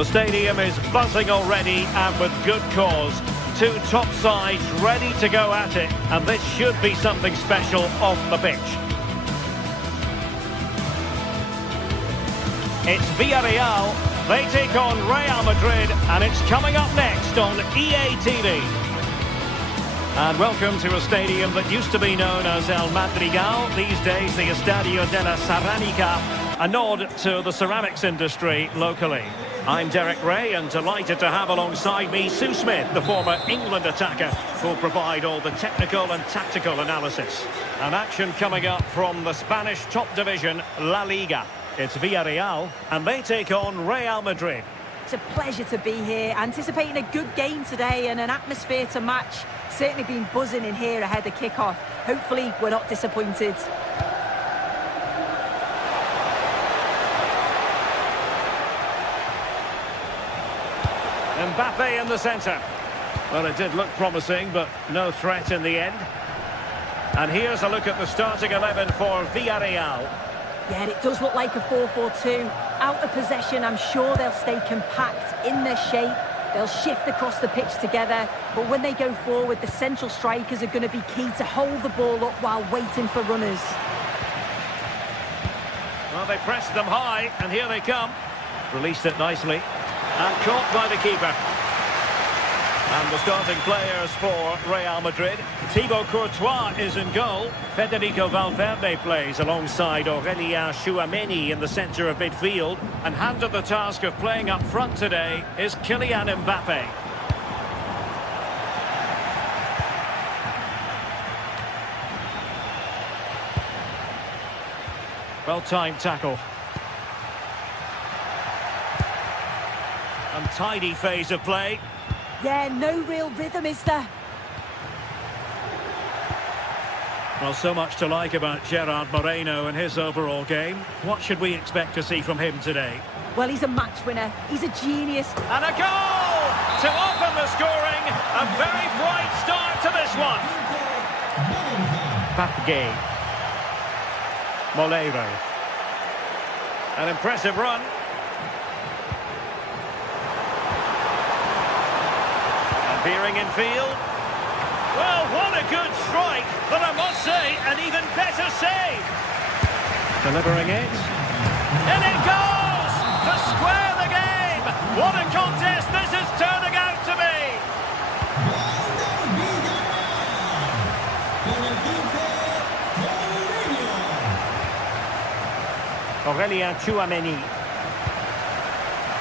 The stadium is buzzing already, and with good cause. Two top sides ready to go at it, and this should be something special off the pitch. It's Villarreal. They take on Real Madrid, and it's coming up next on EA TV. And welcome to a stadium that used to be known as El Madrigal, these days the Estadio de la Ceramica, a nod to the ceramics industry locally. I'm Derek Ray, and delighted to have alongside me Sue Smith, the former England attacker, who'll provide all the technical and tactical analysis. An action coming up from the Spanish top division, La Liga. It's Villarreal, and they take on Real Madrid. It's a pleasure to be here, anticipating a good game today and an atmosphere to match. Certainly been buzzing in here ahead of kick-off. Hopefully we're not disappointed. Mbappe in the centre. Well, it did look promising, but no threat in the end. And here's a look at the starting 11 for Villarreal. Yeah, it does look like a 4-4-2. Out of possession, I'm sure they'll stay compact in their shape. They'll shift across the pitch together. But when they go forward, the central strikers are going to be key to hold the ball up while waiting for runners. Well, they pressed them high, and here they come. Released it nicely. And caught by the keeper. And the starting players for Real Madrid. Thibaut Courtois is in goal. Federico Valverde plays alongside Aurélien Tchouameni in the centre of midfield. And handed the task of playing up front today is Kylian Mbappe. Well-timed tackle. Untidy phase of play. Yeah, no real rhythm, is there? Well, so much to like about Gerard Moreno and his overall game. What should we expect to see from him today? Well, he's a match winner. He's a genius. And a goal to open the scoring. A very bright start to this one. Pape Molero. An impressive run. Veering in field. Well, what a good strike, but I must say, an even better save. Delivering it. And it goes to square the game. What a contest this is turning out to be. Aurélien Tchouameni.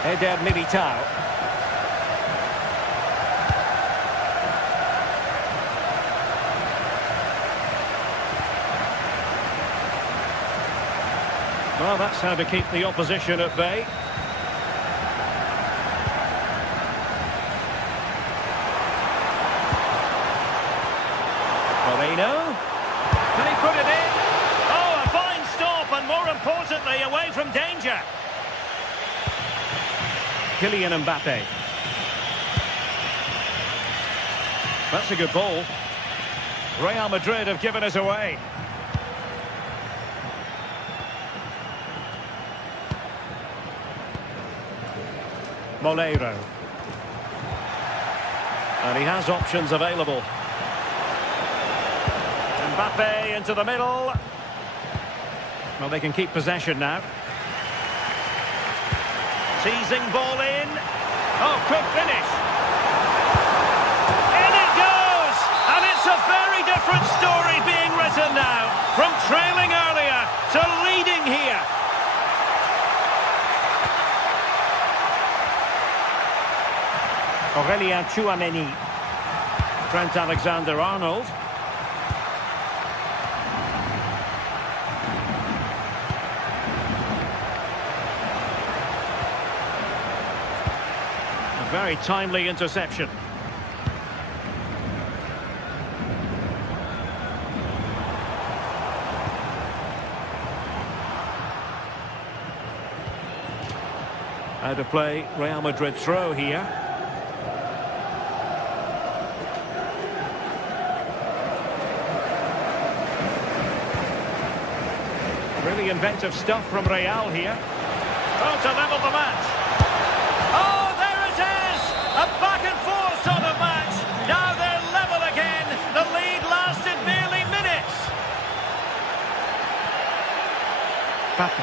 Eder Militao. Well, that's how to keep the opposition at bay. Moreno. Can he put it in? Oh, a fine stop, and more importantly, away from danger. Kylian Mbappe. That's a good ball. Real Madrid have given us away. Molero. And he has options available. Mbappe into the middle. Well, they can keep possession now. Teasing ball in. Oh, quick finish. In it goes! And it's a very different story being written now. From trailing earlier to leading here. Aurélien Tchouameni. Trent Alexander-Arnold. A very timely interception. Out of play, Real Madrid throw here. Really inventive stuff from Real here. Oh, to level the match. Oh!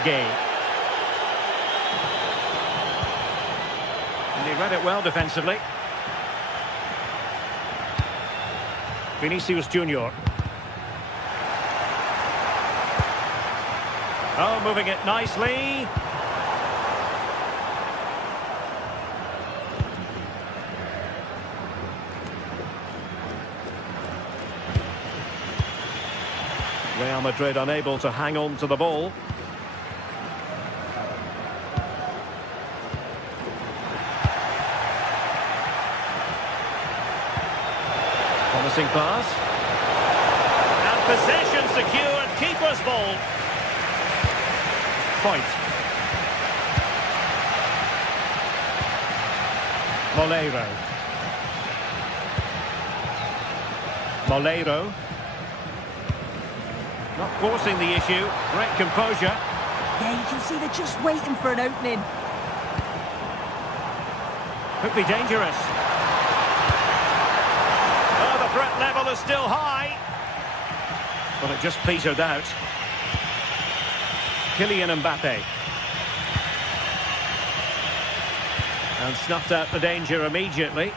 Gay. And he read it well defensively. Vinicius Junior. Oh, moving it nicely. Real Madrid unable to hang on to the ball. Promising pass. And possession secured. Keeper's ball. Point. Moleiro. Not forcing the issue. Great composure. Yeah, you can see they're just waiting for an opening. Could be dangerous. Oh, the threat level is still high. But it just petered out. Kylian Mbappe. And snuffed out the danger immediately.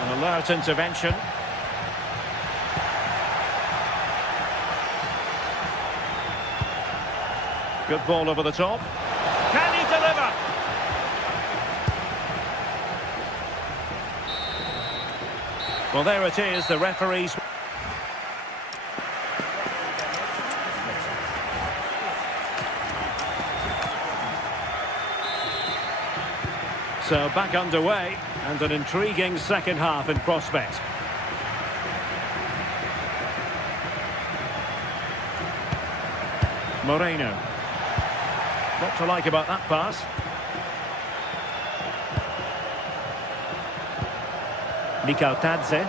An alert intervention. Good ball over the top. Can he deliver? Well, there it is, the referees. So back underway, and an intriguing second half in prospect. Moreno. What to like about that pass? Mikal Tadze.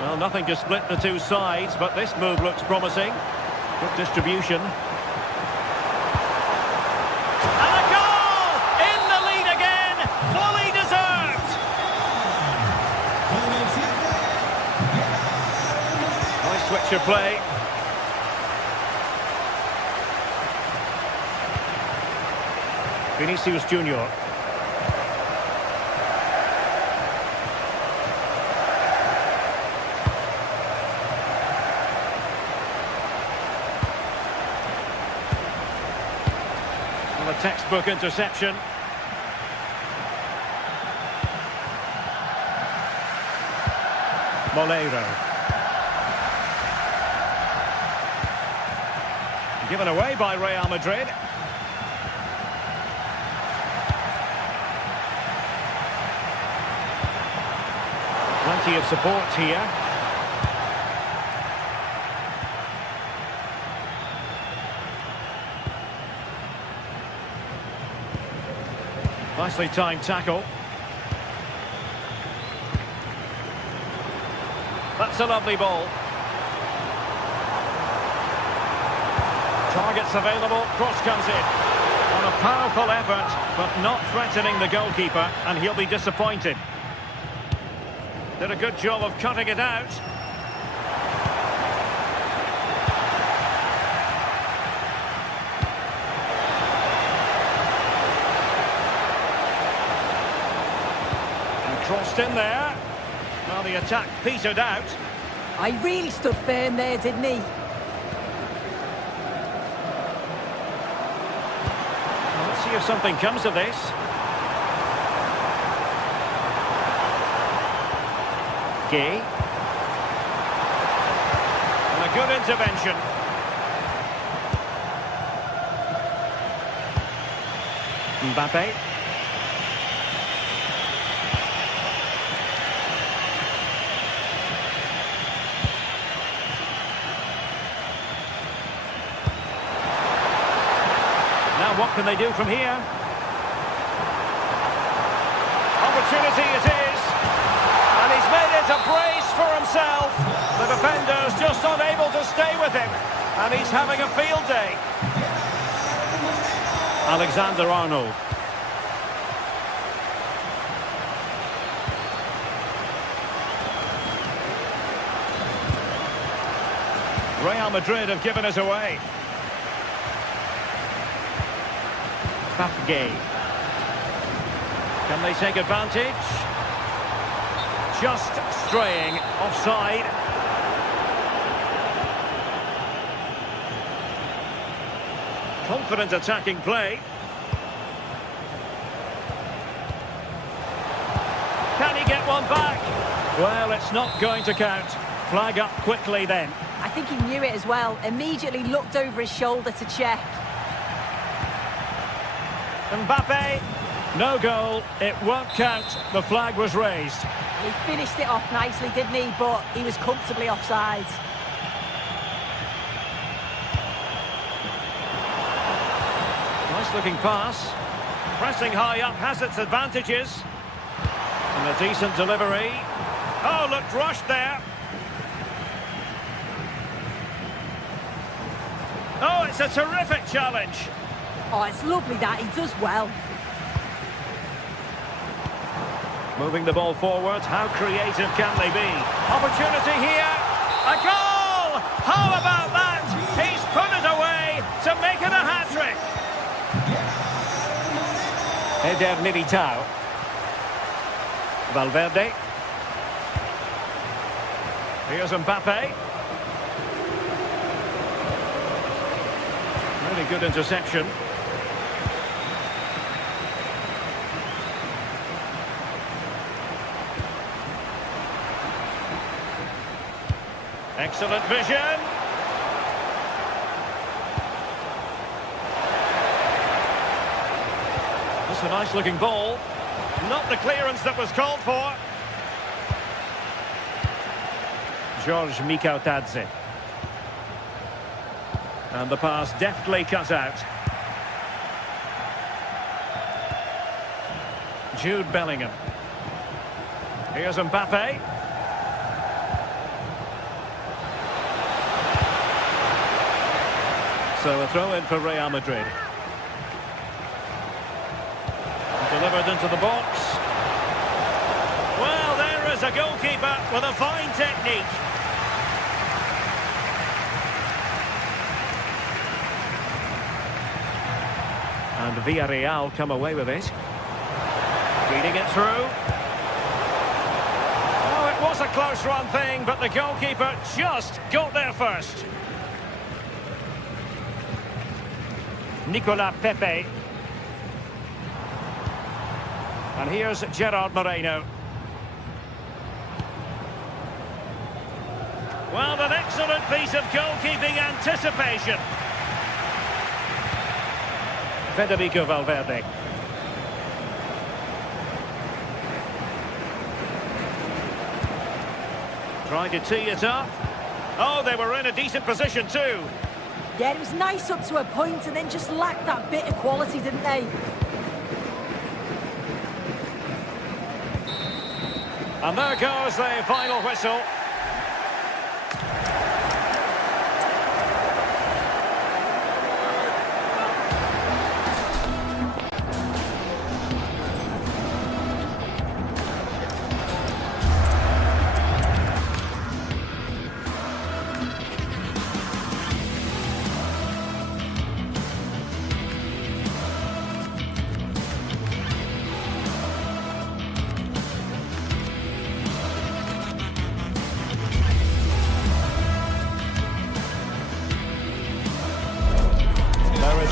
Well, nothing to split the two sides, but this move looks promising. Good distribution. And a goal! In the lead again! Fully deserved! Nice switch of play. Vinicius Junior. A textbook interception. Moleiro. Given away by Real Madrid. Plenty of support here. Nicely timed tackle. That's a lovely ball. Targets available, cross comes in. On a powerful effort, but not threatening the goalkeeper, and he'll be disappointed. Did a good job of cutting it out. Crossed in there. Well, the attack petered out. I really stood firm there, didn't he? Well, let's see if something comes of this. Gay. And a good intervention. Mbappe. Now what can they do from here? Opportunity it is. And he's made it a brace for himself. The defender's just unable to stay with him. And he's having a field day. Alexander-Arnold. Real Madrid have given us away. Papgay. Can they take advantage? Just straying offside. Confident attacking play. Can he get one back? Well, it's not going to count. Flag up quickly then. I think he knew it as well. Immediately looked over his shoulder to check. Mbappe, no goal. It won't count. The flag was raised. He finished it off nicely, didn't he? But he was comfortably offside. Nice looking pass. Pressing high up has its advantages. And a decent delivery. Oh, looked rushed there. Oh, it's a terrific challenge. Oh, it's lovely that. He does well. Moving the ball forward. How creative can they be? Opportunity here. A goal! How about that? He's put it away to make it a hat-trick. Eder Militao. Valverde. Here's Mbappe. Really good interception. Excellent vision. Just a nice looking ball. Not the clearance that was called for. George Mikautadze. And the pass deftly cut out. Jude Bellingham. Here's Mbappe. So a throw in for Real Madrid. Delivered into the box. Well, there is a goalkeeper with a fine technique. And Villarreal come away with it. Feeding it through. Oh, it was a close run thing, but the goalkeeper just got there first. Nicolas Pepe. And here's Gerard Moreno. Well, an excellent piece of goalkeeping anticipation. Federico Valverde. Trying to tee it up. Oh, they were in a decent position too. Yeah, it was nice up to a point and then just lacked that bit of quality, didn't they? And there goes the final whistle.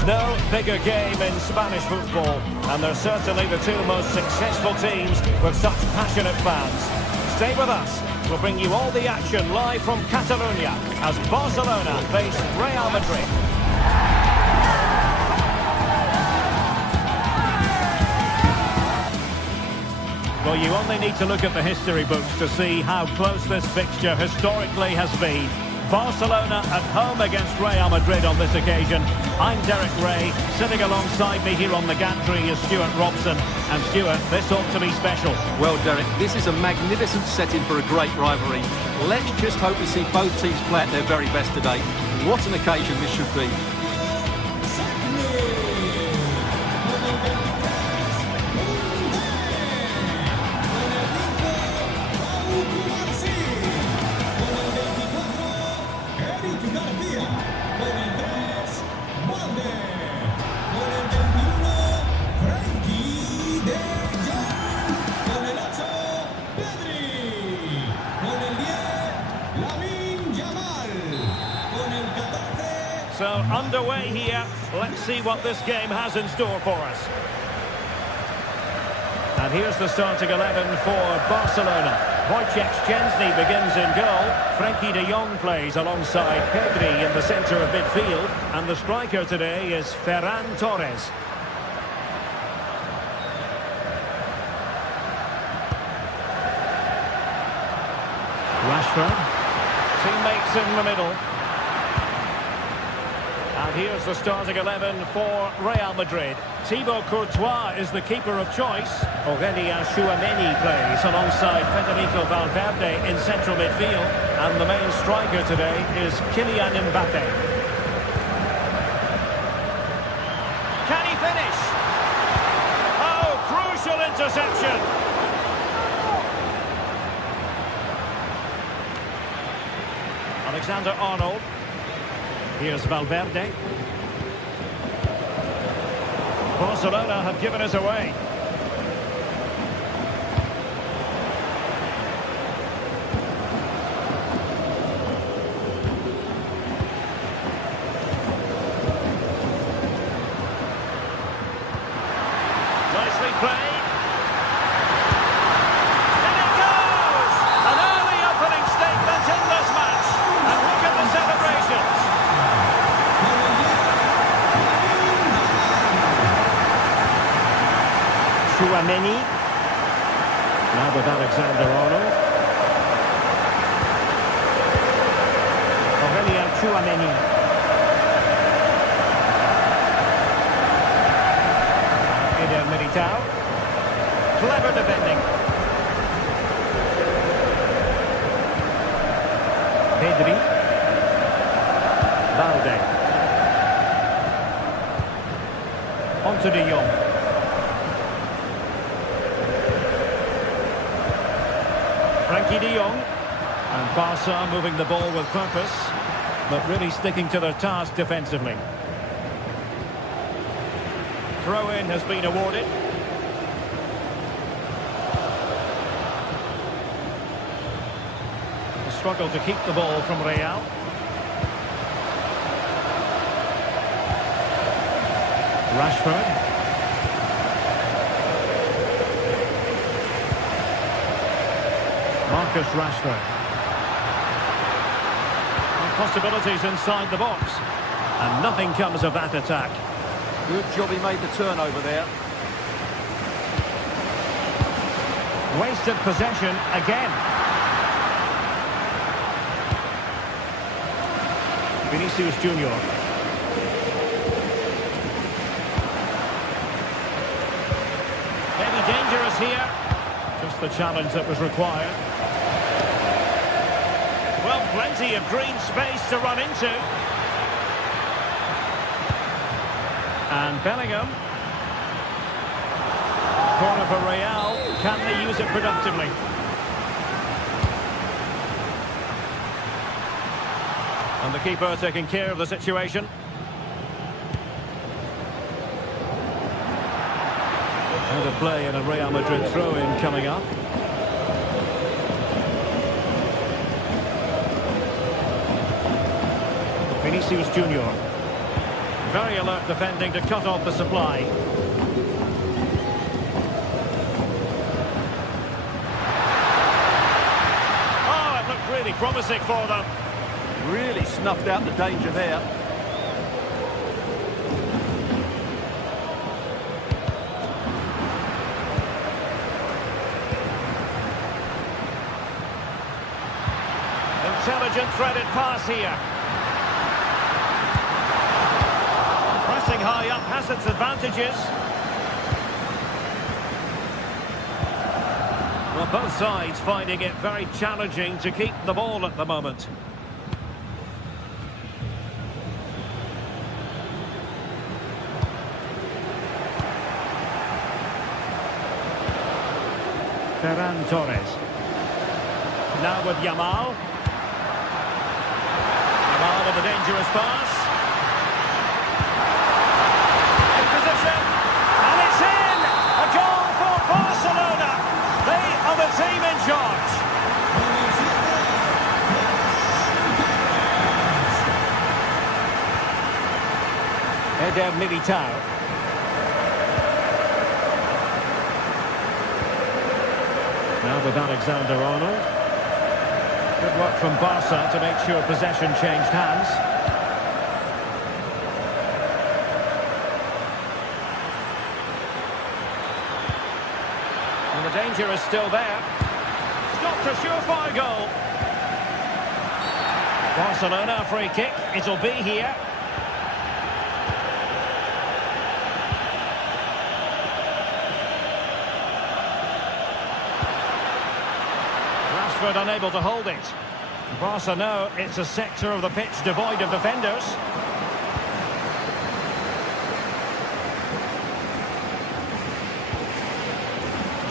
No bigger game in Spanish football, and they're certainly the two most successful teams with such passionate fans. Stay with us. We'll bring you all the action live from Catalonia as Barcelona face Real Madrid. Well, you only need to look at the history books to see how close this fixture historically has been. Barcelona at home against Real Madrid on this occasion. I'm Derek Ray. Sitting alongside me here on the gantry is Stuart Robson. And Stuart, this ought to be special. Well, Derek, this is a magnificent setting for a great rivalry. Let's just hope we see both teams play at their very best today. What an occasion this should be. underway here. Let's see what this game has in store for us. And here's the starting 11 for Barcelona. Wojciech Szczęsny begins in goal. Frenkie de Jong plays alongside Pedri in the centre of midfield. And the striker today is Ferran Torres. Rashford. Teammates in the middle. And here's the starting 11 for Real Madrid. Thibaut Courtois is the keeper of choice. Aurélien Tchouameni plays alongside Federico Valverde in central midfield. And the main striker today is Kylian Mbappe. Can he finish? Oh, crucial interception. Alexander-Arnold. Here's Valverde. Barcelona have given us away. Nicely played. And it goes! An early opening statement in this match. And look at the celebrations. Tchouameni. Now with Alexander-Arnold. Aurélien Tchouameni. Eder Militao. Clever defending. Pedri. Balde. On to de Jong. Frenkie de Jong. And Barca moving the ball with purpose, but really sticking to their task defensively. Throw-in has been awarded. A struggle to keep the ball from Real. Rashford. Marcus Rashford. And possibilities inside the box. And nothing comes of that attack. Good job he made the turnover there. Wasted possession again. Vinicius Junior. Maybe dangerous here. Just the challenge that was required. Well, plenty of green space to run into. And Bellingham. Corner for Real. Can they use it productively? And the keeper taking care of the situation. And a play and a Real Madrid throw-in coming up. Vinicius Junior. Very alert defending to cut off the supply. Oh, it looked really promising for them. Really snuffed out the danger there. Intelligent threaded pass here. Pressing high up has its advantages. Well, both sides finding it very challenging to keep the ball at the moment. Ferran Torres. Now with Yamal. Yamal with a dangerous pass. In position. And it's in! A goal for Barcelona. They are the team in charge. Eder Militao. Now with Alexander-Arnold. Good work from Barca to make sure possession changed hands. And the danger is still there. Stopped a surefire goal. Barcelona free kick. It'll be here. Rashford unable to hold it. Barca know it's a sector of the pitch devoid of defenders.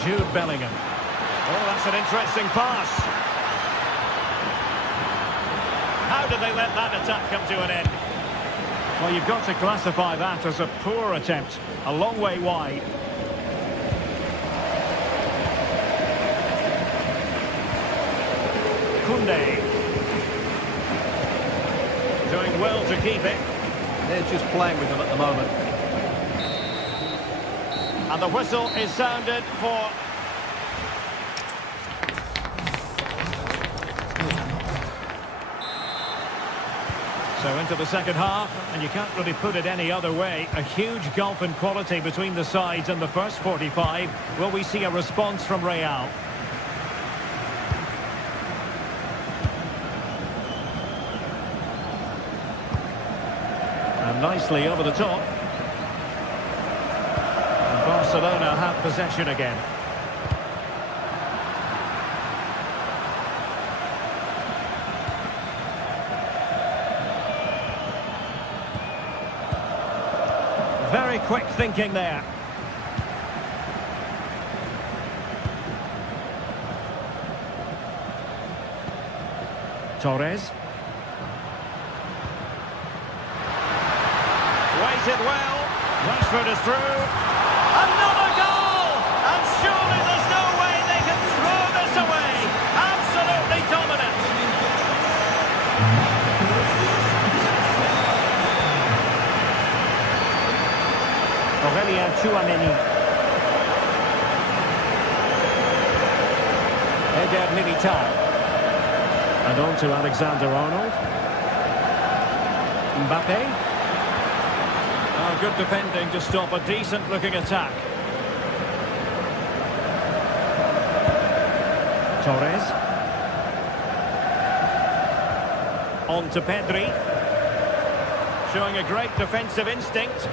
Jude Bellingham. Oh, that's an interesting pass. How did they let that attack come to an end? Well, you've got to classify that as a poor attempt. A long way wide. Koundé. Doing well to keep it. They're just playing with them at the moment. And the whistle is sounded for... So into the second half, and you can't really put it any other way. A huge gulf in quality between the sides in the first 45. Will we see a response from Real? And nicely over the top. And Barcelona have possession again. Very quick thinking there. Torres. Waited well. Rashford is through. Another goal! And surely there's no way they can throw this away. Absolutely dominant. Aurélien Tchouameni. Eder Militao. And on to Alexander-Arnold. Mbappe. Oh, good defending to stop a decent-looking attack. Torres. On to Pedri. Showing a great defensive instinct.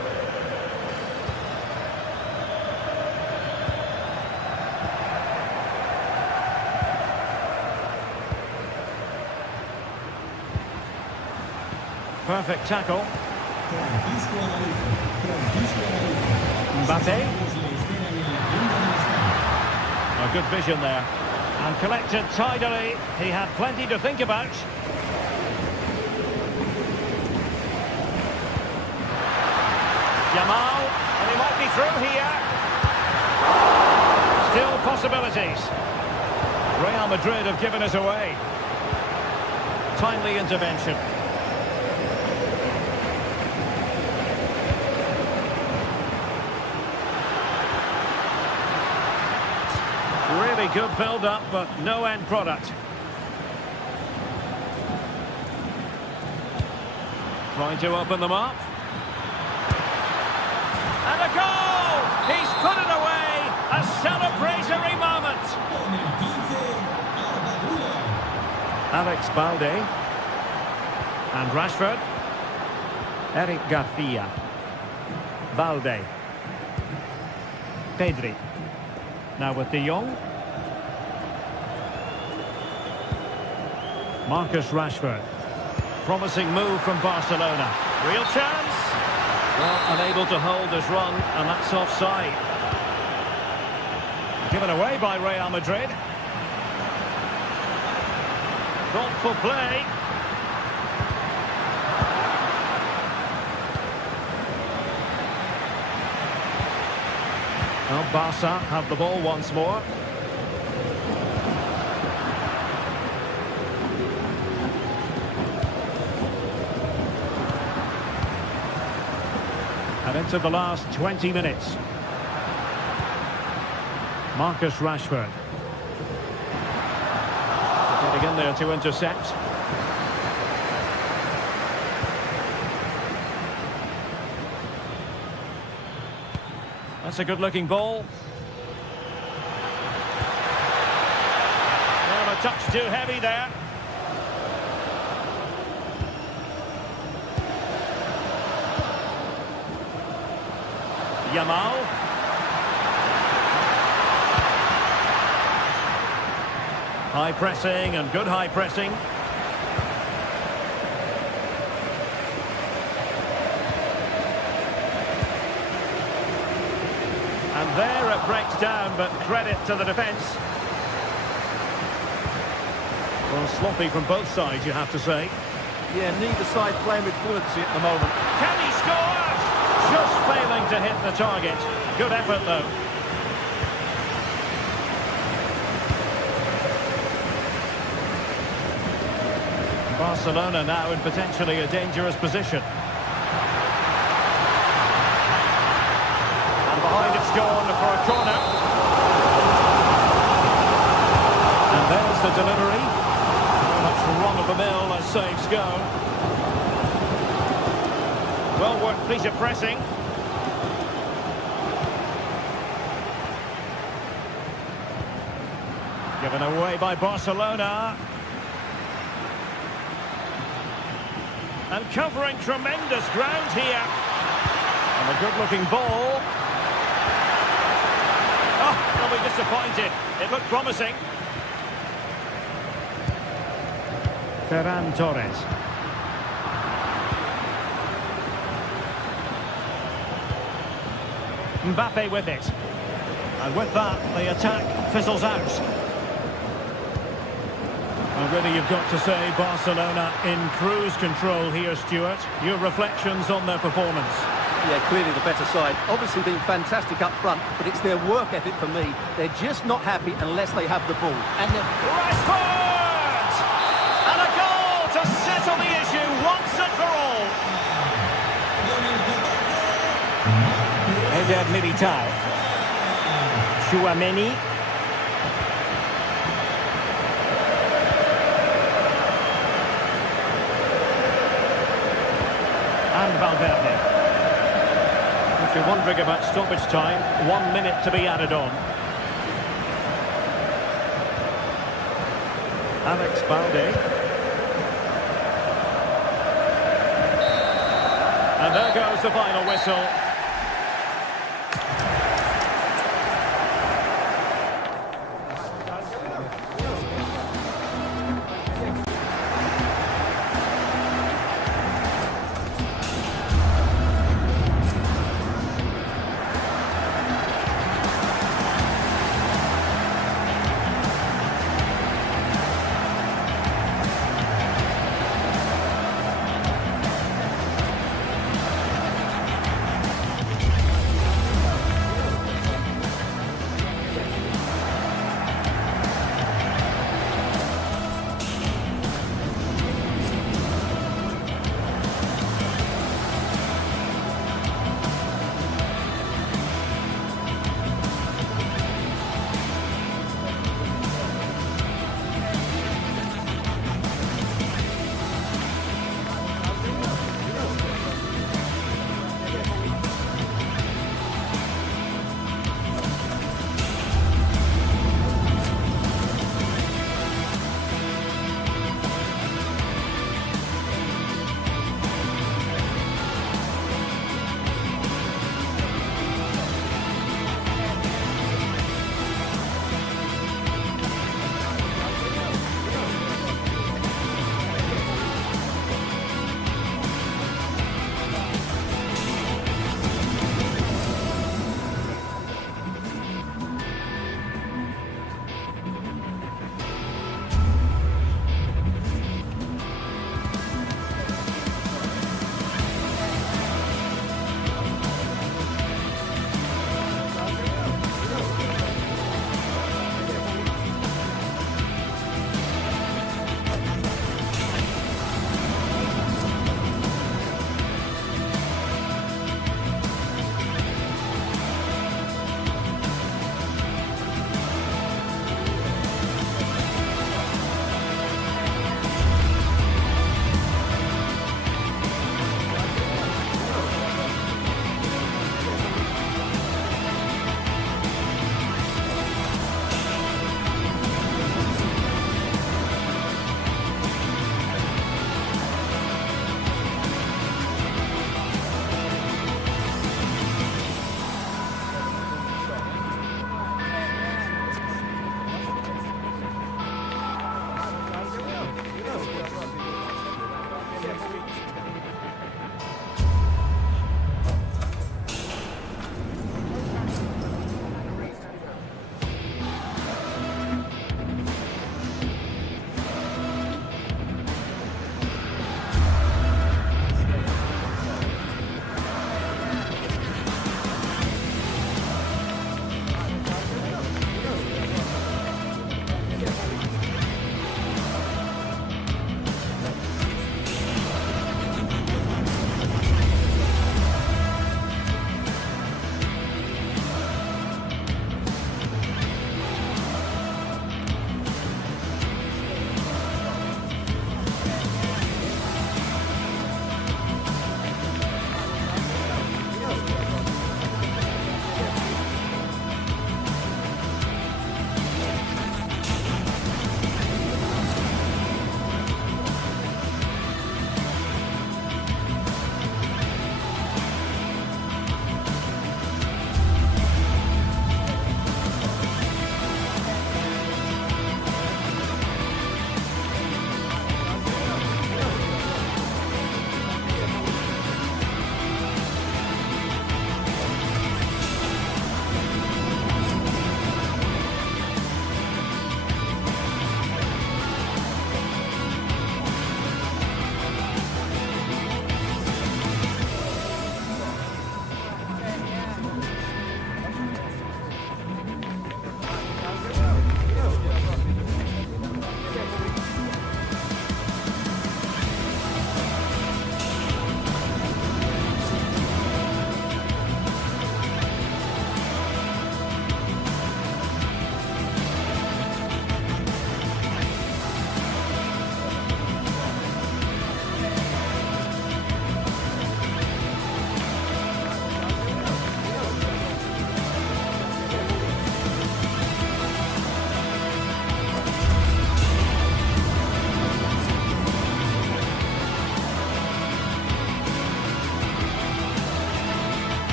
Perfect tackle. Mbappe. A good vision there. And collected tidily. He had plenty to think about. Yamal. And he might be through here. Still possibilities. Real Madrid have given us away. Timely intervention. Really good build-up, but no end product. Trying to open them up. And a goal! He's put it away! A celebratory moment! Alex Balde. And Rashford. Eric Garcia. Balde. Pedri. Now with De Jong. Marcus Rashford. Promising move from Barcelona. Real chance. Well, unable to hold his run, and that's offside. Given away by Real Madrid. Thoughtful play. Well, Barca have the ball once more. into the last 20 minutes. Marcus Rashford. Getting in there to intercept. That's a good-looking ball. Well, a touch too heavy there. Yamal. High pressing and good high pressing. And there it breaks down, but credit to the defence. Well, sloppy from both sides, you have to say. Yeah, neither side playing with fluency at the moment. Can he score? Just failing to hit the target. Good effort, though. Barcelona now in potentially a dangerous position. And behind it's gone for a corner. And there's the delivery. That's run-of-the-mill as saves go. Well worked piece of pressing. Given away by Barcelona. And covering tremendous ground here. And a good-looking ball. Oh, they'll be disappointed. It looked promising. Ferran Torres. Mbappe with it. And with that, the attack fizzles out. And really, you've got to say Barcelona in cruise control here, Stuart. Your reflections on their performance? Yeah, clearly the better side. Obviously been fantastic up front, but it's their work ethic for me. They're just not happy unless they have the ball. And Rashford! And a goal to settle the issue once and for all. Eder Militao. Tchouaméni. And Valverde. If you're wondering about stoppage time, 1 minute to be added on. Alex Balde. And there goes the final whistle.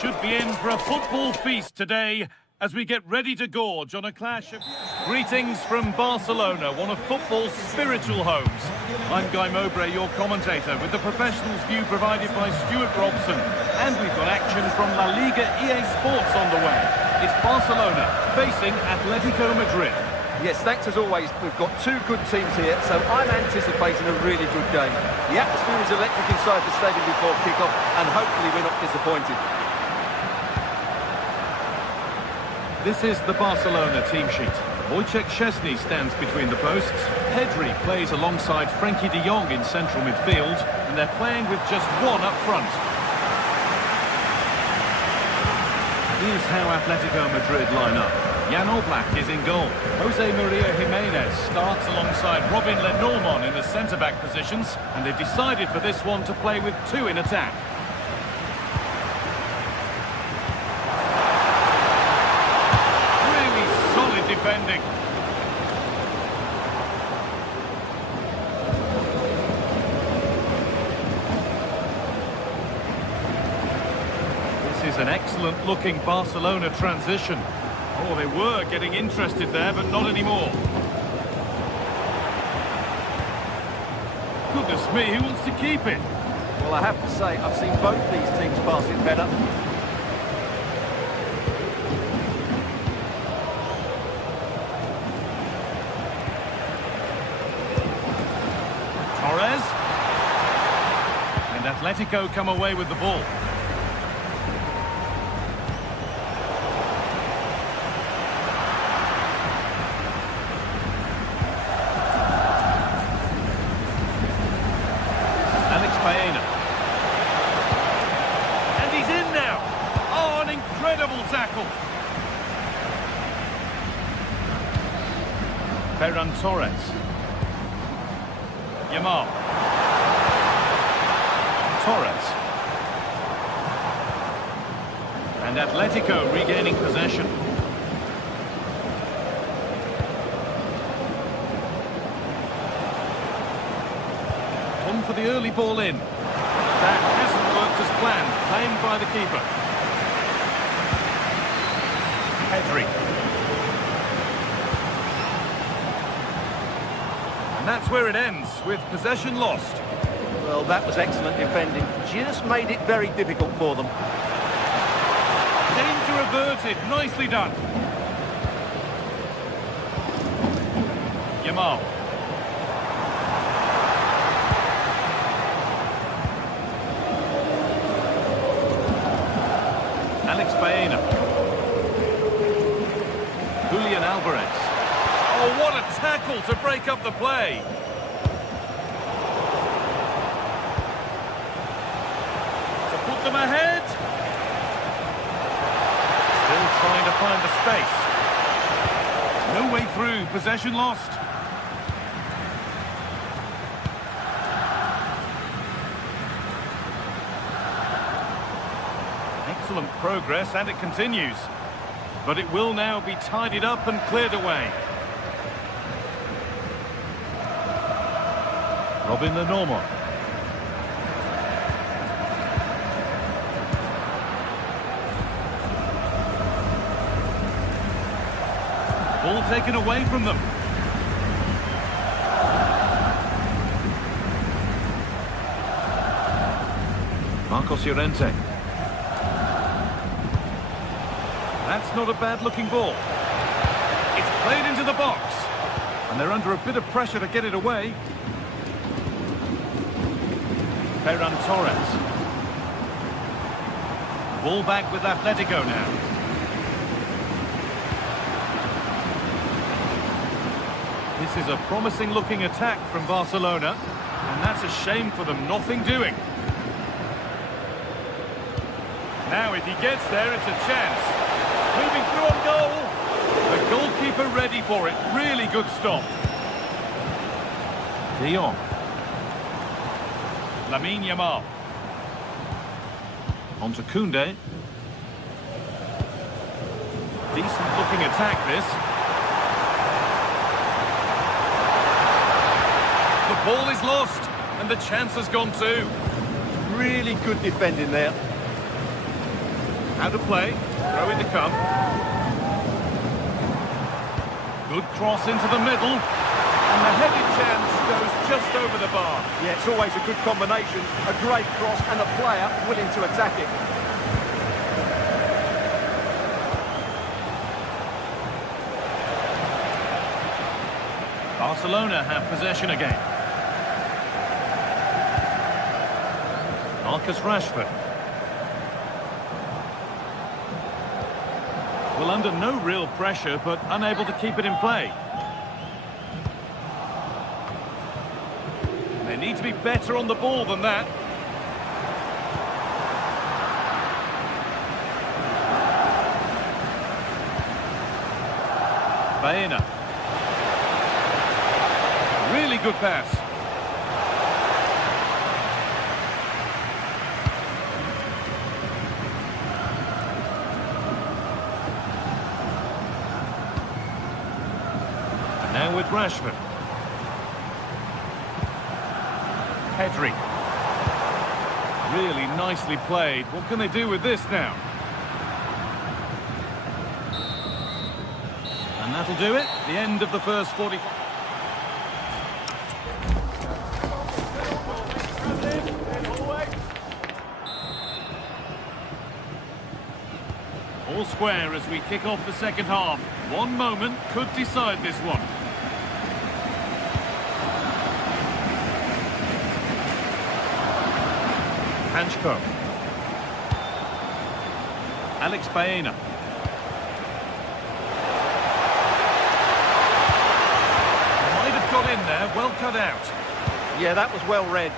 should be in for a football feast today as we get ready to gorge on a clash of... Greetings from Barcelona, one of football's spiritual homes. I'm Guy Mowbray, your commentator, with the professionals' view provided by Stuart Robson. And we've got action from La Liga EA Sports on the way. It's Barcelona facing Atletico Madrid. Yes, thanks as always. We've got two good teams here, so I'm anticipating a really good game. The atmosphere is electric inside the stadium before kick-off, and hopefully we're not disappointed. This is the Barcelona team sheet. Wojciech Szczesny stands between the posts. Pedri plays alongside Frenkie de Jong in central midfield, and they're playing with just one up front. Here's how Atletico Madrid line up. Jan Oblak is in goal. Jose Maria Jimenez starts alongside Robin Lenormand in the centre-back positions, and they've decided for this one to play with two in attack. Really solid defending. This is an excellent-looking Barcelona transition. Oh, they were getting interested there, but not anymore. Goodness me, who wants to keep it? Well, I have to say, I've seen both these teams pass it better. Atletico come away with the ball. And he's in now. Oh, an incredible tackle. Ferran Torres. Yamal. Torres. And Atletico regaining possession. On for the early ball in. That hasn't worked as planned. Claimed by the keeper. Pedri. And that's where it ends, with possession lost. Well, that was excellent defending. Just made it very difficult for them. Danger averted. Nicely done. Yamal. Alex Baena. Julian Alvarez. Oh, what a tackle to break up the play. To put them ahead. Still trying to find the space. No way through. Possession lost. Excellent progress, and it continues. But it will now be tidied up and cleared away. Robin Lenormand. Ball taken away from them. Marcos Llorente. That's not a bad-looking ball. It's played into the box. And they're under a bit of pressure to get it away. Ferran Torres. Ball back with Atletico now. This is a promising-looking attack from Barcelona. And that's a shame for them, nothing doing. Now, if he gets there, it's a chance. Moving through on goal. The goalkeeper ready for it. Really good stop. De Jong. Lamine Yamal. On to Koundé. Decent looking attack this. The ball is lost and the chance has gone too. Really good defending there. How to play. Throw in to come. Good cross into the middle. And the headed chance goes just over the bar. Yeah, it's always a good combination. A great cross and a player willing to attack it. Barcelona have possession again. Marcus Rashford. Well, under no real pressure, but unable to keep it in play. They need to be better on the ball than that. Baena. Really good pass. And now with Rashford. Pedri. Really nicely played. What can they do with this now? And that'll do it. The end of the first 40. All square as we kick off the second half. One moment could decide this one. Hanchko. Alex Baena. Might have got in there, well cut out. Yeah, that was well read.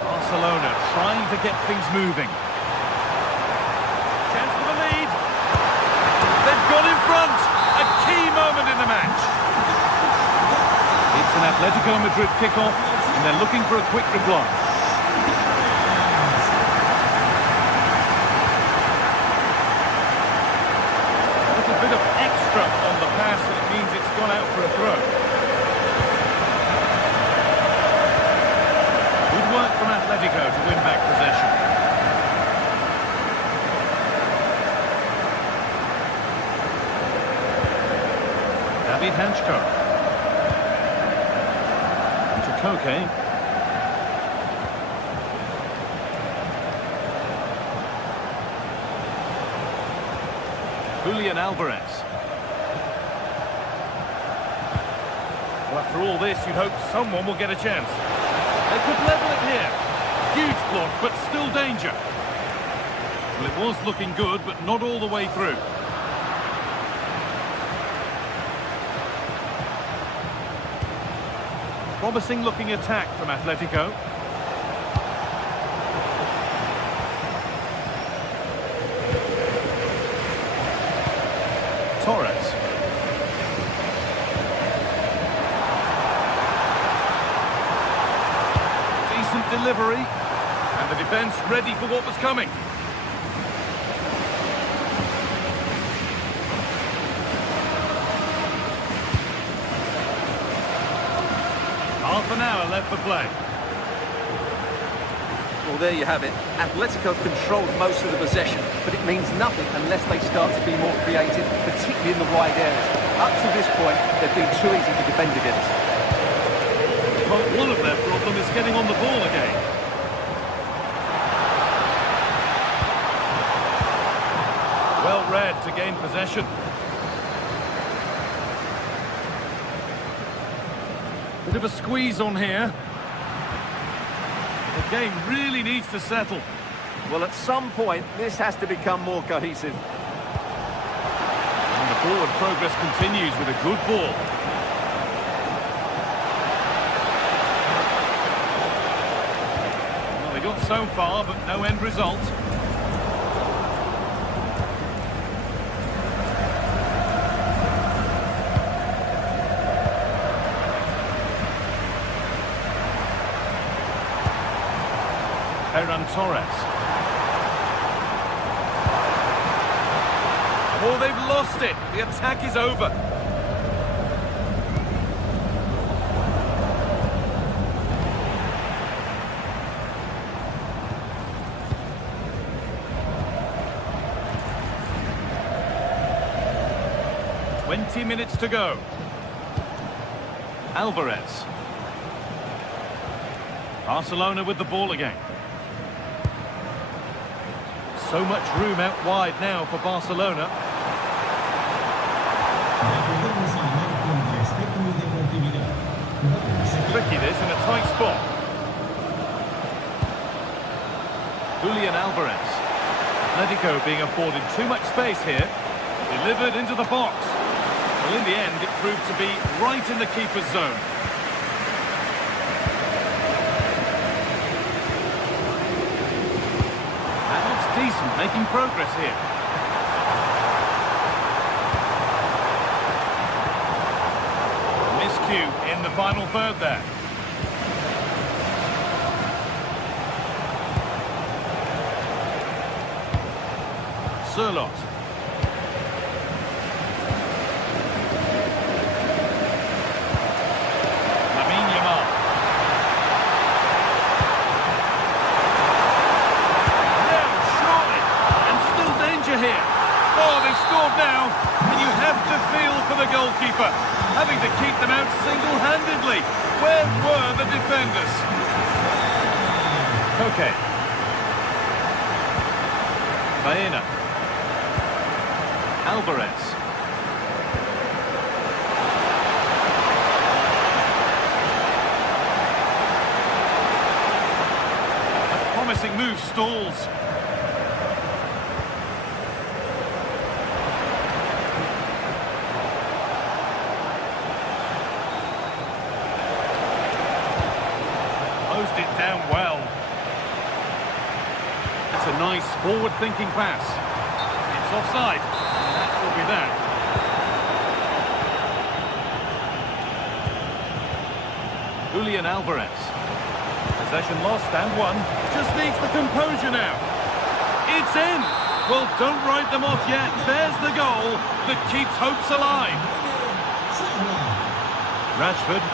Barcelona trying to get things moving. Chance for the lead. They've got in front. A key moment in the match. It's an Atletico Madrid kickoff, and they're looking for a quick reply. A little bit of extra on the pass, and it means it's gone out for a throw. Good work from Atletico to win back possession. David Hanchko. Koke. Julian Alvarez. Well, after all this, you'd hope someone will get a chance. They could level it here. Huge block, but still danger. Well, it was looking good, but not all the way through. Promising looking attack from Atletico. Torres. Decent delivery. And the defence ready for what was coming. Half an hour left for play. Well, there you have it. Atletico have controlled most of the possession, but it means nothing unless they start to be more creative, particularly in the wide areas. Up to this point, they've been too easy to defend against. Well, one of their problem is getting on the ball again. Well read to gain possession. Bit of a squeeze on here. The game really needs to settle. Well, at some point, this has to become more cohesive. And the forward progress continues with a good ball. Well, they got so far, but no end result. Ferran Torres. Oh, they've lost it. The attack is over. "20 minutes to go. Alvarez. Barcelona with the ball again. So much room out wide now for Barcelona. Tricky this in a tight spot. Julian Alvarez. Atletico being afforded too much space here. Delivered into the box. Well, in the end, it proved to be right in the keeper's zone. Decent, making progress here. Miscue in the final third there. Surlot. Now, and you have to feel for the goalkeeper, having to keep them out single-handedly. Where were the defenders? Okay. Baena. Alvarez. promising move stalls. Closed it down well. That's a nice forward-thinking pass. It's offside. That will be that. Julian Alvarez. Possession lost and won. Just needs the composure now. It's in. Well, don't write them off yet. There's the goal that keeps hopes alive. Rashford.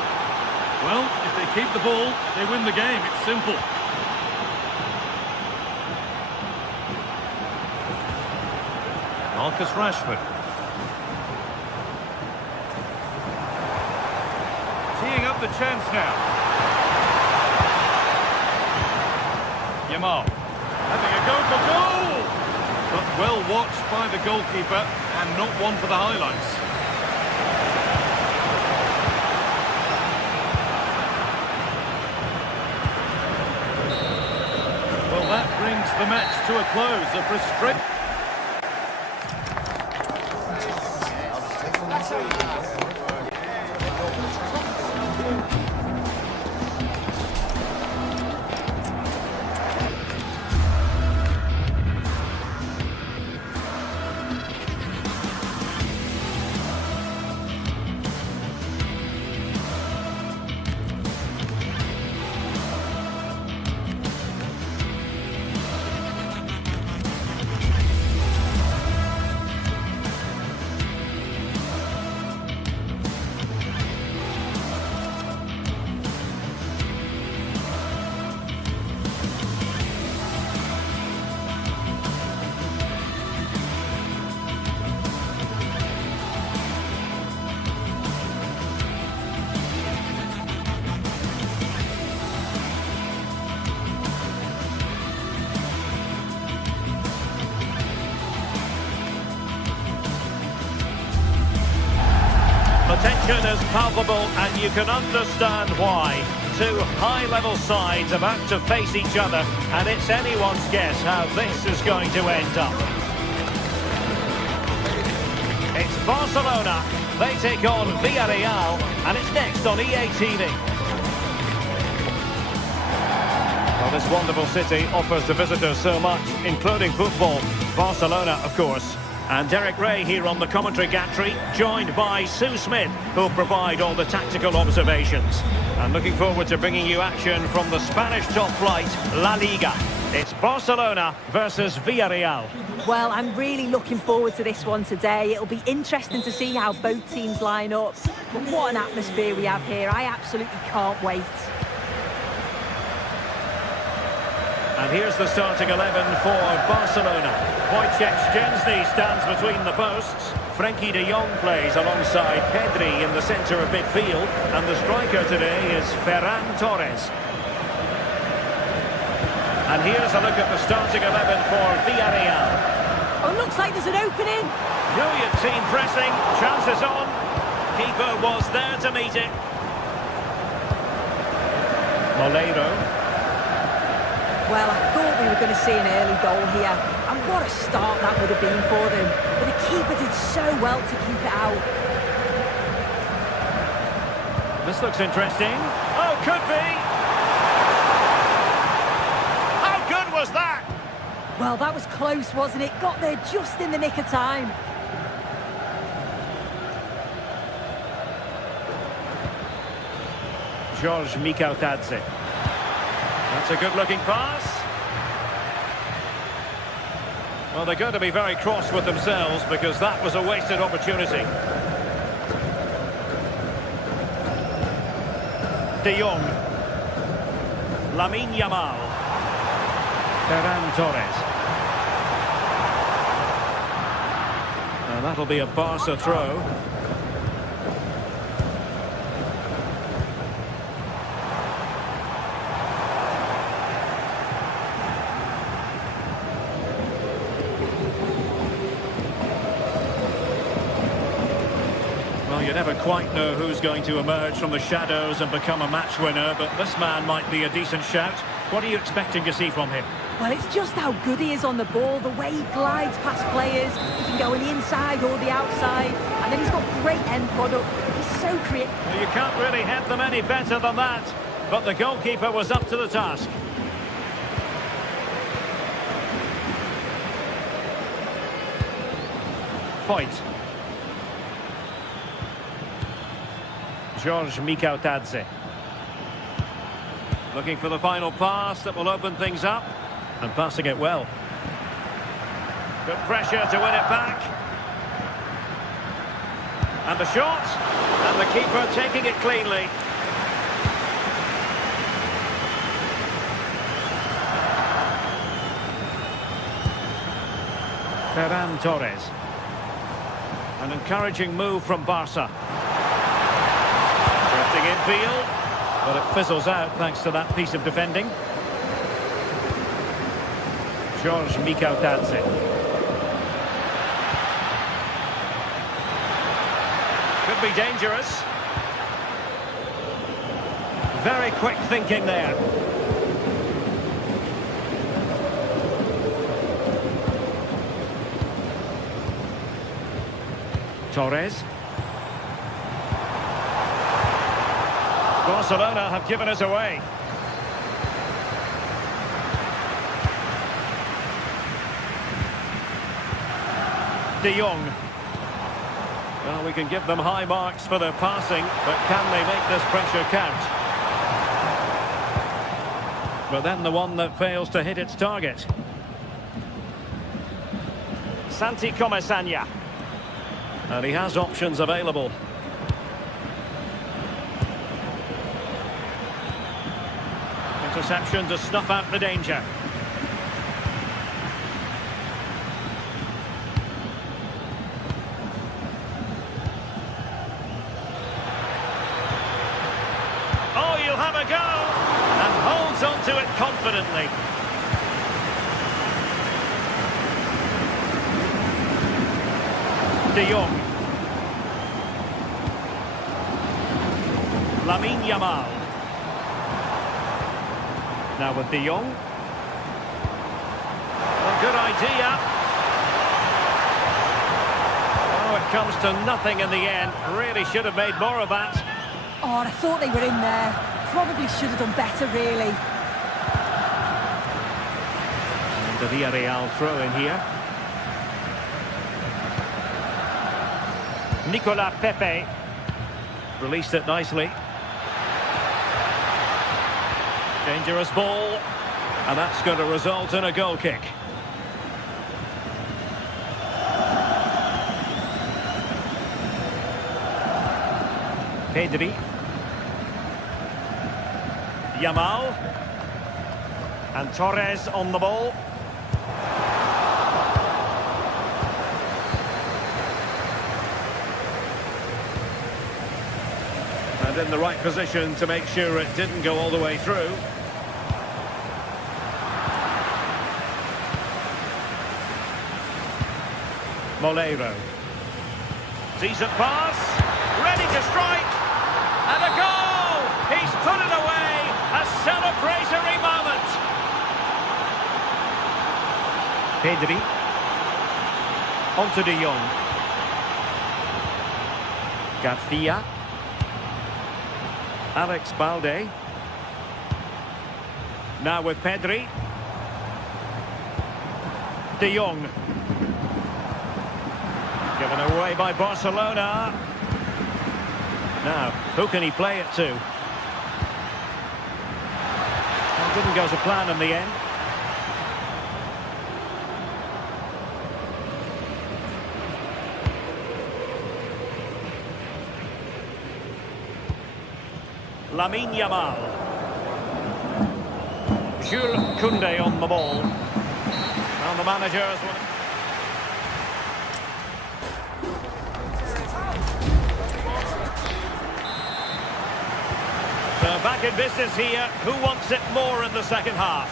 Well, if they keep the ball, they win the game. It's simple. Marcus Rashford. Teeing up the chance now. Yamal. Having a go for goal! But well watched by the goalkeeper and not one for the highlights. Well, that brings the match to a close. A frustrating... The tension is palpable and you can understand why. Two high-level sides about to face each other and it's anyone's guess how this is going to end up. It's Barcelona. They take on Villarreal and it's next on EA TV. Well, this wonderful city offers the visitors so much, including football. Barcelona, of course. And Derek Ray here on the commentary gantry, joined by Sue Smith, who'll provide all the tactical observations. And looking forward to bringing you action from the Spanish top flight, La Liga. It's Barcelona versus Villarreal. Well, I'm really looking forward to this one today. It'll be interesting to see how both teams line up. But what an atmosphere we have here. I absolutely can't wait. And here's the starting 11 for Barcelona. Wojciech Szczęsny stands between the posts. Frenkie de Jong plays alongside Pedri in the centre of midfield. And the striker today is Ferran Torres. And here's a look at the starting 11 for Villarreal. Oh, looks like there's an opening. Brilliant team pressing. Chances on. Keeper was there to meet it. Moleiro. Well, I thought we were going to see an early goal here. And what a start that would have been for them. But the keeper did so well to keep it out. This looks interesting. Oh, could be. How good was that? Well, that was close, wasn't it? Got there just in the nick of time. George Mikautadze. That's a good-looking pass. Well, they're going to be very cross with themselves because that was a wasted opportunity. De Jong. Lamine Yamal. Ferran Torres. Now that'll be a Barca throw. Well, you never quite know who's going to emerge from the shadows and become a match winner, but this man might be a decent shout. What are you expecting to see from him? Well, it's just how good he is on the ball, the way he glides past players. He can go on the inside or the outside, and then he's got great end product. He's so creative. Well, you can't really head them any better than that, but the goalkeeper was up to the task. Foyt. George Mikautadze. Looking for the final pass that will open things up. And passing it well. Good pressure to win it back. And the shot. And the keeper taking it cleanly. Ferran Torres. An encouraging move from Barca. Drifting infield. But it fizzles out thanks to that piece of defending. George Mikautadze. Could be dangerous. Very quick thinking there. Torres. Barcelona have given us away. De Jong. Well, we can give them high marks for their passing, but can they make this pressure count? But then the one that fails to hit its target. Santi Comesaña. And he has options available. Interception to snuff out the danger. Oh, you'll have a go! And holds on to it confidently. De Jong. Lamine Yamal. Now with De Jong. Well, good idea. Oh, it comes to nothing in the end. Really should have made more of that. Oh, I thought they were in there. Probably should have done better, really. And the Villarreal throw in here. Nicolas Pepe. Released it nicely. Dangerous ball. And that's going to result in a goal kick. Pedri. Yamal. And Torres on the ball. And in the right position to make sure it didn't go all the way through. Moleiro. Decent pass. Ready to strike. And a goal! He's put it away. A celebratory moment. Pedri. On to De Jong. Garcia. Alex Balde. Now with Pedri. De Jong. Given away by Barcelona. Now, who can he play it to? Well, didn't go to plan in the end. Lamine Yamal. Jules Koundé on the ball. And the manager has won. So back in business here. Who wants it more in the second half?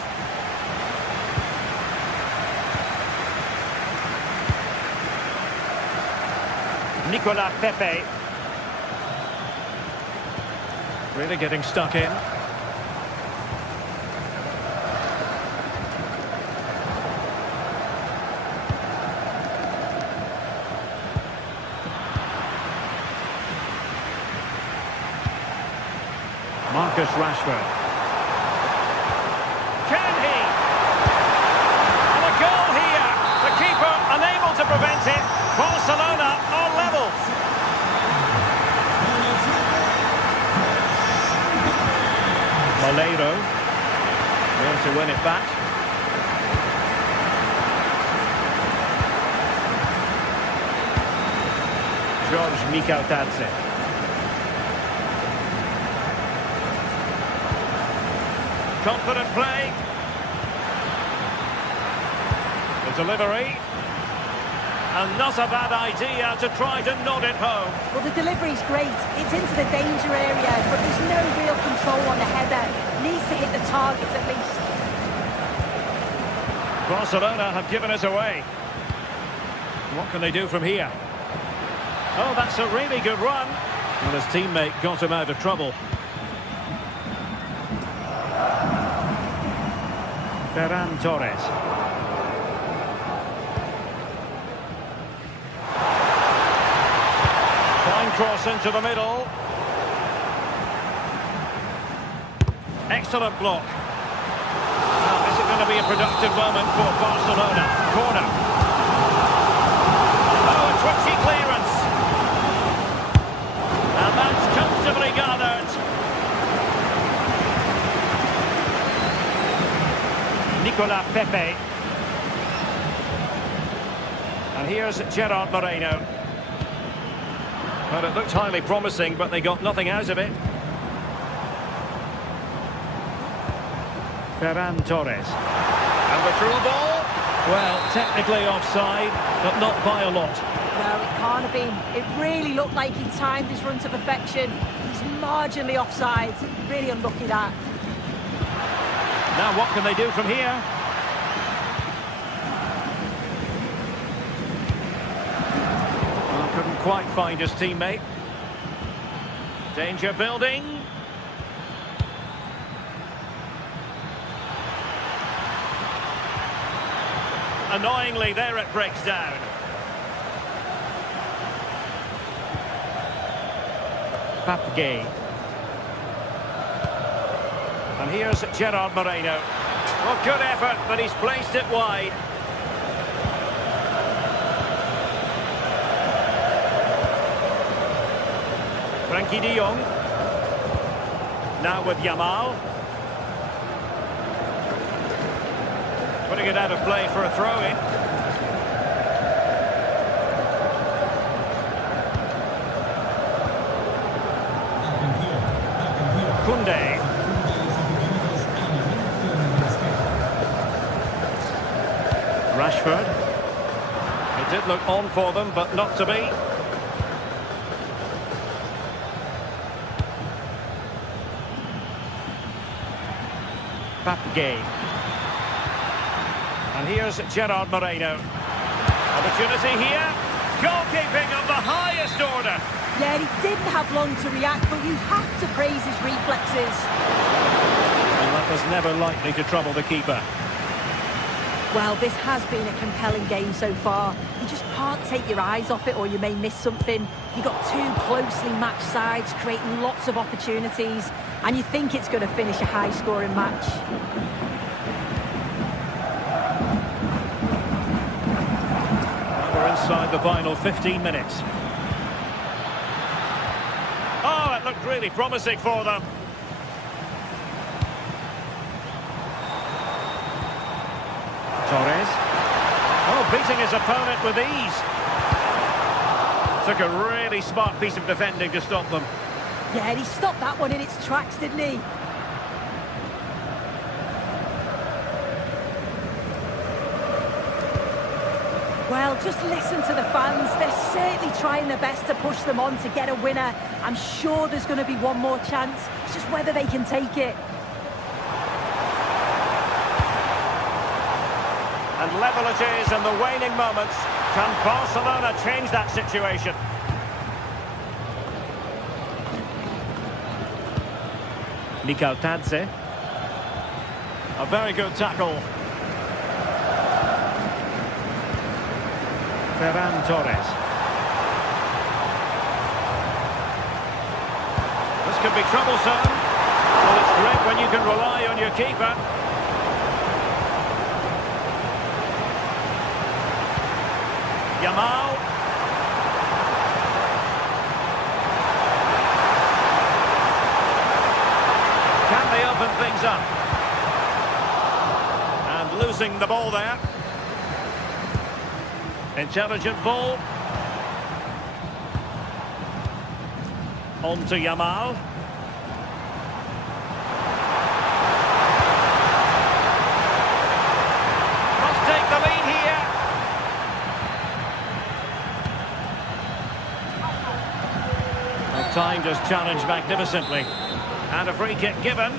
Nicolas Pepe. Really getting stuck in. Marcus Rashford. Can he? And a goal here. The keeper unable to prevent it. Barcelona are level. Moleiro. There to win it back. George Mikautadze. Confident play. The delivery. And not a bad idea to try to nod it home. Well, the delivery's great. It's into the danger area, but there's no real control on the header. Needs to hit the target at least. Barcelona have given it away. What can they do from here? Oh, that's a really good run. And his teammate got him out of trouble. Ferran Torres. Fine cross into the middle. Excellent block. Now, this is going to be a productive moment for Barcelona. Corner. Oh, a twitchy clearance. And that's comfortably gathered. Nicolas Pepe. And here's Gerard Moreno. Well, it looked highly promising, but they got nothing out of it. Ferran Torres. And the through ball. Well, technically offside, but not by a lot. No, it can't have been. It really looked like he timed his run to perfection. He's marginally offside. Really unlucky that. Now what can they do from here? Well, couldn't quite find his teammate. Danger building. Annoyingly, there it breaks down. Papgay. And here's Gerard Moreno. Well, good effort, but he's placed it wide. Frankie de Jong. Now with Yamal. Putting it out of play for a throw-in. Koundé. Rashford. It did look on for them, but not to be. Papgay. And here's Gerard Moreno. Opportunity here. Goalkeeping of the highest order. Yeah, he didn't have long to react, but you have to praise his reflexes. Well, that was never likely to trouble the keeper. Well, this has been a compelling game so far. You just can't take your eyes off it or you may miss something. You've got two closely matched sides creating lots of opportunities, and you think it's going to finish a high-scoring match. We're inside the final 15 minutes. Oh, it looked really promising for them. Torres. Oh, beating his opponent with ease. Took a really smart piece of defending to stop them. Yeah, and he stopped that one in its tracks, didn't he? Well, just listen to the fans. They're certainly trying their best to push them on to get a winner. I'm sure there's going to be one more chance. It's just whether they can take it. And level it is in the waning moments. Can Barcelona change that situation? Mikautadze. A very good tackle. Ferran Torres. This could be troublesome. great when you can rely on your keeper. Yamal. Can they open things up? And losing the ball there. Intelligent ball. On to Yamal. Must take the lead here. Well, timed his challenge magnificently. And a free kick given.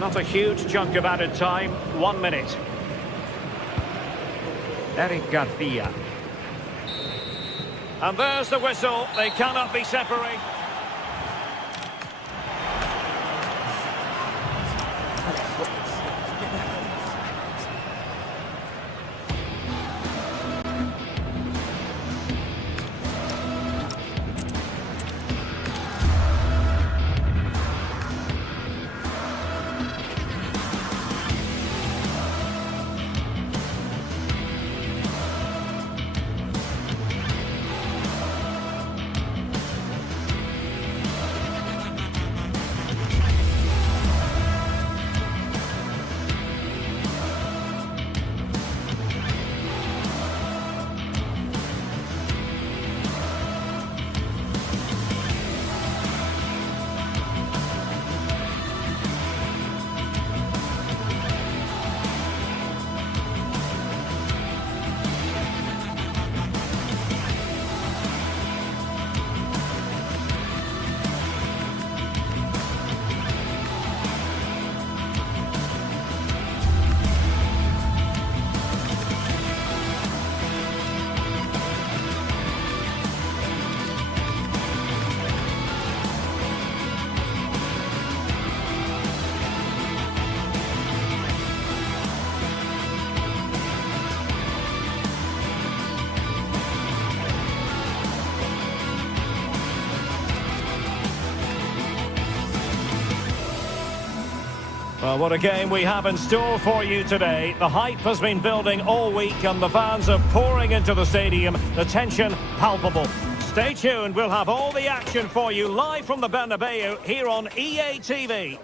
Not a huge chunk of added time. 1 minute. Eric Garcia. And there's the whistle. They cannot be separated. Well, what a game we have in store for you today. The hype has been building all week and the fans are pouring into the stadium. The tension palpable. Stay tuned, we'll have all the action for you live from the Bernabeu here on EA TV.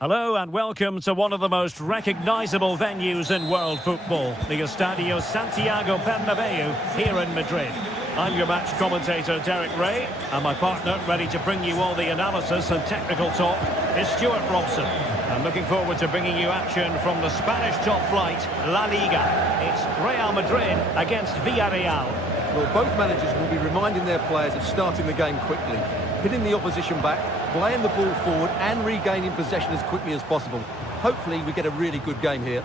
Hello and welcome to one of the most recognisable venues in world football, the Estadio Santiago Bernabeu here in Madrid. I'm your match commentator, Derek Ray, and my partner, ready to bring you all the analysis and technical talk, is Stuart Robson. I'm looking forward to bringing you action from the Spanish top flight, La Liga. It's Real Madrid against Villarreal. Well, both managers will be reminding their players of starting the game quickly, hitting the opposition back, playing the ball forward and regaining possession as quickly as possible. Hopefully we get a really good game here.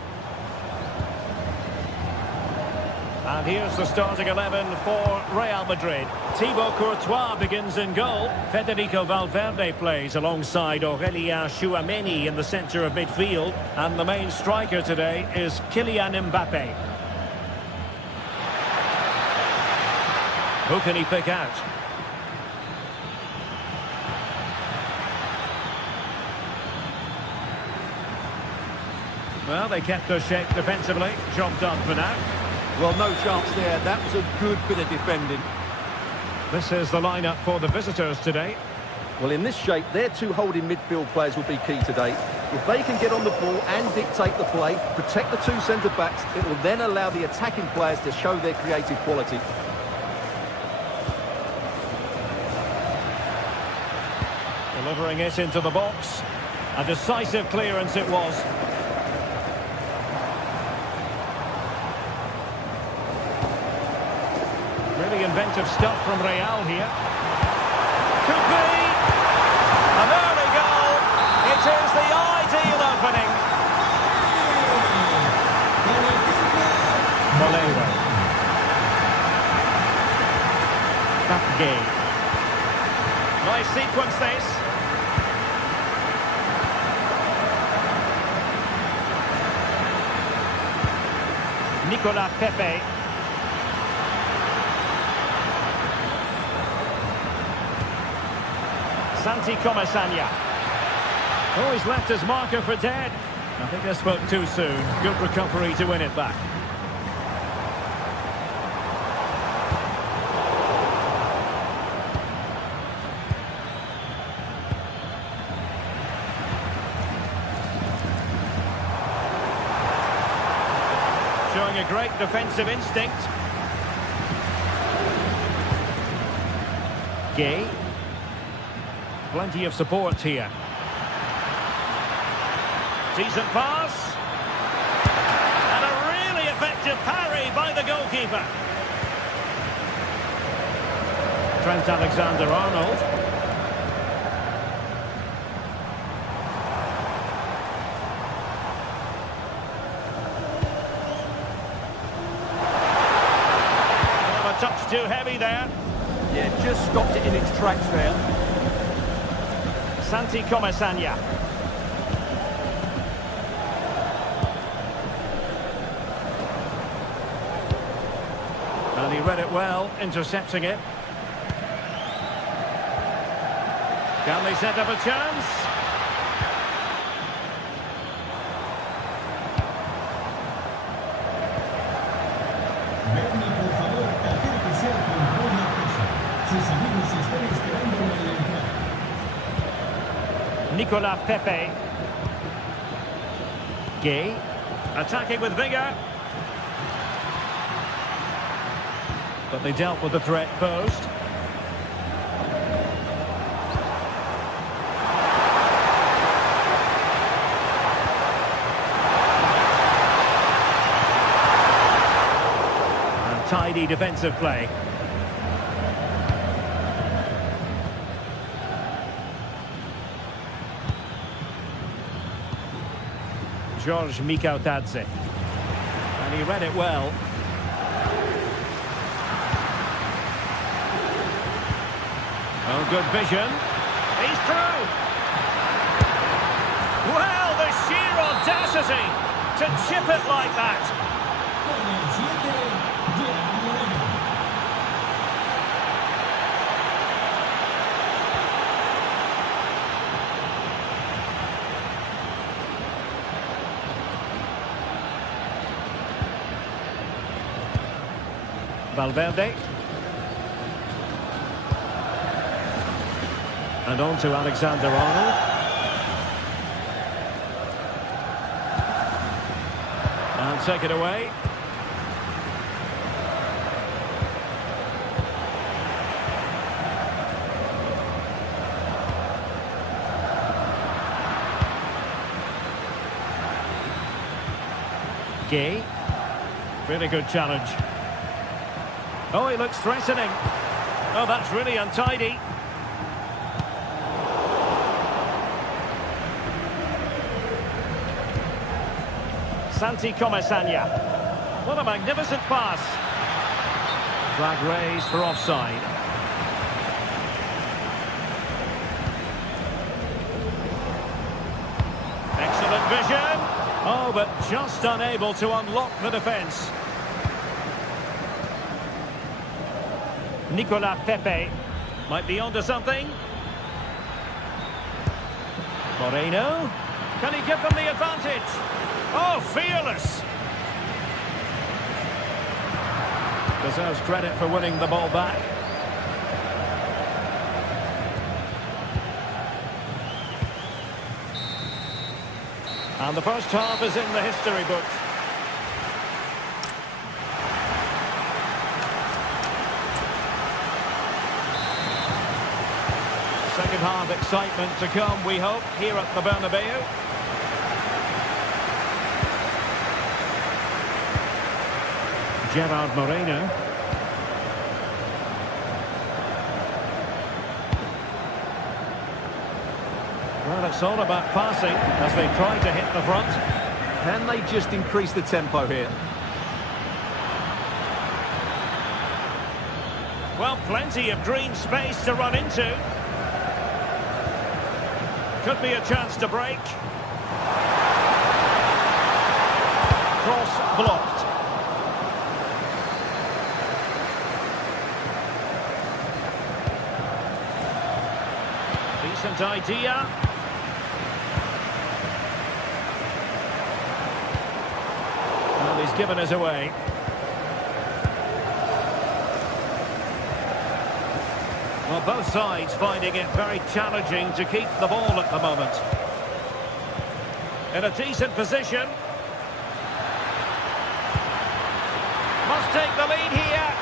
And here's the starting 11 for Real Madrid. Thibaut Courtois begins in goal. Federico Valverde plays alongside Aurélien Tchouameni in the centre of midfield. And the main striker today is Kylian Mbappe. Who can he pick out? Well, they kept their shape defensively. Job done for now. Well, no chance there. That was a good bit of defending. This is the lineup for the visitors today. Well, in this shape, their two holding midfield players will be key today. If they can get on the ball and dictate the play, protect the two centre-backs, it will then allow the attacking players to show their creative quality. Delivering it into the box. A decisive clearance it was. Really inventive stuff from Real here. Could be an early goal. It is the ideal opening. Molero. Back game. Nice sequence this. Nicolas Pepe. Santi Comasagna. Oh, he's left his marker for dead. I think I spoke too soon. Good recovery to win it back. Showing a great defensive instinct. Gay. Plenty of support here. Decent pass. And a really effective parry by the goalkeeper. Trent Alexander-Arnold. A touch too heavy there. Yeah, just stopped it in its tracks there. Santi Comasagna. And he read it well, intercepting it. Can they set up a chance? Nicolas Pepe. Gay. Attacking with vigour. But they dealt with the threat posed. And tidy defensive play. George Mikautadze. And he read it well. Oh, good vision. He's through. Well, the sheer audacity to chip it like that. Valverde. And on to Alexander-Arnold. And take it away. Gay. Really good challenge. Oh, he looks threatening. Oh, that's really untidy. Santi Comasagna. What a magnificent pass. Flag raised for offside. Excellent vision. Oh, but just unable to unlock the defence. Nicolas Pepe might be onto something. Moreno. Can he give them the advantage? Oh, fearless. Deserves credit for winning the ball back. And the first half is in the history books. Second half excitement to come, we hope, here at the Bernabeu. Gerard Moreno. Well, it's all about passing as they try to hit the front. Can they just increase the tempo here? Well, plenty of green space to run into. Could be a chance to break. Cross blocked. decent idea. Well, he's given us away. Well, both sides finding it very challenging to keep the ball at the moment. In a decent position. Must take the lead here.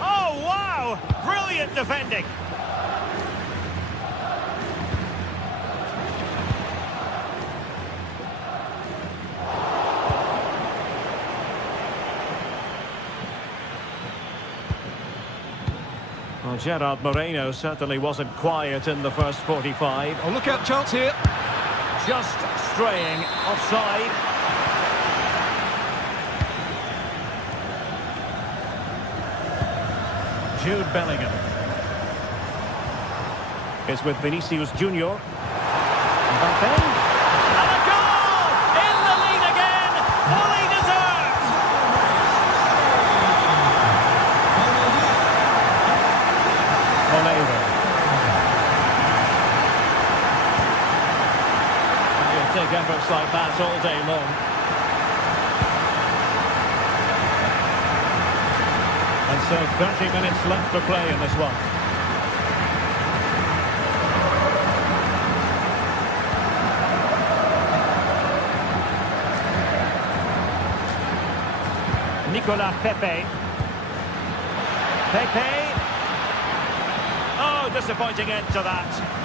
Oh, wow! Brilliant defending. Well, Gerard Moreno certainly wasn't quiet in the first 45. Oh, look out, chance here. Just straying offside. Jude Bellingham is with Vinicius Junior. Mbappe. And a goal! In the lead again! Fully deserved! Oliver. You'll take efforts like that all day long. And so 30 minutes left to play in this one. Nicolas Pepe. Pepe. Oh, disappointing end to that.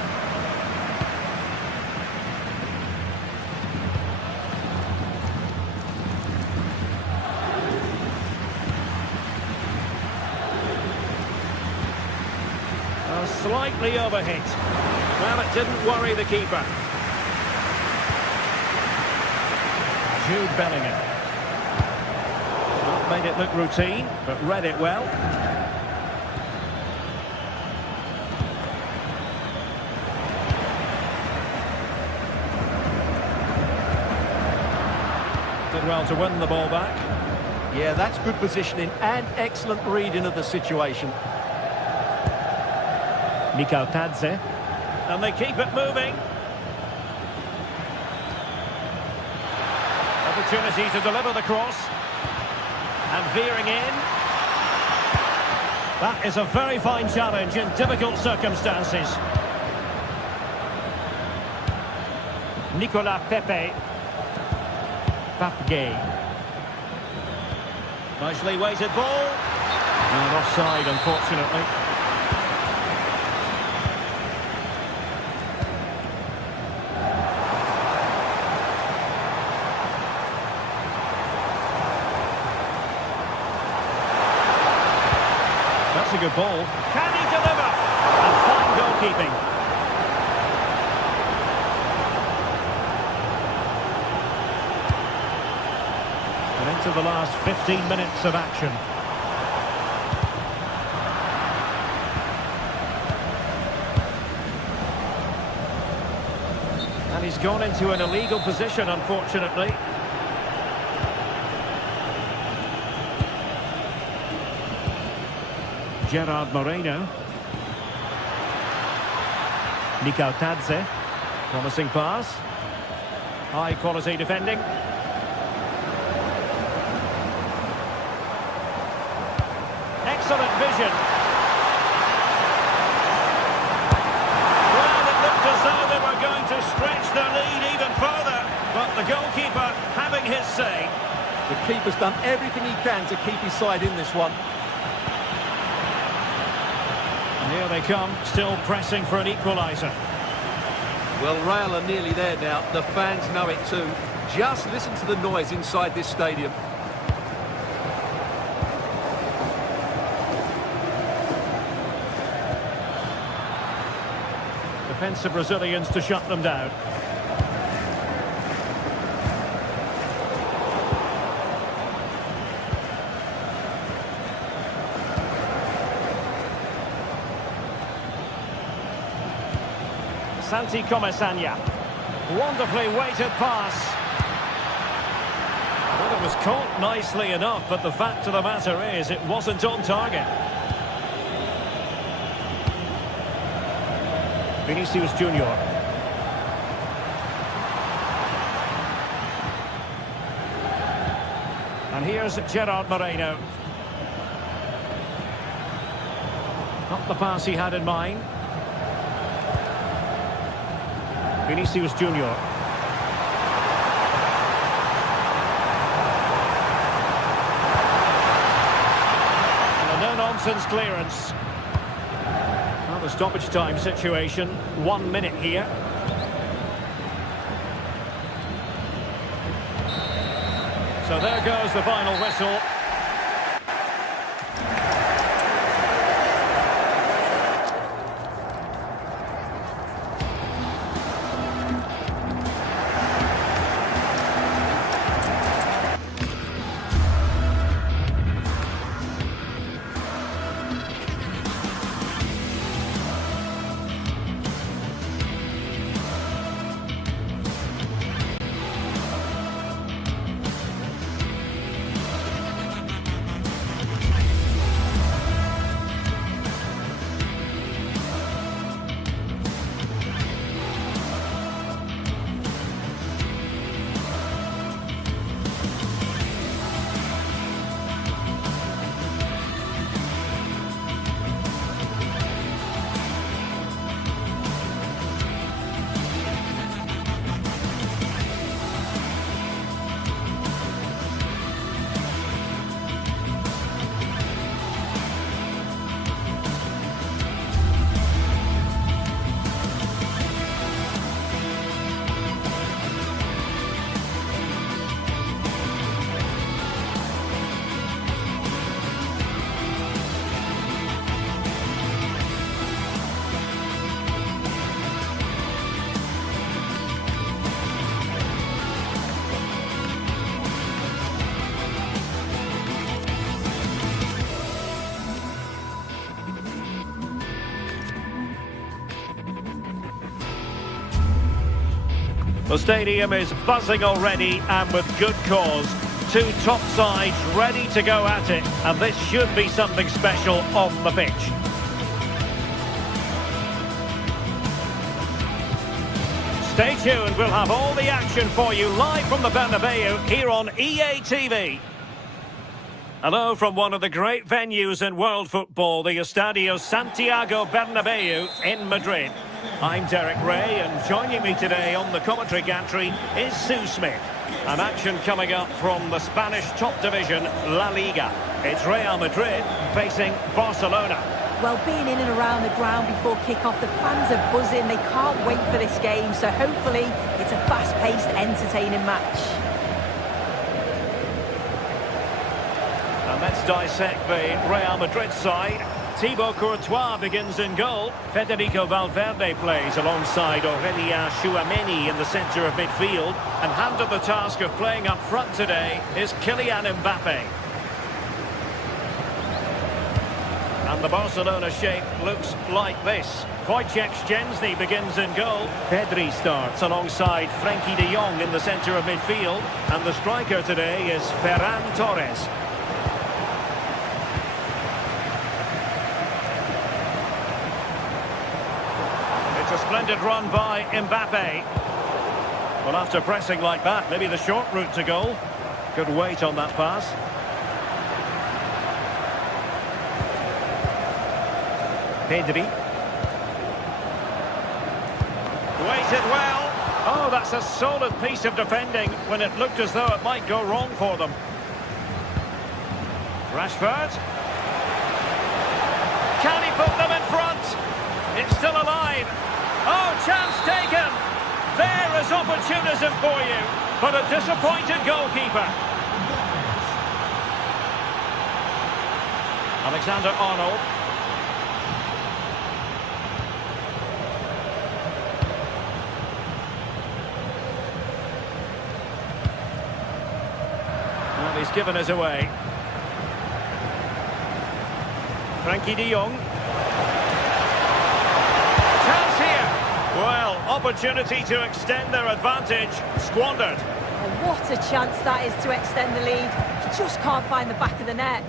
Slightly overhit. Well, it didn't worry the keeper. Jude Bellingham. Not made it look routine, but read it well. Did well to win the ball back. Yeah, that's good positioning and excellent reading of the situation. Mikel Tadze. And they keep it moving. Opportunity to deliver the cross. And veering in. That is a very fine challenge in difficult circumstances. Nicolas Pepe. Pape. Nicely weighted ball. And offside, unfortunately. That's a good ball. Can he deliver? And fine goalkeeping. And into the last 15 minutes of action. And he's gone into an illegal position, unfortunately. Gerard Moreno. Mikel Tadze. Promising pass. High quality defending. Excellent vision. Well, it looked as though they were going to stretch their lead even further, but the goalkeeper having his say. The keeper's done everything he can to keep his side in this one. Here they come, still pressing for an equaliser. Well, Real are nearly there now. The fans know it too. Just listen to the noise inside this stadium. Defensive Brazilians to shut them down. Santi Comesaña. Wonderfully weighted pass. Well, it was caught nicely enough, but the fact of the matter is it wasn't on target. Vinicius Junior. And here's Gerard Moreno. Not the pass he had in mind. Vinicius Junior. And a no-nonsense clearance. Well, the stoppage time situation. 1 minute here. So there goes the final whistle. The stadium is buzzing already, and with good cause. Two top sides ready to go at it, and this should be something special on the pitch. Stay tuned, we'll have all the action for you live from the Bernabeu here on EA TV. Hello from one of the great venues in world football, the Estadio Santiago Bernabeu in Madrid. I'm Derek Ray, and joining me today on the commentary gantry is Sue Smith. And action coming up from the Spanish top division, La Liga. It's Real Madrid facing Barcelona. Well, being in and around the ground before kick-off, the fans are buzzing. They can't wait for this game, so hopefully it's a fast-paced, entertaining match. And let's dissect the Real Madrid side. Thibaut Courtois begins in goal. Federico Valverde plays alongside Aurélien Tchouaméni in the centre of midfield. And handed the task of playing up front today is Kylian Mbappe. And the Barcelona shape looks like this. Wojciech Szczęsny begins in goal. Pedri starts alongside Frenkie de Jong in the centre of midfield. And the striker today is Ferran Torres. It's a splendid run by Mbappe. Well, after pressing like that, maybe the short route to goal. Good weight on that pass. Pedri. Waited well. Oh, that's a solid piece of defending when it looked as though it might go wrong for them. Rashford. Can he put them in front? It's still alive. Oh, chance taken. There is opportunism for you, but a disappointed goalkeeper. Alexander-Arnold. Well, he's given us away. Frenkie de Jong. Well, opportunity to extend their advantage, squandered. Oh, what a chance that is to extend the lead. He just can't find the back of the net.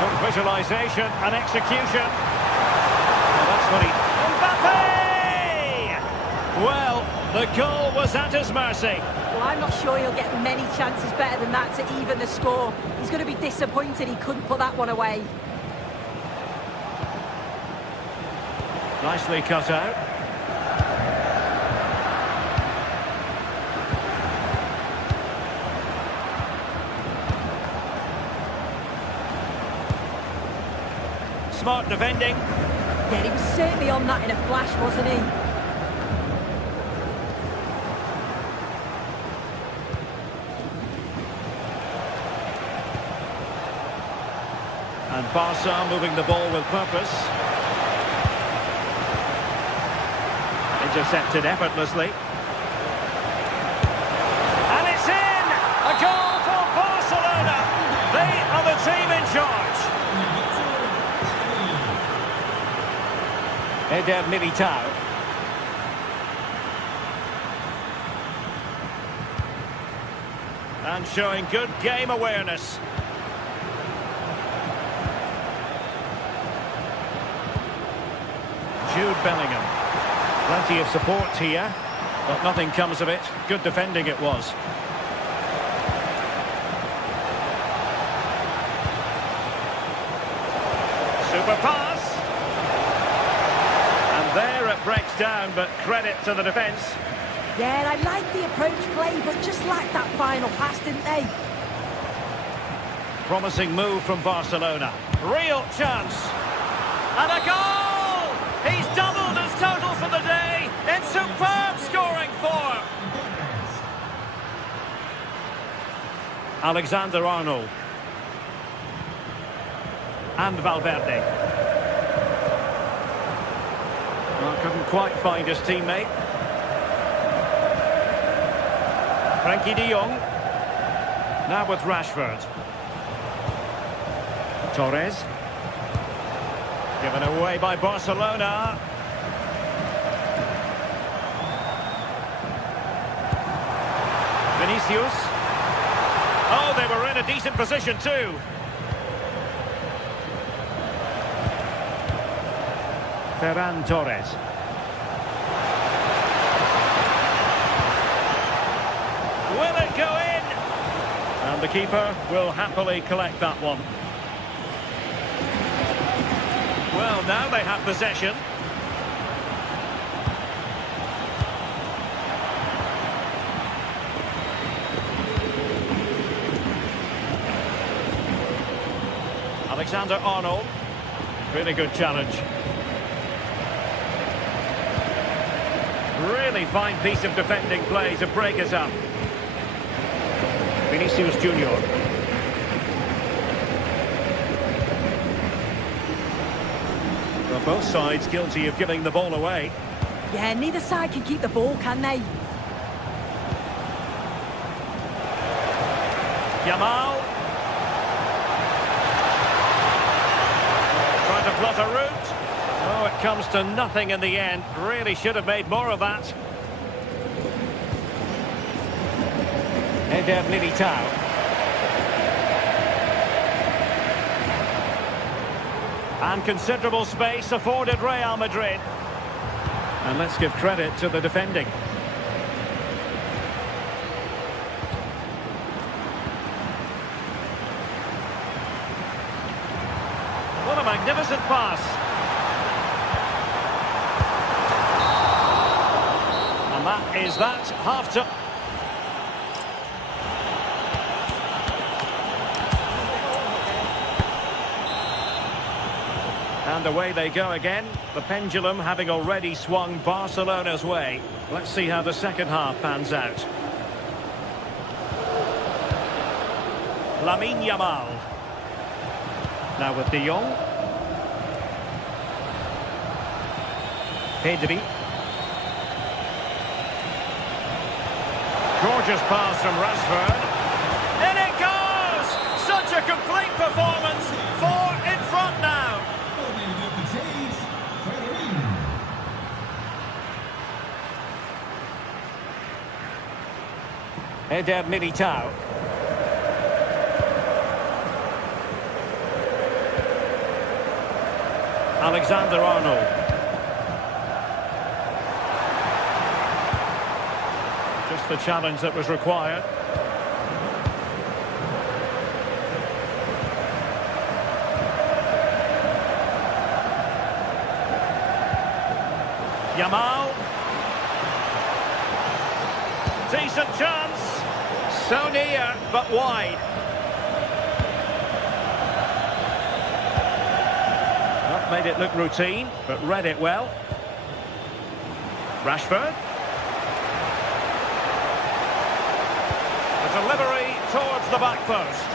Don't Visualisation and execution. Well, that's what he... Mbappe! Well, the goal was at his mercy. Well, I'm not sure he'll get many chances better than that to even the score. He's going to be disappointed he couldn't put that one away. Nicely cut out. Smart defending. Yeah, he was certainly on that in a flash, wasn't he? And Barca moving the ball with purpose. Intercepted effortlessly. And it's in! A goal for Barcelona! They are the team in charge. Eder Militao. And showing good game awareness. Jude Bellingham. Plenty of support here, but nothing comes of it. Good defending it was. Super pass. And there it breaks down, but credit to the defence. Yeah, I like the approach play, but just lacked that final pass, didn't they? Promising move from Barcelona. Real chance. And a goal! He's doubled his total for the day in superb scoring form. Alexander-Arnold. And Valverde. Well, couldn't quite find his teammate. Frankie de Jong. Now with Rashford. Torres. Given away by Barcelona. Vinicius. Oh, they were in a decent position too. Ferran Torres. Will it go in? And the keeper will happily collect that one. Well, now they have possession. Alexander-Arnold. Really good challenge. Really fine piece of defending play to break us up. Vinicius Junior. Well, both sides guilty of giving the ball away. Yeah, neither side can keep the ball, can they? Yamal. Trying to plot a route. Oh, it comes to nothing in the end. Really should have made more of that. Eder Militao. And considerable space afforded Real Madrid. And let's give credit to the defending. What a magnificent pass. And that is that half-time. And away they go again, the pendulum having already swung Barcelona's way. Let's see how the second half pans out. Lamine Yamal. Now with de Jong. Pedri. Gorgeous pass from Rashford. In it goes! Such a complete performance. 4 in front now. Eder Militao. Alexander-Arnold. Just the challenge that was required. Yamal. Decent chance. So near, but wide. Not made it look routine, but read it well. Rashford. The delivery towards the back post.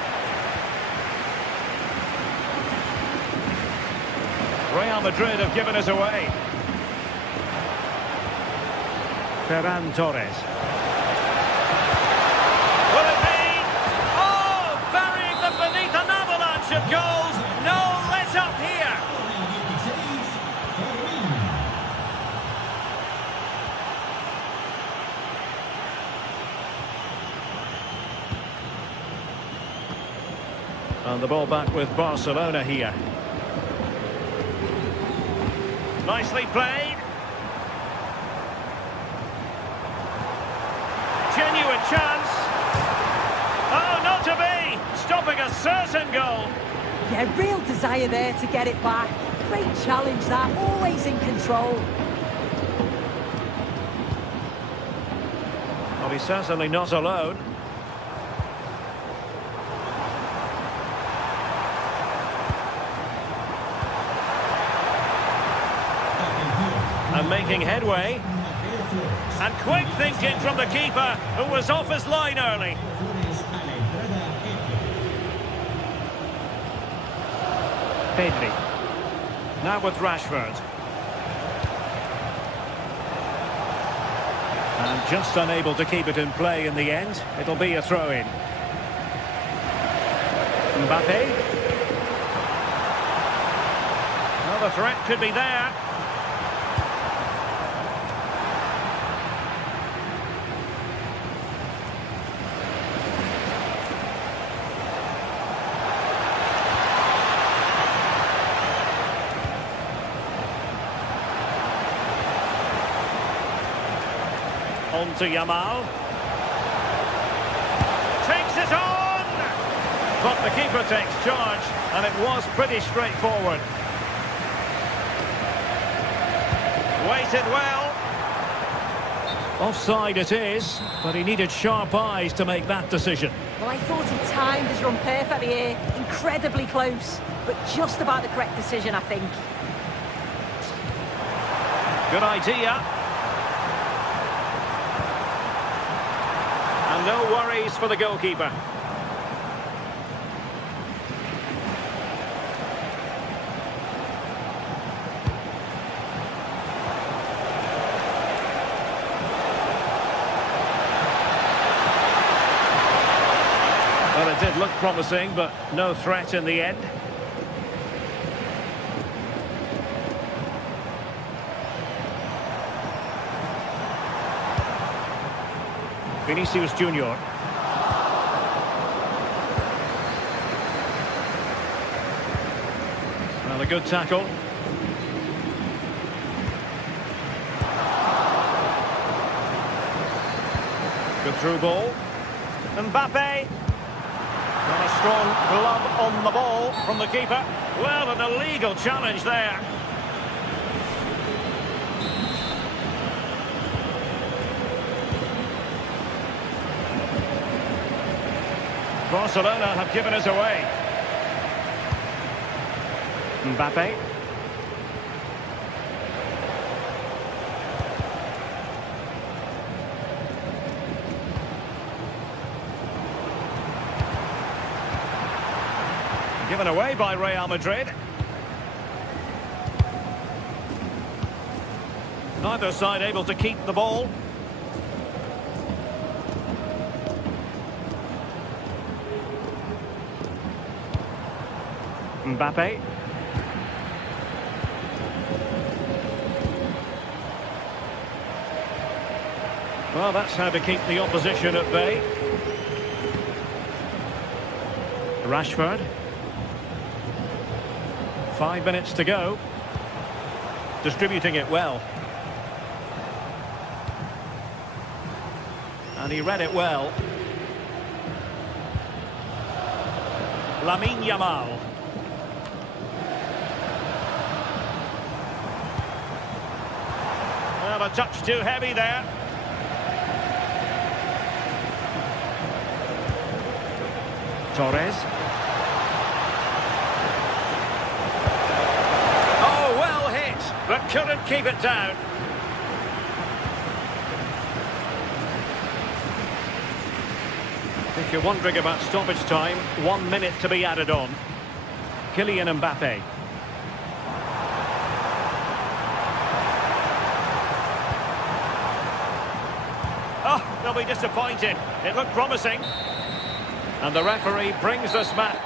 Real Madrid have given us away. Ferran Torres. Will it be? Oh, burying them beneath an avalanche of goals. No let up here. And the ball back with Barcelona here. Nicely played. Genuine chance. Oh, not to be. Stopping a certain goal. Yeah, real desire there to get it back. Great challenge that, always in control. Well, he's certainly not alone. And making headway. And quick thinking from the keeper, who was off his line early. Pedri. Now with Rashford. And just unable to keep it in play in the end. It'll be a throw-in. Mbappe. Well, the threat could be there. On to Yamal. Takes it on! But the keeper takes charge, and it was pretty straightforward. Waited well. Offside it is, but he needed sharp eyes to make that decision. Well, I thought he timed his run perfectly here. Incredibly close, but just about the correct decision, I think. Good idea. And no worries for the goalkeeper. Well, it did look promising, but no threat in the end. Vinicius Junior. Well, a good tackle. Good through ball. Mbappe. And a strong glove on the ball from the keeper. Well, an illegal challenge there. Barcelona have given us away. Mbappe. Given away by Real Madrid. Neither side able to keep the ball. Mbappe. Well, that's how to keep the opposition at bay. Rashford. 5 minutes to go. distributing it well. And he read it well. Lamine Yamal. Well, a touch too heavy there. Torres. Oh, well hit, but couldn't keep it down. If you're wondering about stoppage time, 1 minute to be added on. Kylian Mbappe. Oh, they'll be disappointed. It looked promising. And the referee brings this match.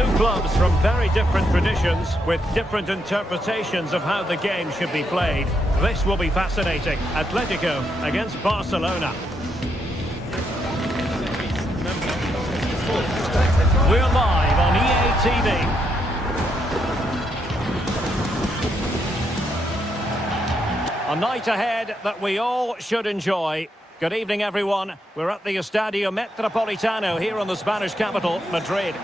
Two clubs from very different traditions with different interpretations of how the game should be played. This will be fascinating. Atletico against Barcelona. We're live on EA TV. A night ahead that we all should enjoy. Good evening, everyone. We're at the Estadio Metropolitano here on the Spanish capital, Madrid.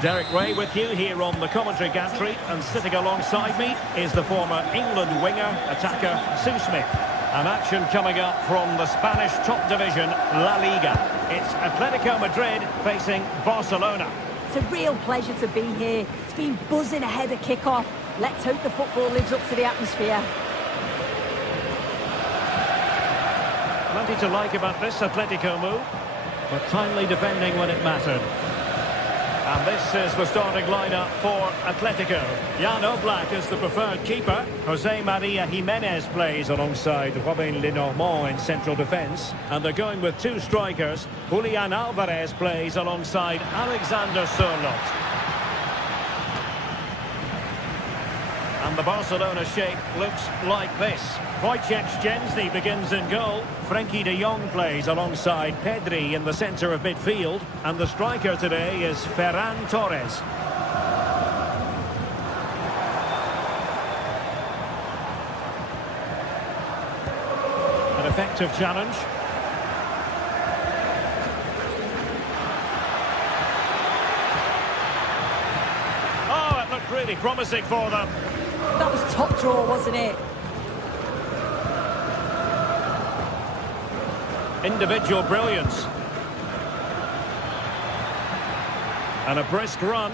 Derek Ray with you here on the commentary gantry, and sitting alongside me is the former England winger, attacker, Sue Smith. An action coming up from the Spanish top division, La Liga. It's Atletico Madrid facing Barcelona. It's a real pleasure to be here. It's been buzzing ahead of kick-off. Let's hope the football lives up to the atmosphere. Plenty to like about this Atletico move, but timely defending when it mattered. And this is the starting lineup for Atletico. Jan Oblak is the preferred keeper. Jose Maria Jimenez plays alongside Robin Lenormand in central defence. And they're going with two strikers. Julian Alvarez plays alongside Alexander Sørloth. And the Barcelona shape looks like this. Wojciech Szczęsny begins in goal. Frenkie de Jong plays alongside Pedri in the centre of midfield. And the striker today is Ferran Torres. An effective challenge. Oh, it looked really promising for them. That was top draw, wasn't it? Individual brilliance. And a brisk run.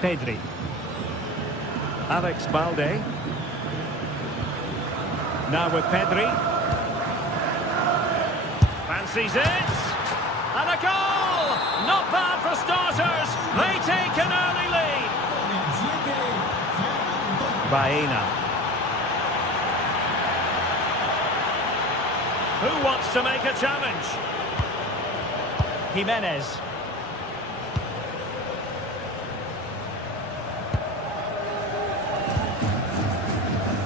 Pedri. Alex Balde. Now with Pedri. Fancies it. And a goal! Not bad for starters. They take an early lead. Baena. Who wants to make a challenge? Jimenez.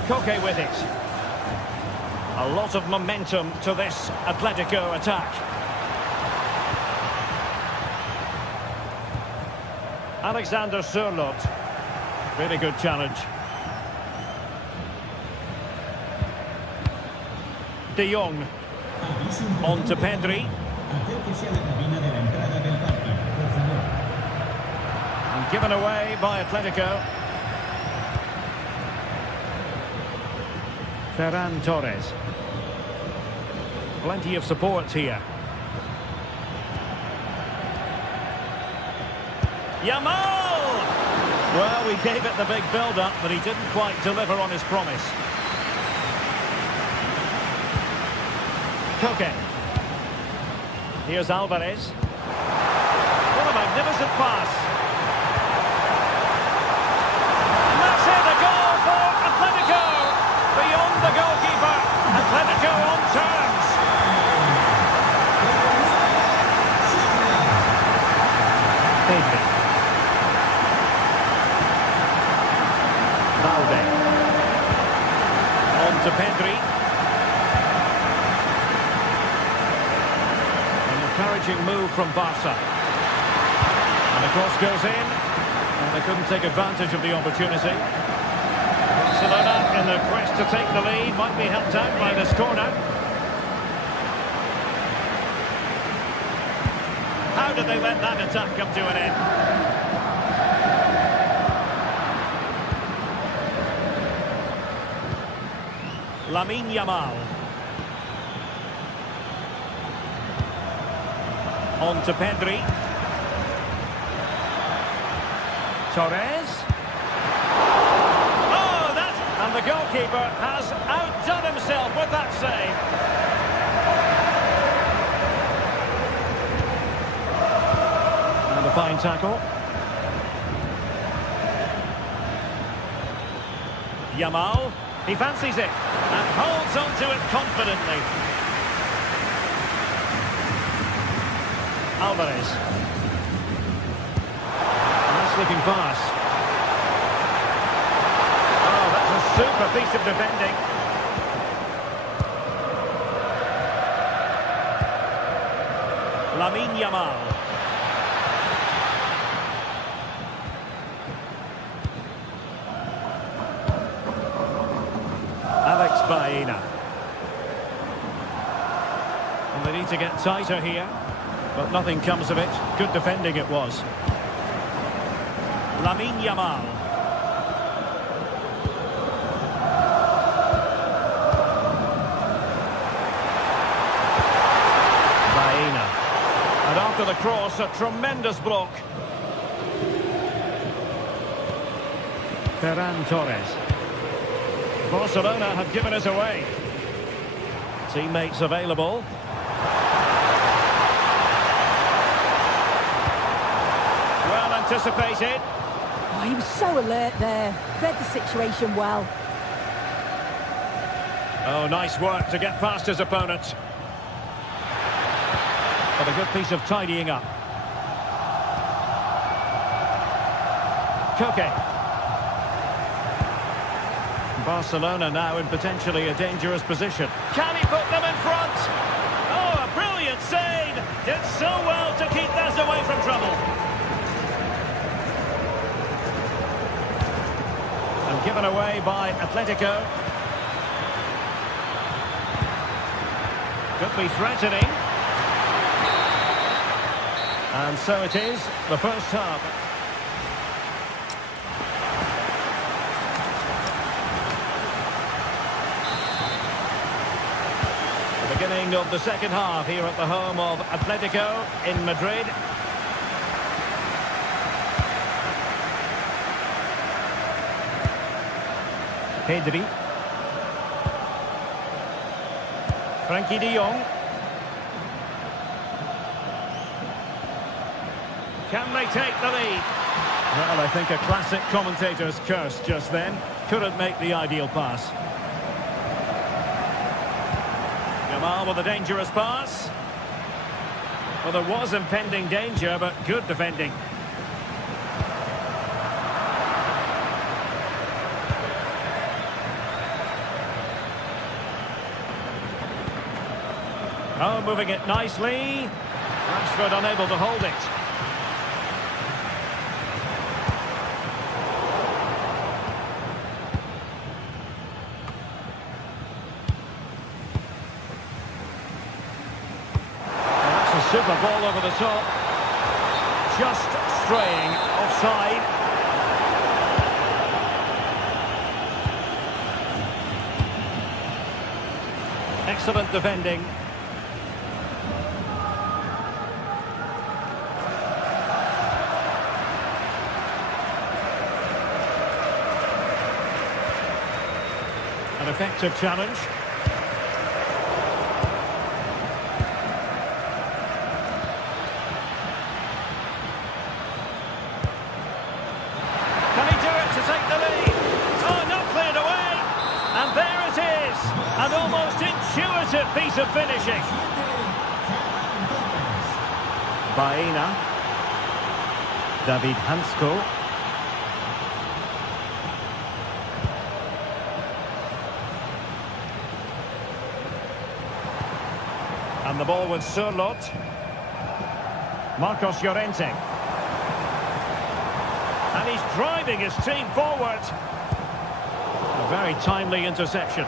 Koke with it. A lot of momentum to this Atletico attack. Alexander Sørloth. Really good challenge. De Jong. On to Pedri. And given away by Atletico. Ferran Torres. Plenty of support here. Yamal! Well, we gave it the big build-up, but he didn't quite deliver on his promise. Koke. Here's Alvarez. What a magnificent pass. And that's it, a goal for Atletico. Beyond the goalkeeper. Atletico on terms. Pedri. Balde. On to Pedri. Encouraging move from Barca. And the cross goes in, and they couldn't take advantage of the opportunity. Barcelona in their quest to take the lead might be helped out by this corner. How did they let that attack come to an end? Lamine Yamal. On to Pedri. Torres. Oh, that's... And the goalkeeper has outdone himself with that save. And a fine tackle. Yamal. He fancies it and holds on to it confidently. Alvarez. Nice looking pass. Oh, that's a super piece of defending. Lamine Yamal. Baena. And they need to get tighter here, but nothing comes of it. Good defending it was. Lamine Yamal. Baena. And after the cross, a tremendous block. Ferran Torres. Barcelona have given us away. Teammates available. Well anticipated. Oh, he was so alert there. Read the situation well. Oh, nice work to get past his opponent. But a good piece of tidying up. Koke. Barcelona now in potentially a dangerous position. Can he put them in front? Oh, a brilliant save! Did so well to keep us away from trouble. And given away by Atletico. Could be threatening. And so it is, the first half. Beginning of the second half here at the home of Atletico in Madrid. Pedri. Frankie de Jong. Can they take the lead? Well, I think a classic commentator's curse just then. Couldn't make the ideal pass. Yamal with a dangerous pass. Well, there was impending danger, but good defending. Oh, moving it nicely. Rashford unable to hold it. Super ball over the top. Just straying offside. Excellent defending. An effective challenge. An almost intuitive piece of finishing. Baena. David Hansko. And the ball with Sørloth. Marcos Llorente. And he's driving his team forward. A very timely interception.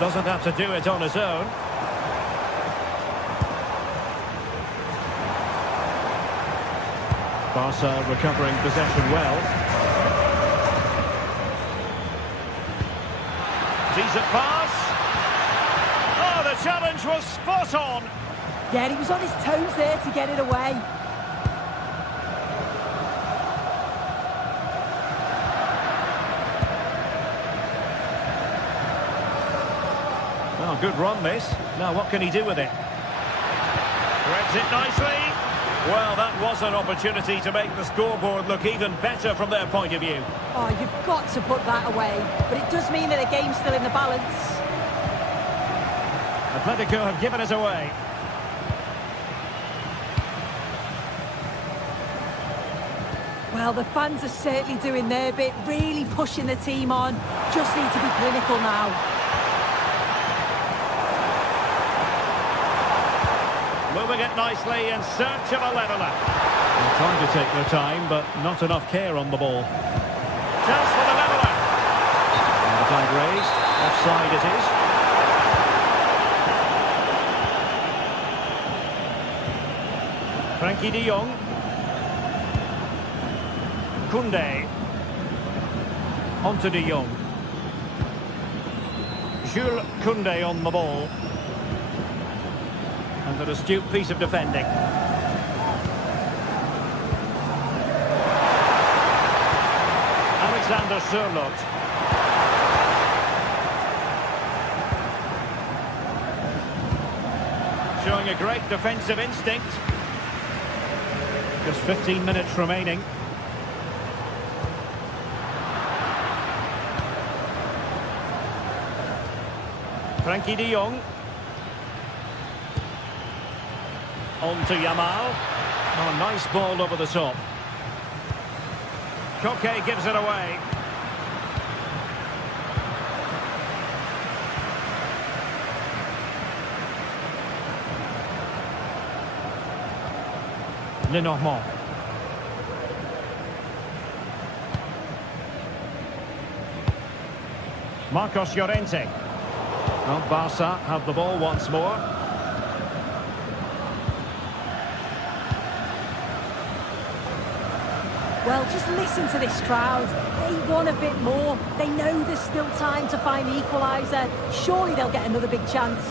Doesn't have to do it on his own. Barca recovering possession well. Decent pass. Oh, the challenge was spot on. Yeah, he was on his toes there to get it away. Oh, good run this. Now what can he do with it? Threads it nicely. Well, that was an opportunity to make the scoreboard look even better from their point of view. Oh, you've got to put that away. But it does mean that the game's still in the balance. Atletico have given us away. Well, the fans are certainly doing their bit, really pushing the team on. Just need to be clinical now. Moving it nicely in search of a leveller. They're trying to take their time, but not enough care on the ball. Chance for the leveller. And the flag raised. Offside it is. Frankie de Jong. Koundé. On to de Jong. Jules Koundé on the ball. And an astute piece of defending. Alexander Sørloth. Showing a great defensive instinct. Just 15 minutes remaining. Frankie de Jong. On to Yamal. Oh, nice ball over the top. Koke gives it away. Lenormand. Marcos Llorente. Well, Barca have the ball once more. Well, just listen to this crowd. They want a bit more. They know there's still time to find the equaliser. Surely they'll get another big chance.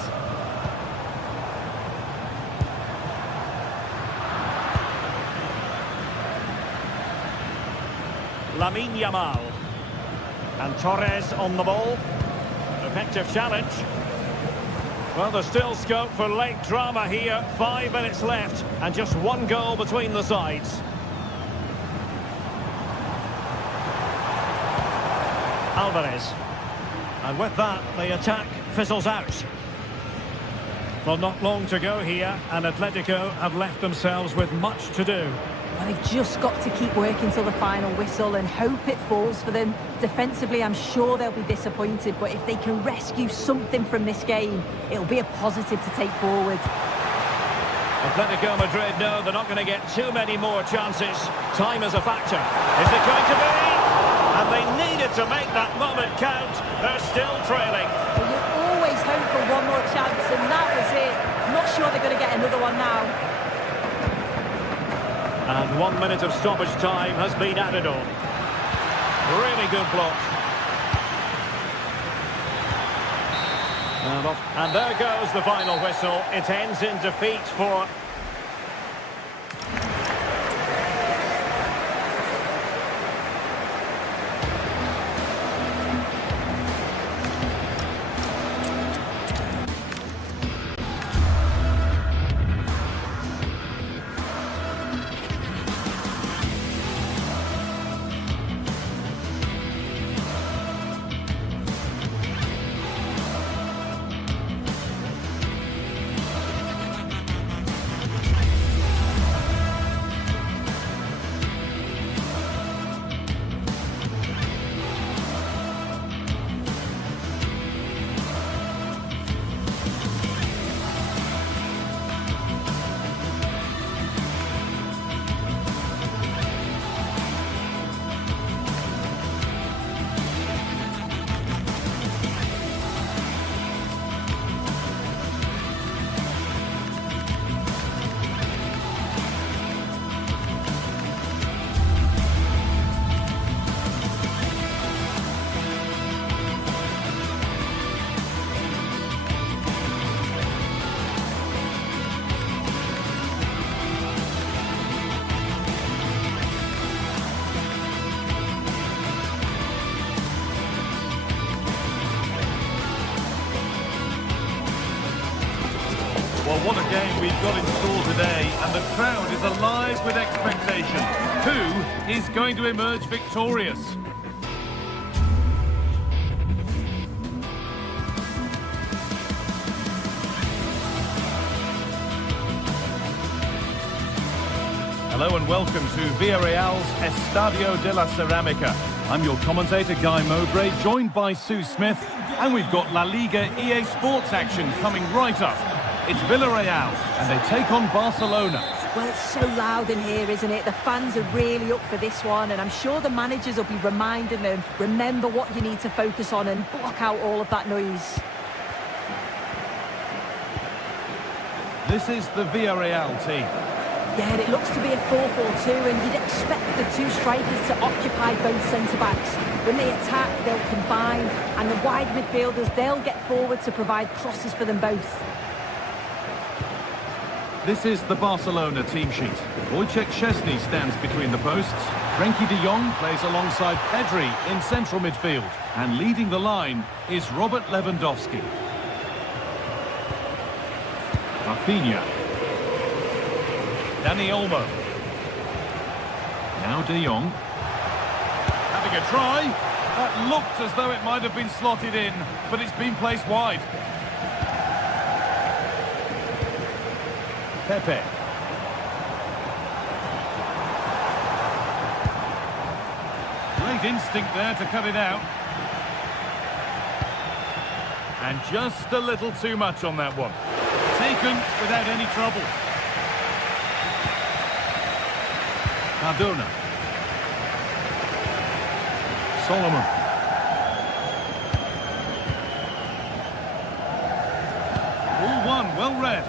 Lamine Yamal. And Torres on the ball. Effective challenge. Well, there's still scope for late drama here. 5 minutes left and just one goal between the sides. Alvarez. And with that, the attack fizzles out. Well, not long to go here, and Atletico have left themselves with much to do. Well, they've just got to keep working till the final whistle and hope it falls for them. Defensively, I'm sure they'll be disappointed, but if they can rescue something from this game, it'll be a positive to take forward. Atletico Madrid know they're not going to get too many more chances. Time is a factor. Is it going to be? And they needed to make that moment count. They're still trailing. Well, you always hope for one more chance, and that was it. I'm not sure they're going to get another one now. And 1 minute of stoppage time has been added on. Really good block. And there goes the final whistle. It ends in defeat for... Well, what a game we've got in store today, and the crowd is alive with expectation. Who is going to emerge victorious? Hello and welcome to Villarreal's Estadio de la Ceramica. I'm your commentator, Guy Mowbray, joined by Sue Smith, and we've got La Liga EA Sports action coming right up. It's Villarreal, and they take on Barcelona. Well, it's so loud in here, isn't it? The fans are really up for this one, and I'm sure the managers will be reminding them, remember what you need to focus on and block out all of that noise. This is the Villarreal team. Yeah, it looks to be a 4-4-2, and you'd expect the two strikers to occupy both centre-backs. When they attack, they'll combine, and the wide midfielders, they'll get forward to provide crosses for them both. This is the Barcelona team sheet. Wojciech Szczesny stands between the posts. Frenkie de Jong plays alongside Pedri in central midfield. And leading the line is Robert Lewandowski. Rafinha. Dani Olmo. Now de Jong. Having a try. That looked as though it might have been slotted in, but it's been placed wide. Pepe. Great instinct there to cut it out. And just a little too much on that one. Taken without any trouble. Cardona. Solomon. All one, well read.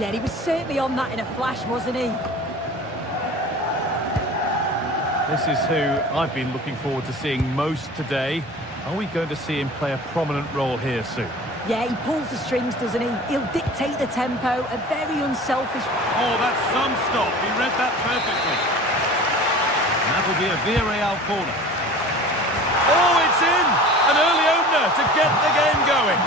Yeah, he was certainly on that in a flash, wasn't he? This is who I've been looking forward to seeing most today. Are we going to see him play a prominent role here, Sue? Yeah, he pulls the strings, doesn't he? He'll dictate the tempo, a very unselfish... Oh, that's some stop. He read that perfectly. That'll be a Villarreal corner. Oh, it's in! An early opener to get the game going.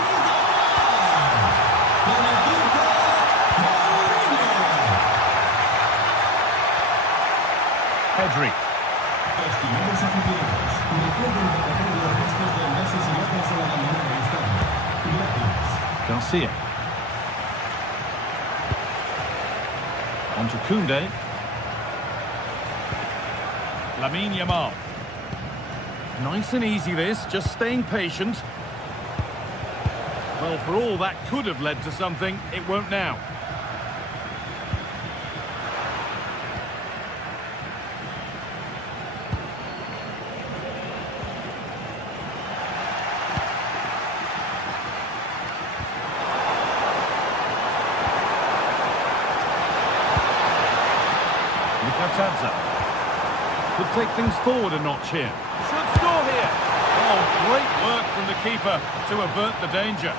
Pedri. Garcia. On to Koundé. Lamine Yamal. Nice and easy this, just staying patient. Well, for all that could have led to something, it won't now. Could take things forward a notch here. Should score here. Oh, great work from the keeper to avert the danger.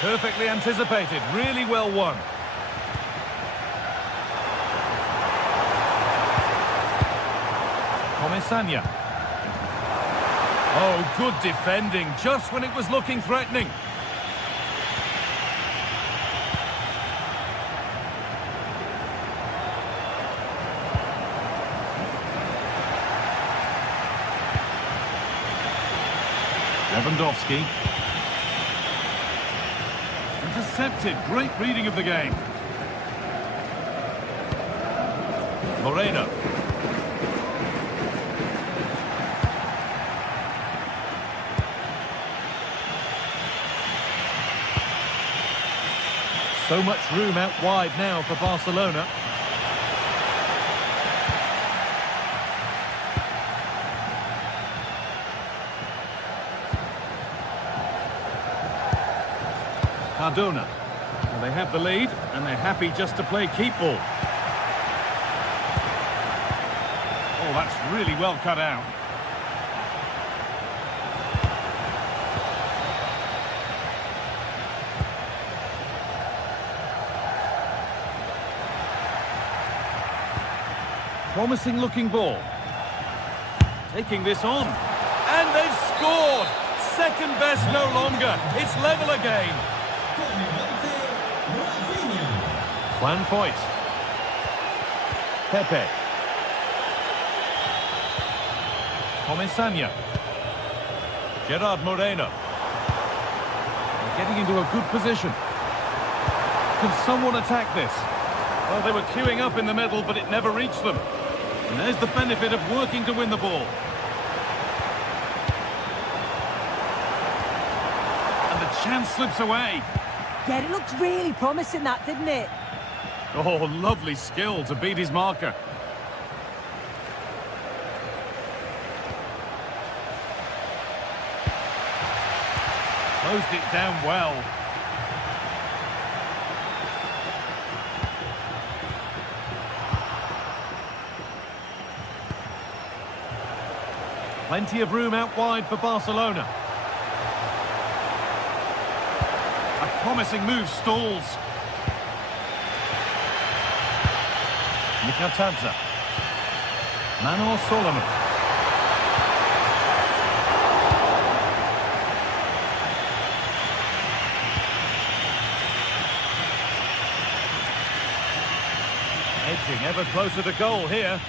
Perfectly anticipated, really well won. Comesaña. Oh, good defending, just when it was looking threatening. Lewandowski. Intercepted. Great reading of the game. Moreno. So much room out wide now for Barcelona. Cardona. Well, they have the lead, and they're happy just to play keep ball. Oh, that's really well cut out. Promising looking ball. Taking this on. And they've scored! second best no longer. It's level again. Juan Foyt. Pepe. Comesaña. Gerard Moreno. They're getting into a good position. Can someone attack this? Well, they were queuing up in the middle, but it never reached them. And there's the benefit of working to win the ball. And the chance slips away. Yeah, it looked really promising, that, didn't it? Oh, lovely skill to beat his marker. Closed it down well. Plenty of room out wide for Barcelona. A promising move stalls. Mikatadze. Manor Solomon. Edging ever closer to goal here.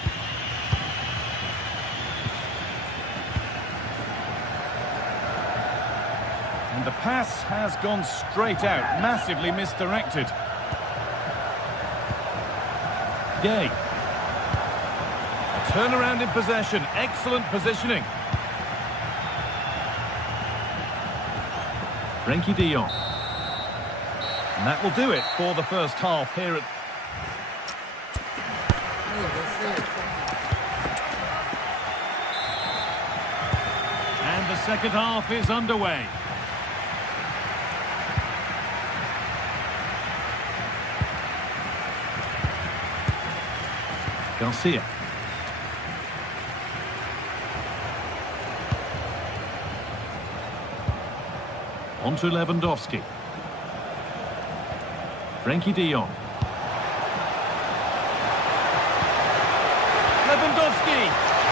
And the pass has gone straight out, massively misdirected. Gay. A turnaround in possession, excellent positioning. Frenkie de Jong. And that will do it for the first half here at... And the second half is underway. Garcia. On to Lewandowski. Frenkie de Jong. Lewandowski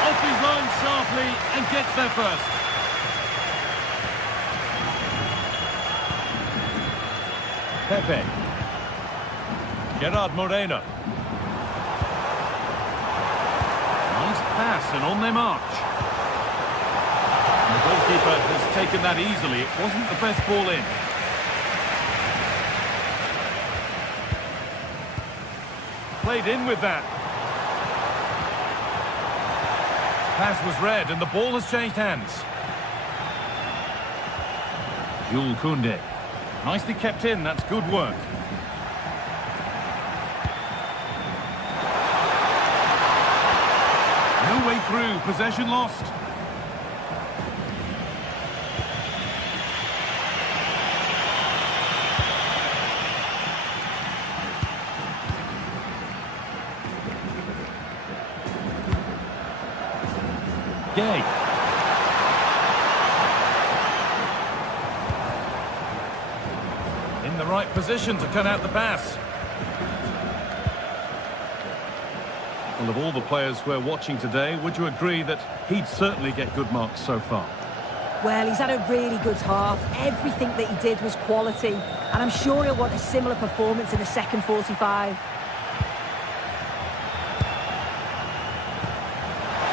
off his line sharply and gets there first. Pepe. Gerard Moreno. Nice pass and on their march. And the goalkeeper has taken that easily. It wasn't the best ball in. Played in with that. Pass was read and the ball has changed hands. Jules Koundé. Nicely kept in, that's good work. No way through, possession lost. Gay. In the right position to cut out the pass. Well, of all the players we're watching today, would you agree that he'd certainly get good marks so far? Well, he's had a really good half. Everything that he did was quality. And I'm sure he'll want a similar performance in the second 45.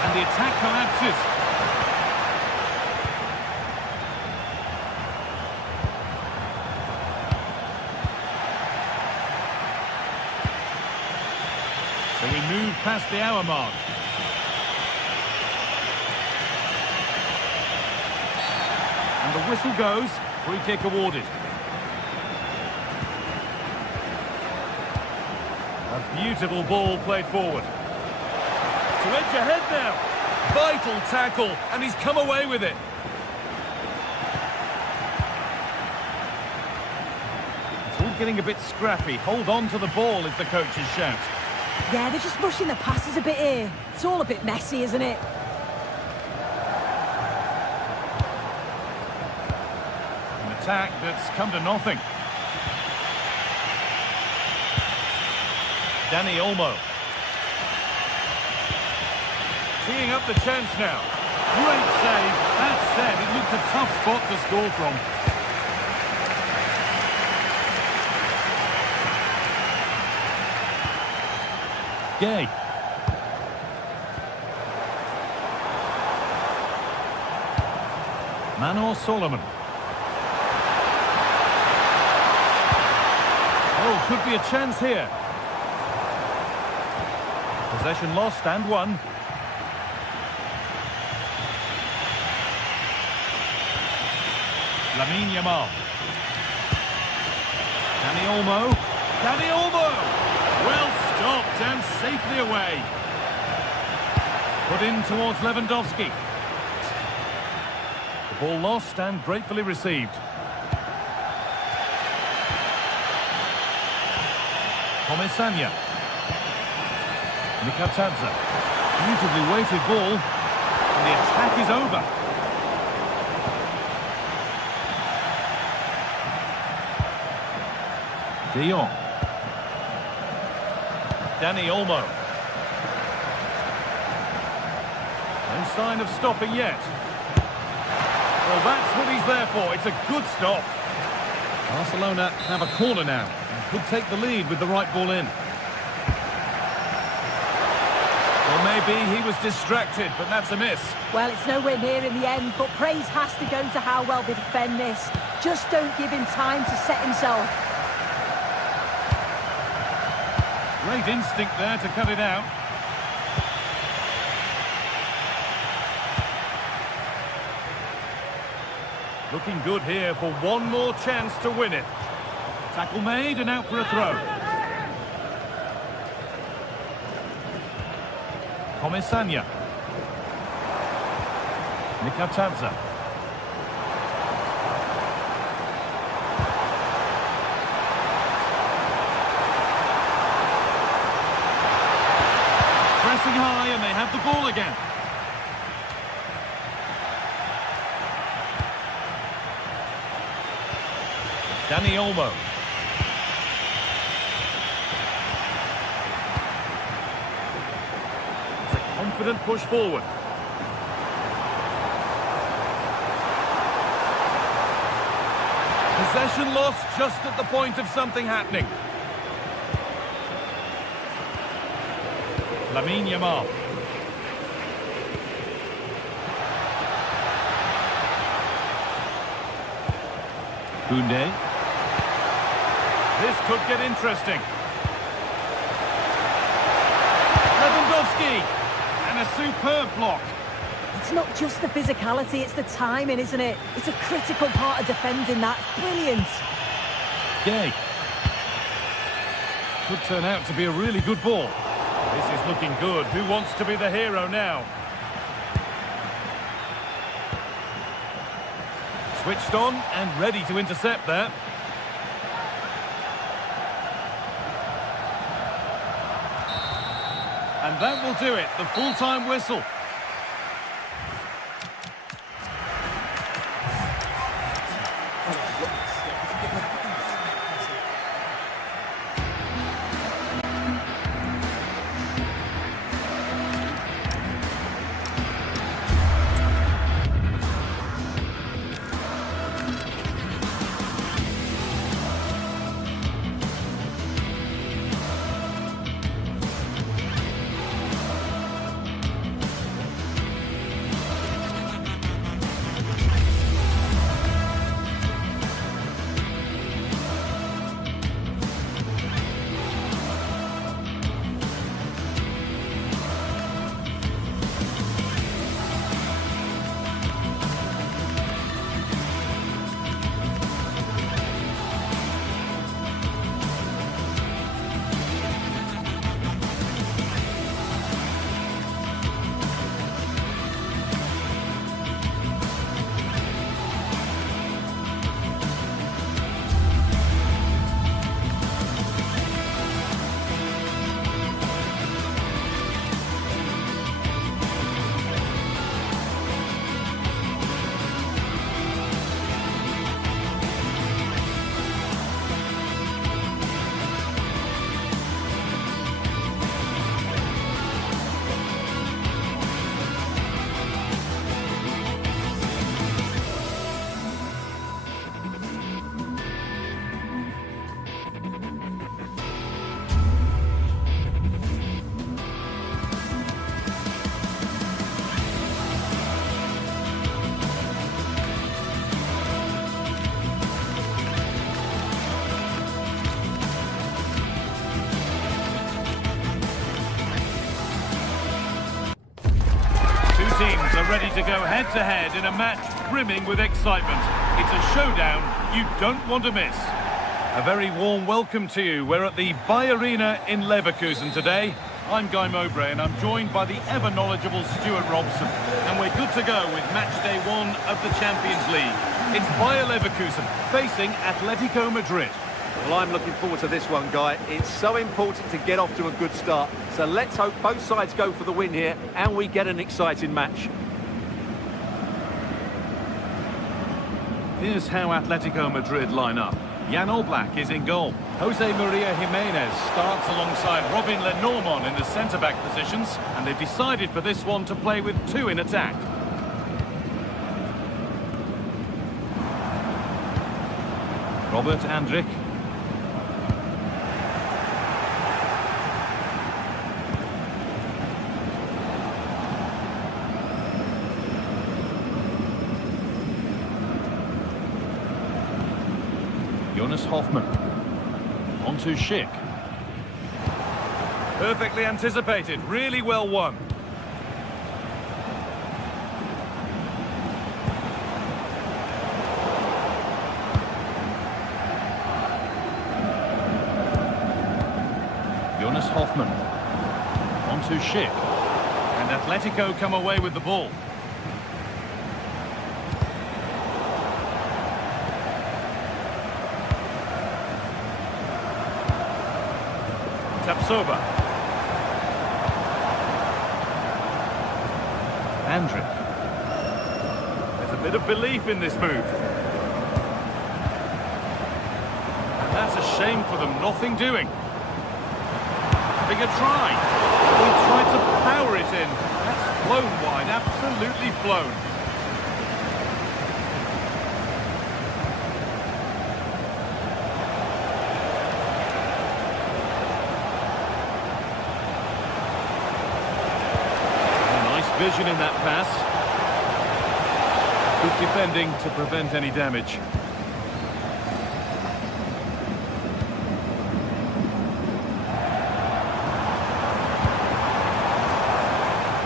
And the attack collapses. So we move past the hour mark. And the whistle goes. Free kick awarded. A beautiful ball played forward. To edge ahead now. Vital tackle, and he's come away with it. It's all getting a bit scrappy. Hold on to the ball is the coach's shout. Yeah, they're just rushing the passes a bit here. It's all a bit messy, isn't it? An attack that's come to nothing. Dani Olmo. Teeing up the chance now. Great save. That said, it looked a tough spot to score from. Gay. Manor Solomon. Oh, could be a chance here. Possession lost and won. Lamine Yamal. Dani Olmo. Dani Olmo! Well stopped and safely away. Put in towards Lewandowski. The ball lost and gratefully received. Komisanya. Mikatadze. Beautifully weighted ball. And the attack is over. De Jong. Dani Olmo. No sign of stopping yet. Well, that's what he's there for. It's a good stop. Barcelona have a corner now and could take the lead with the right ball in. Well, maybe he was distracted, but that's a miss. Well, it's nowhere near in the end, but praise has to go to how well they defend this. Just don't give him time to set himself. Great instinct there to cut it out. Looking good here for one more chance to win it. Tackle made and out for a throw. Komisanya. Mikatadze. Pressing high and they have the ball again. Dani Olmo. It's a confident push forward. Possession lost just at the point of something happening. Lamine Yamal. Koundé. This could get interesting. Lewandowski. And a superb block. It's not just the physicality, it's the timing, isn't it? It's a critical part of defending that. Brilliant. Gay. Could turn out to be a really good ball. This is looking good. Who wants to be the hero now? Switched on and ready to intercept there. And that will do it, the full-time whistle. They're ready to go head-to-head in a match brimming with excitement. It's a showdown you don't want to miss. A very warm welcome to you. We're at the Bay Arena in Leverkusen today. I'm Guy Mowbray and I'm joined by the ever-knowledgeable Stuart Robson. And we're good to go with match day 1 of the Champions League. It's Bayer Leverkusen facing Atletico Madrid. Well, I'm looking forward to this one, Guy. It's so important to get off to a good start. So let's hope both sides go for the win here and we get an exciting match. Here's how Atletico Madrid line up. Jan Oblak is in goal. Jose Maria Jimenez starts alongside Robin Lenormand in the centre-back positions, and they've decided for this one to play with 2 in attack. Robert Andrich. Jonas Hoffmann. On to Schick. Perfectly anticipated, really well won. Jonas Hoffmann. On to Schick. And Atletico come away with the ball. Tapsoba. Andrich. There's a bit of belief in this move. And that's a shame for them, nothing doing. Having a try. He tried to power it in. That's flown wide, absolutely flown. Vision in that pass. Good defending to prevent any damage.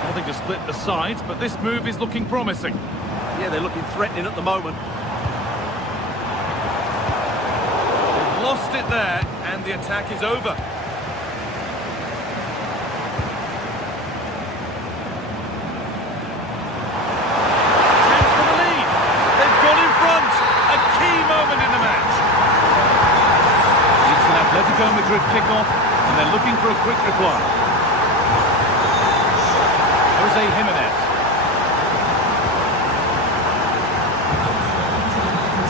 Nothing to split the sides, but this move is looking promising. Yeah, they're looking threatening at the moment. They've lost it there, and the attack is over. Atletico Madrid kick-off, and they're looking for a quick reply. Jose Jimenez.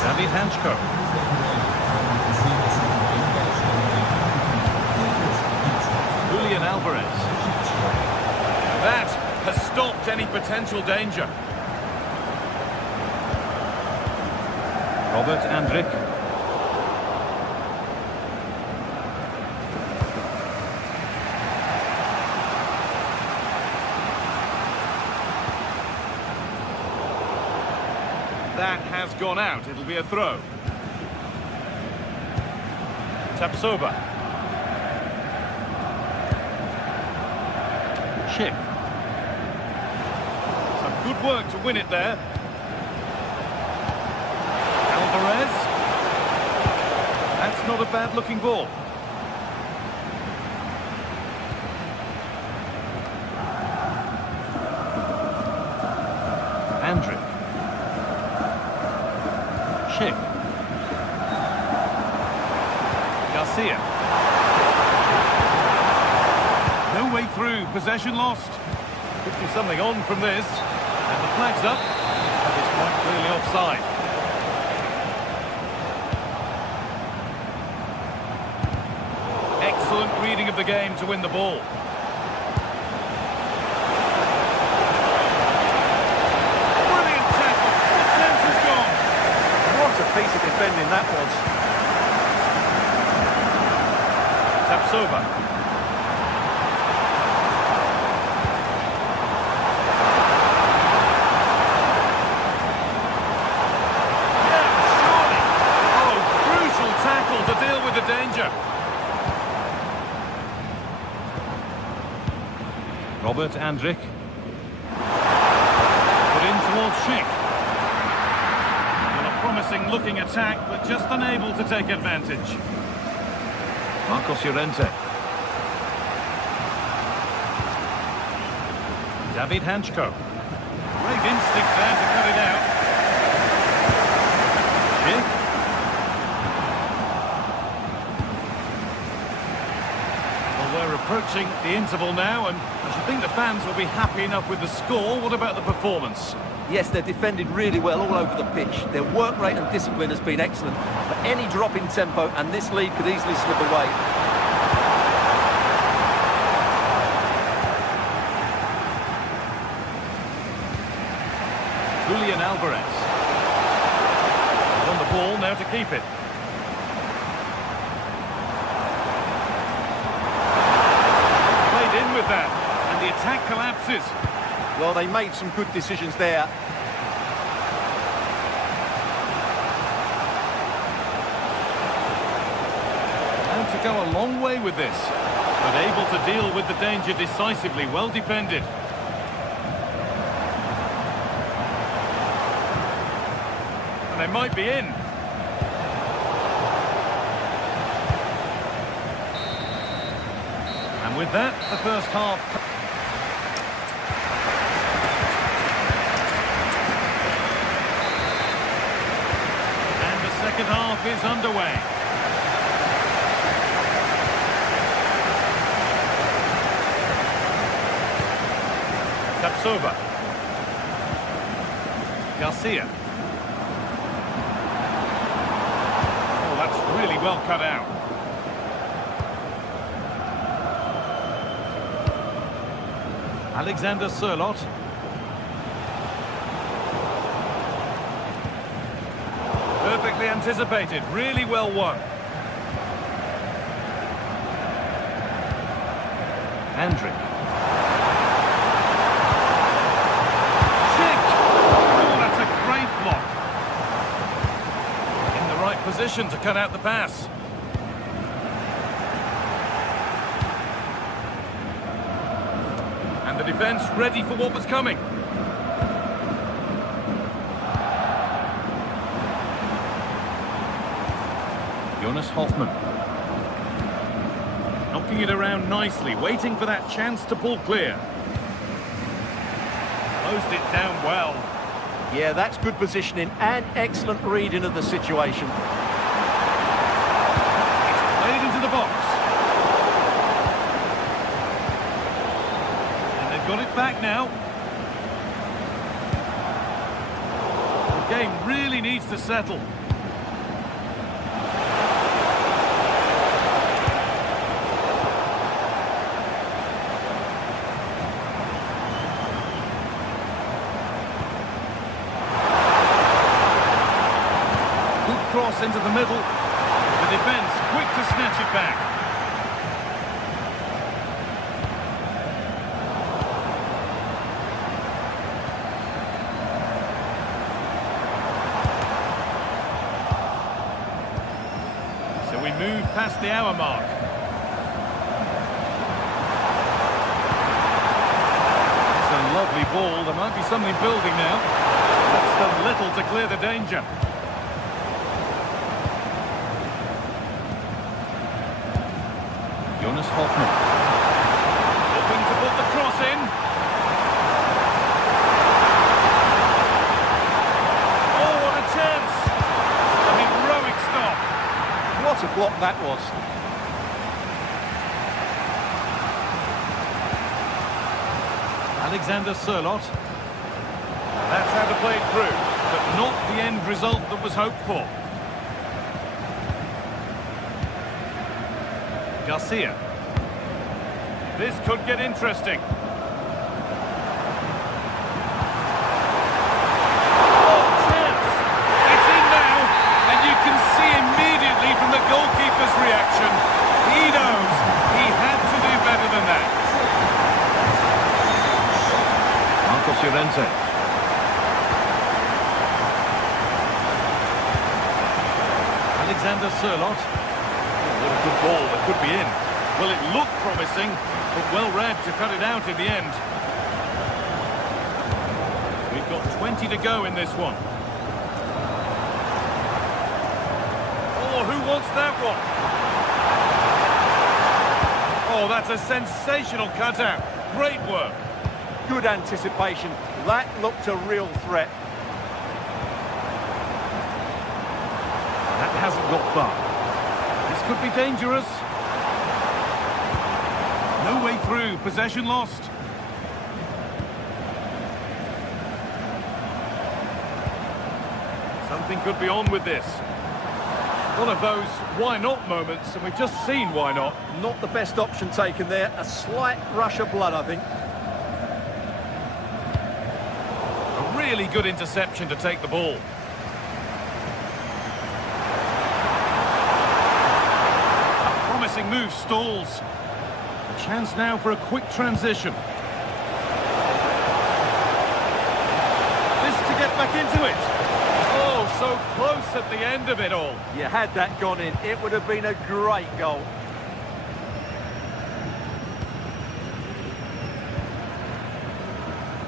David Hanchko. Julian Alvarez. That has stopped any potential danger. Robert Andrich. That has gone out. It'll be a throw. Tapsoba. Schick. Some good work to win it there. Alvarez. That's not a bad-looking ball. Andrich. Schick. Garcia. No way through, possession lost. Could be something on from this. And the flag's up. That is quite clearly offside. Excellent reading of the game to win the ball. Piece of defending that was. Tapsoba. Yeah, surely. Oh, crucial tackle to deal with the danger. Robert Andrich. check. Well, a promising looking attack, but just unable to take advantage. Marcos Llorente. David Hanchko. Great instinct there to cut it out. Kick. Well, we're approaching the interval now, and I should think the fans will be happy enough with the score. What about the performance? Yes, they're defended really well all over the pitch. Their work rate and discipline has been excellent. But any drop in tempo and this lead could easily slip away. Julian Alvarez. On the ball, now to keep it. Played in with that, and the attack collapses. Well, they made some good decisions there. And to go a long way with this, but able to deal with the danger decisively, well defended. They might be in. And with that, the first half. And the second half is underway. Tapsoba. Garcia. Really well cut out. Alexander Sørloth. Perfectly anticipated, really well won. Andrick. Schick! Oh, that's a great block. Position to cut out the pass. And the defence ready for what was coming. Jonas Hoffmann. Knocking it around nicely, waiting for that chance to pull clear. Closed it down well. Yeah, that's good positioning and excellent reading of the situation. It's played into the box. And they've got it back now. The game really needs to settle. Cross into the middle. The defence quick to snatch it back. So we move past the hour mark. It's a lovely ball. There might be something building now. That's done little to clear the danger. Jonas Hoffmann. Hoping to put the cross in. Oh, what a chance! A heroic stop. What a block that was. Alexander Sørloth. That's how to play it through, but not the end result that was hoped for. Garcia. This could get interesting. Oh, chance! It's in now, and you can see immediately from the goalkeeper's reaction, he knows he had to do better than that. Marcos Llorente. Alexander Sørloth. What a good ball, that could be in. Well, it looked promising, but well read to cut it out in the end. Quick got 20 to go in this one. Oh, who wants that one? Oh, that's a sensational cutout. Great work. Good anticipation. That looked a real threat. That hasn't got far. This could be dangerous. No way through. Possession lost. Something could be on with this. One of those why not moments, and we've just seen why not. Not the best option taken there. A slight rush of blood, I think. A really good interception to take the ball. A promising move stalls. A chance now for a quick transition. This to get back into it. Oh, so close at the end of it all. You had that gone in, it would have been a great goal.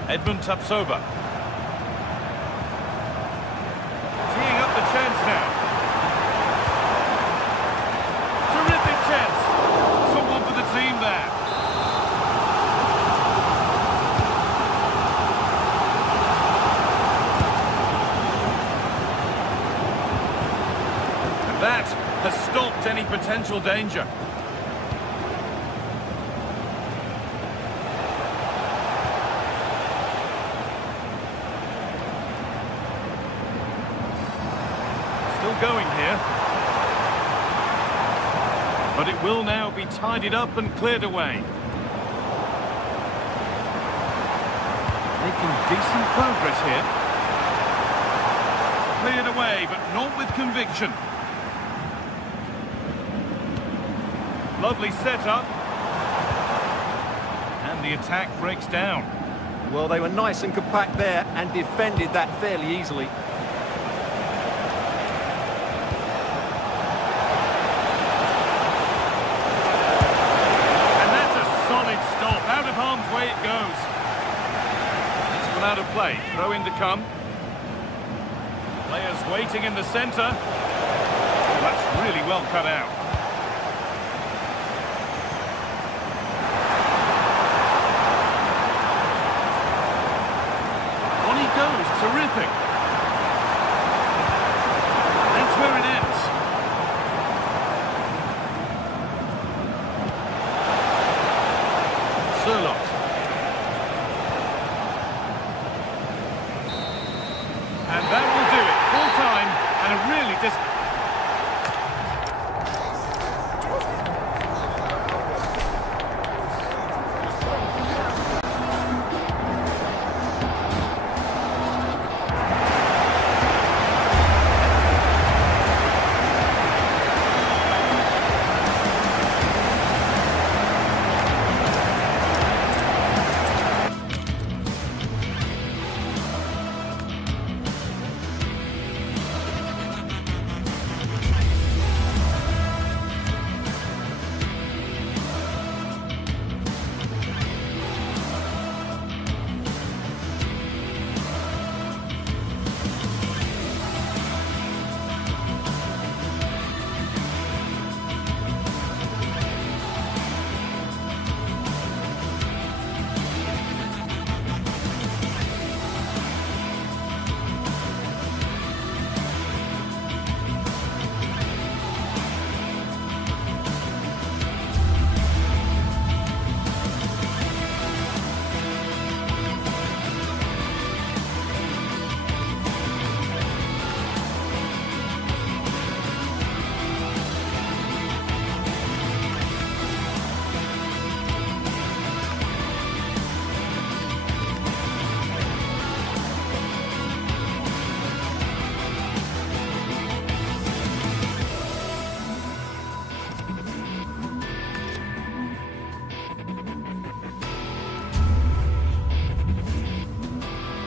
Edmund Tapsoba. Teeing up the chance now. Terrific chance. Someone for the team there. And that has stopped any potential danger. Going here, but it will now be tidied up and cleared away. Making decent progress here. Cleared away, but not with conviction. Lovely setup, and the attack breaks down. Well, they were nice and compact there and defended that fairly easily. Away it goes. It's gone out of play. Throw in to come. Players waiting in the centre. That's really well cut out. On he goes. Terrific. That's where it ends. Sherlock. And that will do it. Full time and a really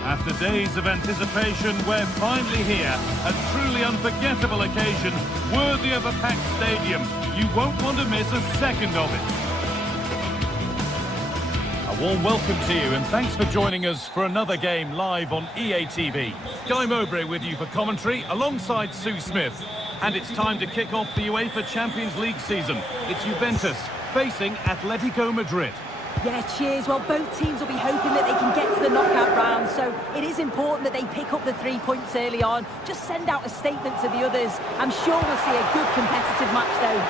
After days of anticipation, we're finally here. A truly unforgettable occasion, worthy of a packed stadium. You won't want to miss a second of it. A warm welcome to you and thanks for joining us for another game live on EA TV. Guy Mowbray with you for commentary alongside Sue Smith. And it's time to kick off the UEFA Champions League season. It's Juventus facing Atletico Madrid. Yeah, cheers. Well, both teams will be hoping that they can get to the knockout round, so it is important that they pick up the 3 points early on. Just send out a statement to the others. I'm sure we'll see a good competitive match, though.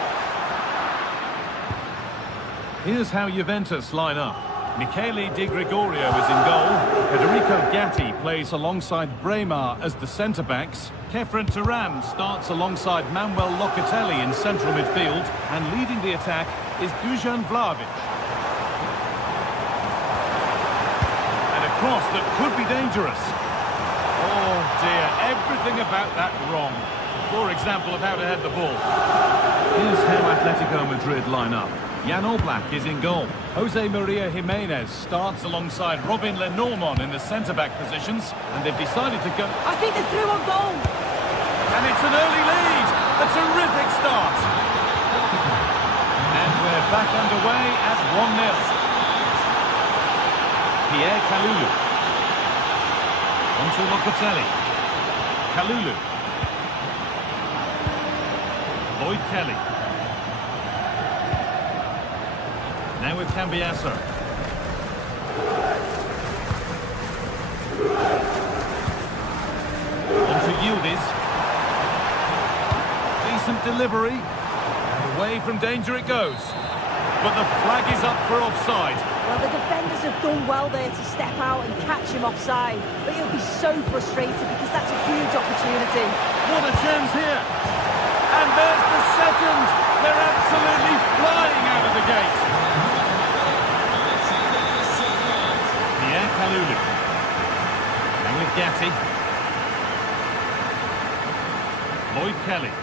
Here's how Juventus line up. Michele Di Gregorio is in goal. Federico Gatti plays alongside Bremer as the centre-backs. Kefren Turan starts alongside Manuel Locatelli in central midfield. And leading the attack is Dusan Vlahovic. And a cross that could be dangerous. Oh dear, everything about that wrong. Poor example of how to head the ball. Here's how Atletico Madrid line up. Jan Oblak is in goal. Jose Maria Jimenez starts alongside Robin Lenormand in the centre-back positions, and they've decided to go... I think they're through on goal. And it's an early lead! A terrific start! And we're back underway at 1-0. Pierre Kalulu. Onto Locatelli. Kalulu. Lloyd Kelly. Now with Cambiasso. On to Yildiz. Decent delivery. And away from danger it goes. But the flag is up for offside. Well, the defenders have done well there to step out and catch him offside. But he'll be so frustrated because that's a huge opportunity. What a chance here. And there's the second. They're absolutely flying out of the gate. Kalulu. And with Gatti. Lloyd Kelly.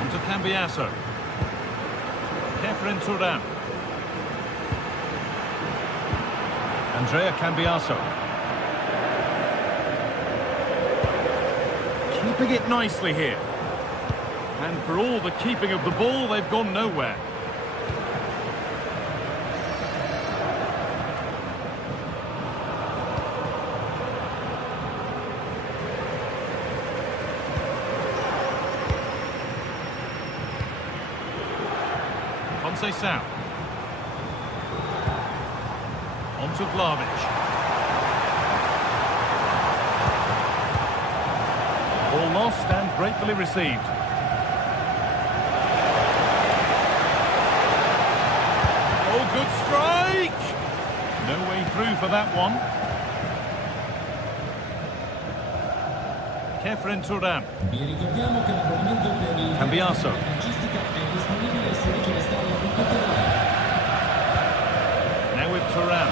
On to Cambiasso. Kefren Turan. Andrea Cambiasso. Keeping it nicely here. And for all the keeping of the ball, they've gone nowhere. Conceição. On to Vlahovic. Ball lost and gratefully received. Oh, good strike! No way through for that one. Kefren Turan. Cambiasso. Now with Turan.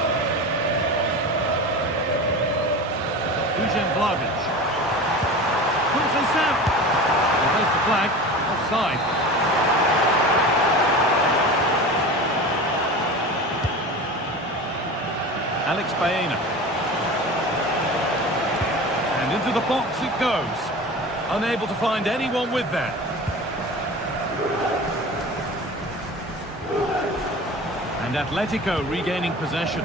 Dusan Vlahovic. Conceição. Well, there's the flag. Offside. Alex Baena. And into the box it goes. Unable to find anyone with that. And Atletico regaining possession.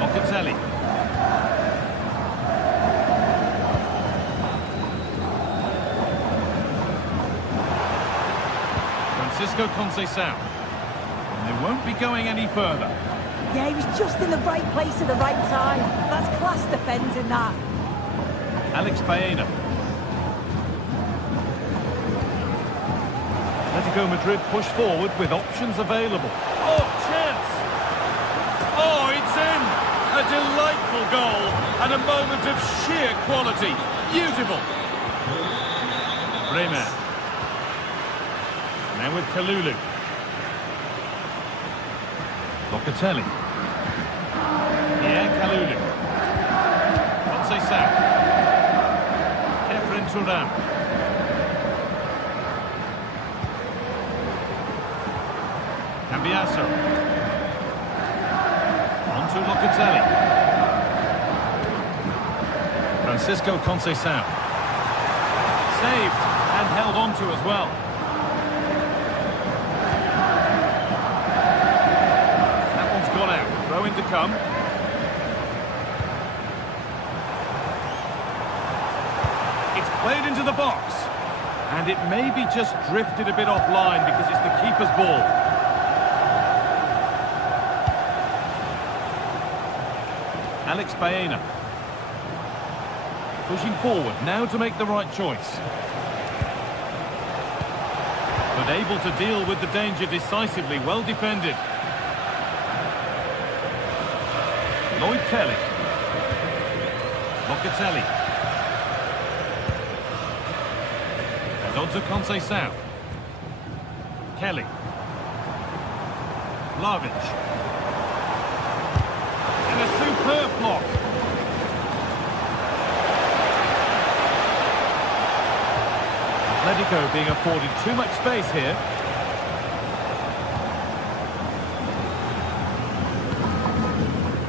Locatelli. Francisco Conceição. And they won't be going any further. Yeah, he was just in the right place at the right time. That's class defending, that. Alex Baena. Atletico Madrid push forward with options available. Oh, chance! Oh, it's in! A delightful goal and a moment of sheer quality. Beautiful! Bremer. Now with Kalulu. Locatelli. Pierre Kalulu. Conceição. Kefren Turan. Cambiasso. On to Locatelli. Francisco Conceição. Saved. And held on to as well. That one's gone out. Throw in to come. It's played into the box. And it maybe just drifted a bit offline because it's the keeper's ball. Alex Baena. Pushing forward, now to make the right choice. But able to deal with the danger decisively, well defended. Lloyd Kelly. Locatelli. And on to Conceição. Kelly. Vlahovic. And a superb block. Atletico being afforded too much space here.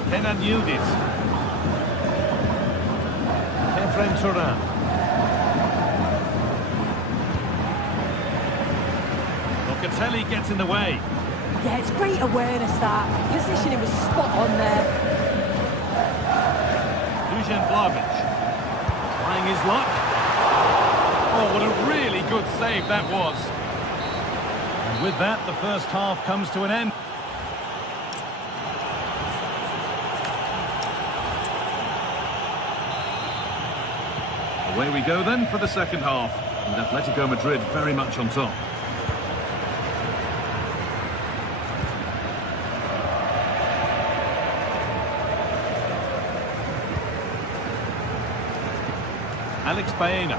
Kenan Yildiz. Kefren Turan. Locatelli gets in the way. Yeah, it's great awareness that. Positioning was spot on there. Dusan Vlahovic. Trying his luck. Oh, what a really good save that was. And with that, the first half comes to an end. Away we go then for the second half, with Atletico Madrid very much on top. Alex Baena.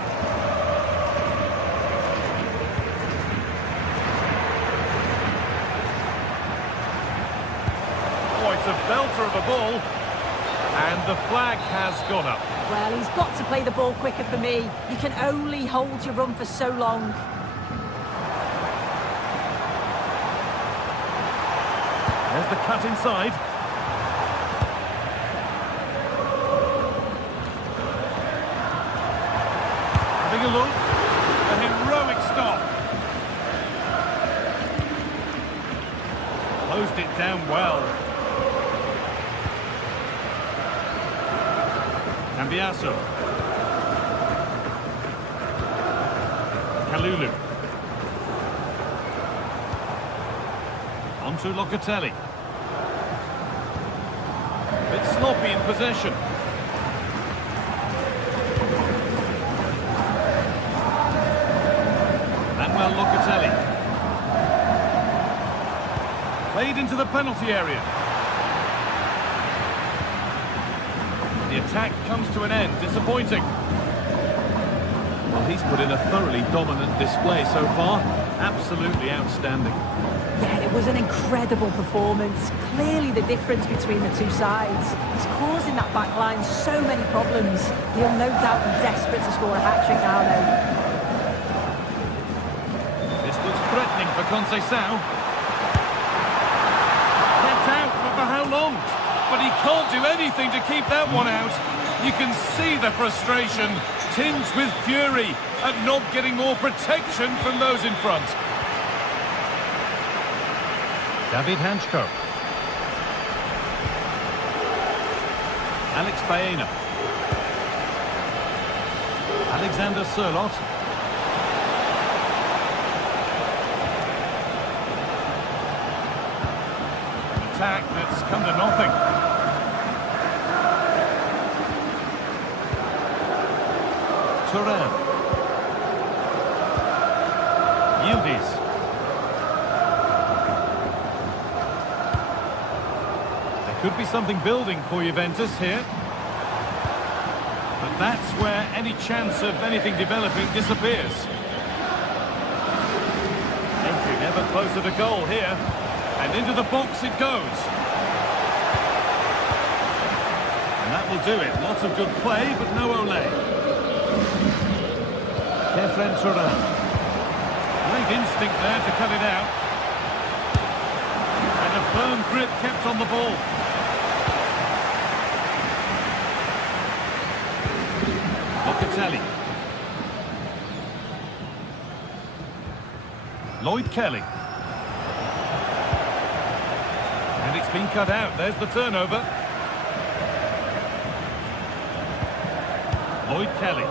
Oh, it's a belter of a ball. And the flag has gone up. Well, he's got to play the ball quicker for me. You can only hold your run for so long. There's the cut inside. Having a look. A heroic stop. Closed it down well. Cambiasso. Kalulu. On to Locatelli. Bit sloppy in possession. Manuel Locatelli. Played into the penalty area. The attack comes to an end, disappointing. Well, he's put in a thoroughly dominant display so far. Absolutely outstanding. Yeah, it was an incredible performance. Clearly the difference between the two sides. He's causing that back line so many problems. He'll no doubt be desperate to score a hat-trick now, though. This looks threatening for Conceição. Gets out, but for how long? But he can't do anything to keep that one out. You can see the frustration, tinged with fury, at not getting more protection from those in front. David Hanchko. Alex Baena. Alexander Sørloth. An attack that's come to nothing. Turan. Yildiz. There could be something building for Juventus here. But that's where any chance of anything developing disappears. Entry ever closer to goal here. And into the box it goes. And that will do it. Lots of good play, but no Olé. Kefren Turan. Great instinct there to cut it out. And a firm grip kept on the ball. Locatelli. Lloyd Kelly. And it's been cut out. There's the turnover. Lloyd Kelly.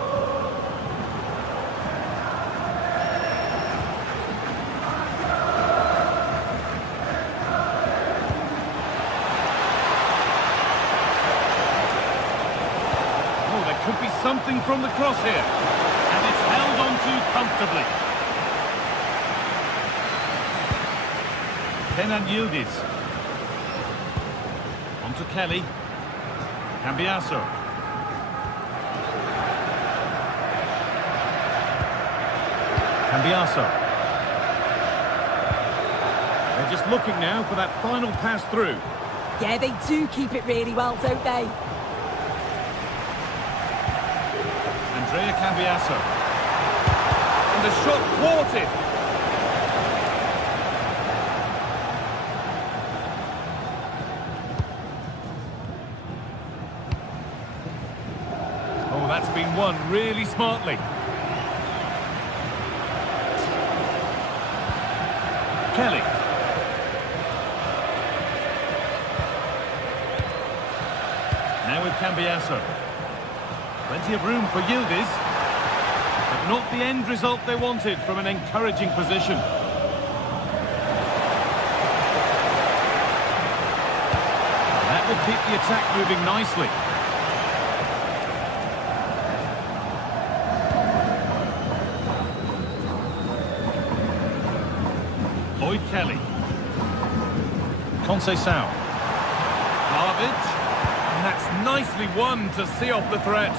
Oh, there could be something from the cross here. And it's held on to comfortably. Kenan Yildiz. On to Kelly. Cambiasso. Cambiasso. They're just looking now for that final pass through. Yeah, they do keep it really well, don't they? Andrea Cambiasso. And the shot thwarted. Oh, that's been won really smartly. Kelly. Now with Cambiasso. Plenty of room for Yildiz. But not the end result they wanted from an encouraging position. That will keep the attack moving nicely. Lloyd Kelly. Conceição. Vlahovic. And that's nicely won to see off the threat.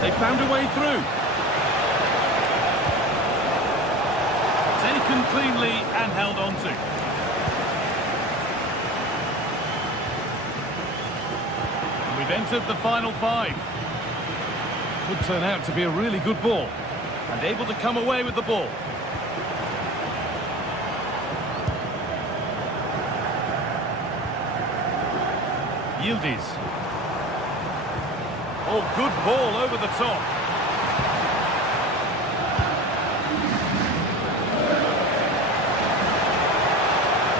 They found a way through. Taken cleanly and held on to. We've entered the final 5. Could turn out to be a really good ball. And able to come away with the ball. Yildiz. Oh, good ball over the top.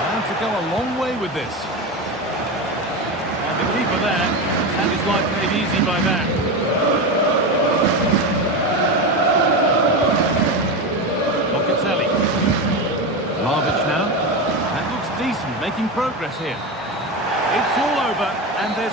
And to go a long way with this. And the keeper there had his life made easy by that. Vlahovic now. That looks decent, making progress here. It's all over, and there's...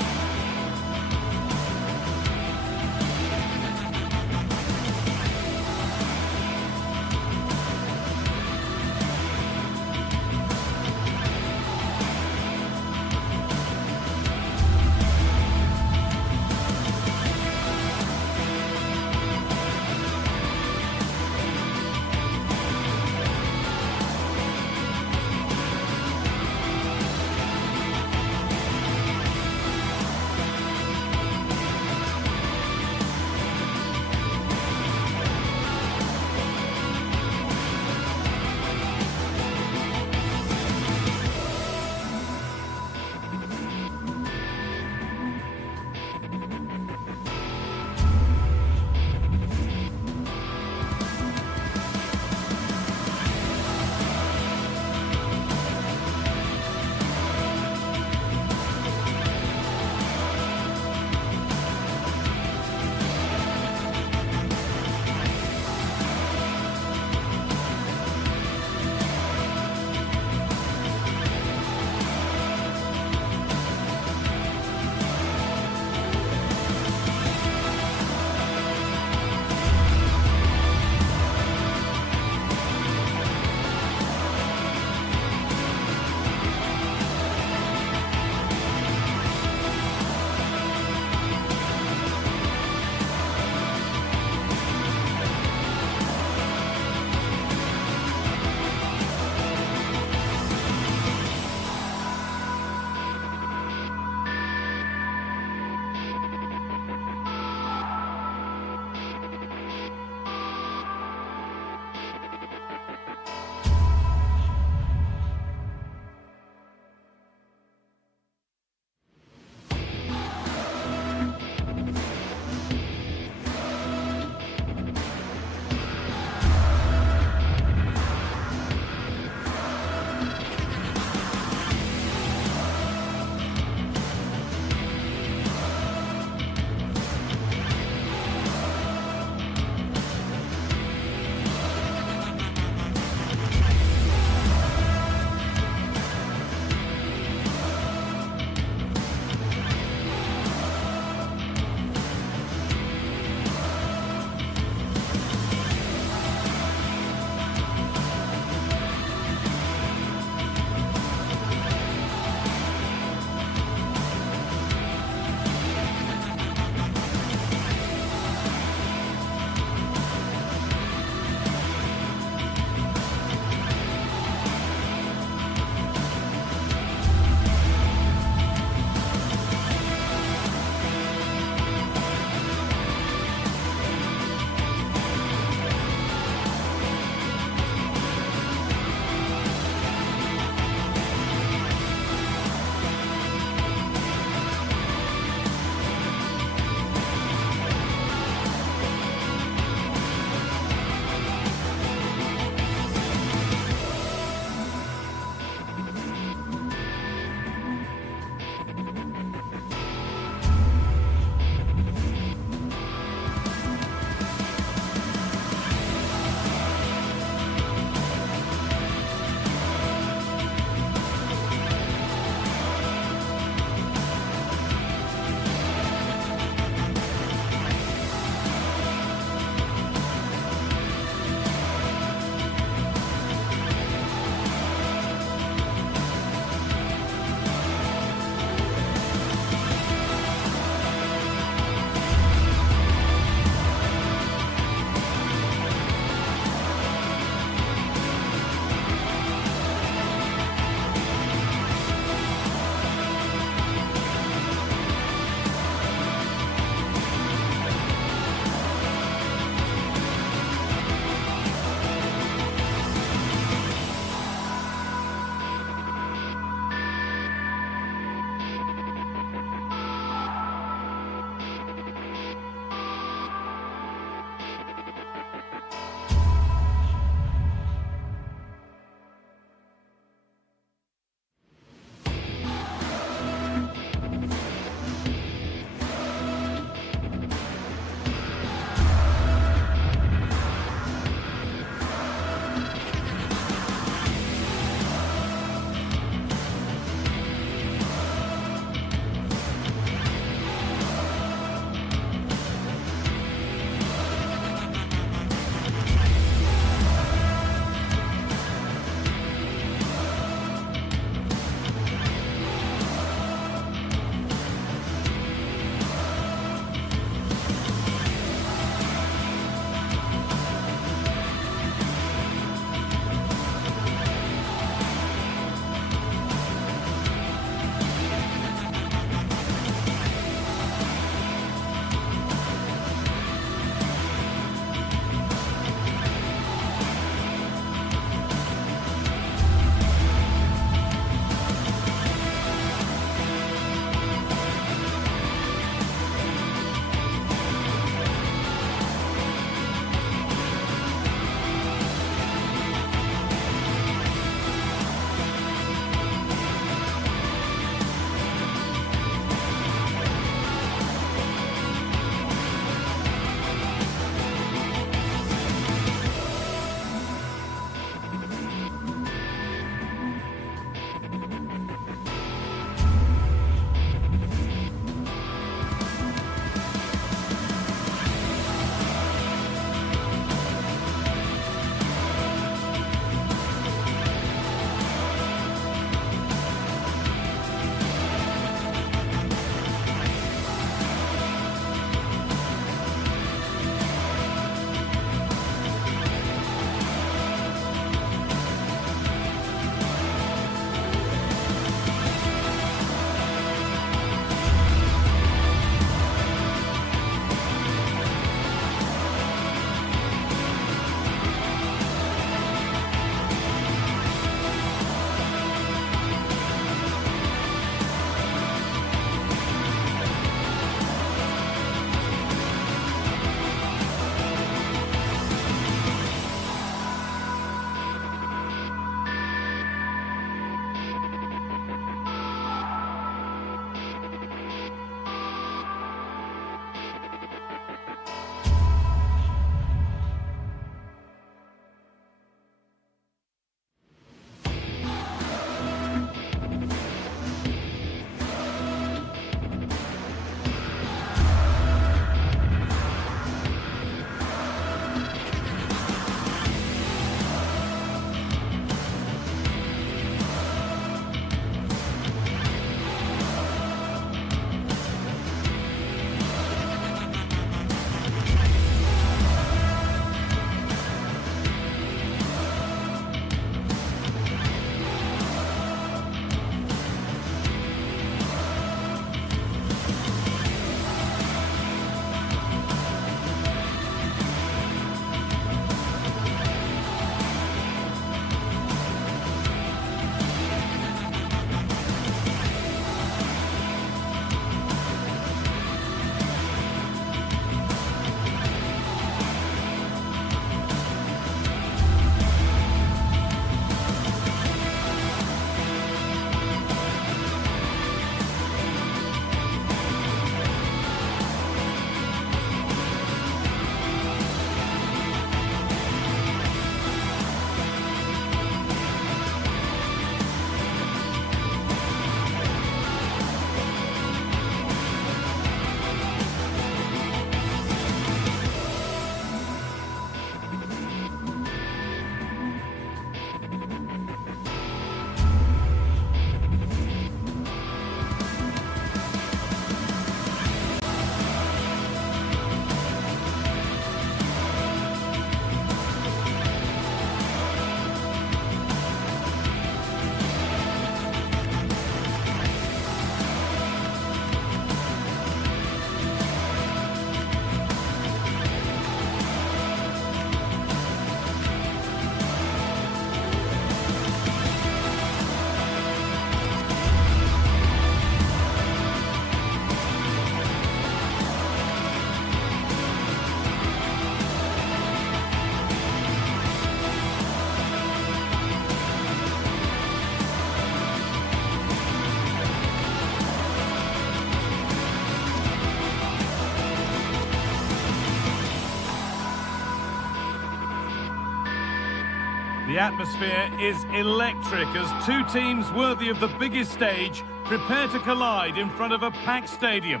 The atmosphere is electric as two teams worthy of the biggest stage prepare to collide in front of a packed stadium.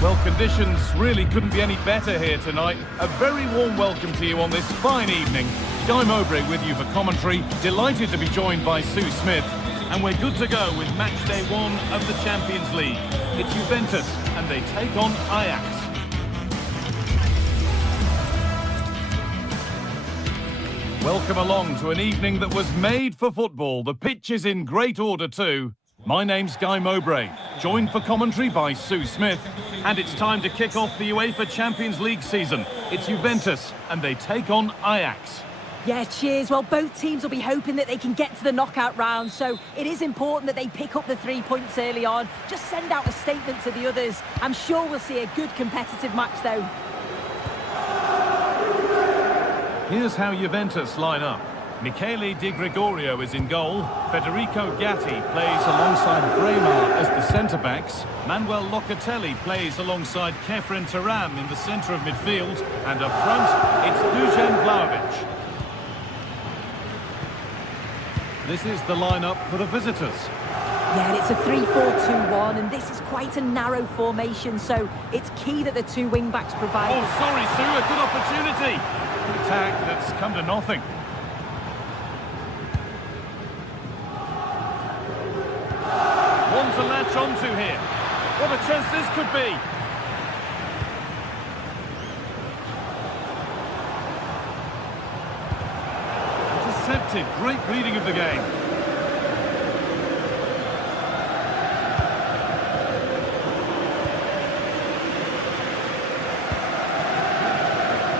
Well, conditions really couldn't be any better here tonight. A very warm welcome to you on this fine evening. Guy Mowbray with you for commentary. Delighted to be joined by Sue Smith. And we're good to go with match day 1 of the Champions League. It's Juventus and they take on Ajax. Welcome along to an evening that was made for football. The pitch is in great order too. My name's Guy Mowbray, joined for commentary by Sue Smith. And it's time to kick off the UEFA Champions League season. It's Juventus and they take on Ajax. Yeah, cheers. Well, both teams will be hoping that they can get to the knockout round, so it is important that they pick up the 3 points early on. Just send out a statement to the others. I'm sure we'll see a good competitive match, though. Here's how Juventus line up. Michele Di Gregorio is in goal. Federico Gatti plays alongside Bremer as the centre-backs. Manuel Locatelli plays alongside Kefren Turan in the centre of midfield. And up front, it's Dusan Vlahovic. This is the lineup for the visitors. Yeah, and it's a 3-4-2-1, and this is quite a narrow formation, so it's key that the two wing-backs provide... Oh, sorry, Sue, a good opportunity. An attack that's come to nothing. One to latch onto here. What a chance this could be. Intercepted. Great reading of the game.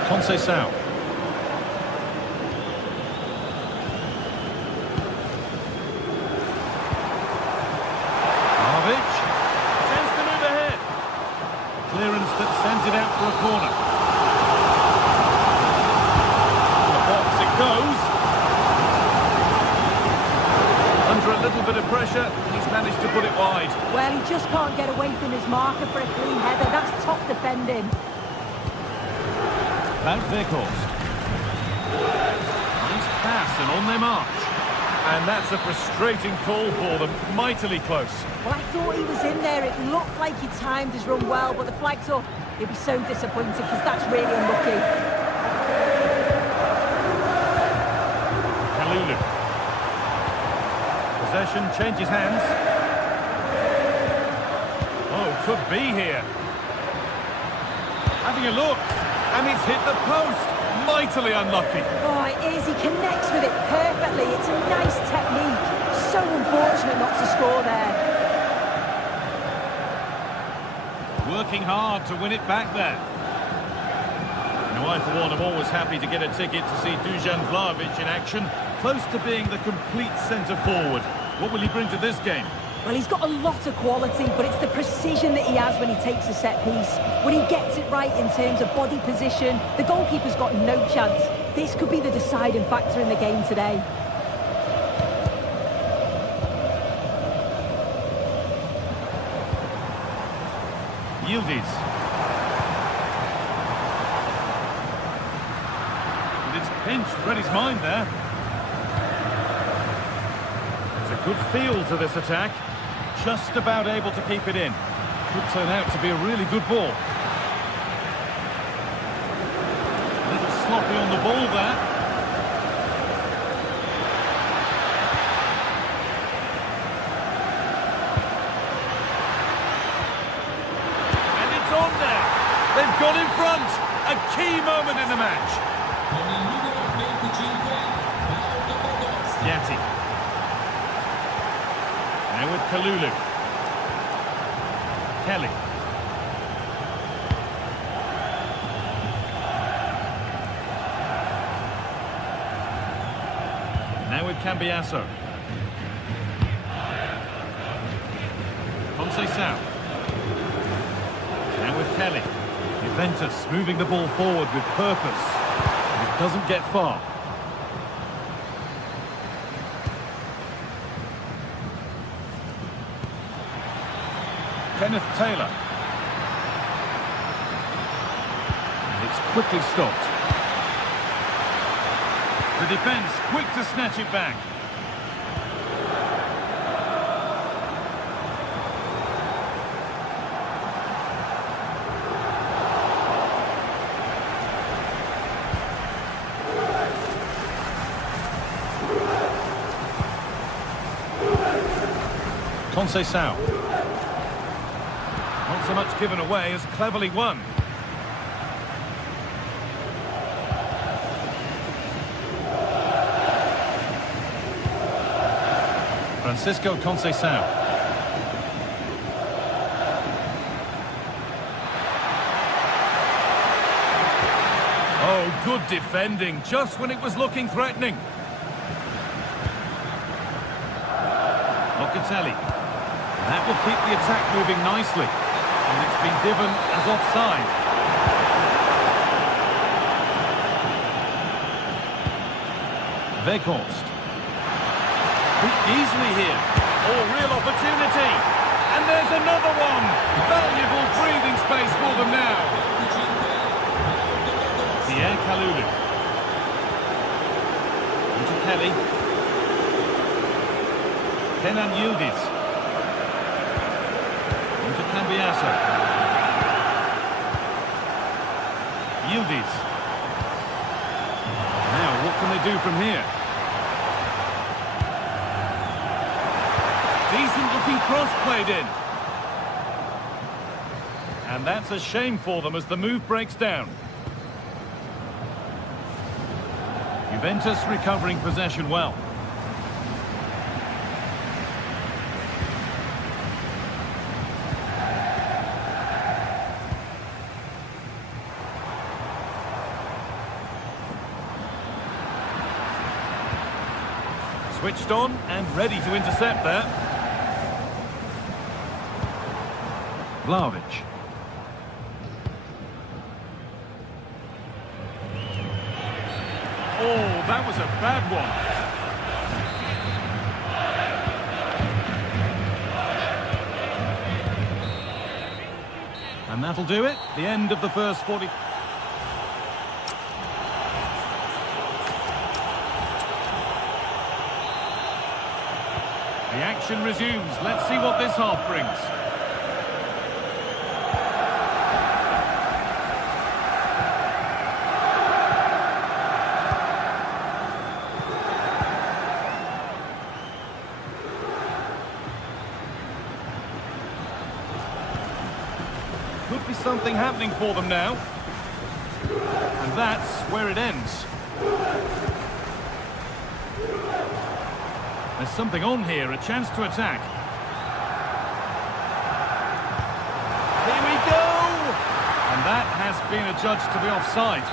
Conceição. Clearance that sends it out for a corner. The box it goes. Under a little bit of pressure, he's managed to put it wide. Well, he just can't get away from his marker for a clean header. That's top defending. Van Veghorst. Nice pass and on their march. And that's a frustrating call for them. Mightily close. Well, I thought he was in there. It looked like he timed his run well, but the flag's up. He'll be so disappointed because that's really unlucky. Kalulu. Possession changes hands. Oh, could be here. Having a look. And it's hit the post. Mightily unlucky. Oh, it is. He connects with it perfectly. It's a nice technique. So unfortunate not to score there. Working hard to win it back there. Now, I, for one, am always happy to get a ticket to see Dusan Vlahovic in action. Close to being the complete centre-forward. What will he bring to this game? Well, he's got a lot of quality, but it's the precision that he has when he takes a set piece. When he gets it right in terms of body position, the goalkeeper's got no chance. This could be the deciding factor in the game today. Yildiz. And it's pinched, read his mind there. There's a good feel to this attack. Just about able to keep it in. Could turn out to be a really good ball. A little sloppy on the ball there. And it's on there. They've got in front. A key moment in the match. Gatti. Now with Kalulu. Kelly. Now with Cambiasso. Conceição. Now with Kelly. Juventus moving the ball forward with purpose. But it doesn't get far. Kenneth Taylor. It's quickly stopped. The defence quick to snatch it back. Conceição. Not so much given away as cleverly won. Francisco Conceição. Oh, good defending, just when it was looking threatening. Locatelli. That will keep the attack moving nicely. And it's been given as offside. Weghorst. Easily here. Oh, real opportunity. And there's another one. Valuable breathing space for them now. Pierre Kalulu. Into Kelly. Kenan Yildiz. Into Cambiasso. Yildiz. Now, what can they do from here? Decent looking cross played in. And that's a shame for them as the move breaks down. Juventus recovering possession well. Switched on and ready to intercept there. Vlahovic. Oh, that was a bad one. And that'll do it. The end of the first 40. The action resumes. Let's see what this half brings. Could be something happening for them now. And that's where it ends. There's something on here, a chance to attack. Here we go! And that has been adjudged to be offside.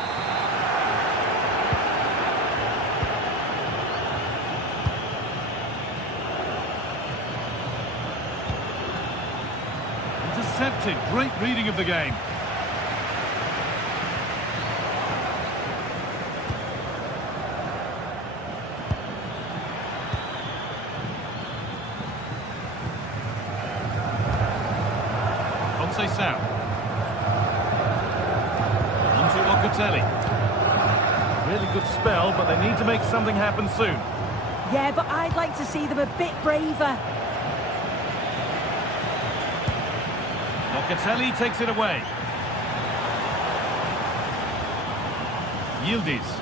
Intercepted, great reading of the game. Conceição. Onto Locatelli. Really good spell, but they need to make something happen soon. Yeah, but I'd like to see them a bit braver. Locatelli takes it away. Yildiz.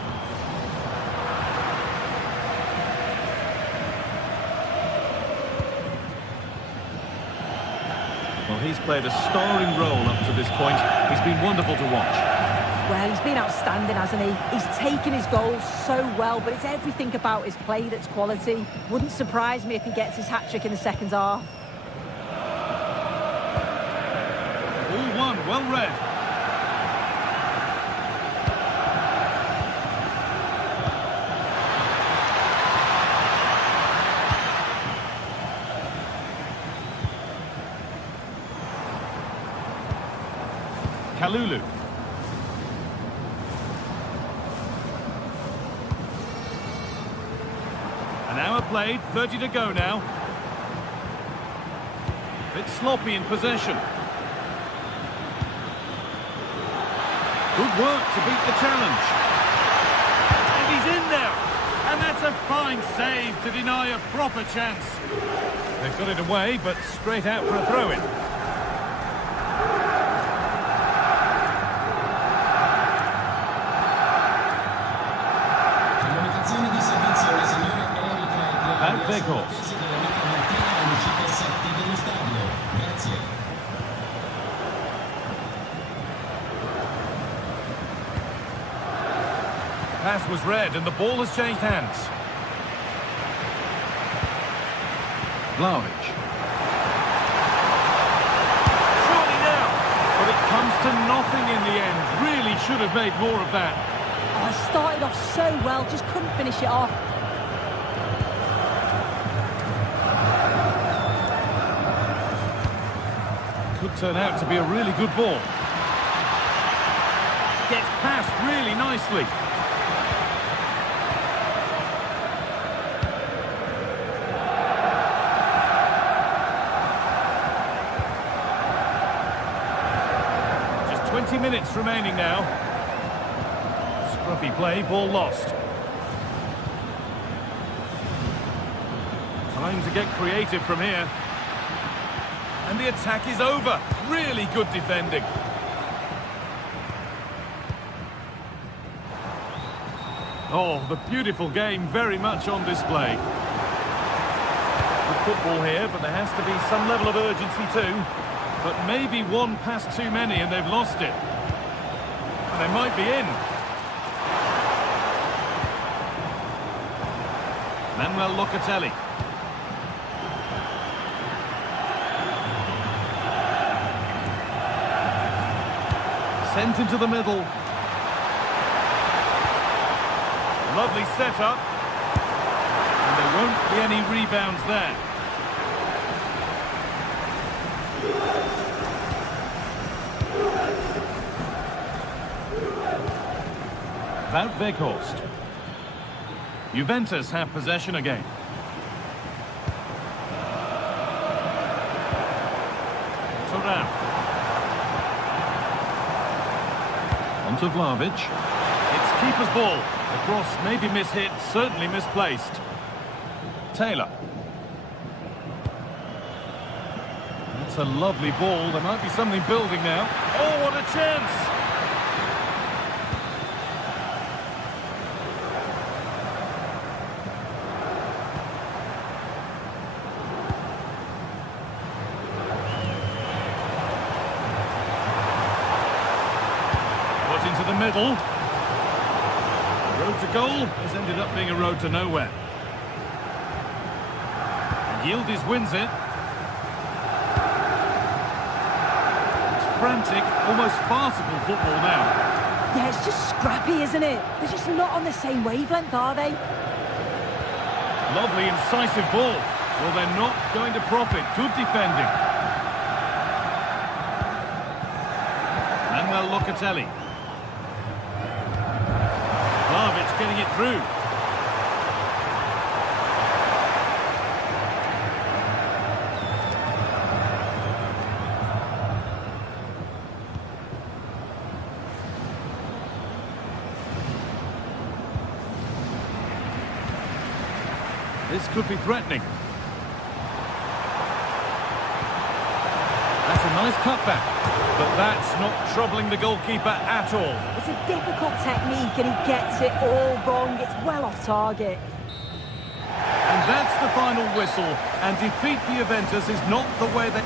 Well, he's played a starring role up to this point. He's been wonderful to watch. Well, he's been outstanding, hasn't he? He's taken his goals so well, but it's everything about his play that's quality. Wouldn't surprise me if he gets his hat-trick in the second half. All one, well read. Kalulu. An hour played, 30 to go now. bit sloppy in possession. Good work to beat the challenge. And he's in there. And that's a fine save to deny a proper chance. They've got it away, but straight out for a throw-in. Pass was read and the ball has changed hands. Vlahovic. Surely now, but it comes to nothing in the end. Really should have made more of that. Oh, I started off so well, just couldn't finish it off. Could turn out to be a really good ball. Gets passed really nicely. Just 20 minutes remaining now. Scruffy play, ball lost. Time to get creative from here. And the attack is over. Really good defending. Oh, the beautiful game very much on display. Good football here, but there has to be some level of urgency too. But maybe one pass too many and they've lost it. And they might be in. Manuel Locatelli. Sent into the middle. Lovely setup. And there won't be any rebounds there. Wout Weghorst. Juventus have possession again. Thuram. Onto Vlahovic. It's keeper's ball. The cross maybe mishit, certainly misplaced. Taylor. That's a lovely ball. There might be something building now. Oh, what a chance! Put into the middle. Road to goal has ended up being a road to nowhere. Yildiz wins it. It's frantic, almost farcical football now. Yeah, it's just scrappy, isn't it? They're just not on the same wavelength, are they? Lovely, incisive ball. Well, they're not going to profit. Good defending. Manuel Locatelli. Vlahovic getting it through. This could be threatening. That's a nice cutback, but that's not troubling the goalkeeper at all. It's a difficult technique and he gets it all wrong. It's well off target. And that's the final whistle, and defeat for Juventus is not the way they...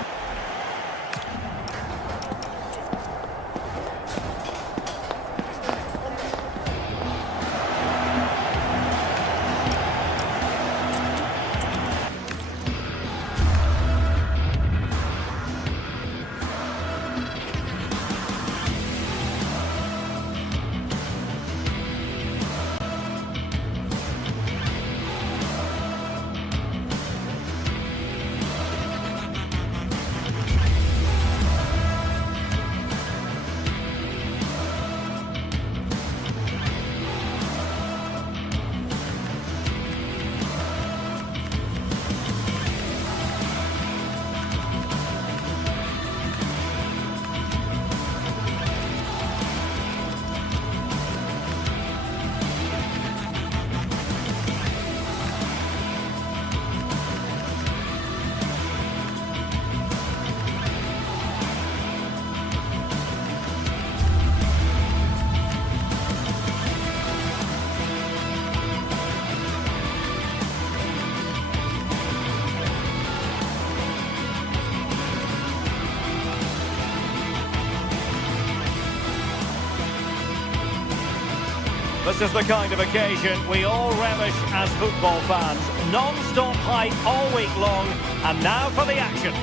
This is the kind of occasion we all relish as football fans. Non-stop hype all week long, and now for the action.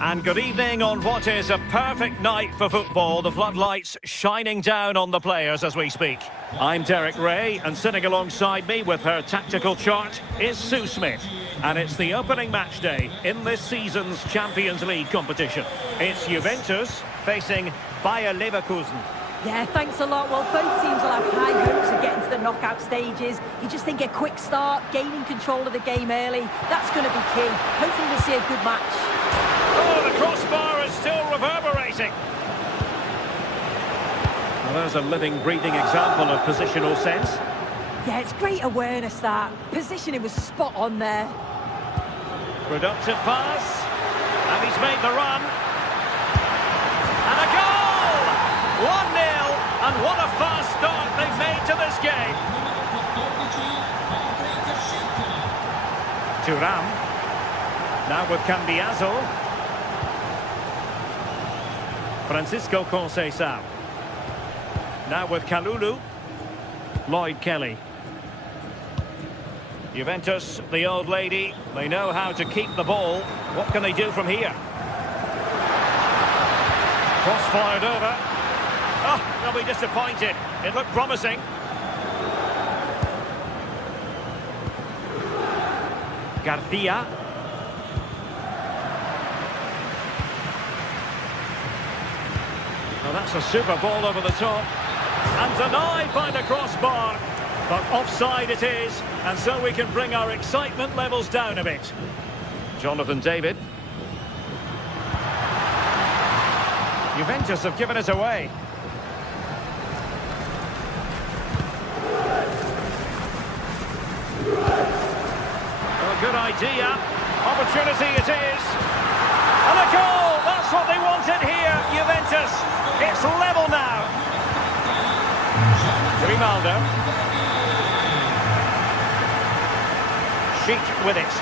And good evening on what is a perfect night for football. The floodlights shining down on the players as we speak. I'm Derek Ray, and sitting alongside me with her tactical chart is Sue Smith. And it's the opening match day in this season's Champions League competition. It's Juventus facing Bayer Leverkusen. Yeah, thanks a lot. Well, both teams will have high hopes of getting to the knockout stages. You just think a quick start, gaining control of the game early, that's going to be key. Hopefully we'll see a good match. Oh, the crossbar is still reverberating. Well, there's a living, breathing example of positional sense. Yeah, it's great awareness, that. Positioning was spot on there. Productive pass. And he's made the run. And a goal! 1-0. And what a fast start they've made to this game. Thuram. Now with Cambiaso. Francisco Conceição. Now with Kalulu. Lloyd Kelly. Juventus, the old lady, they know how to keep the ball. What can they do from here? Cross fired over. Oh, they'll be disappointed. It looked promising. Garcia. Well, that's a super ball over the top. And denied by the crossbar. But offside it is, and so we can bring our excitement levels down a bit. Jonathan David. Juventus have given it away. Well, a good idea. Opportunity it is. And a goal! That's what they wanted here, Juventus. It's level now. Grimaldo. Sheet with it.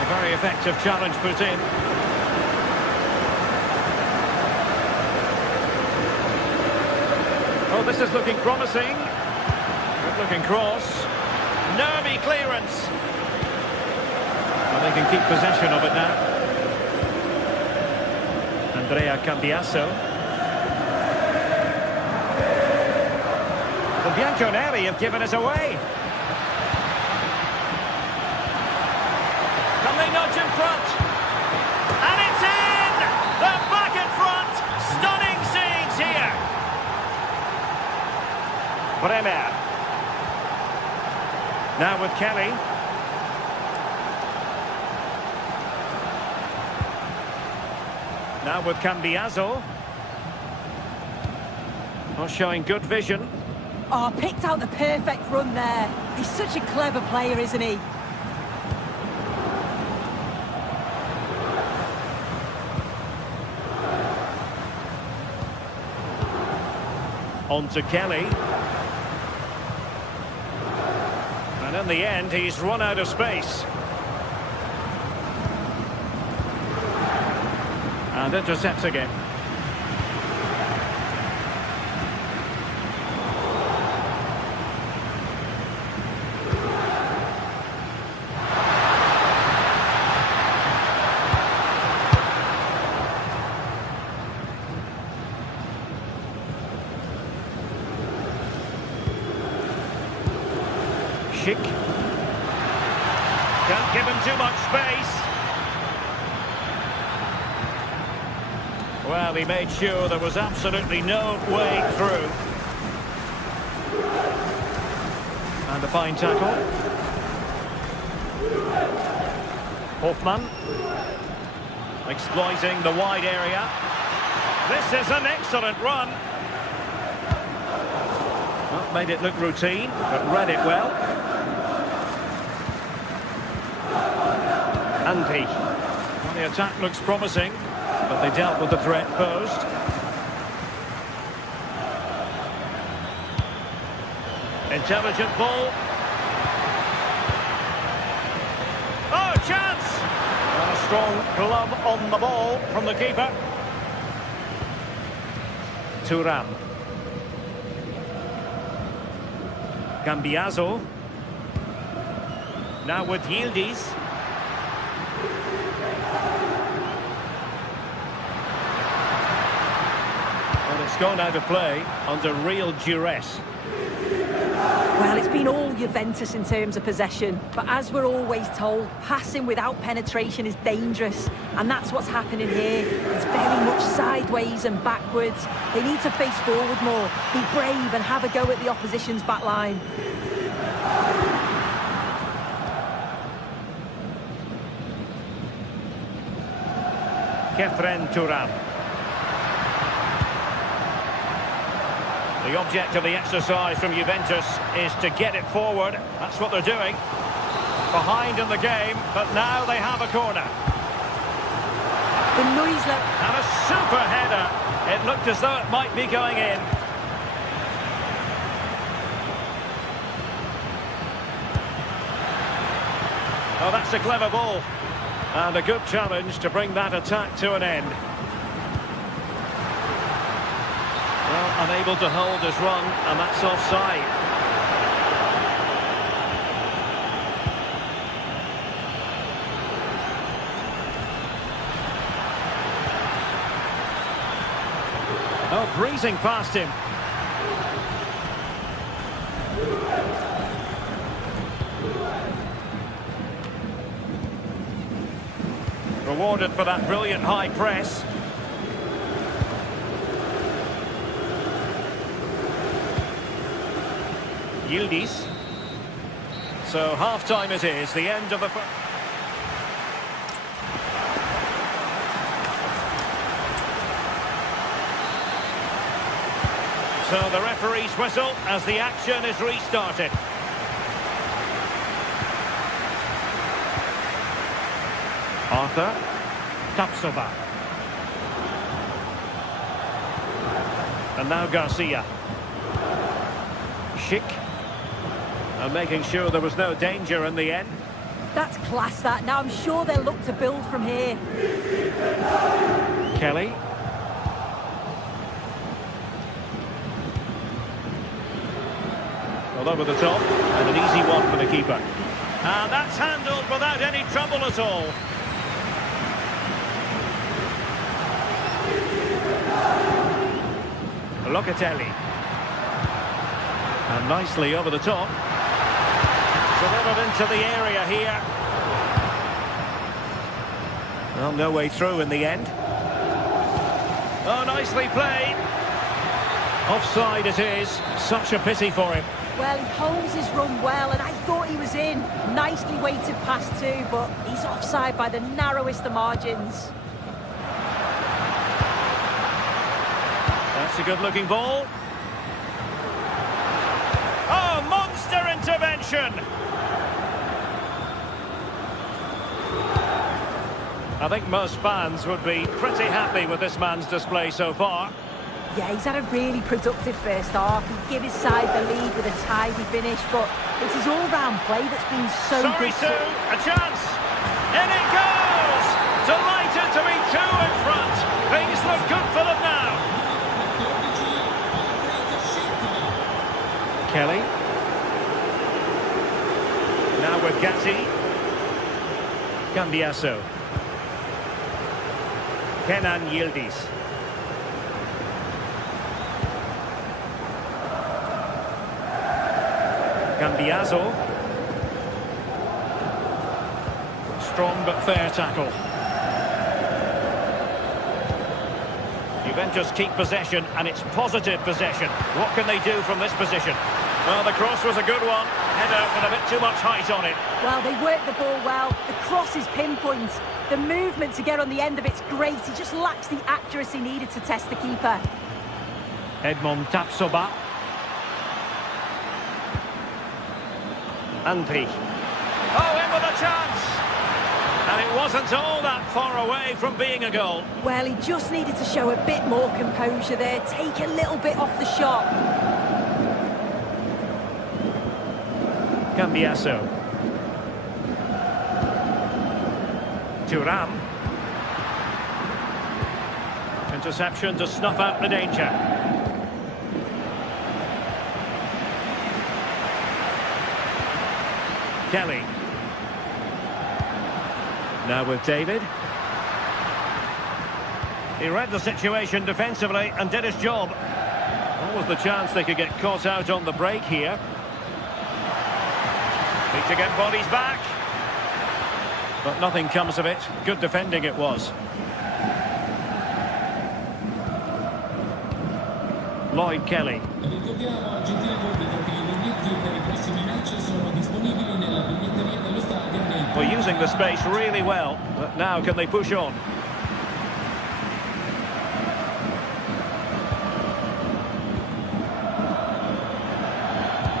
A very effective challenge put in. Oh, this is looking promising. Good looking cross. Nervy clearance. Well, they can keep possession of it now. Andrea Cambiaso. The Bianconeri have given it away. Can they nudge in front? And it's in! They're back in front! Stunning scenes here! Bremer. Now with Kelly. Now with Cambiaso. Oh, showing good vision. Oh, picked out the perfect run there. He's such a clever player, isn't he? On to Kelly. And in the end, he's run out of space. And intercepts again. Schick. Can't give him too much space. Well, he made sure there was absolutely no way through. And a fine tackle. Hoffman. Exploiting the wide area. This is an excellent run. Well, made it look routine, but read it well. Andy. Well, the attack looks promising, but they dealt with the threat posed. Intelligent ball. Oh, chance! And a strong glove on the ball from the keeper. Thuram. Cambiaso. Now with Yildiz. And it's gone out of play under real duress. Well, it's been all Juventus in terms of possession, but as we're always told, passing without penetration is dangerous, and that's what's happening here. It's very much sideways and backwards. They need to face forward more, be brave and have a go at the opposition's back line. Kefren Turam. The object of the exercise from Juventus is to get it forward. That's what they're doing. Behind in the game, but now they have a corner. The noise that... And a super header. It looked as though it might be going in. Oh, that's a clever ball. And a good challenge to bring that attack to an end. Well, unable to hold his run, and that's offside. Oh, breezing past him. Rewarded for that brilliant high press. Yildiz. So half-time it is, the end of the... So the referee's whistle as the action is restarted. Arthur Tapsoba. And now Garcia. Schick. And making sure there was no danger in the end. That's class, that. Now I'm sure they'll look to build from here. Kelly. Well, over the top. And an easy one for the keeper. And that's handled without any trouble at all. Locatelli. And nicely over the top. Delivered into the area here. Well, no way through in the end. Oh, nicely played. Offside it is. Such a pity for him. Well, he holds his run well, and I thought he was in. Nicely weighted pass too, but he's offside by the narrowest of margins. That's a good-looking ball. Oh, monster intervention! I think most fans would be pretty happy with this man's display so far. Yeah, he's had a really productive first half. He gave his side the lead with a tidy finish, but it's his all-round play that's been so good. Sue, a chance! In it goes! Delighted to be two in front. Things look good for them now. Kelly. Now with Gatti. Cambiaso. Kenan Yildiz. Cambiaso. Strong but fair tackle. Juventus keep possession, and it's positive possession. What can they do from this position? Well, the cross was a good one. Header with a bit too much height on it. Well, they worked the ball well. The cross is pinpoint. The movement to get on the end of it's great. He just lacks the accuracy needed to test the keeper. Edmond Tapsoba. Andri. Oh, in with a chance! And it wasn't all that far away from being a goal. Well, he just needed to show a bit more composure there. Take a little bit off the shot. Cambiaso. Thuram. Interception to snuff out the danger. Kelly. Now with David. He read the situation defensively and did his job. What was the chance they could get caught out on the break here? Need to get bodies back. But nothing comes of it. Good defending it was. Lloyd Kelly. We're using the space really well, but now can they push on?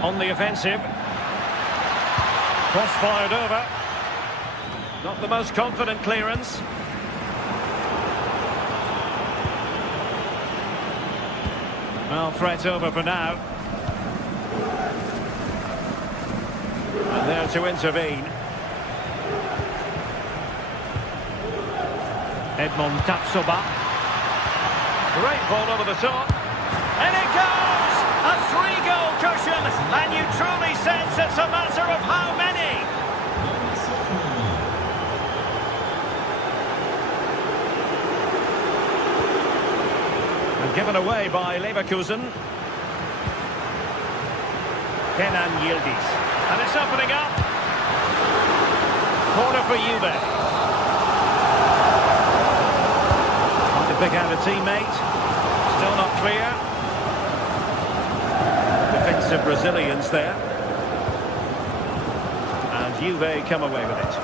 On the offensive. Cross fired over. Not the most confident clearance. Well, threat over for now. And there to intervene. Edmond Tapsoba. Great ball over the top. And it goes! A 3-goal cushion! And you truly sense it's a matter of how many! And given away by Leverkusen. Kenan Yildiz. And it's opening up. Corner for Juve. To pick out a teammate. Still not clear. Defensive Brazilians there. And Juve come away with it.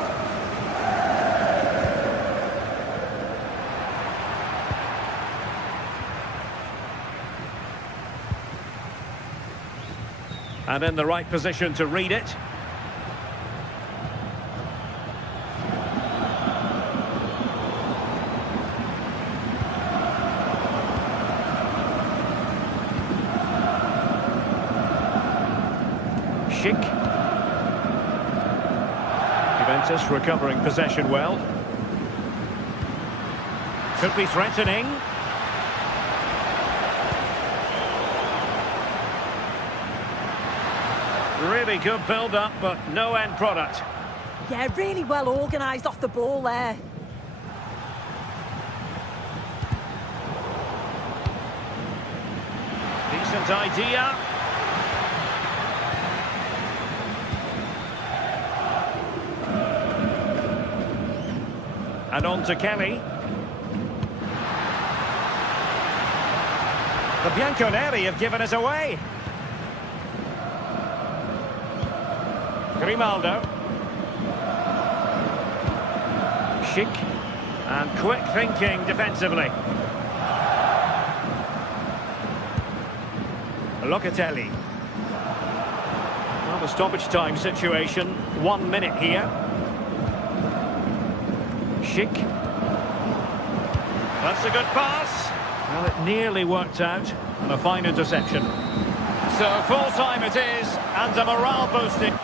And in the right position to read it. Schick. Juventus recovering possession well. Could be threatening. Really good build-up, but no end product. Yeah, really well organised off the ball there. Decent idea. And on to Kelly. The Bianconeri have given us away. Grimaldo. Schick. And quick thinking defensively. Locatelli. Well, the stoppage time situation. 1 minute here. Schick. That's a good pass. Well, it nearly worked out. And a fine interception. So full time it is. And a morale boosting.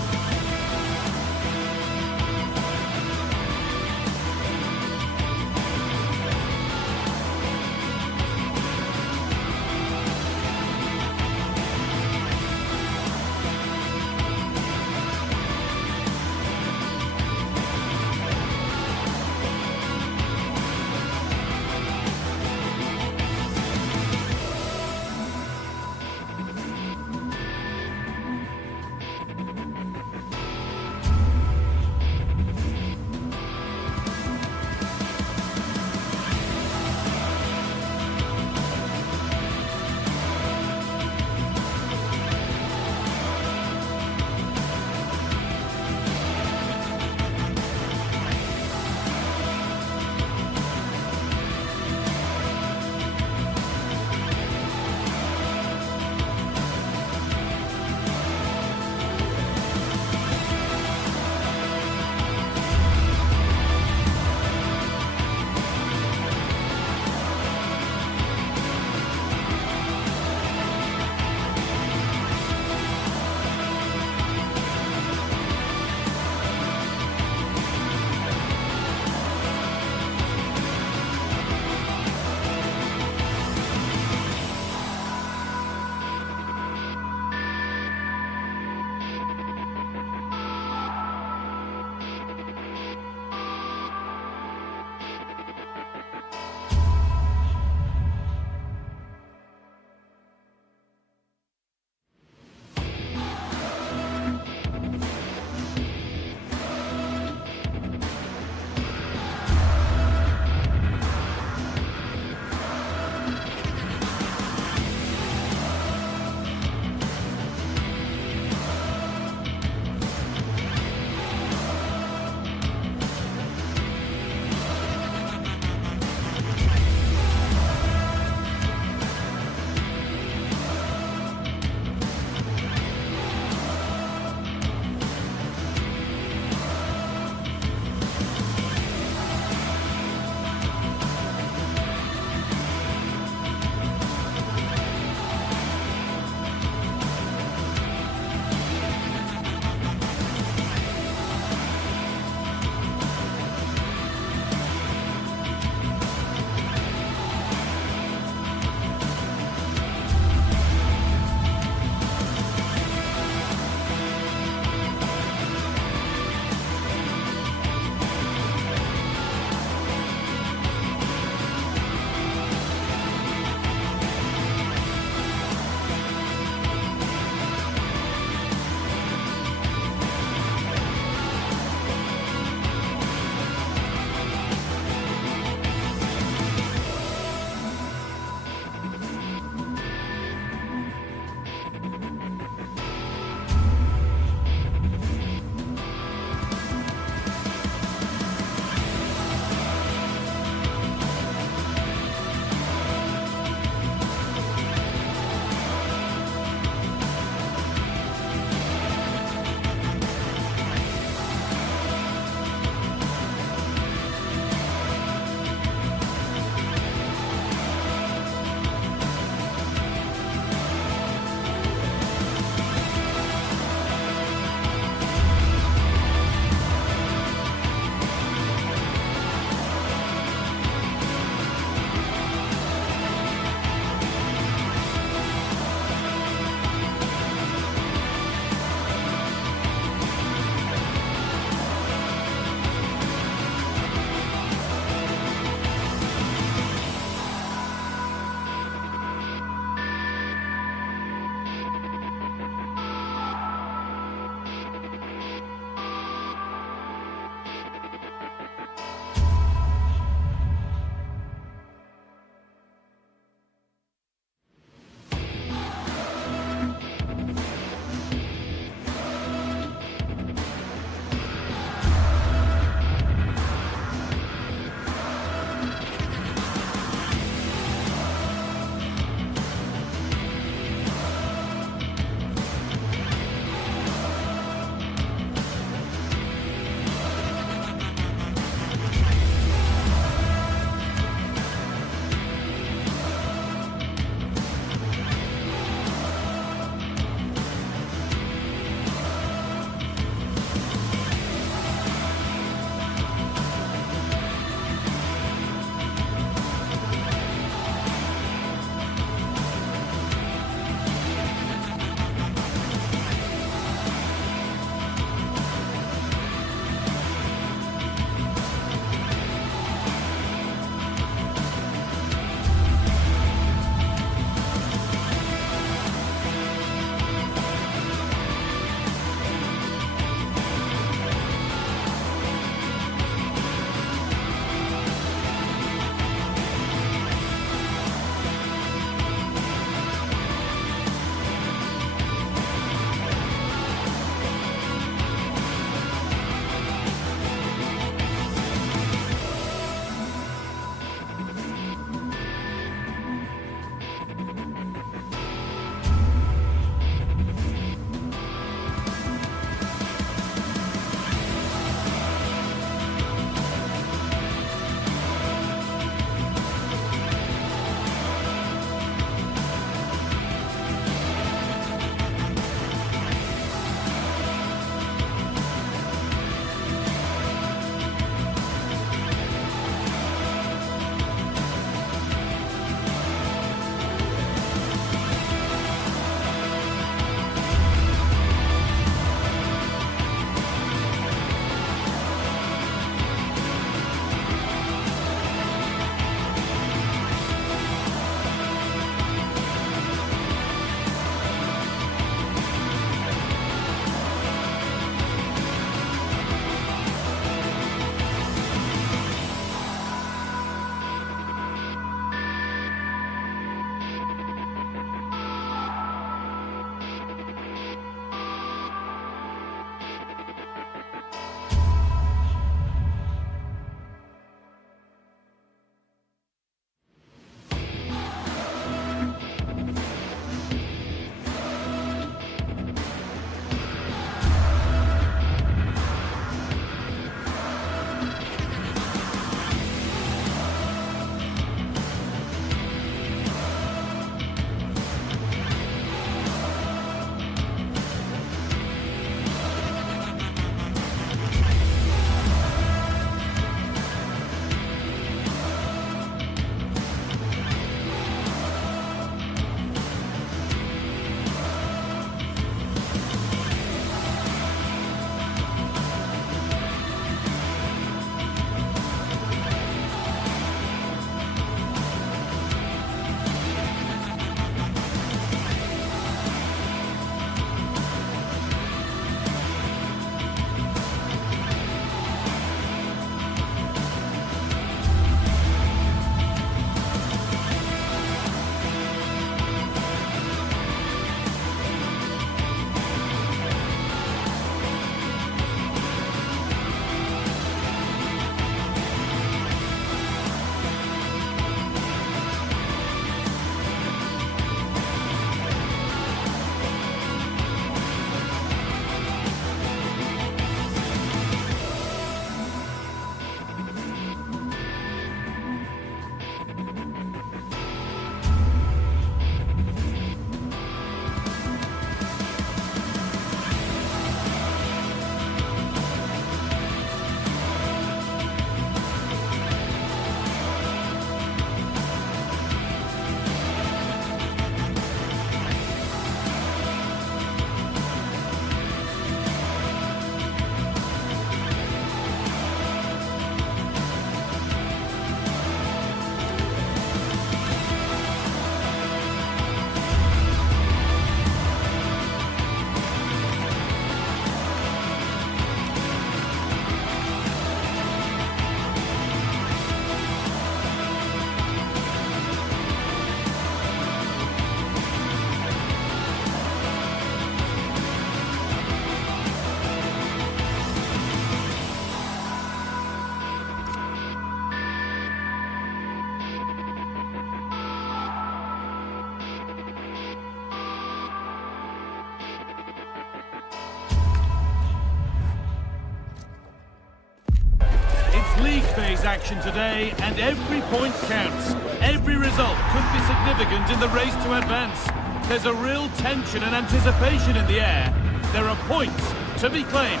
action today, and every point counts. Every result could be significant in the race to advance. There's a real tension and anticipation in the air. There are points to be claimed.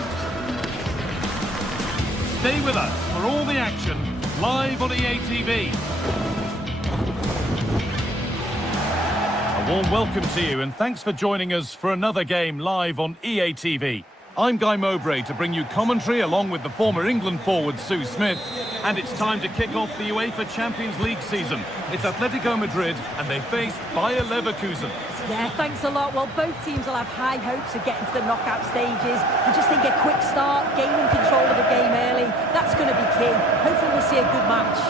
Stay with us for all the action, live on EA TV. A warm welcome to you, and thanks for joining us for another game live on EA TV. I'm Guy Mowbray to bring you commentary along with the former England forward Sue Smith, and it's time to kick off the UEFA Champions League season. It's Atletico Madrid and they face Bayer Leverkusen. Yeah, thanks a lot. Well, both teams will have high hopes of getting to the knockout stages. I just think a quick start, gaining control of the game early, that's going to be key. Hopefully we'll see a good match.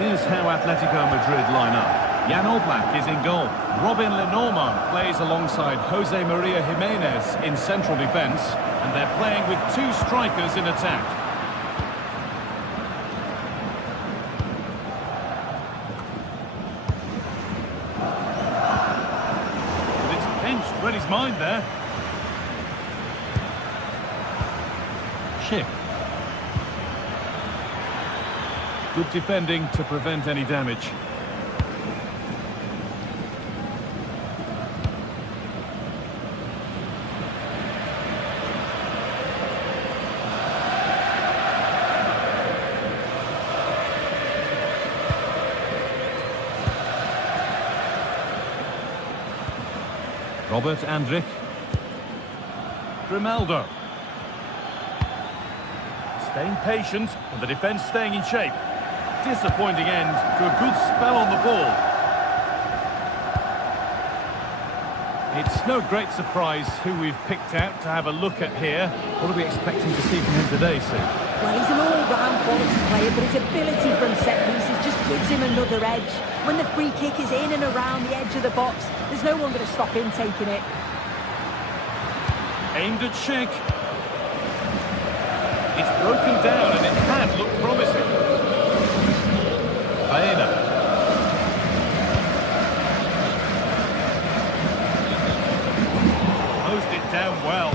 Here's how Atletico Madrid line up. Jan Oblak is in goal. Robin Lenormand plays alongside Jose Maria Jimenez in central defence, and they're playing with two strikers in attack. But it's pinched, read his mind there. Schick. Good defending to prevent any damage. Robert Andrich. Grimaldo. Staying patient, and the defence staying in shape. Disappointing end to a good spell on the ball. It's no great surprise who we've picked out to have a look at here. What are we expecting to see from him today, Sue? Well, he's an all-round quality player, but his ability from set pieces just gives him another edge. When the free kick is in and around the edge of the box, there's no one going to stop him taking it. Aimed at Schick. It's broken down and it can look promising. Baena. Closed it down well.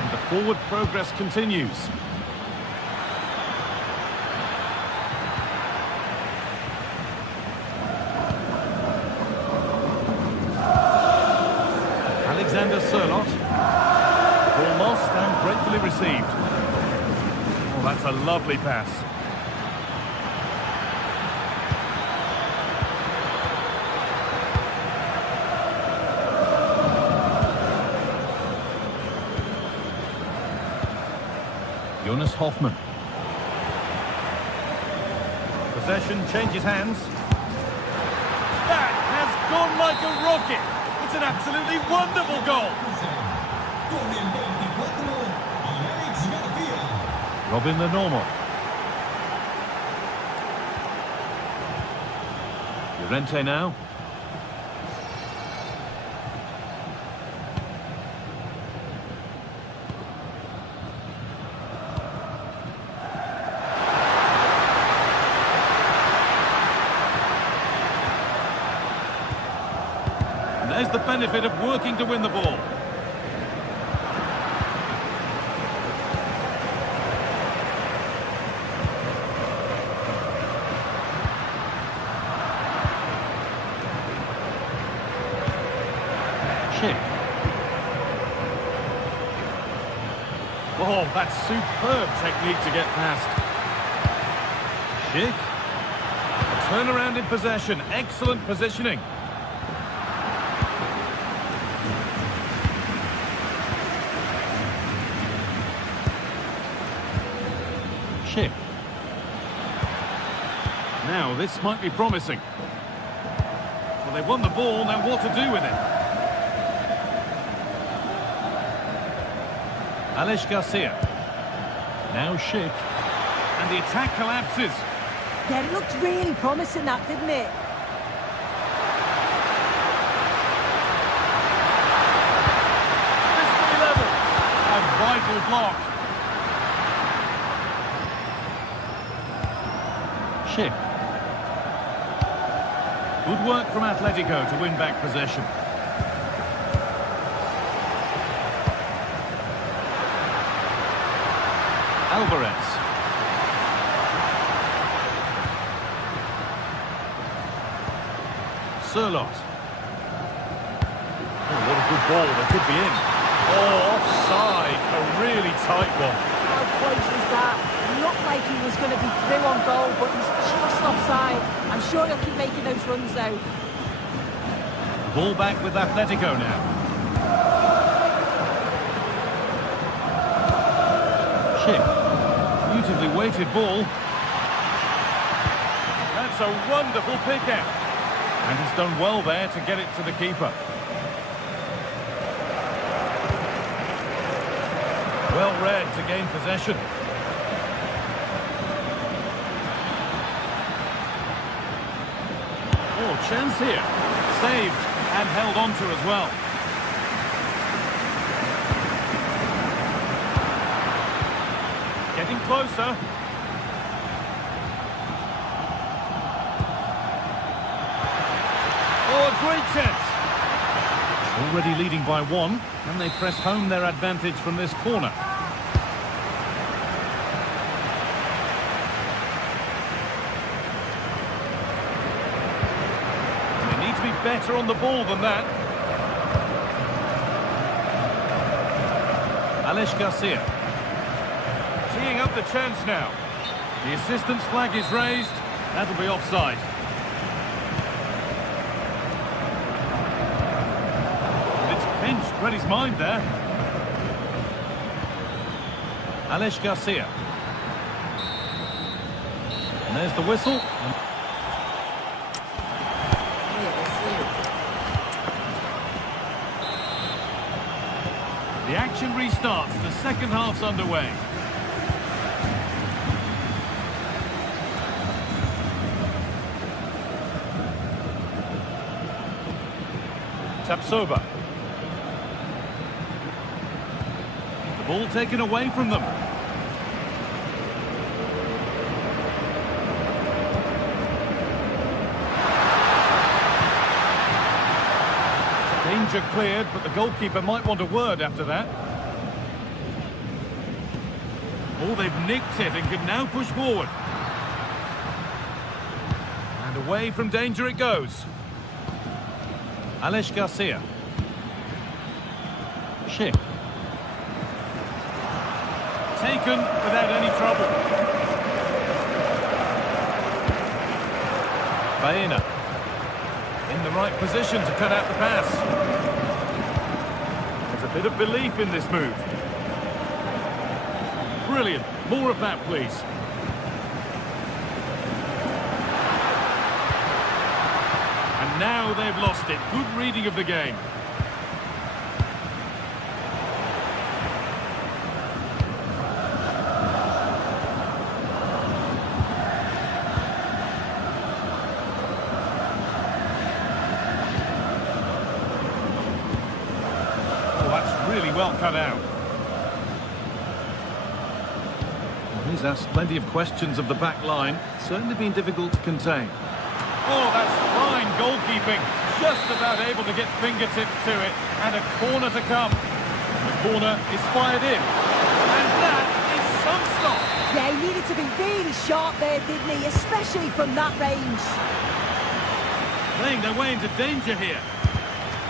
And the forward progress continues. Alexander Sørloth. Ball lost and gratefully received. Oh, that's a lovely pass. Jonas Hoffmann. Possession changes hands. That has gone like a rocket. It's an absolutely wonderful goal. Robin Lenormand. Llorente now. And there's the benefit of working to win the ball. Oh, that's superb technique to get past. Schick. Turnaround in possession. Excellent positioning. Schick. Now, this might be promising. Well, they've won the ball, now what to do with it? Alex Garcia. Now Schick. And the attack collapses. Yeah, it looked really promising, that, didn't it? This to be level. A vital block. Schick. Good work from Atletico to win back possession. Alvarez. Sirlot. Oh, what a good ball. They could be in. Oh, offside. A really tight one. How close is that? Looked like he was going to be through on goal, but he's just offside. I'm sure he'll keep making those runs, though. Ball back with Atletico now. Chip. Beautifully weighted ball. That's a wonderful pick-out. And he's done well there to get it to the keeper. Well read to gain possession. Oh, chance here. Saved and held on to as well. Getting closer. Oh, a great chance. Already leading by one, and they press home their advantage from this corner. They need to be better on the ball than that. Alex Garcia. Teeing up the chance now. The assistant's flag is raised. That'll be offside. Pinched, read his mind there. Alex Garcia. And there's the whistle. The action restarts. The second half's underway. Tapsoba. Ball taken away from them. Danger cleared, but the goalkeeper might want a word after that. Oh, they've nicked it and can now push forward. And away from danger it goes. Alex Garcia. Schick. Taken without any trouble. Baena in the right position to cut out the pass. There's a bit of belief in this move. Brilliant. More of that, please. And now they've lost it. Good reading of the game. Really well cut out. He's asked plenty of questions of the back line. Certainly been difficult to contain. Oh, that's fine goalkeeping. Just about able to get fingertips to it. And a corner to come. The corner is fired in. And that is some stop. Yeah, he needed to be really sharp there, didn't he? Especially from that range. Playing their way into danger here.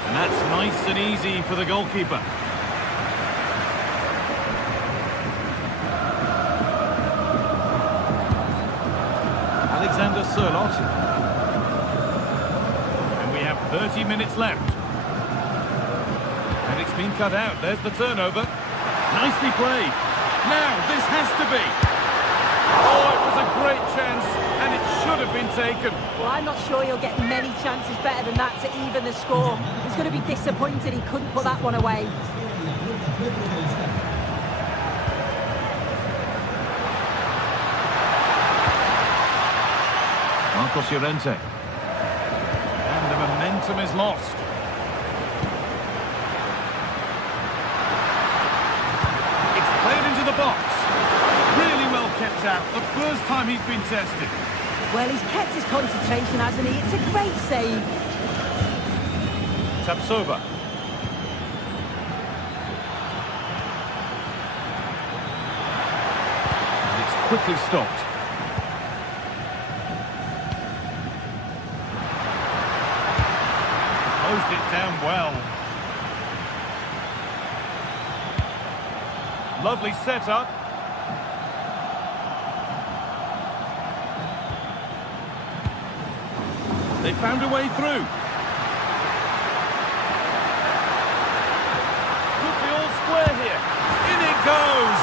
And that's nice and easy for the goalkeeper. Alexander Sirlot. And we have 30 minutes left. And it's been cut out. There's the turnover. Nicely played. Now, this has to be. Oh, it was a great chance, and it should have been taken. Well, I'm not sure he'll get many chances better than that to even the score. He's going to be disappointed he couldn't put that one away. Marcos Llorente. And the momentum is lost. It's played into the box. Really well kept out. The first time he's been tested. Well, he's kept his concentration, hasn't he? It's a great save. Tapsoba. quickly stopped. Closed it down well. Lovely setup. They found a way through. Could be all square here. In it goes.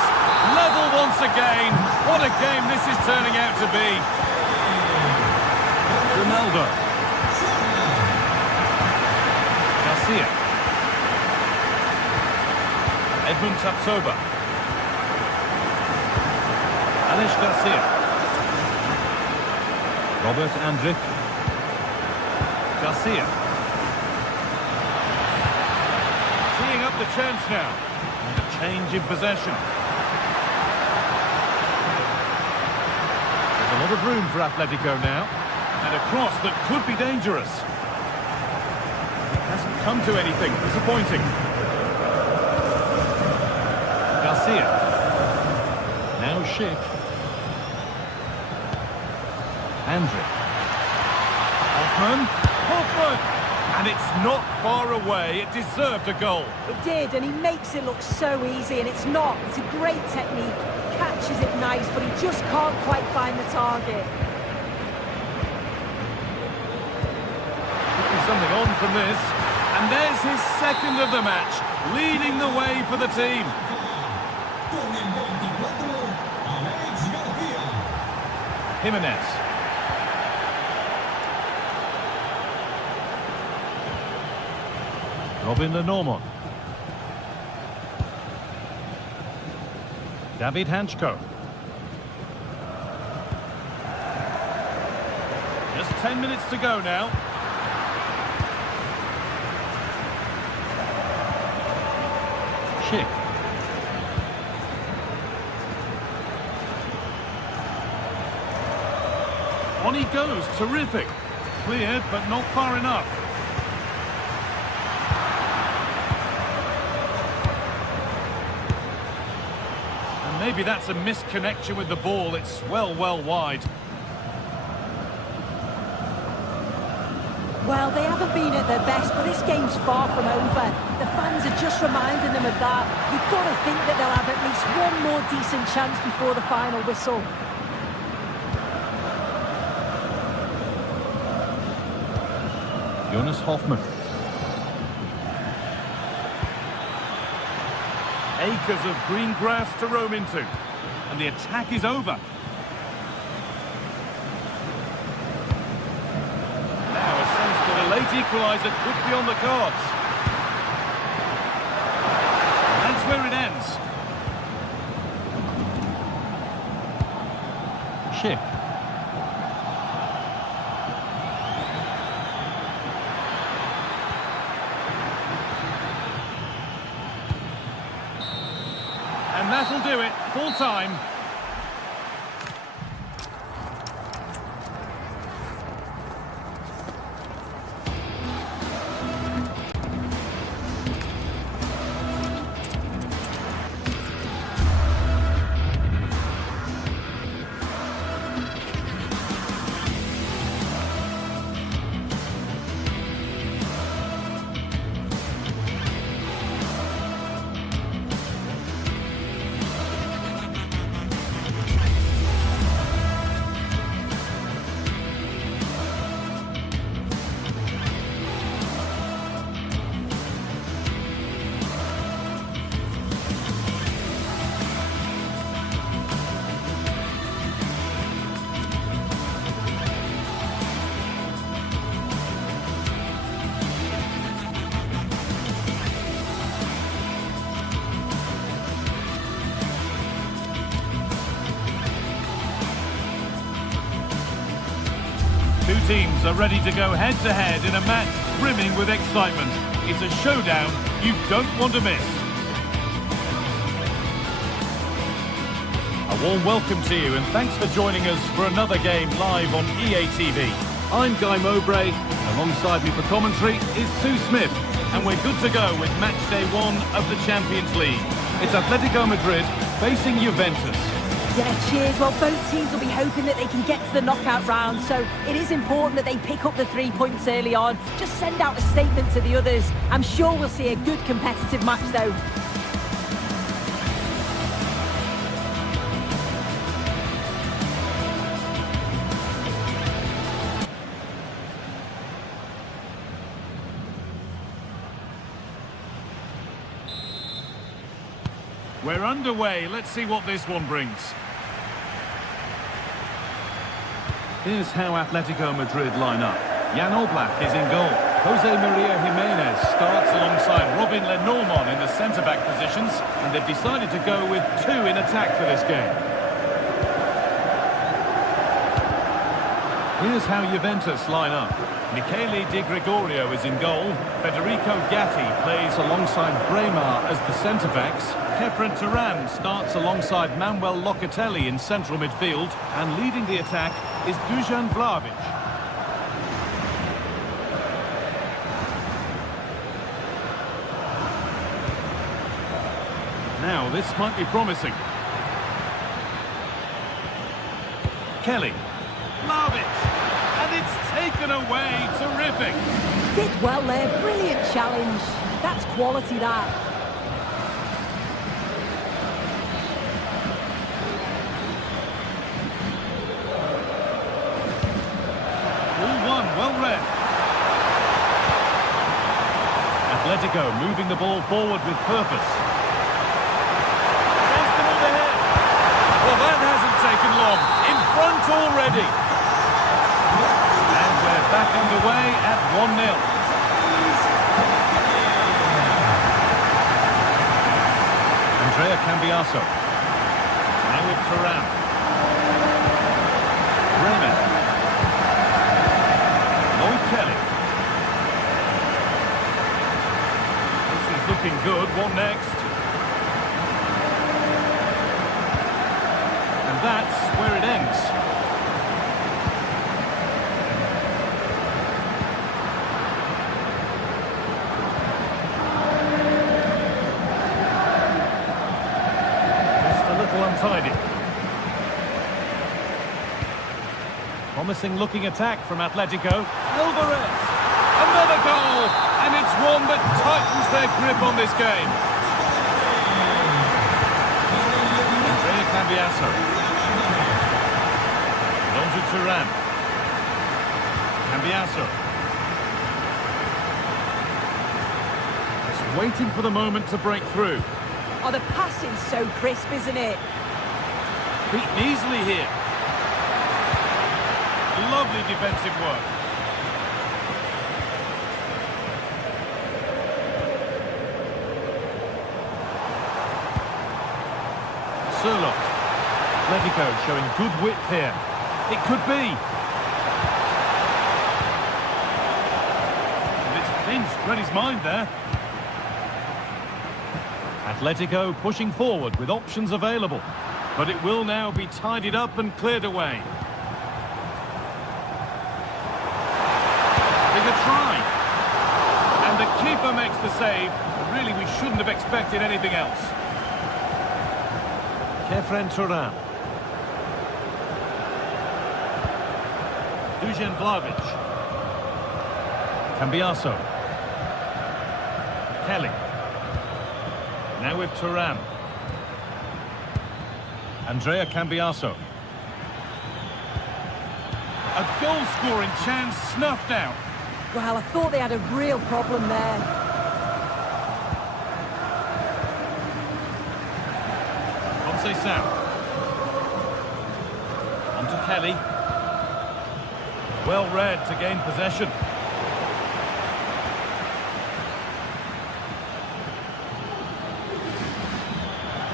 Level once again. What a game this is turning out to be. Ronaldo. Garcia. Edmund Tapsoba. Alex Garcia. Robert Andrik. Garcia. Teeing up the chance now. And a change in possession. There's a lot of room for Atletico now. And a cross that could be dangerous. It hasn't come to anything. Disappointing. Garcia. Now Schick. Andrik. Hoffman. And it's not far away. It deserved a goal. It did, and he makes it look so easy, and it's not. It's a great technique. Catches it nice, but he just can't quite find the target. Putting something on from this. And there's his second of the match, leading the way for the team. Jimenez. Robin Lenormand. David Hanchko. Just 10 minutes to go now. Schick. On he goes, terrific. Cleared, but not far enough. Maybe that's a misconnection with the ball. It's well wide. Well, they haven't been at their best, but this game's far from over. The fans are just reminding them of that. You've got to think that they'll have at least one more decent chance before the final whistle. Jonas Hoffman. Acres of green grass to roam into. And the attack is over. Now a sense that a late equaliser could be on the cards. And that's where it ends. Schick. And that'll do it, full time. Two teams are ready to go head-to-head in a match brimming with excitement. It's a showdown you don't want to miss. A warm welcome to you and thanks for joining us for another game live on EA TV. I'm Guy Mowbray, and alongside me for commentary is Sue Smith, and we're good to go with match day 1 of the Champions League. It's Atletico Madrid facing Juventus. Yeah, cheers. Well, both teams will be hoping that they can get to the knockout round, so it is important that they pick up the 3 points early on. Just send out a statement to the others. I'm sure we'll see a good competitive match, though. We're underway. Let's see what this one brings. Here's how Atletico Madrid line up. Jan Oblak is in goal. Jose Maria Jimenez starts alongside Robin Lenormand in the centre-back positions, and they've decided to go with 2 in attack for this game. Here's how Juventus line up. Michele Di Gregorio is in goal. Federico Gatti plays alongside Bremer as the centre-backs. Kefren Turan starts alongside Manuel Locatelli in central midfield. And leading the attack is Dusan Vlahovic. Now, this might be promising. Kelly. Vlahovic. And it's taken away. Terrific. Did well there. Brilliant challenge. That's quality, that. 1, well read. Atletico moving the ball forward with purpose. Just to move ahead. Well, that hasn't taken long. In front already. And we're back underway at 1-0. Andrea Cambiaso. Now with Turan. Bremer. Kelly. This is looking good. What next? And that's where it ends. Just a little untidy. Promising looking attack from Atletico. Alvarez. Another goal. And it's one that tightens their grip on this game. Andrea Cambiaso. On to Turan. Cambiaso. Just waiting for the moment to break through. Oh, the passing's so crisp, isn't it? Beaten easily here. Lovely defensive work. Surlot. Atletico showing good width here. It could be. And it's pinched, read his mind there. Atletico pushing forward with options available. But it will now be tidied up and cleared away. A try. And the keeper makes the save. Really, we shouldn't have expected anything else. Kefren Turan. Dusan Vlahovic. Cambiaso. Kelly. Now with Turan. Andrea Cambiaso. A goal-scoring chance snuffed out. Well, I thought they had a real problem there. Conceição. On to Kelly. Well read to gain possession.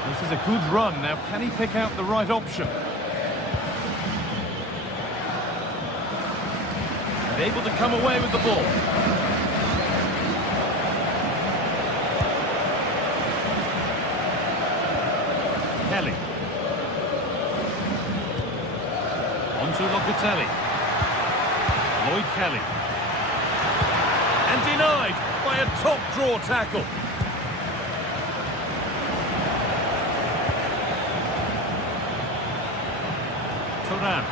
This is a good run. Now, can he pick out the right option? Able to come away with the ball. Kelly. On to Locatelli. Lloyd Kelly. And denied by a top draw tackle. Thuram.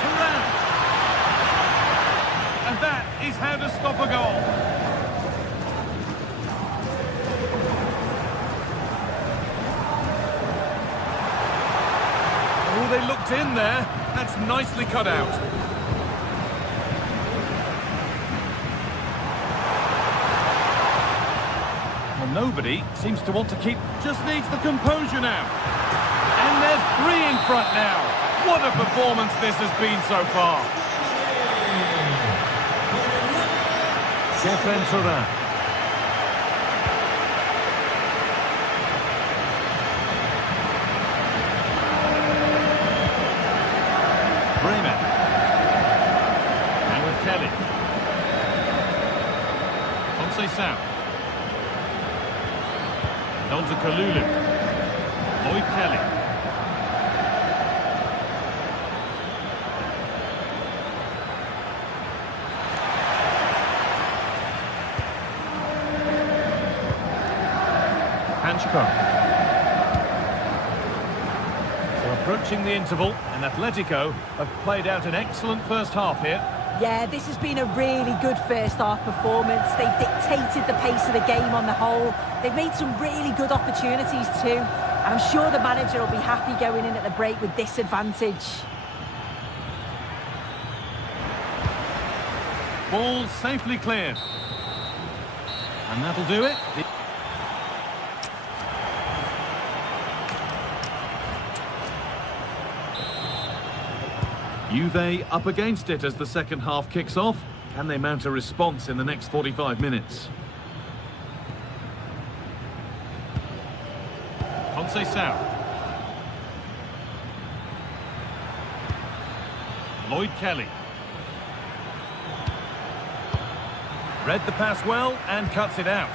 Thuram! And that is how to stop a goal. Oh, they looked in there. That's nicely cut out. Well, nobody seems to want to keep... Just needs the composure now. And they're 3 in front now. What a performance this has been so far. Thuram. Bremer. And with Kelly. Conceição. On to Kalulu. Lloyd Kelly. Hanchko. So approaching the interval, and Atletico have played out an excellent first half here. Yeah, this has been a really good first half performance. They've dictated the pace of the game on the whole. They've made some really good opportunities too. And I'm sure the manager will be happy going in at the break with this advantage. Ball safely cleared. And that'll do it. Juve up against it as the second half kicks off. Can they mount a response in the next 45 minutes? Conceição. Lloyd Kelly. Read the pass well and cuts it out.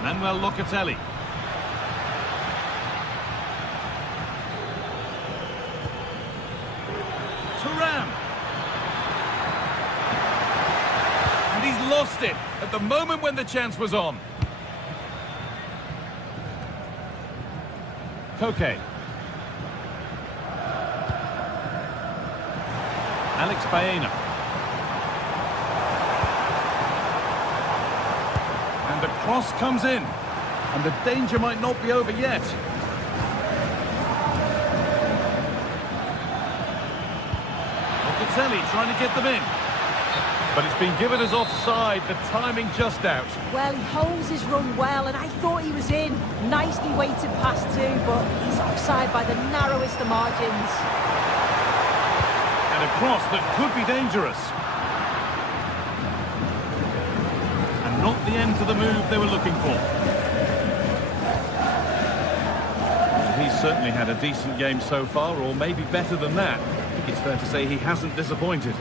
Manuel Locatelli. Thuram. And he's lost it at the moment when the chance was on. Koke. Alex Baena. And the cross comes in. And the danger might not be over yet. Locatelli trying to get them in. But it's been given as offside, the timing just out. Well, he holds his run well, and I thought he was in. Nicely weighted pass too, but he's offside by the narrowest of margins. And a cross that could be dangerous. And not the end to the move they were looking for. He's certainly had a decent game so far, or maybe better than that. I think it's fair to say he hasn't disappointed.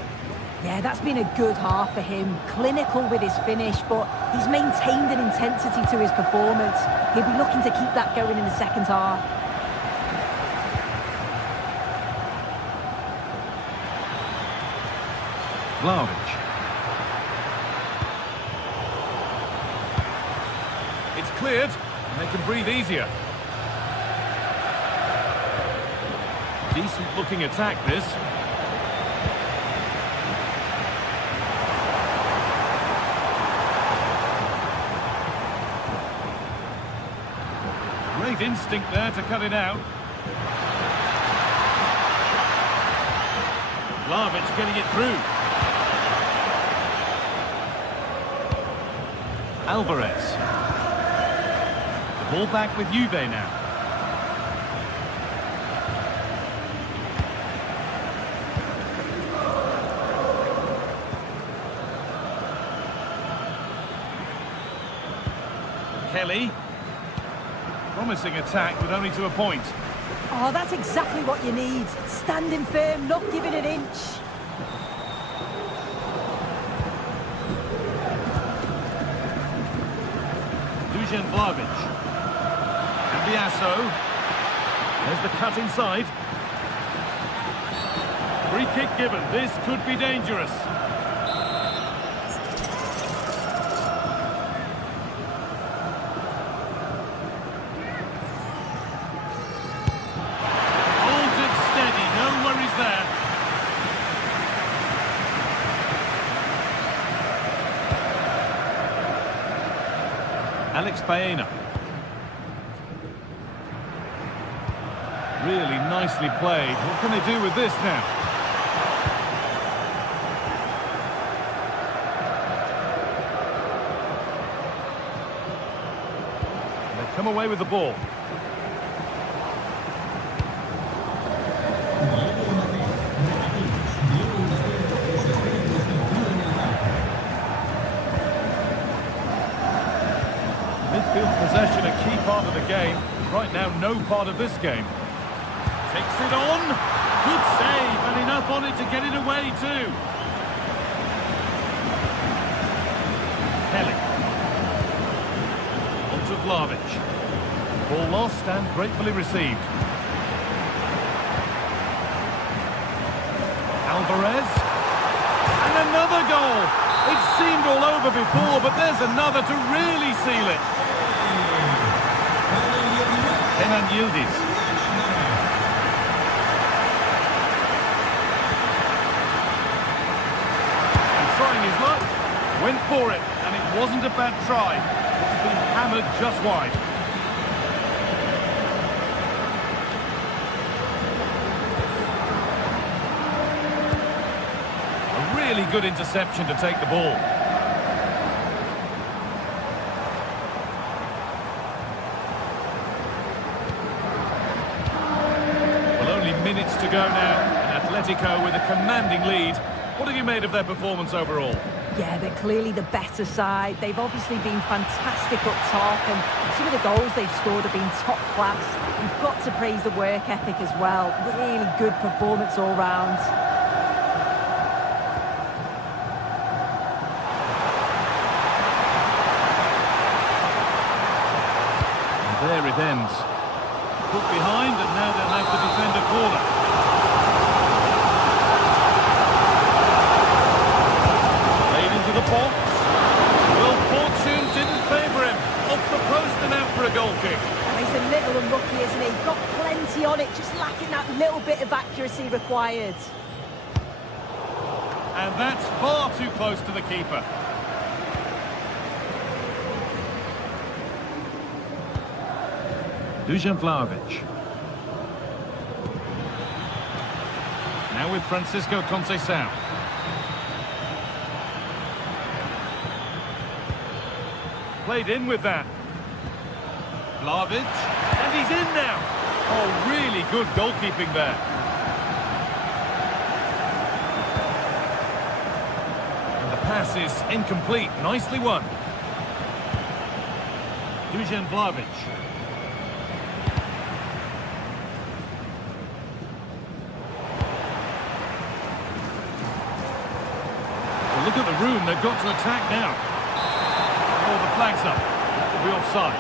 Yeah, that's been a good half for him. Clinical with his finish, but he's maintained an intensity to his performance. He'll be looking to keep that going in the second half. Vlahovic. It's cleared, and they can breathe easier. Decent looking attack, this. Great instinct there to cut it out. Vlahovic getting it through. Alvarez. The ball back with Juve now. Kelly. Promising attack, but only to a point. Oh, that's exactly what you need. Standing firm, not giving an inch. Dusan Vlahovic. And Biasso. There's the cut inside. Free kick given. This could be dangerous. Alex Baena. Really nicely played. What can they do with this now? They've come away with the ball. Midfield possession a key part of the game. Right now, no part of this game. Takes it on. Good save, and enough on it to get it away too. Kelly. On to Vlahovic. Ball lost and gratefully received. Alvarez. And another goal. It seemed all over before, but there's another to really seal it. Kenan Yildiz. Went for it, and it wasn't a bad try. It's been hammered just wide. A really good interception to take the ball. Well, only minutes to go now, and Atletico with a commanding lead. What have you made of their performance overall? Yeah, they're clearly the better side. They've obviously been fantastic up top, and some of the goals they've scored have been top class. You've got to praise the work ethic as well. Really good performance all round. And there it ends. Put behind, and now they'll have to defend a corner. The box. Well, fortune didn't favour him. Off the post and out for a goal kick. He's a little unlucky, isn't he? Got plenty on it, just lacking that little bit of accuracy required. And that's far too close to the keeper. Dusan Vlahovic. Now with Francisco Conceição. Played in with that. Vlahovic, and he's in now. Oh, really good goalkeeping there. And the pass is incomplete. Nicely won. Dusan Vlahovic. Well, look at the room they've got to attack now. Oh, the flag's up. That will be offside.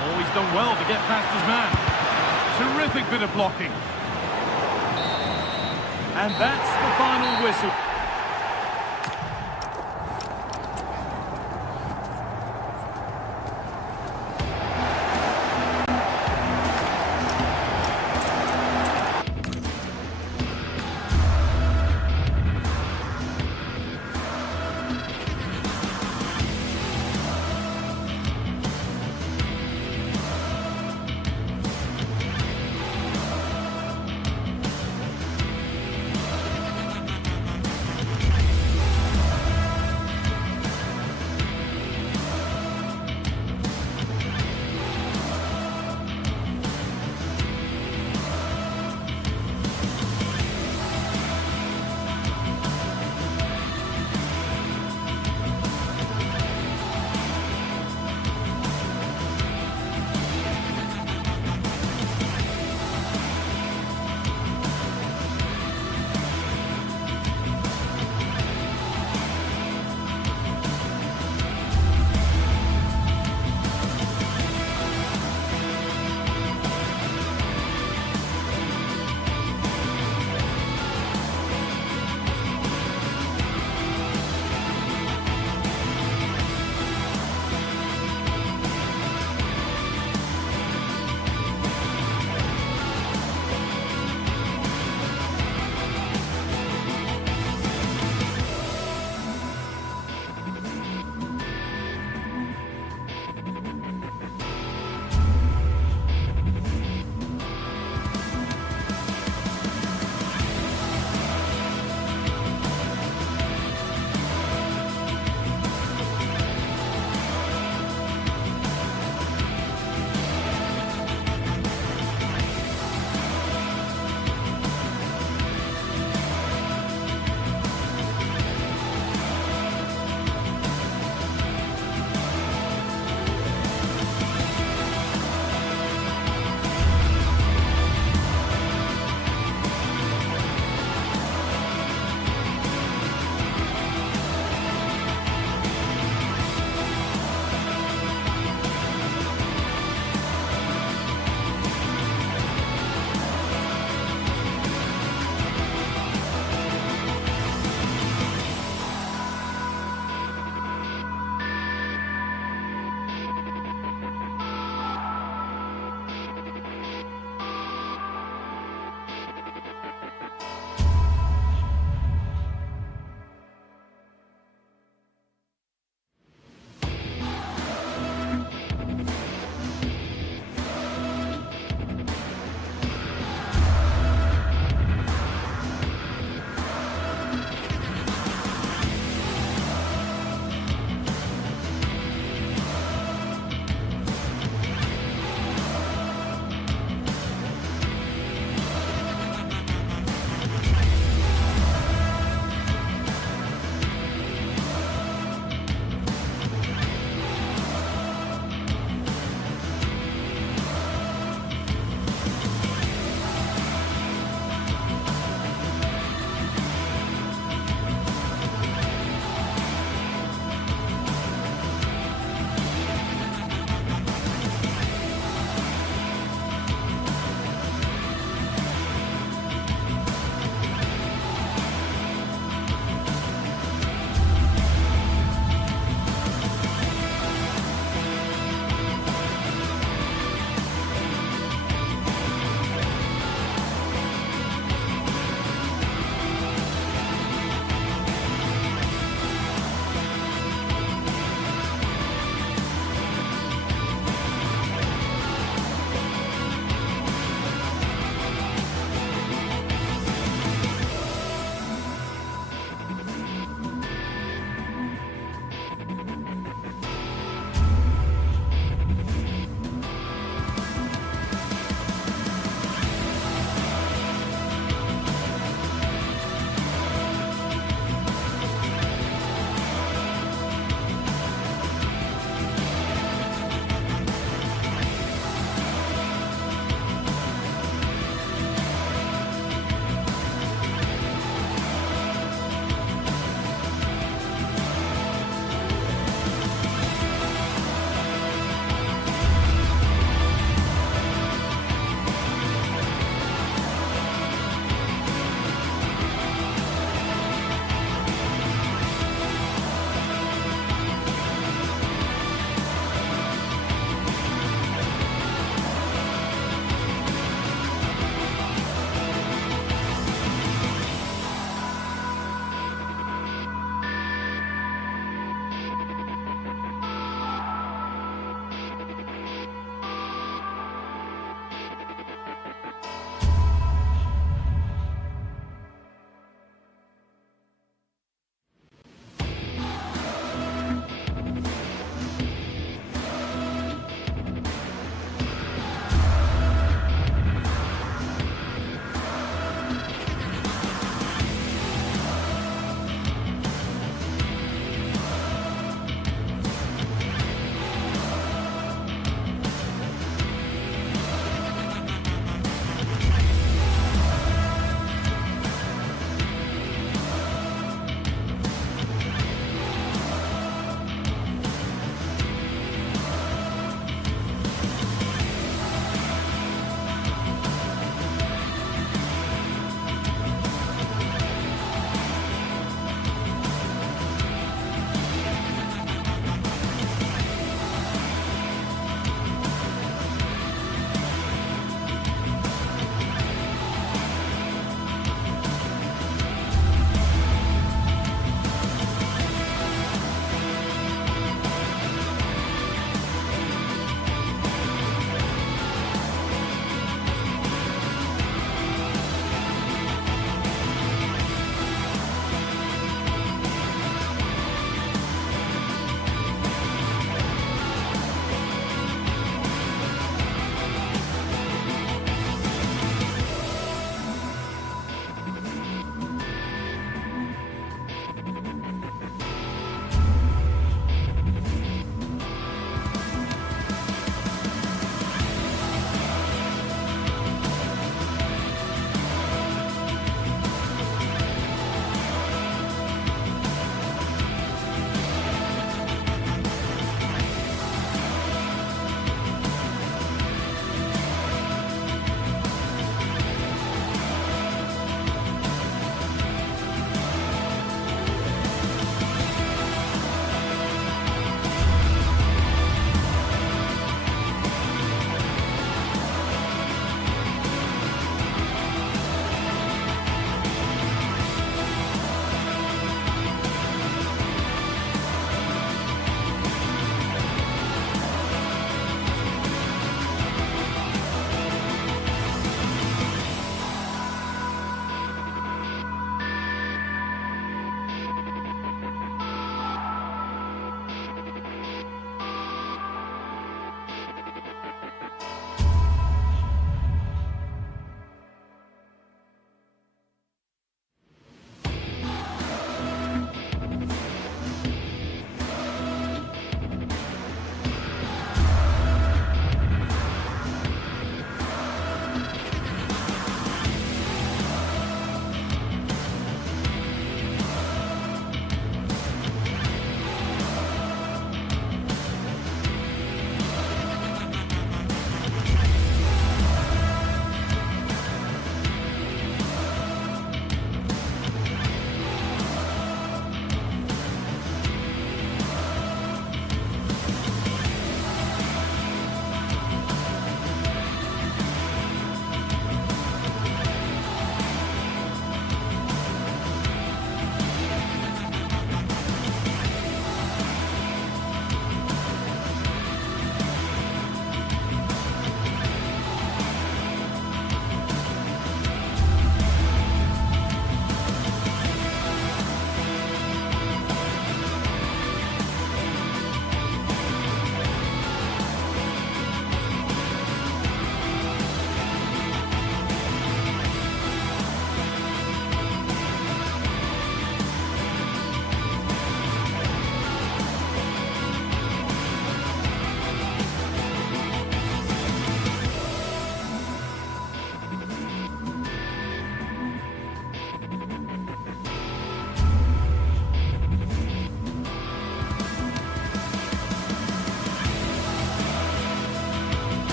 Oh, he's done well to get past his man. Terrific bit of blocking. And that's the final whistle.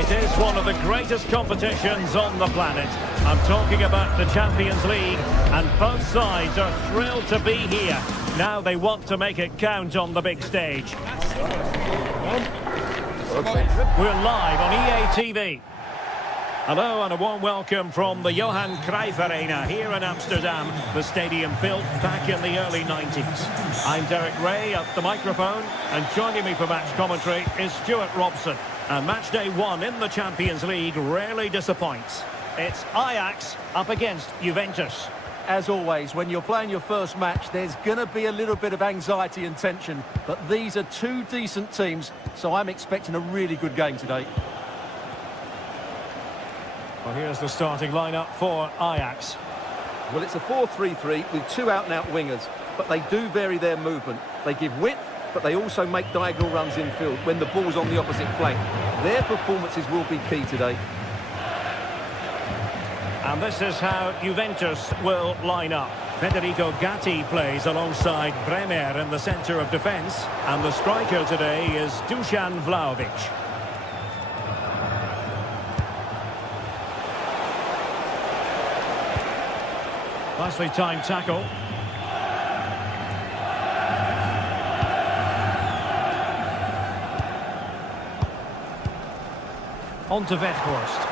It is one of the greatest competitions on the planet. I'm talking about the Champions League, and both sides are thrilled to be here. Now they want to make it count on the big stage. We're live on EA TV. Hello and a warm welcome from the Johan Cruyff Arena here in Amsterdam, the stadium built back in the early 90s. I'm Derek Ray at the microphone, and joining me for match commentary is Stuart Robson. And match day 1 in the Champions League rarely disappoints. It's Ajax up against Juventus. As always, when you're playing your first match, there's going to be a little bit of anxiety and tension. But these are two decent teams, so I'm expecting a really good game today. Well, here's the starting lineup for Ajax. Well, it's a 4-3-3 with two out-and-out wingers, but they do vary their movement. They give width, but they also make diagonal runs infield when the ball's on the opposite flank. Their performances will be key today. And this is how Juventus will line up. Federico Gatti plays alongside Bremer in the centre of defence. And the striker today is Dusan Vlahovic. Nicely timed tackle. On to Weghorst.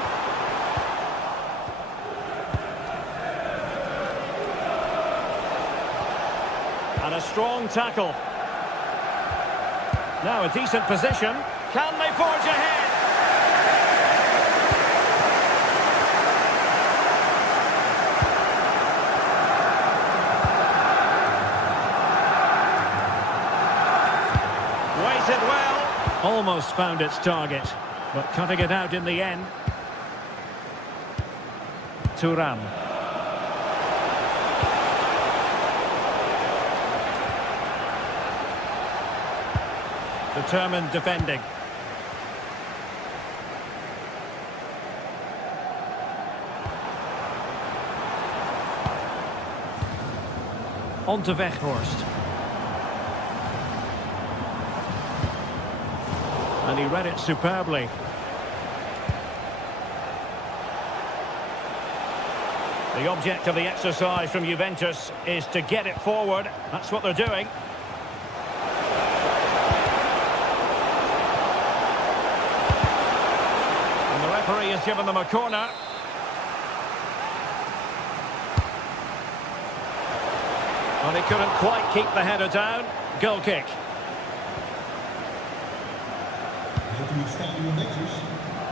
And a strong tackle. Now a decent position. Can they forge ahead? Waited well. Almost found its target, but cutting it out in the end. Thuram. Determined defending. On to Weghorst. And he read it superbly. The object of the exercise from Juventus is to get it forward. That's what they're doing. And the referee has given them a corner. And he couldn't quite keep the header down. Goal kick. Het stadion netjes.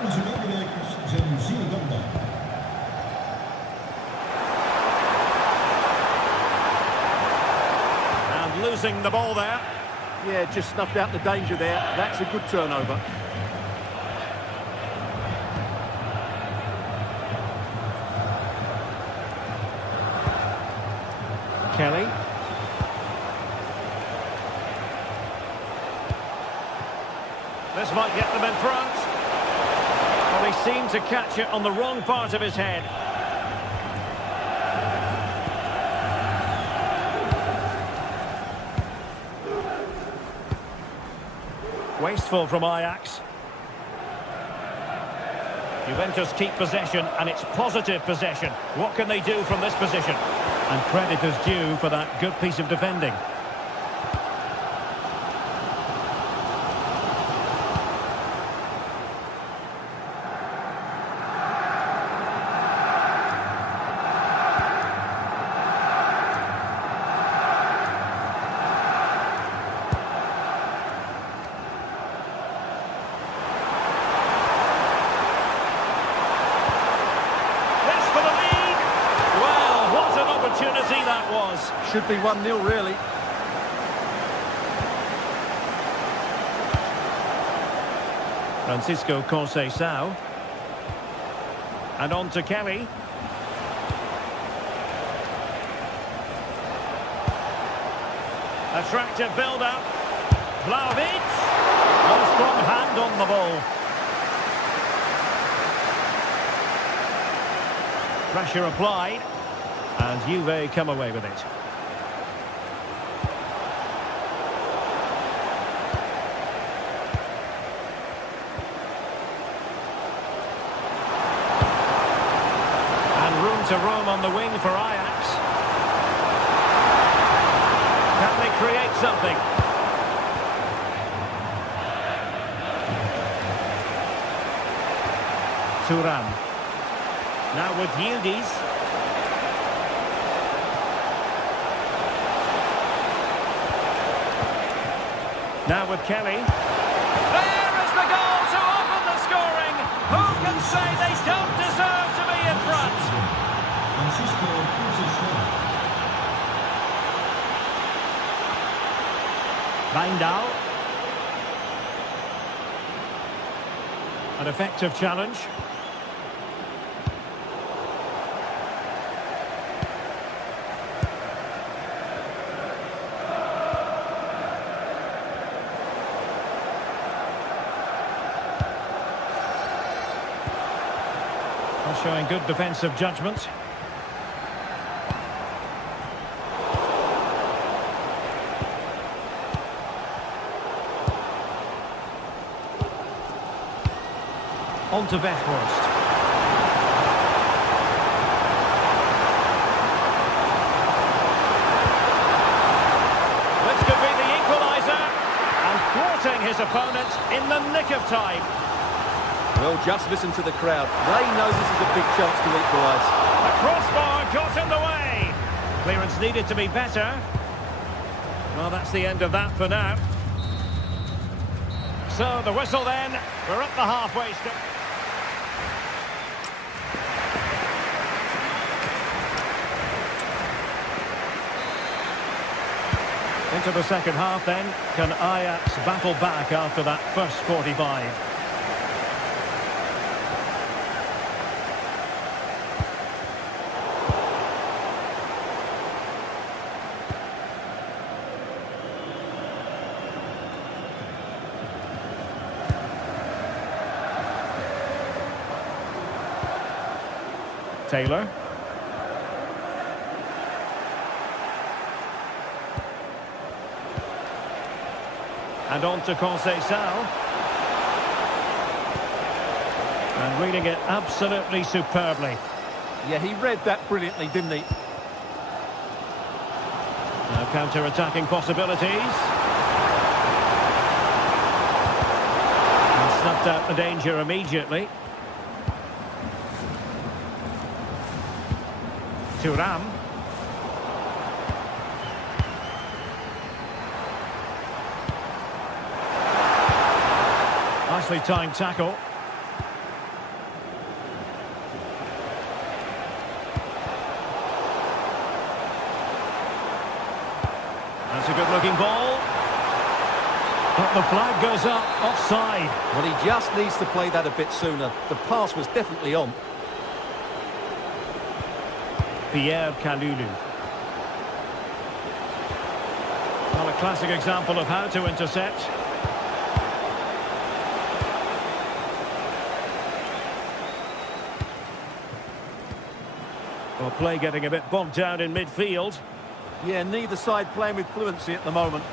Onze medewerkers zijn u zeer dankbaar. And losing the ball there. Yeah, just snuffed out the danger there. That's a good turnover. Kelly. This might get them in front. Well, he seemed to catch it on the wrong part of his head. Wasteful from Ajax. Juventus keep possession, and it's positive possession. What can they do from this position? And credit is due for that good piece of defending. That was. Should be 1-0 really. Francisco Conceição. And on to Kelly. Attractive build-up. Vlahovic. A strong hand on the ball. Pressure applied. And Juve come away with it. plenty of room on the wing for Ajax. Can they create something? Thuram. Now with Yildiz. Now with Kelly. There is the goal to open the scoring. Who can say they don't deserve to be in front? Wijndal. An effective challenge. Showing good defensive judgment. On to Weghorst. This could be the equaliser. And thwarting his opponent in the nick of time. Well, just listen to the crowd. They know this is a big chance to equalise. The crossbar got in the way. Clearance needed to be better. Well, that's the end of that for now. So, the whistle then. We're up the halfway step. Into the second half then. Can Ajax battle back after that first 45? Taylor. And on to Conceição. And reading it absolutely superbly. Yeah, he read that brilliantly, didn't he? Now counter-attacking possibilities. And snuffed out the danger immediately. Thuram. Nicely timed tackle. That's a good-looking ball. But the flag goes up, offside. Well, he just needs to play that a bit sooner. The pass was definitely on. Pierre Kalulu. Well, a classic example of how to intercept. Well, play getting a bit bogged down in midfield. Yeah, neither side playing with fluency at the moment.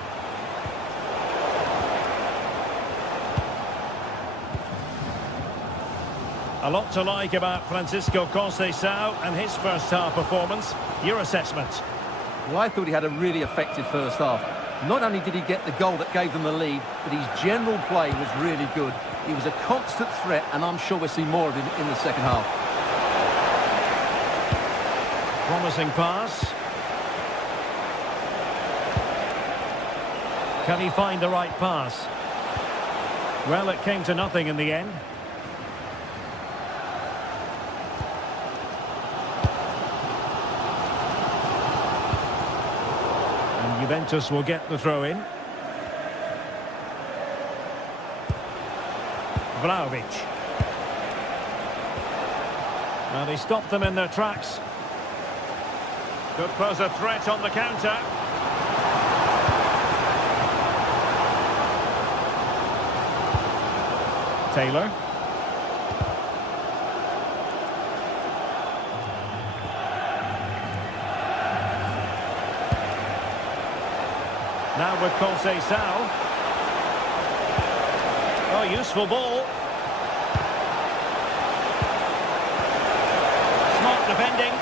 A lot to like about Francisco Conceição and his first half performance. Your assessment? Well, I thought he had a really effective first half. Not only did he get the goal that gave them the lead, but his general play was really good. He was a constant threat, and I'm sure we'll see more of him in the second half. Promising pass. Can he find the right pass? Well, it came to nothing in the end. And Juventus will get the throw in. Vlahovic. Now they stopped them in their tracks. Could pose a threat on the counter. Taylor. Now with Conceição. Oh, useful ball. Smartly defending.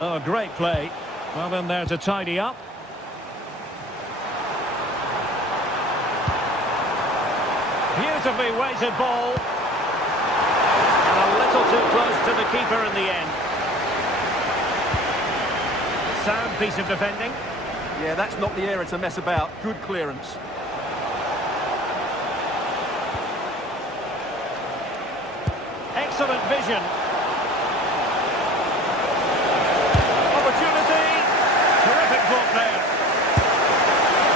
Oh, great play. Well, then there to tidy up. Beautifully weighted ball. And a little too close to the keeper in the end. Sound piece of defending. Yeah, that's not the area to mess about. Good clearance. Excellent vision. Opportunity. Terrific block there.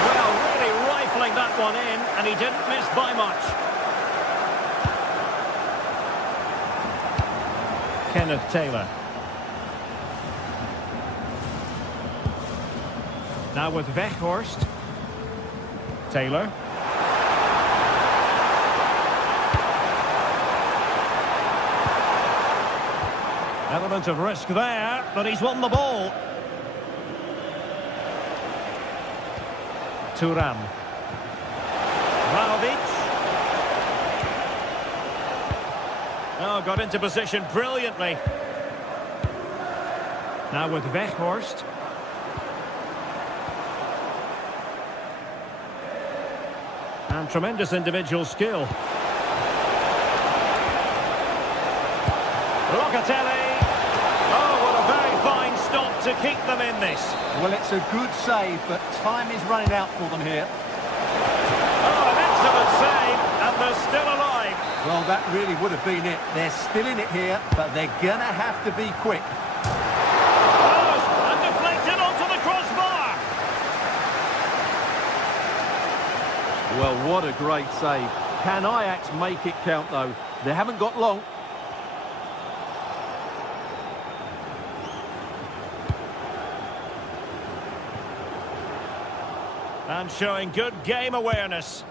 Well, really rifling that one in, and he didn't miss by much. Kenneth Taylor. Now with Weghorst. Taylor. Element of risk there, but he's won the ball. Thuram. Vlahovic. Oh, got into position brilliantly. Now with Weghorst. And tremendous individual skill. Locatelli. Oh, what a very fine stop to keep them in this. Well, it's a good save, but time is running out for them here. Oh, an excellent save, and they're still alive. Well, that really would have been it. They're still in it here, but they're going to have to be quick. And deflected onto the crossbar. Well, what a great save. Can Ajax make it count, though? They haven't got long. And showing good game awareness.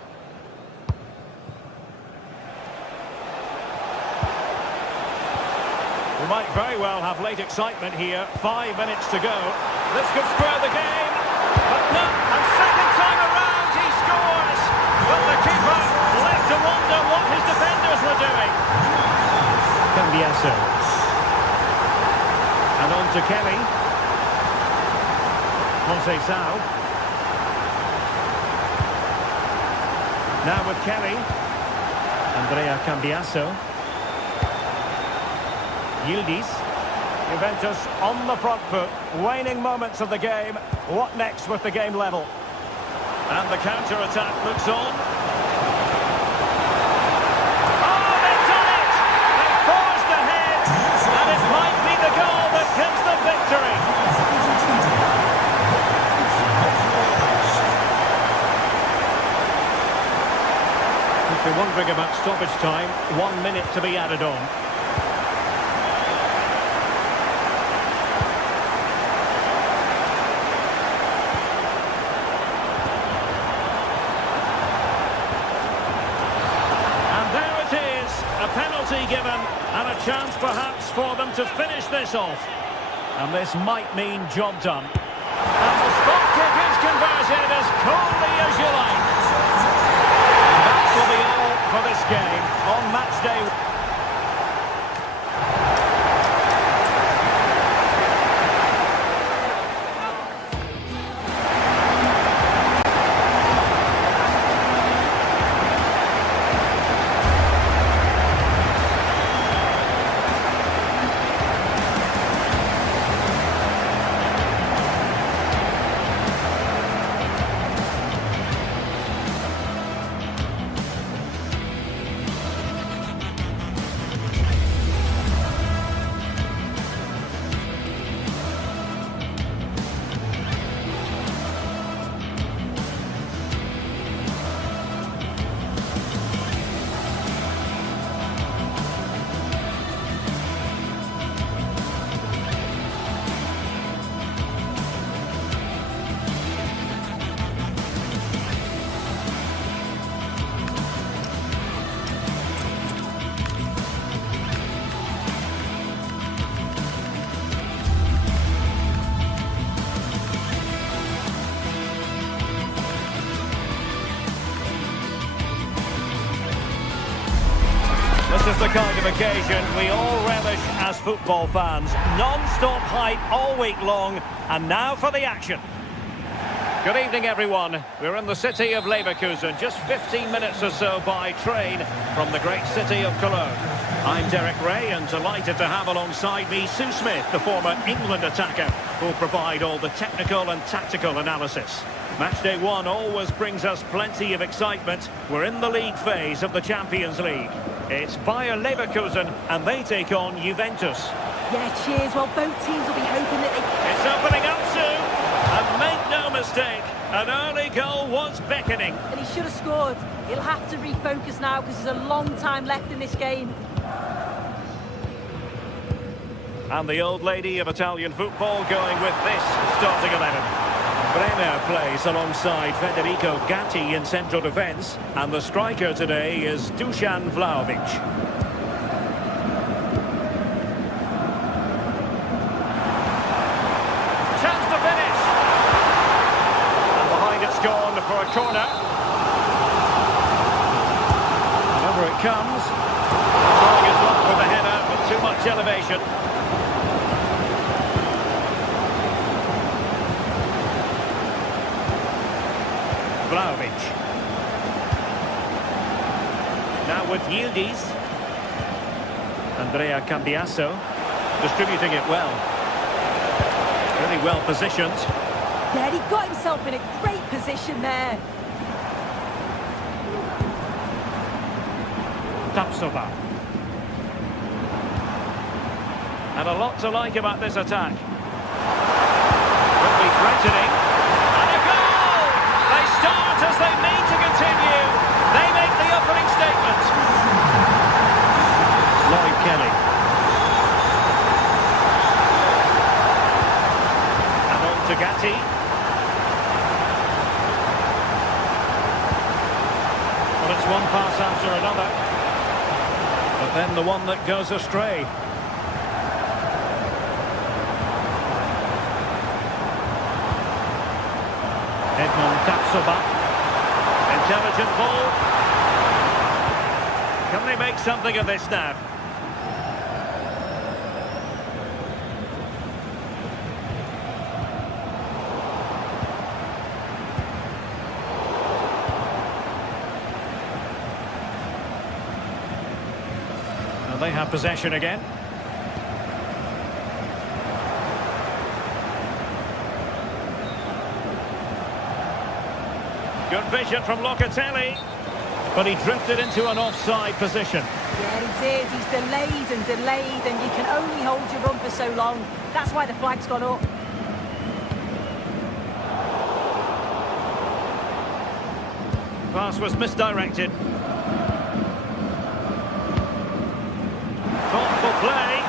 We might very well have late excitement here. 5 minutes to go. This could square the game. But no, and second time around he scores. But the keeper left to wonder what his defenders were doing. Cambiasso. And on to Kelly. Conceição. Now with Kelly. Andrea Cambiasso. Yildiz. Juventus on the front foot. Waning moments of the game. What next with the game level? And the counter-attack looks on. Oh, they've done it! They forged ahead. And it might be the goal that gives them victory. If you're wondering about stoppage time, 1 minute to be added on. And there it is, a penalty given, and a chance perhaps for them to finish this off. And this might mean job done. And the spot kick is converted as coolly as you like. Will be all for this game on match day. is the kind of occasion we all relish as football fans. Non-stop hype all week long, and now for the action. Good evening, everyone. We're in the city of Leverkusen, just 15 minutes or so by train from the great city of Cologne. I'm Derek Ray, and delighted to have alongside me Sue Smith, the former England attacker, who'll provide all the technical and tactical analysis. Matchday 1 always brings us plenty of excitement. We're in the league phase of the Champions League. It's Bayer Leverkusen, and they take on Juventus. Yeah, cheers. Well, both teams will be hoping that they... It's opening up soon, and make no mistake, an early goal was beckoning. And he should have scored. He'll have to refocus now because there's a long time left in this game. And the old lady of Italian football going with this starting 11. Bremer plays alongside Federico Gatti in central defence, and the striker today is Dusan Vlahovic. Chance to finish! And behind it's gone for a corner. And over it comes. Trying his luck with the header, but too much elevation. Vlahovic. Now with Yildiz. Andrea Cambiasso distributing it well. Really well positioned. Yeah, he got himself in a great position there. Tapsova. And a lot to like about this attack. Could be threatening. And a goal! They start as they mean to continue. They make the opening statement. Lloyd Kelly. And on to Gatti. Well, it's one pass after another. But then the one that goes astray. Edmond Tapsoba. Intelligent ball. Can they make something of this now? And they have possession again. Good vision from Locatelli, but he drifted into an offside position. Yeah, he did. He's delayed and delayed, and you can only hold your run for so long. That's why the flag's gone up. Pass was misdirected. Thoughtful play.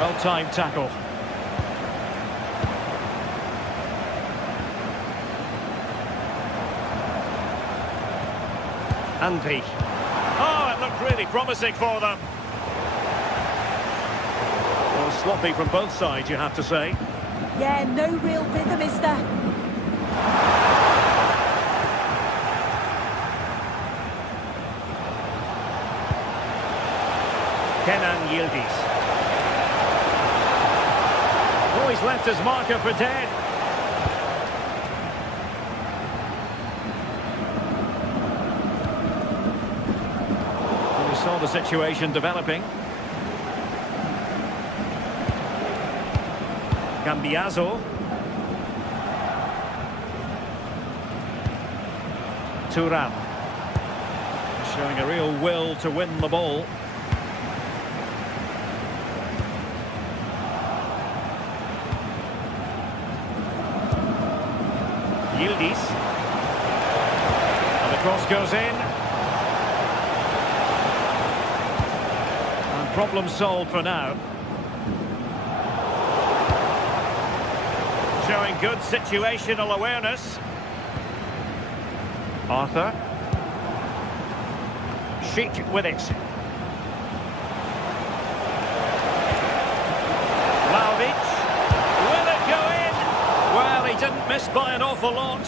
Well-timed tackle. Andri. Oh, it looked really promising for them. Well, sloppy from both sides, you have to say. Yeah, no real rhythm, is there? Kenan Yildiz. Oh, he's left his marker for dead. Well, we saw the situation developing. Cambiasso. Thuram. Showing a real will to win the ball. Yildiz. And the cross goes in. And problem solved for now. Showing good situational awareness. Arthur. Sheik with it. Vlahovic. With missed by an awful lot.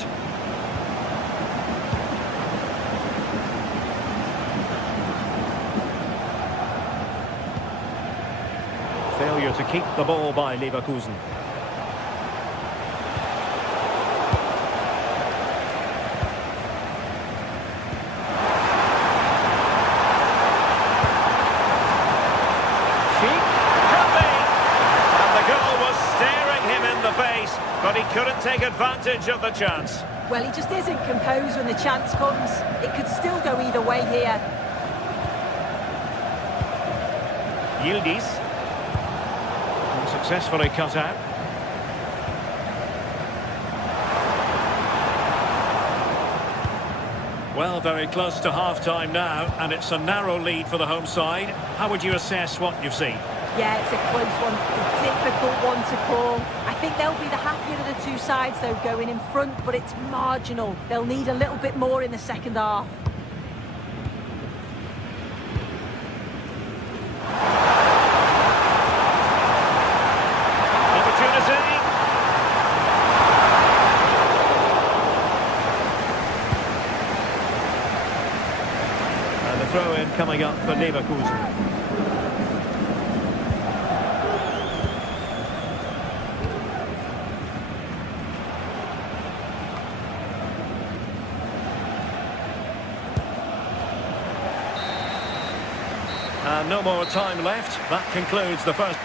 Failure to keep the ball by Leverkusen. But he couldn't take advantage of the chance. Well, he just isn't composed when the chance comes. It could still go either way here. Yildiz. Successfully cut out. Well, very close to half-time now, and it's a narrow lead for the home side. How would you assess what you've seen? Yeah, it's a close one, a difficult one to call. I think they'll be the happier of the two sides, though, going in front, but it's marginal. They'll need a little bit more in the second half. Opportunity. And the throw-in coming up for Leverkusen. And no more time left. That concludes the first.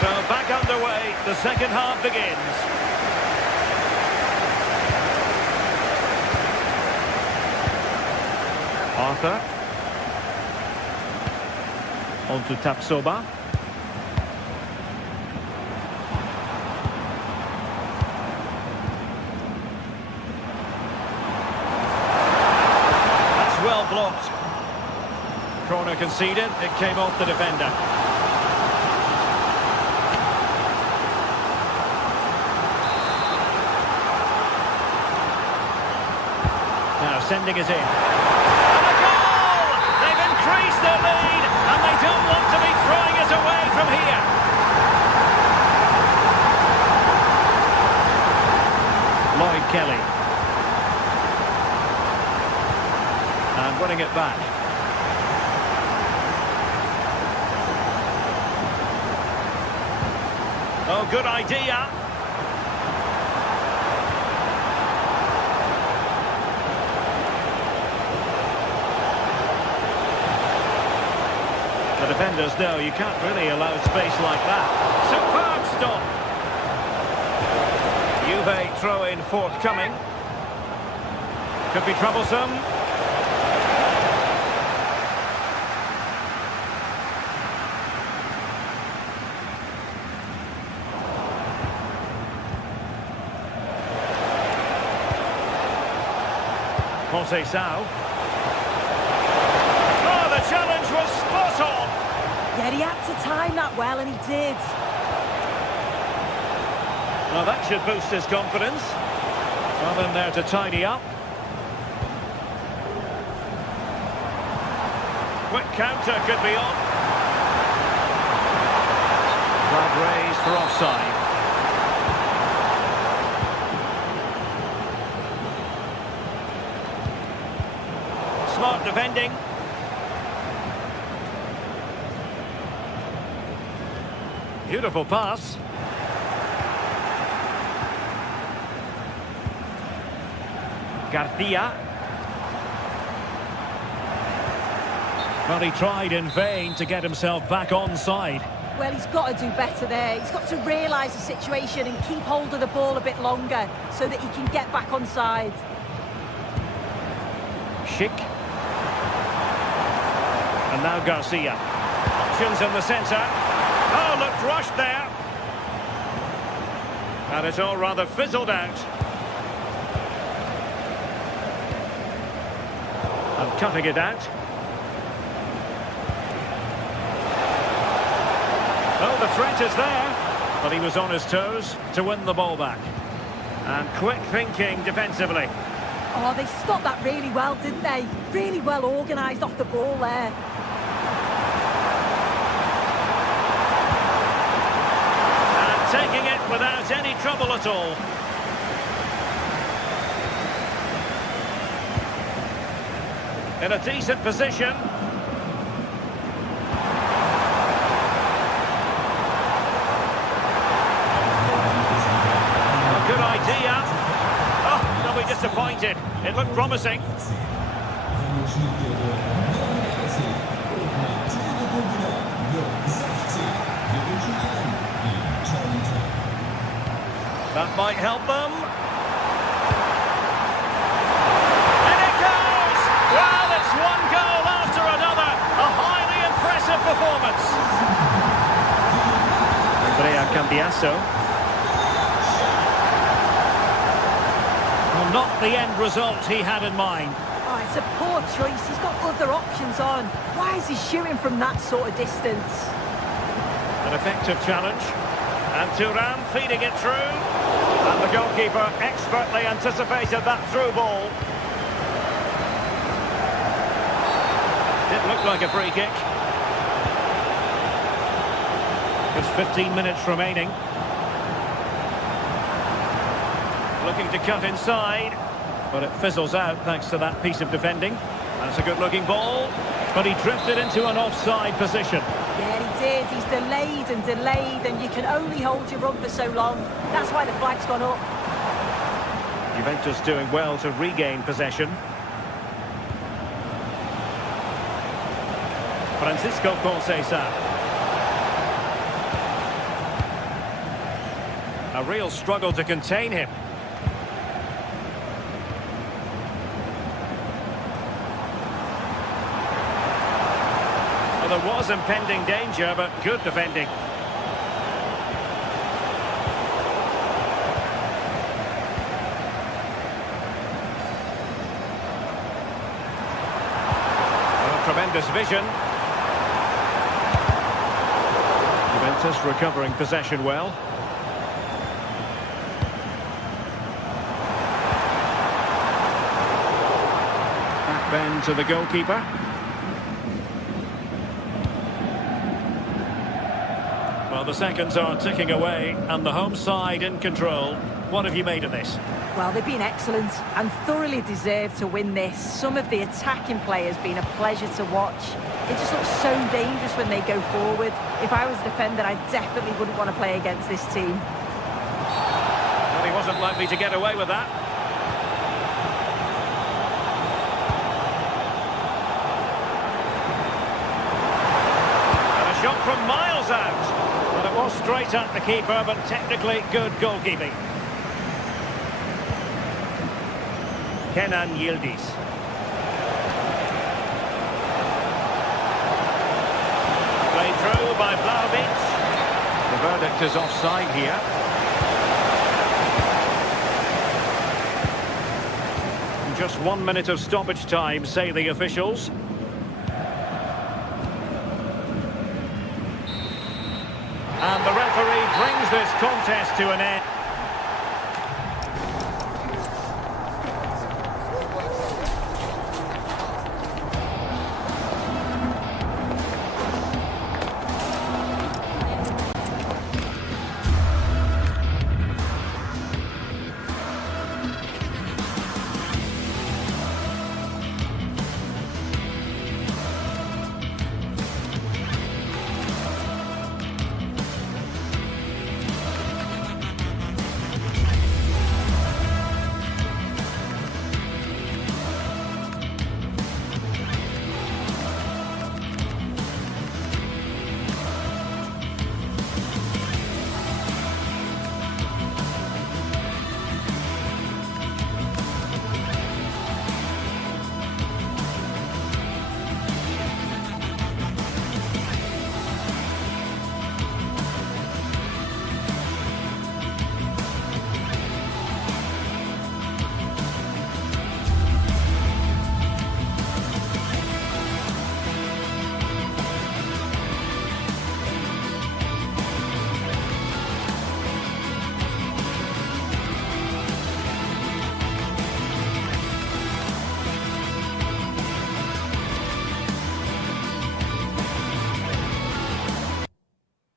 So back underway. The second half begins. Arthur. On to Tapsoba. Well blocked. Corner conceded. It came off the defender. Now sending it in. And a goal! They've increased their lead, and they don't want to be throwing it away from here. Lloyd Kelly. And winning it back. Oh, good idea. The defenders know you can't really allow space like that. Superb stop. Juve throw-in forthcoming. Could be troublesome. Conceição. Oh, the challenge was spot on. Yeah, he had to time that well, and he did. Well, that should boost his confidence. Well, in there to tidy up. Quick counter could be on. Flag raised for offside. Smart defending. Beautiful pass. Garcia. Well, he tried in vain to get himself back onside. Well, he's got to do better there. He's got to realise the situation and keep hold of the ball a bit longer so that he can get back onside. Schick. And now Garcia. Options in the centre. Oh, looked rushed there. And it's all rather fizzled out. And cutting it out. Oh, the threat is there. But he was on his toes to win the ball back. And quick thinking defensively. Oh, they stopped that really well, didn't they? Really well organised off the ball there. taking it without any trouble at all. In a decent position. A good idea. Oh, they'll be disappointed. It looked promising. That might help them. And it goes! Well, it's one goal after another. A highly impressive performance. Andrea Cambiasso. Well, not the end result he had in mind. Oh, it's a poor choice. He's got other options on. Why is he shooting from that sort of distance? An effective challenge. And Thuram feeding it through. And the goalkeeper expertly anticipated that through ball. Didn't look like a free kick. There's 15 minutes remaining. Looking to cut inside. But it fizzles out thanks to that piece of defending. That's a good-looking ball. But he drifted into an offside position. Yeah, he did. He's delayed, and you can only hold your run for so long. That's why the flag's gone up. Juventus doing well to regain possession. Francisco Conceição. A real struggle to contain him. There was impending danger, but good defending. Oh, tremendous vision. Juventus recovering possession well. Back then to the goalkeeper. Well, the seconds are ticking away, and the home side in control. What have you made of this? Well, they've been excellent and thoroughly deserved to win this. Some of the attacking players been a pleasure to watch. They just look so dangerous when they go forward. If I was a defender, I definitely wouldn't want to play against this team. Well, he wasn't likely to get away with that. And a shot from miles out. Well, it was straight at the keeper, but technically good goalkeeping. Kenan Yildiz. Played through by Vlahovic. The verdict is offside here. Just 1 minute of stoppage time, say the officials. And the referee brings this contest to an end.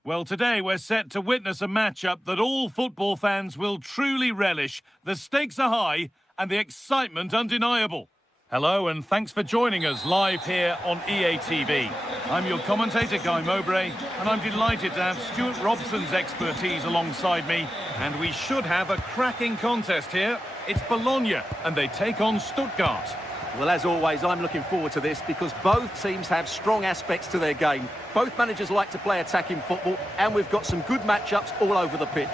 Well, today we're set to witness a matchup that all football fans will truly relish. The stakes are high and the excitement undeniable. Hello and thanks for joining us live here on EA TV. I'm your commentator, Guy Mowbray, and I'm delighted to have Stuart Robson's expertise alongside me. And we should have a cracking contest here. It's Bologna and they take on Stuttgart. Well, as always, I'm looking forward to this because both teams have strong aspects to their game. Both managers like to play attacking football, and we've got some good matchups all over the pitch.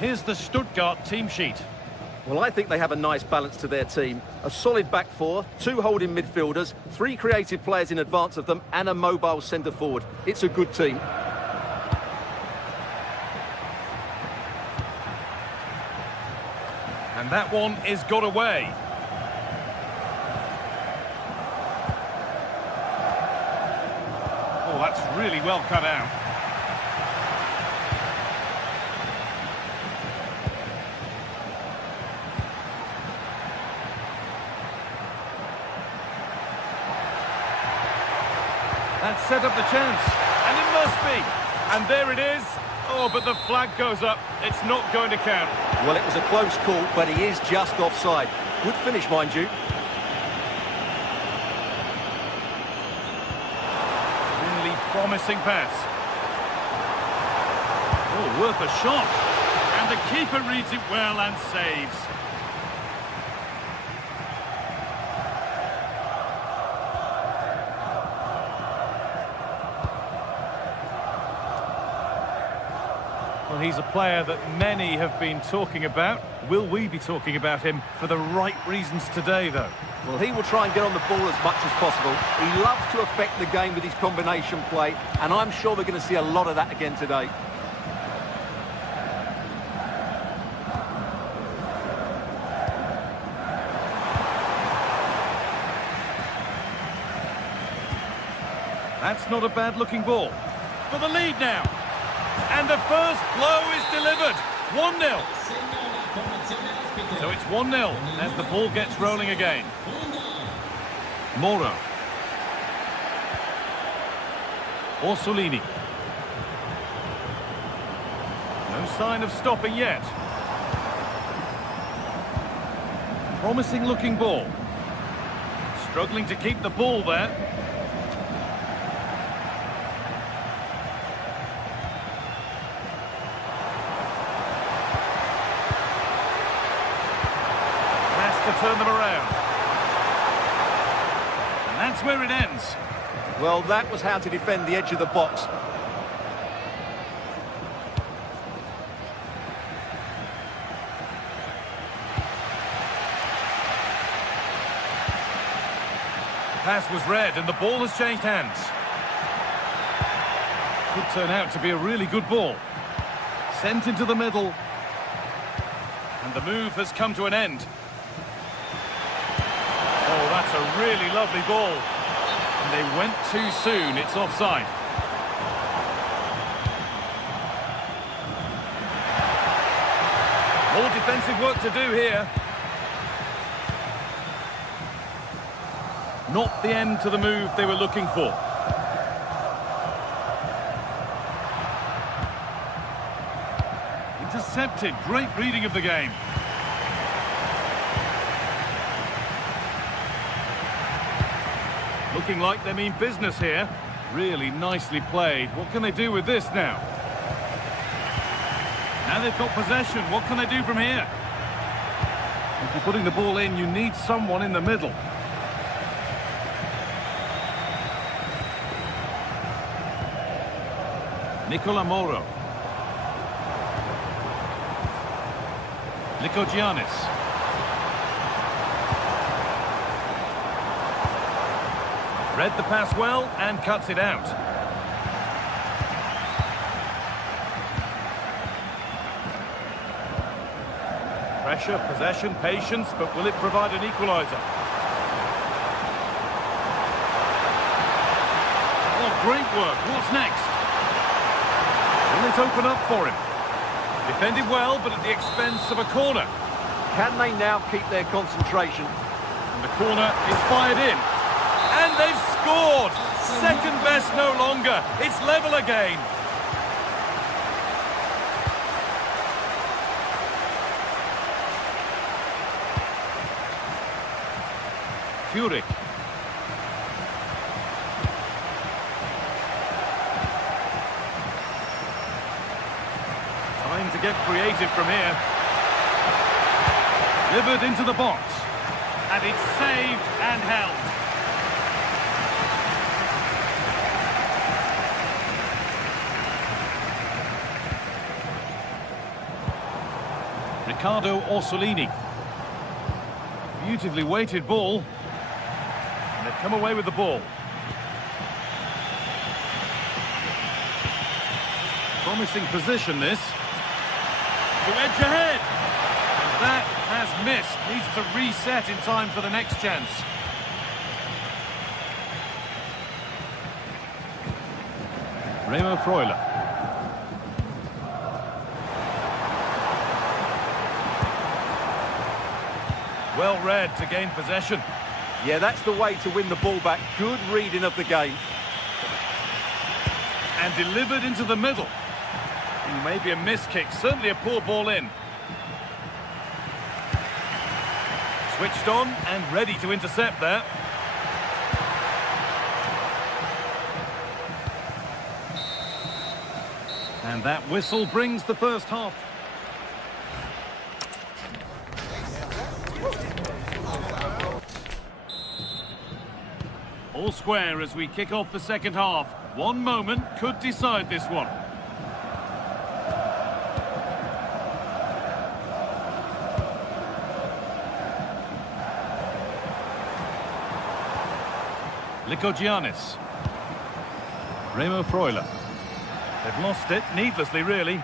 Here's the Stuttgart team sheet. Well, I think they have a nice balance to their team. A solid back four, 2 holding midfielders, 3 creative players in advance of them, and a mobile centre-forward. It's a good team. And that one is got away. Oh, that's really well cut out. That set up the chance, and it must be. And there it is. Oh, but the flag goes up. It's not going to count. Well, it was a close call, but he is just offside. Good finish, mind you. Really promising pass. Oh, worth a shot. And the keeper reads it well and saves. Well, he's a player that many have been talking about. Will we be talking about him for the right reasons today, though? Well, he will try and get on the ball as much as possible. He loves to affect the game with his combination play, and I'm sure we're going to see a lot of that again today. That's not a bad-looking ball. For the lead now. And the first blow is delivered. 1-0. So it's 1-0 as the ball gets rolling again. Moro. Orsolini. No sign of stopping yet. Promising looking ball. Struggling to keep the ball there. To turn them around. And that's where it ends. Well, that was how to defend the edge of the box. Pass was read and the ball has changed hands. Could turn out to be a really good ball. Sent into the middle. And the move has come to an end. Oh, that's a really lovely ball. And they went too soon. It's offside. More defensive work to do here. Not the end to the move they were looking for. Intercepted. Great reading of the game. Looking like they mean business here. Really nicely played. What can they do with this now? Now they've got possession. What can they do from here? If you're putting the ball in, you need someone in the middle. Nicola Moro. Lykogiannis. Read the pass well and cuts it out. Pressure, possession, patience, but will it provide an equaliser? Oh, great work. What's next? Will it open up for him? Defended well, but at the expense of a corner. Can they now keep their concentration? And the corner is fired in. And they've scored! Second best no longer. It's level again. Furyk. Time to get creative from here. Delivered into the box. And it's saved and held. Riccardo Orsolini. Beautifully weighted ball. And they've come away with the ball. Promising position, this. To edge ahead. And that has missed. Needs to reset in time for the next chance. Remo Freuler. Well read to gain possession. Yeah, that's the way to win the ball back. Good reading of the game. And delivered into the middle. Maybe a miss kick, certainly a poor ball in. Switched on and ready to intercept there. And that whistle brings the first half. All square as we kick off the second half. One moment could decide this one. Lykogiannis. Remo Freuler. They've lost it, needlessly really.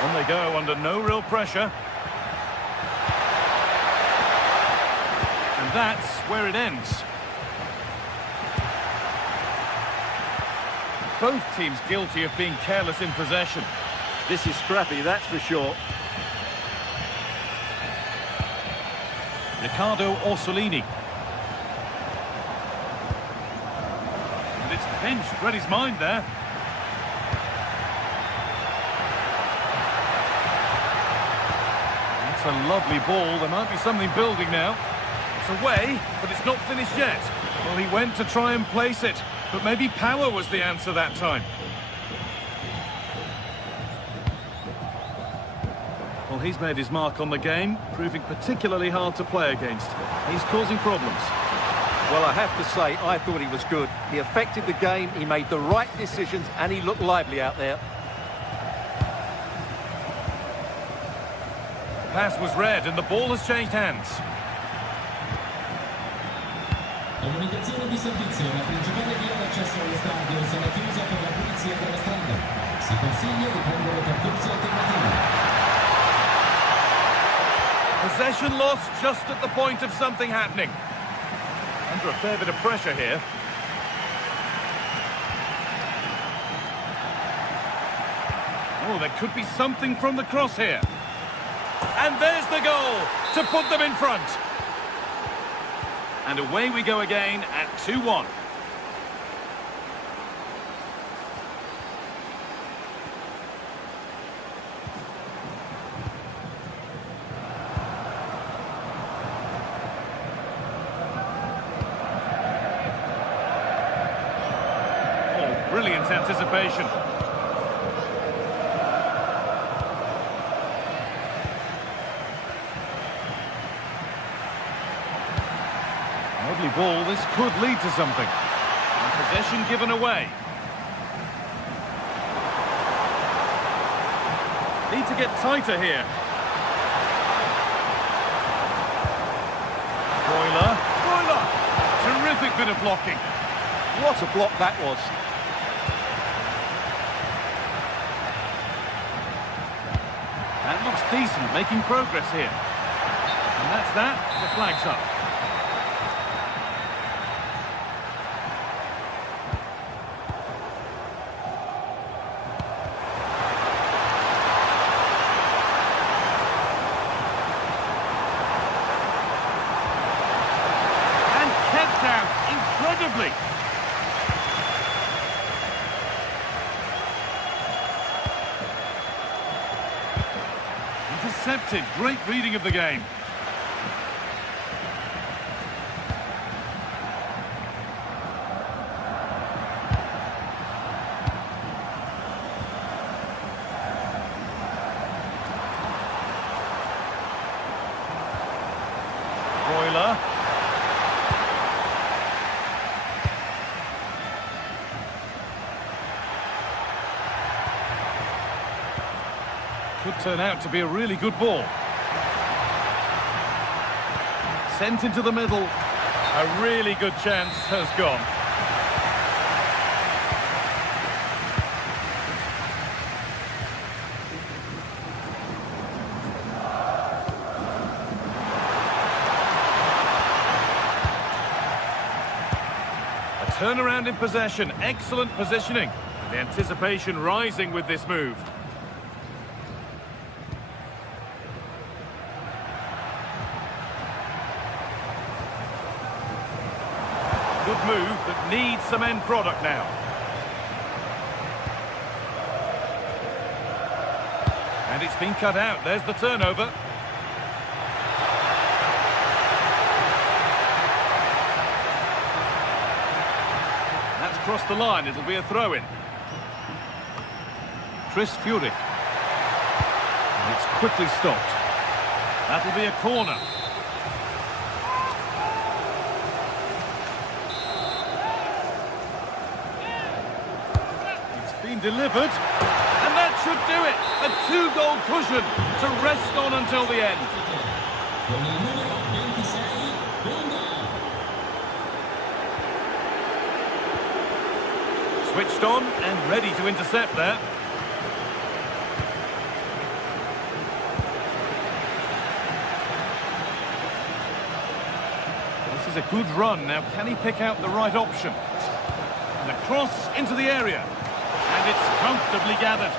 On they go under no real pressure. And that's where it ends. Both teams guilty of being careless in possession. This is scrappy, that's for sure. Riccardo Orsolini. And it's pinched, read his mind there. That's a lovely ball. There might be something building now. It's away, but it's not finished yet. Well, he went to try and place it, but maybe power was the answer that time. Well, he's made his mark on the game, proving particularly hard to play against. He's causing problems. Well, I have to say, I thought he was good. He affected the game, he made the right decisions, and he looked lively out there. The pass was read, and the ball has changed hands. Comunicazione di servizio, la principale via d'accesso allo stadio sarà chiusa per la pulizia della strada. Si consiglia di prendere percorsi alternativi. Possession lost just at the point of something happening. Under a fair bit of pressure here. Oh, there could be something from the cross here. And there's the goal to put them in front. And away we go again at 2-1. Oh, brilliant anticipation. Lovely ball, this could lead to something. And possession given away. Need to get tighter here. Freuler. Terrific bit of blocking. What a block that was. That looks decent, making progress here. And that's that, the flag's up. boldly. Intercepted. Great reading of the game. Could turn out to be a really good ball. Sent into the middle. A really good chance has gone. A turnaround in possession. Excellent positioning. The anticipation rising with this move. Good move that needs some end product now. And it's been cut out. There's the turnover. That's crossed the line. It'll be a throw-in. Chris Fury. And it's quickly stopped. That'll be a corner. Delivered, and that should do it. A 2-goal cushion to rest on until the end. Switched on and ready to intercept there. This is a good run. Now, can he pick out the right option? And a cross into the area. And it's comfortably gathered.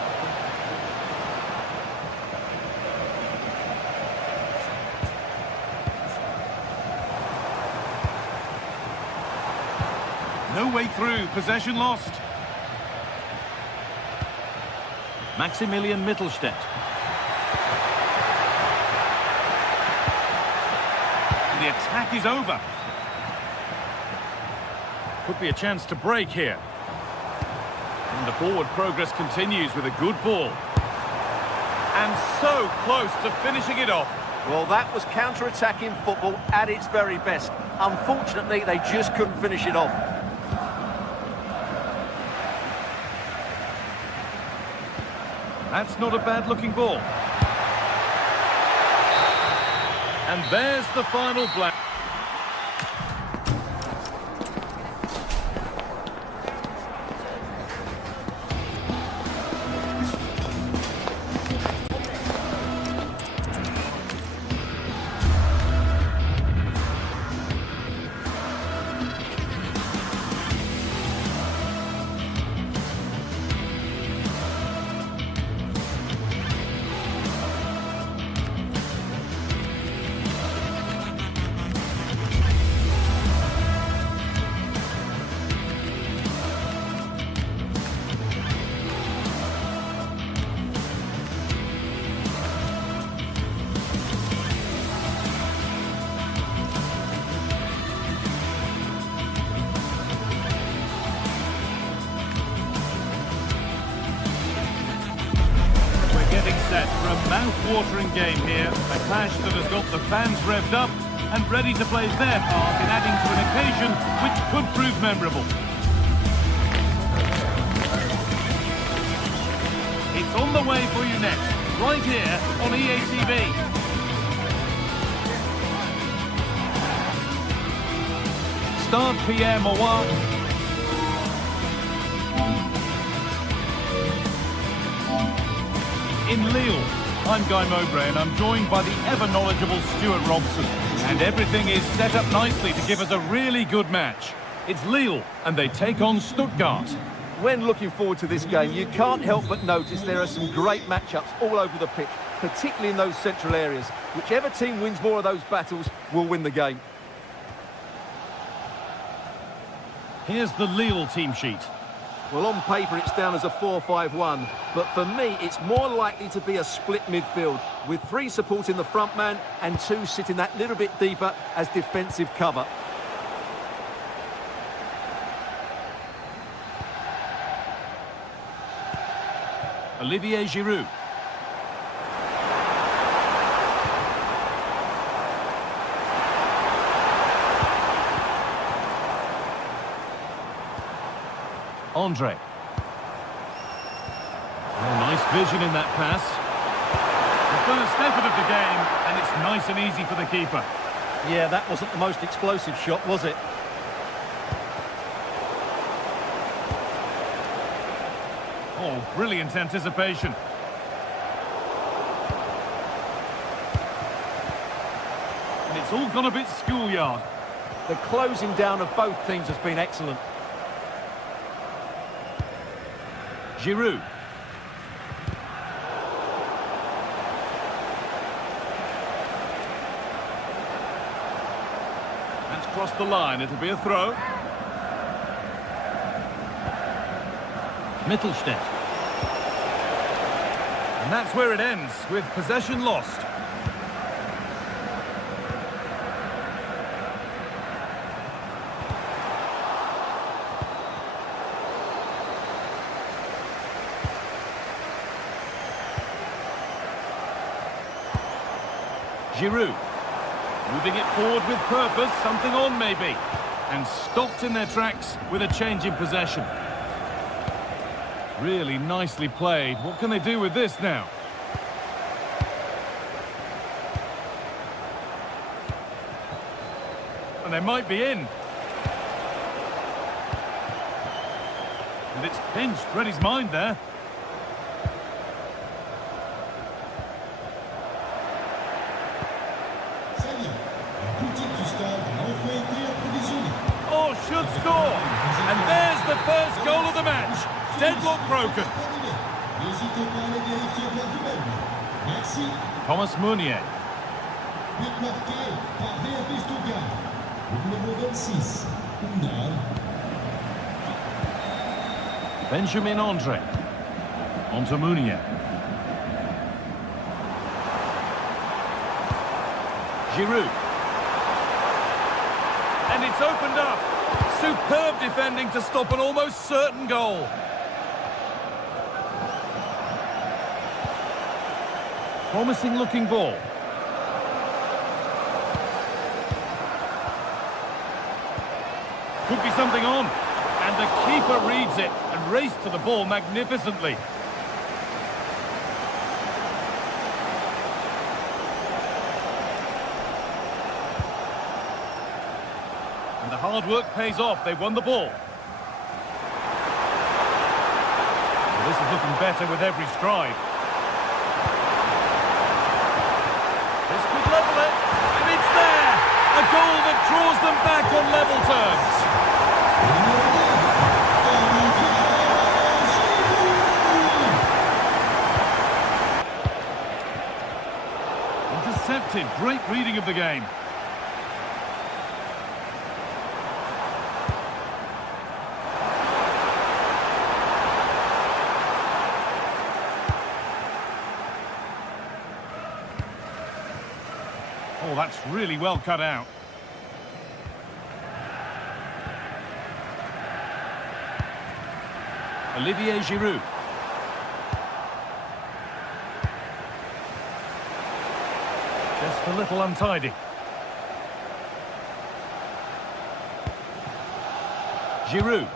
No way through. Possession lost. Maximilian Mittelstädt. And the attack is over. Could be a chance to break here. And the forward progress continues with a good ball. And so close to finishing it off. Well, that was counter-attacking football at its very best. Unfortunately, they just couldn't finish it off. That's not a bad-looking ball. And there's the final blank. Set for a mouth-watering game here, a clash that has got the fans revved up and ready to play their part in adding to an occasion which could prove memorable. It's on the way for you next, right here on EA TV. Stade Pierre Mauroy. In Lille, I'm Guy Mowbray and I'm joined by the ever-knowledgeable Stuart Robson. And everything is set up nicely to give us a really good match. It's Lille and they take on Stuttgart. When looking forward to this game, you can't help but notice there are some great matchups all over the pitch, particularly in those central areas. Whichever team wins more of those battles will win the game. Here's the Lille team sheet. Well, on paper, it's down as a 4-5-1, but for me, it's more likely to be a split midfield, with 3 supporting the front man and 2 sitting that little bit deeper as defensive cover. Olivier Giroud. Andre. Oh, nice vision in that pass. The first effort of the game, and it's nice and easy for the keeper. Yeah, that wasn't the most explosive shot, was it? Oh, brilliant anticipation. And it's all gone a bit schoolyard. The closing down of both teams has been excellent. Giroud. That's crossed the line. It'll be a throw. Mittelstädt. And that's where it ends, with possession lost. Giroud, moving it forward with purpose, something on maybe, and stopped in their tracks with a change in possession. Really nicely played. What can they do with this now? And they might be in. And it's pinched, read his mind there. Oh, should score. And there's the first goal of the match. Deadlock broken. Thomas Meunier. Benjamin Andre. Onto Meunier. Giroud. And it's opened up. Superb defending to stop an almost certain goal. Promising looking ball. Could be something on. And the keeper reads it and raced to the ball magnificently. And the hard work pays off. They won the ball. Well, this is looking better with every stride. This could level it, and it's there! A goal that draws them back on level terms. Intercepted, great reading of the game. Oh, that's really well cut out. Olivier Giroud. Just a little untidy. Giroud.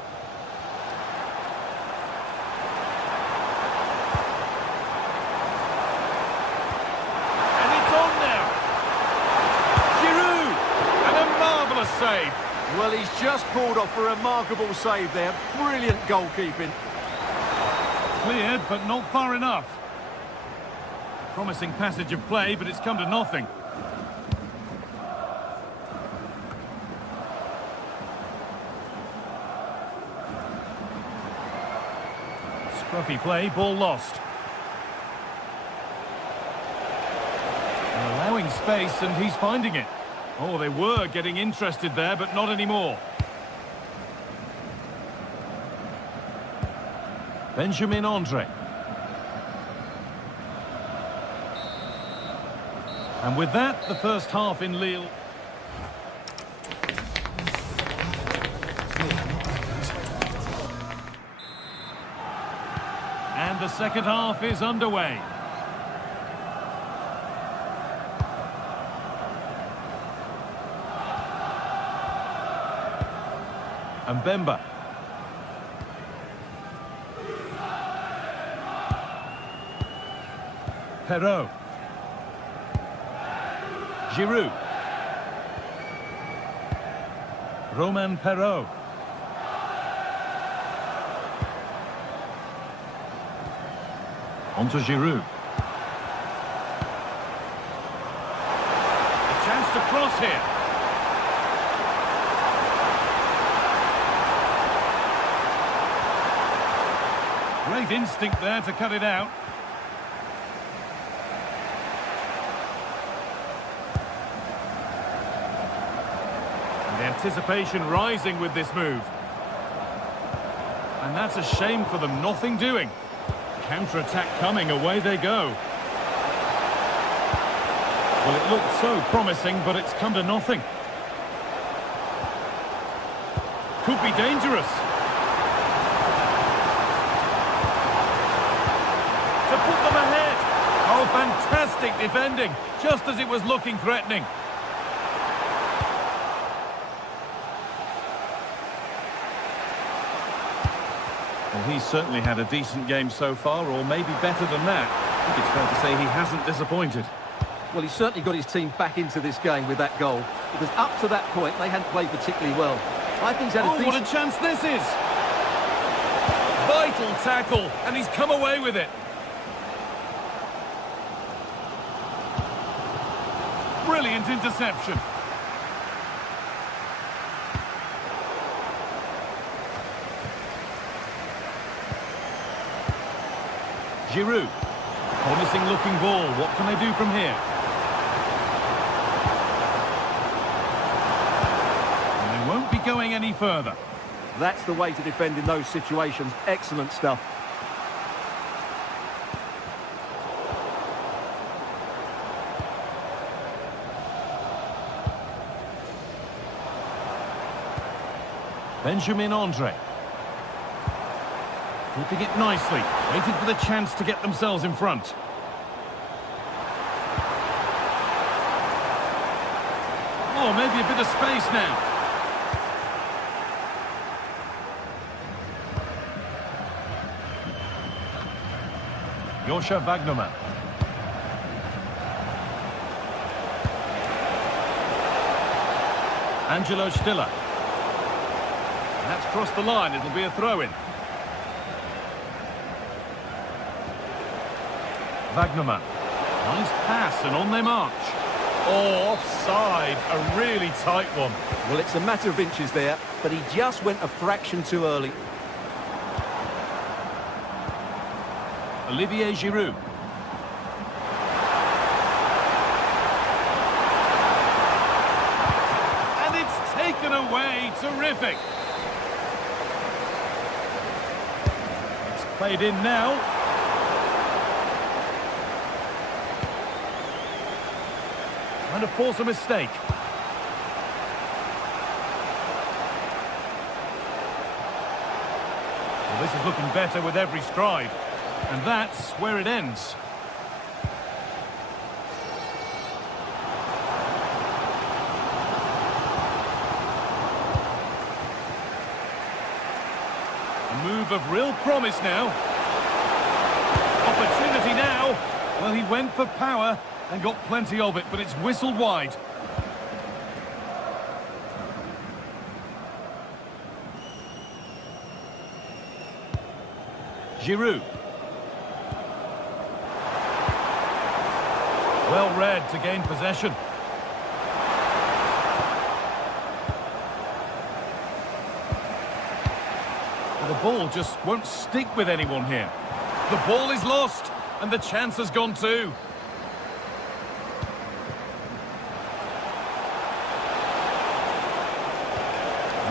Save. Well, he's just pulled off a remarkable save there. Brilliant goalkeeping. Cleared, but not far enough. Promising passage of play, but it's come to nothing. Scruffy play, ball lost. And allowing space, and he's finding it. Oh, they were getting interested there, but not anymore. Benjamin Andre. And with that, the first half in Lille. And the second half is underway. Mbemba. Perrault. Giroud. Romain Perrault. On to Giroud. A chance to cross here. Great instinct there to cut it out. And the anticipation rising with this move. And that's a shame for them, nothing doing. Counter-attack coming, away they go. Well, it looked so promising, but it's come to nothing. Could be dangerous. To put them ahead. Oh, fantastic defending, just as it was looking threatening. Well, he's certainly had a decent game so far, or maybe better than that. I think it's fair to say he hasn't disappointed. Well, he's certainly got his team back into this game with that goal, because up to that point, they hadn't played particularly well. I think he's had a decent... what a chance this is! Vital tackle, and he's come away with it. Brilliant interception. Giroud. Promising looking ball. What can they do from here? And they won't be going any further. That's the way to defend in those situations. Excellent stuff. Benjamin Andre. Keeping it nicely, waiting for the chance to get themselves in front. Oh, maybe a bit of space now. Joshua Wagnerman. Angelo Stiller. That's crossed the line, it'll be a throw-in. Wagnerman. Nice pass, and on they march. Oh, offside. A really tight one. Well, it's a matter of inches there, but he just went a fraction too early. Olivier Giroud. And it's taken away. Terrific. It's played in now. Trying to force a mistake. Well, this is looking better with every stride. And that's where it ends. A move of real promise now. Opportunity now. Well, he went for power and got plenty of it, but it's whistled wide. Giroud. Well read to gain possession. Well, the ball just won't stick with anyone here. The ball is lost, and the chance has gone too.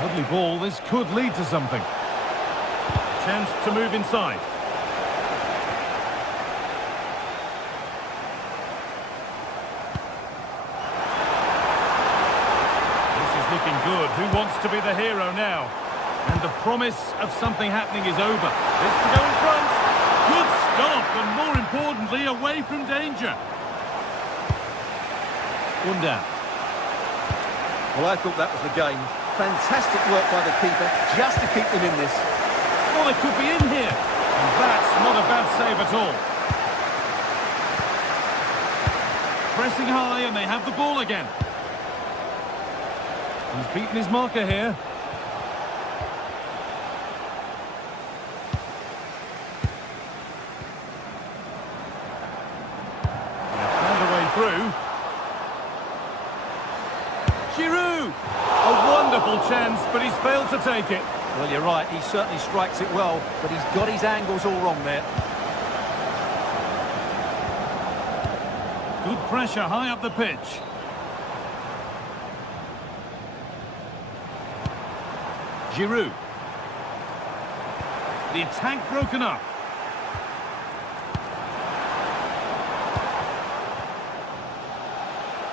Lovely ball, this could lead to something. Chance to move inside. wants to be the hero now. And the promise of something happening is over. It's to go in front. Good stop, and more importantly, away from danger. Unda. Well, I thought that was the game. Fantastic work by the keeper, just to keep them in this. Oh, they could be in here. And that's not a bad save at all. Pressing high, and they have the ball again. He's beaten his marker here. They've found a way through. Giroud! A wonderful chance, but he's failed to take it. Well, you're right, he certainly strikes it well, but he's got his angles all wrong there. Good pressure high up the pitch. Giroud. The attack broken up.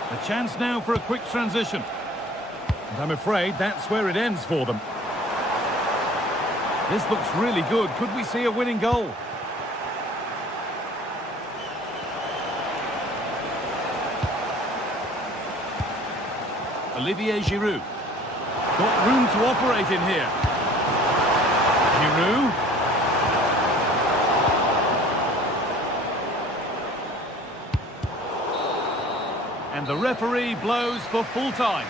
A chance now for a quick transition. And I'm afraid that's where it ends for them. This looks really good. Could we see a winning goal? Olivier Giroud. Got room to operate in here. Giroud. And the referee blows for full time.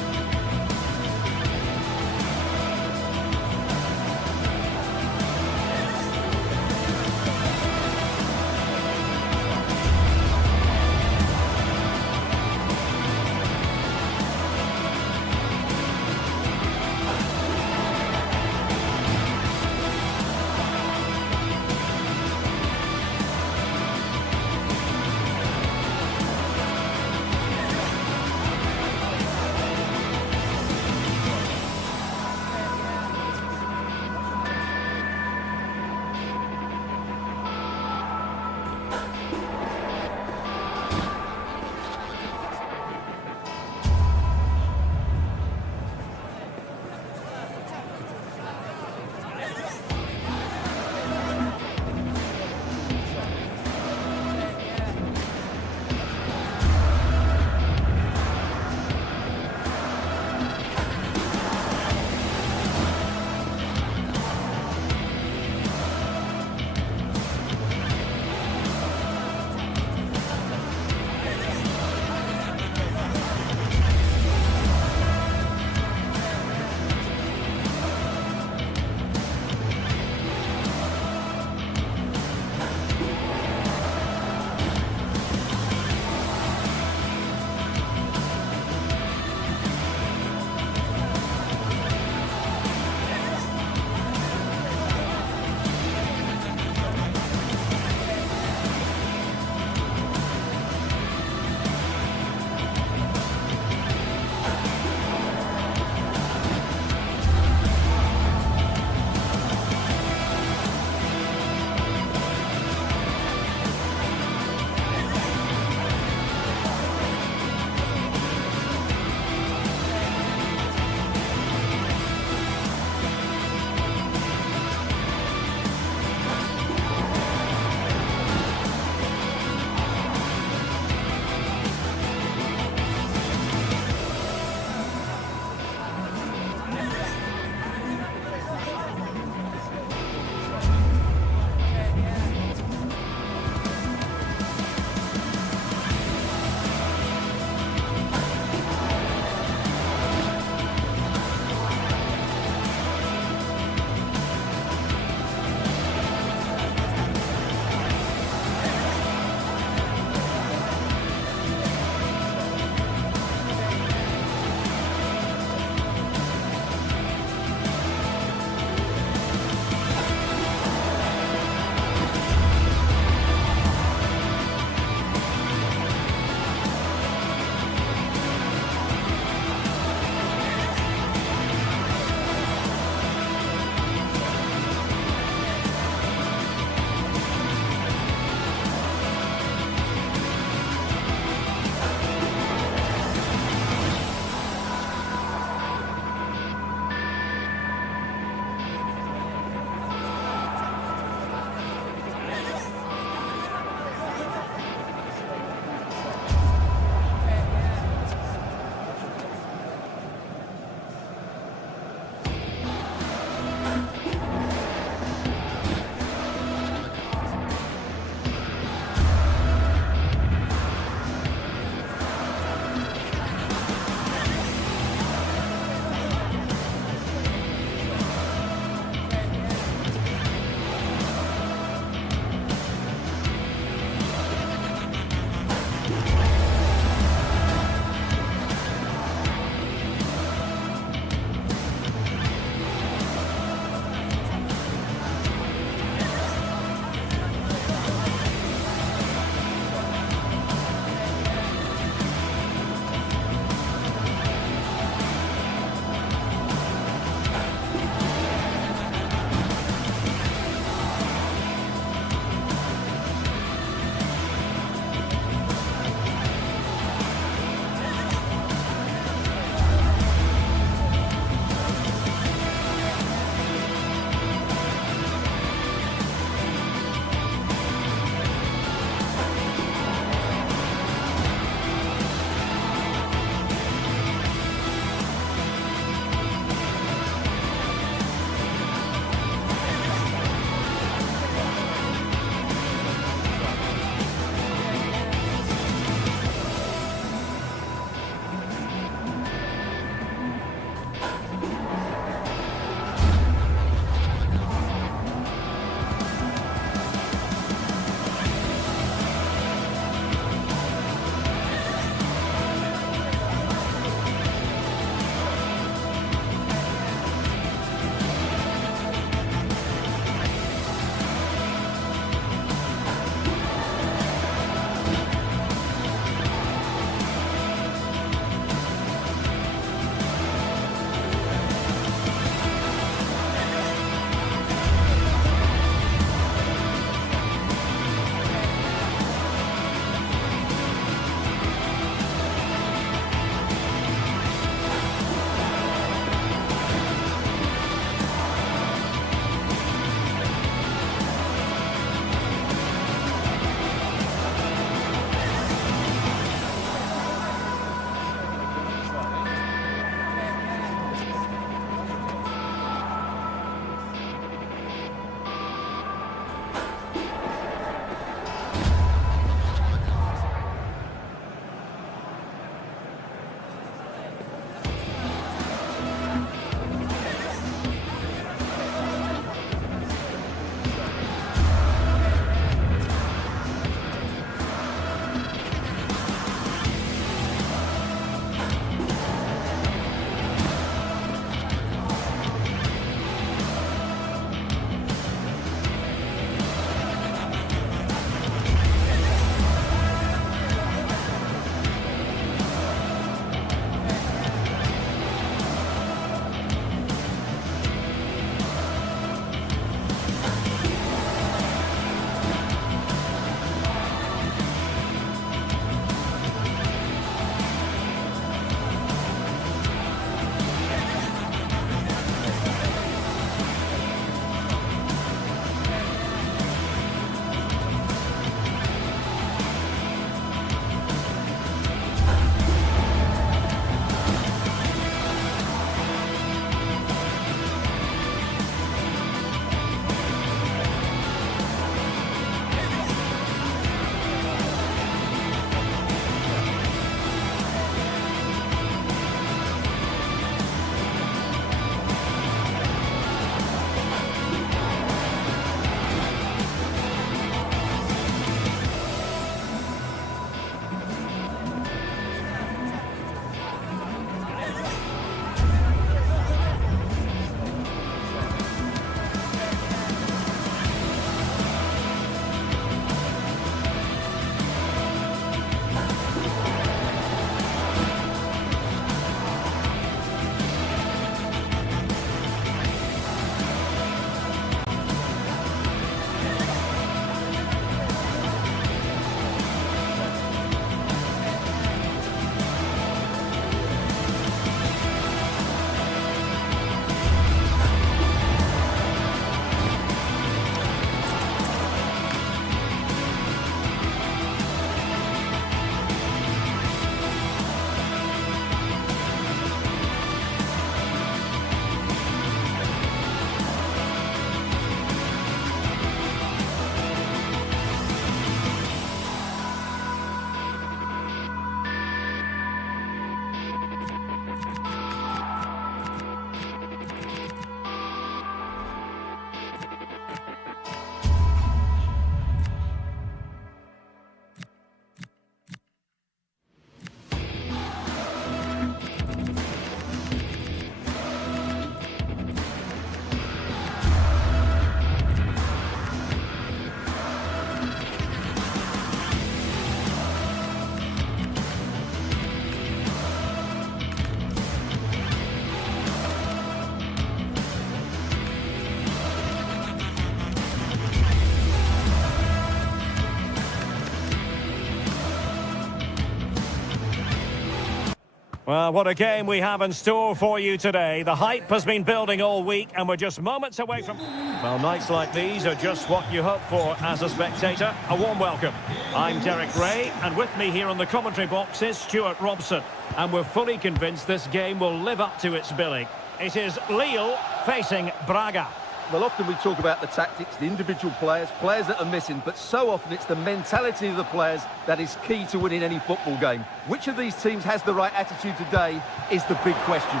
Well, what a game we have in store for you today. The hype has been building all week and we're just moments away from... Well, nights like these are just what you hope for as a spectator. A warm welcome. I'm Derek Ray, and with me here on the commentary box is Stuart Robson. And we're fully convinced this game will live up to its billing. It is Lille facing Braga. Well, often we talk about the tactics, the individual players that are missing, but so often it's the mentality of the players that is key to winning any football game. Which of these teams has the right attitude today is the big question.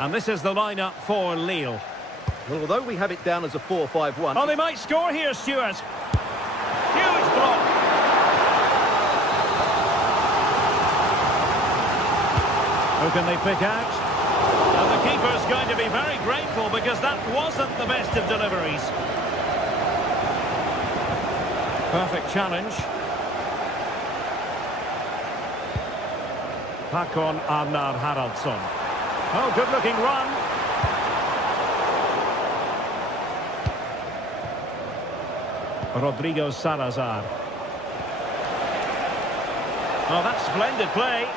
And this is the lineup for Lille. Well, although we have it down as a 4-5-1... Oh, they might score here, Stuart. Huge block. Who can they pick out? And the keeper's going to be very grateful because that wasn't the best of deliveries. Perfect challenge. Håkon Arnar Haraldsson. Oh, good-looking run. Rodrigo Salazar. Oh, that's splendid play.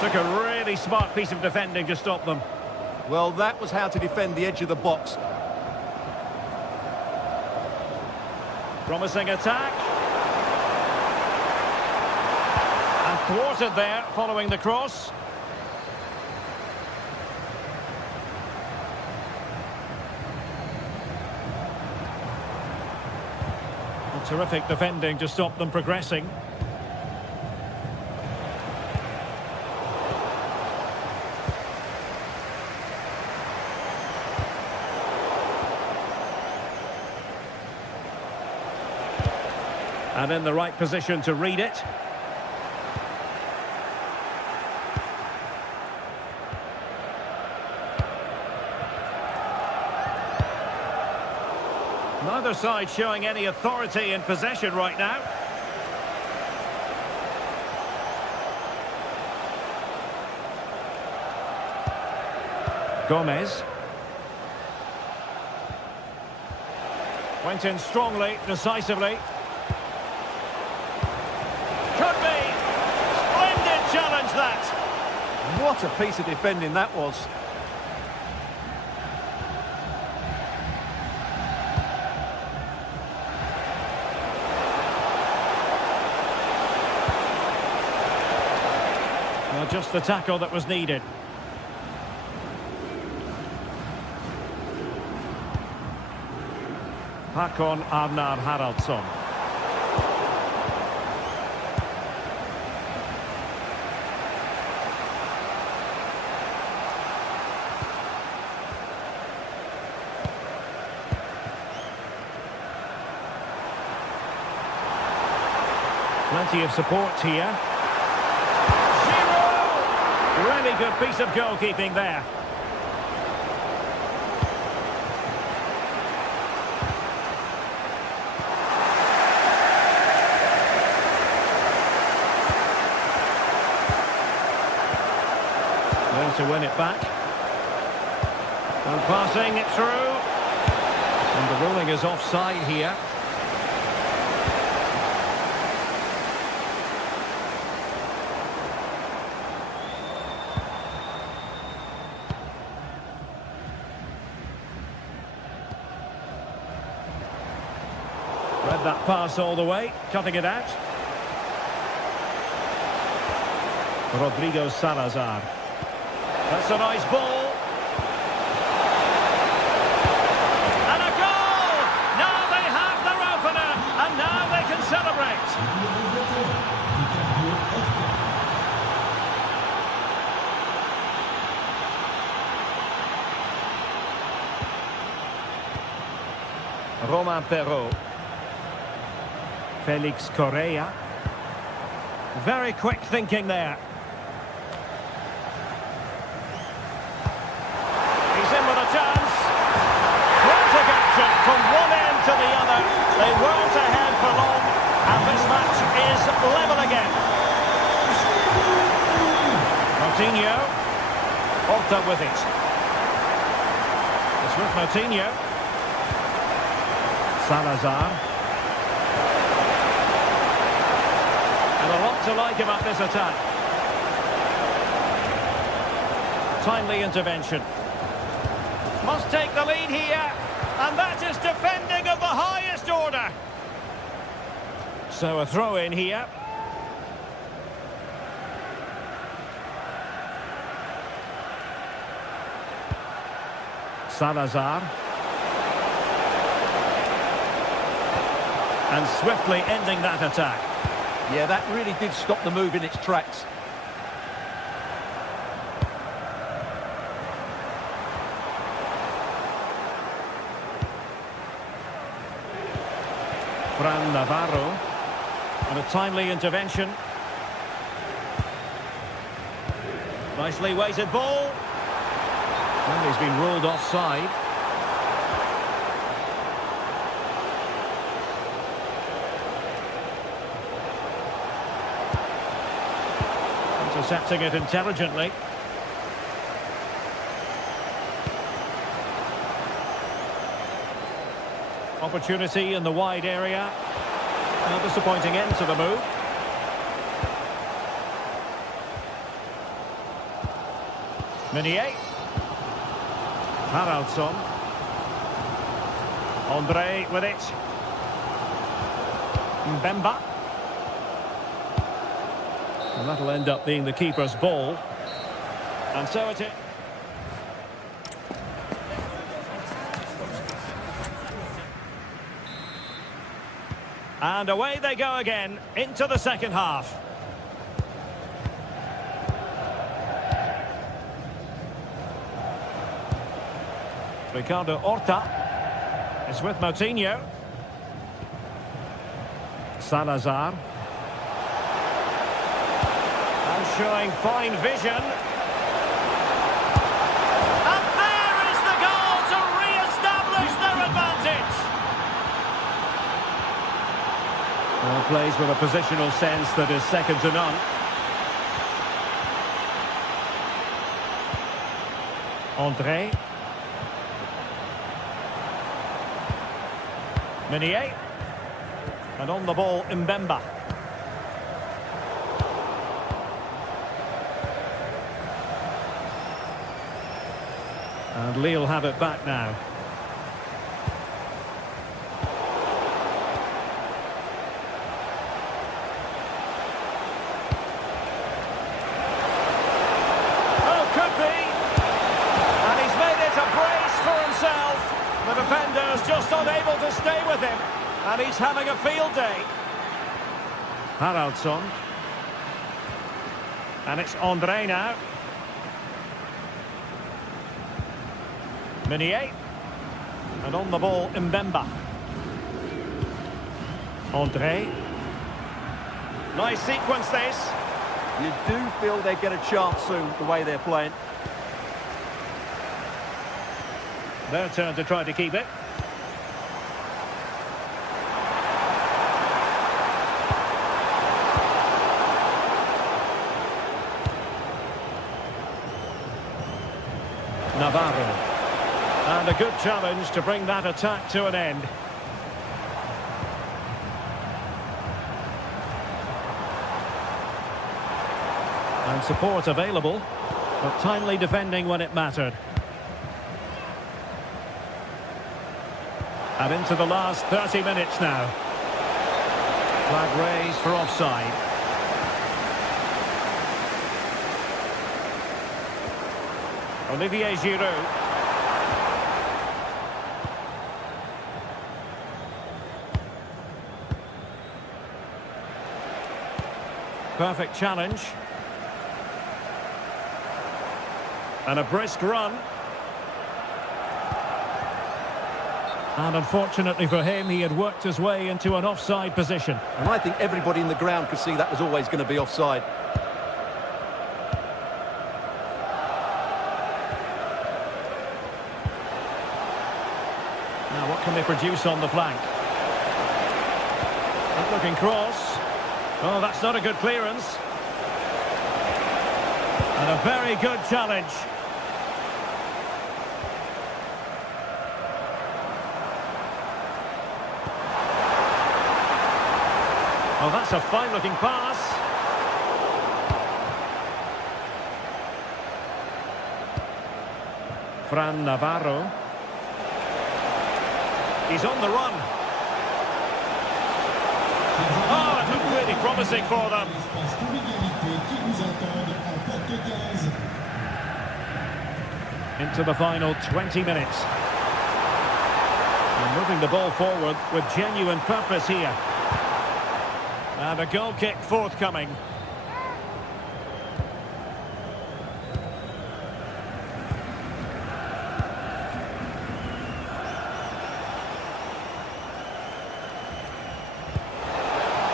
Took a really smart piece of defending to stop them. Well, that was how to defend the edge of the box. Promising attack. And thwarted there following the cross. Well, terrific defending to stop them progressing. And in the right position to read it. Neither side showing any authority in possession right now. Gomez. Went in strongly, decisively. Could be. Splendid challenge, that. What a piece of defending that was. Well, just the tackle that was needed. Håkon Arnar Haraldsson. Plenty of support here. Really good piece of goalkeeping there. Well, to win it back. And passing it through. And the ruling is offside here. Read that pass all the way, cutting it out. Rodrigo Salazar. That's a nice ball. And a goal! Now they have their opener, and now they can celebrate. Romain Perrault. Felix Correa. Very quick thinking there. He's in with a chance. Frantic action from one end to the other. They weren't ahead for long, and this match is level again. Moutinho. Horta with it. It's with Moutinho. Salazar. And a lot to like about this attack. Timely intervention. Must take the lead here. And that is defending of the highest order. So a throw in here. Salazar. And swiftly ending that attack. Yeah, that really did stop the move in its tracks. Fran Navarro. And a timely intervention. Nicely weighted ball. And he's been ruled offside. Intercepting it intelligently. Opportunity in the wide area. A disappointing end to the move. Meunier. Haraldsson. Andre with it. Mbemba. And that'll end up being the keeper's ball. And so it is. And away they go again into the second half. Ricardo Horta is with Moutinho. Salazar. And showing fine vision. And there is the goal to re-establish their advantage. Well, plays with a positional sense that is second to none. Andre. Meunier. And on the ball, Mbemba. And Lille have it back now. Oh, could be. And he's made it a brace for himself. The defender's just unable to stay with him. And he's having a field day. Haraldsson. And it's Andre now. Meunier. And on the ball, Mbemba. Andre. Nice sequence, this. You do feel they get a chance soon, the way they're playing. Their turn to try to keep it. Navarro. And a good challenge to bring that attack to an end. And support available, but timely defending when it mattered. And into the last 30 minutes now. Flag raised for offside. Olivier Giroud. Perfect challenge. And a brisk run. And unfortunately for him, he had worked his way into an offside position. And I think everybody in the ground could see that was always going to be offside. Now, what can they produce on the flank? Good looking cross. Oh, that's not a good clearance. And a very good challenge. Oh, that's a fine-looking pass. Fran Navarro. He's on the run. Oh, it looked really promising for them. Into the final 20 minutes. And moving the ball forward with genuine purpose here. And a goal kick forthcoming.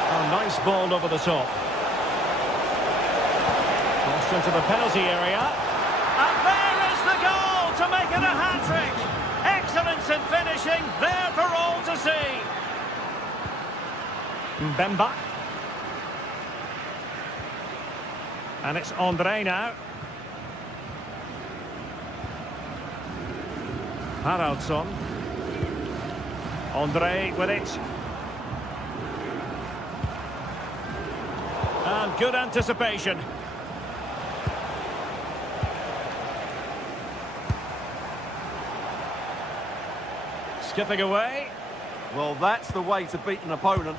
A nice ball over the top. Crossed into the penalty area. And there is the goal to make it a hat-trick. Excellence in finishing, there for all to see. Mbemba. And it's Andre now. Haraldsson. Andre with it. And good anticipation. Skipping away. Well, that's the way to beat an opponent.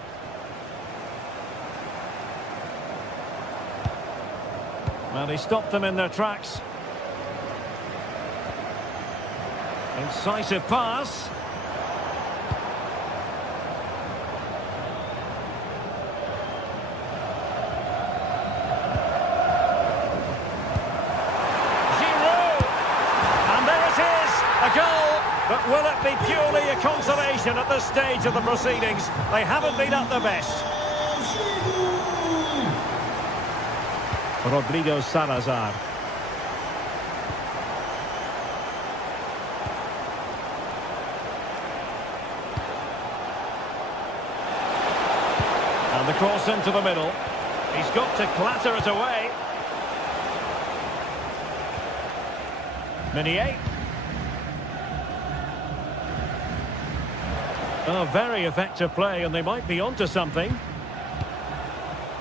Well, he stopped them in their tracks. Incisive pass. Giroud! And there it is, a goal. But will it be purely a consolation at this stage of the proceedings? They haven't been at their best. Rodrigo Salazar. And the cross into the middle. He's got to clatter it away. Meunier. Oh, very effective play, and they might be onto something.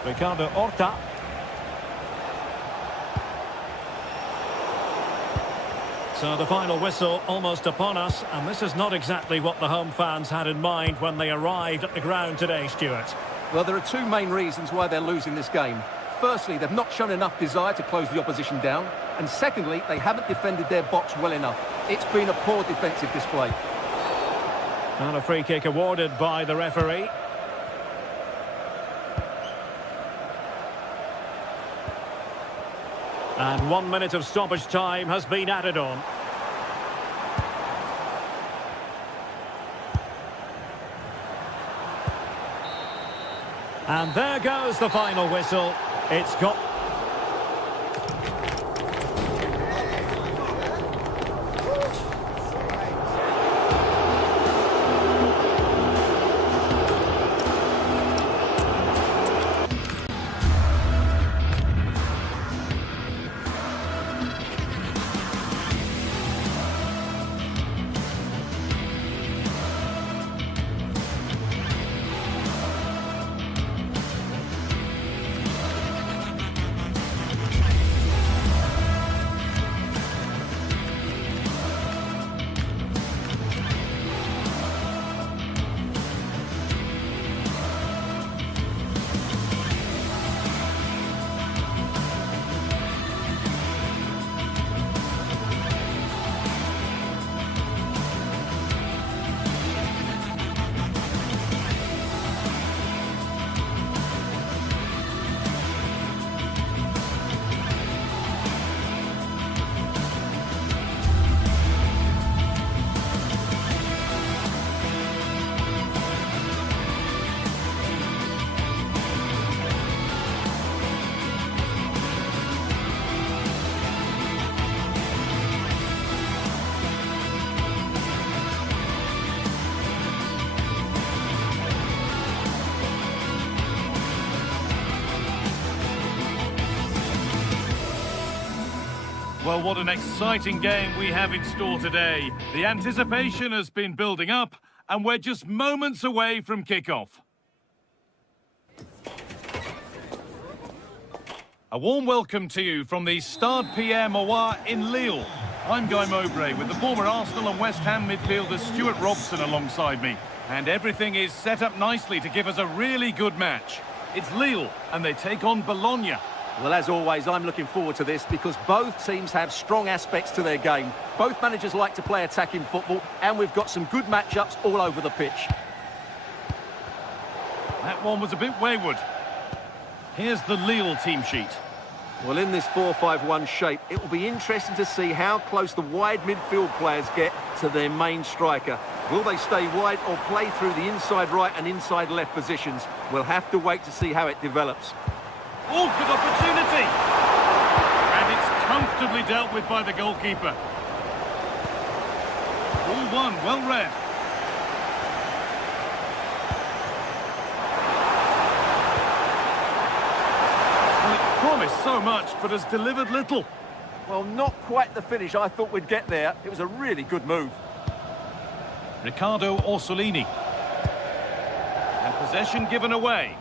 Ricardo Horta. So the final whistle almost upon us, and this is not exactly what the home fans had in mind when they arrived at the ground today, Stuart. Well, there are two main reasons why they're losing this game. Firstly, they've not shown enough desire to close the opposition down. And secondly, they haven't defended their box well enough. It's been a poor defensive display. And a free kick awarded by the referee. And 1 minute of stoppage time has been added on. And there goes the final whistle. It's got... Well, what an exciting game we have in store today. The anticipation has been building up, and we're just moments away from kick-off. A warm welcome to you from the Stade Pierre Mauroy in Lille. I'm Guy Mowbray with the former Arsenal and West Ham midfielder Stuart Robson alongside me. And everything is set up nicely to give us a really good match. It's Lille and they take on Bologna. Well, as always, I'm looking forward to this because both teams have strong aspects to their game. Both managers like to play attacking football, and we've got some good matchups all over the pitch. That one was a bit wayward. Here's the Lille team sheet. Well, in this 4-5-1 shape, it will be interesting to see how close the wide midfield players get to their main striker. Will they stay wide or play through the inside right and inside left positions? We'll have to wait to see how it develops. Oh, good opportunity! And it's comfortably dealt with by the goalkeeper. All one, well read. Promised so much, but has delivered little. Well, not quite the finish I thought we'd get there. It was a really good move. Riccardo Orsolini. And possession given away.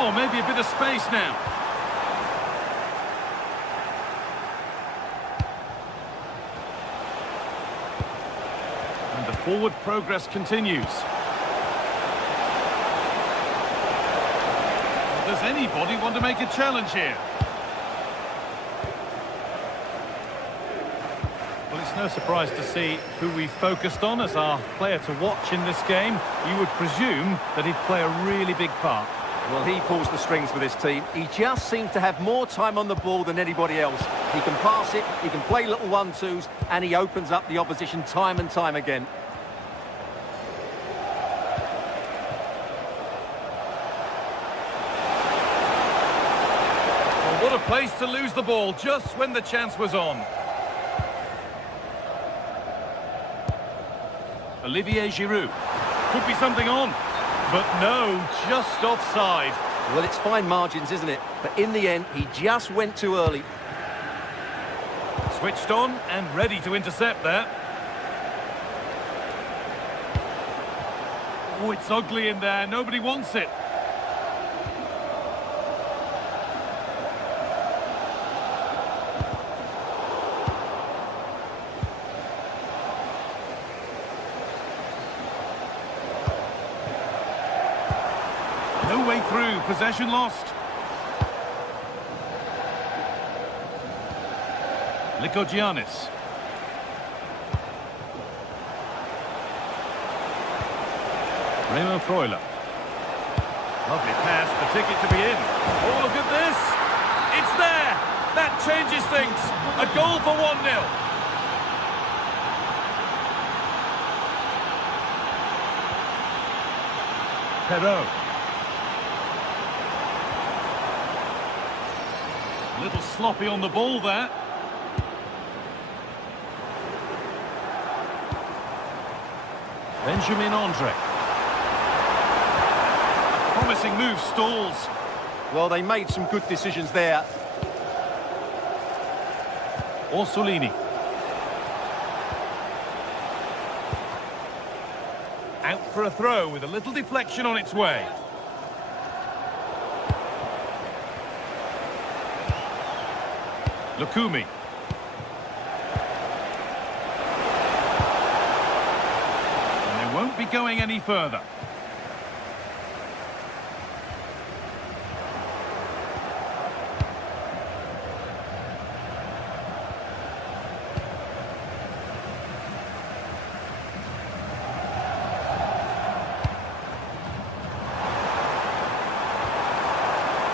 Oh, maybe a bit of space now. And the forward progress continues. Does anybody want to make a challenge here? Well, it's no surprise to see who we focused on as our player to watch in this game. You would presume that he'd play a really big part. Well, he pulls the strings for this team. He just seems to have more time on the ball than anybody else. He can pass it, he can play little 1-2s, and he opens up the opposition time and time again. What a place to lose the ball just when the chance was on. Olivier Giroud. Could be something on. But no, just offside. Well, it's fine margins, isn't it? But in the end, he just went too early. Switched on and ready to intercept there. Oh, it's ugly in there. Nobody wants it. No way through, possession lost. Lykogiannis. Remo Freuler. Lovely pass, the ticket to be in. Oh, look at this. It's there. That changes things. A goal for 1-0. Perrault. A little sloppy on the ball there. Benjamin Andre. A promising move stalls. Well, they made some good decisions there. Orsolini. Out for a throw with a little deflection on its way. Lukumi. And they won't be going any further.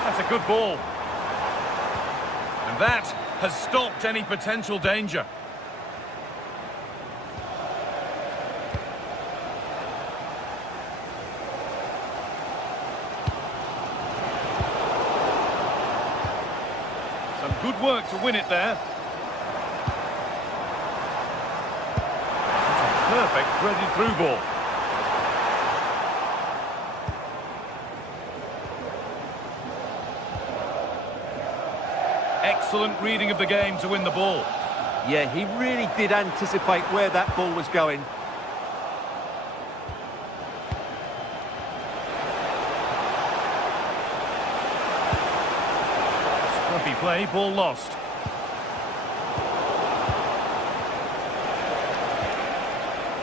That's a good ball. And that has stopped any potential danger. Some good work to win it there. It's a perfect threaded through ball. Excellent reading of the game to win the ball. Yeah, he really did anticipate where that ball was going. Scruffy play, ball lost.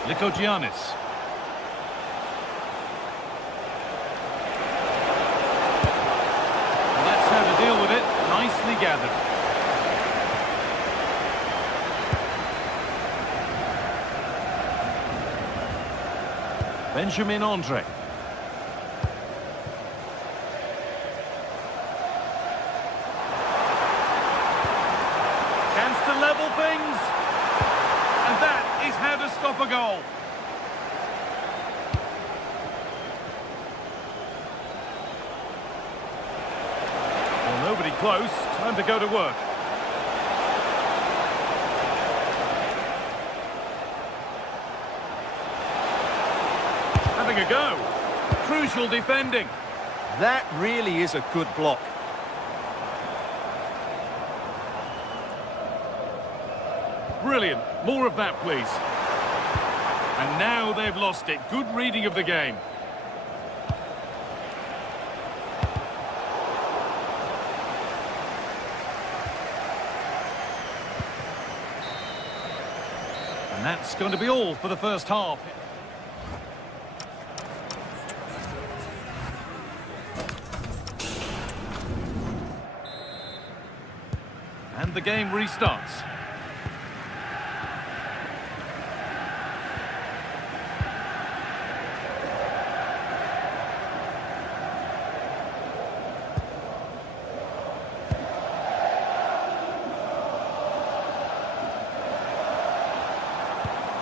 Giannis. That's how to deal with it. Nicely gathered. Benjamin Andre. Chance to level things. And that is how to stop a goal. Well, nobody close. Time to go to work. Having a go. Crucial defending. That really is a good block. Brilliant. More of that, please. And now they've lost it. Good reading of the game. And that's going to be all for the first half. And the game restarts.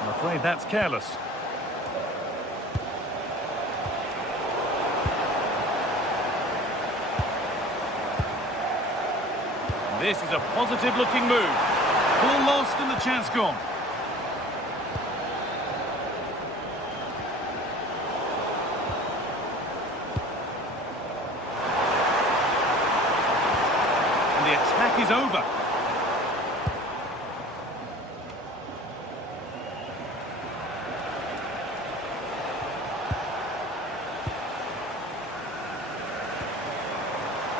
I'm afraid that's careless. This is a positive-looking move. Ball lost and the chance gone. And the attack is over.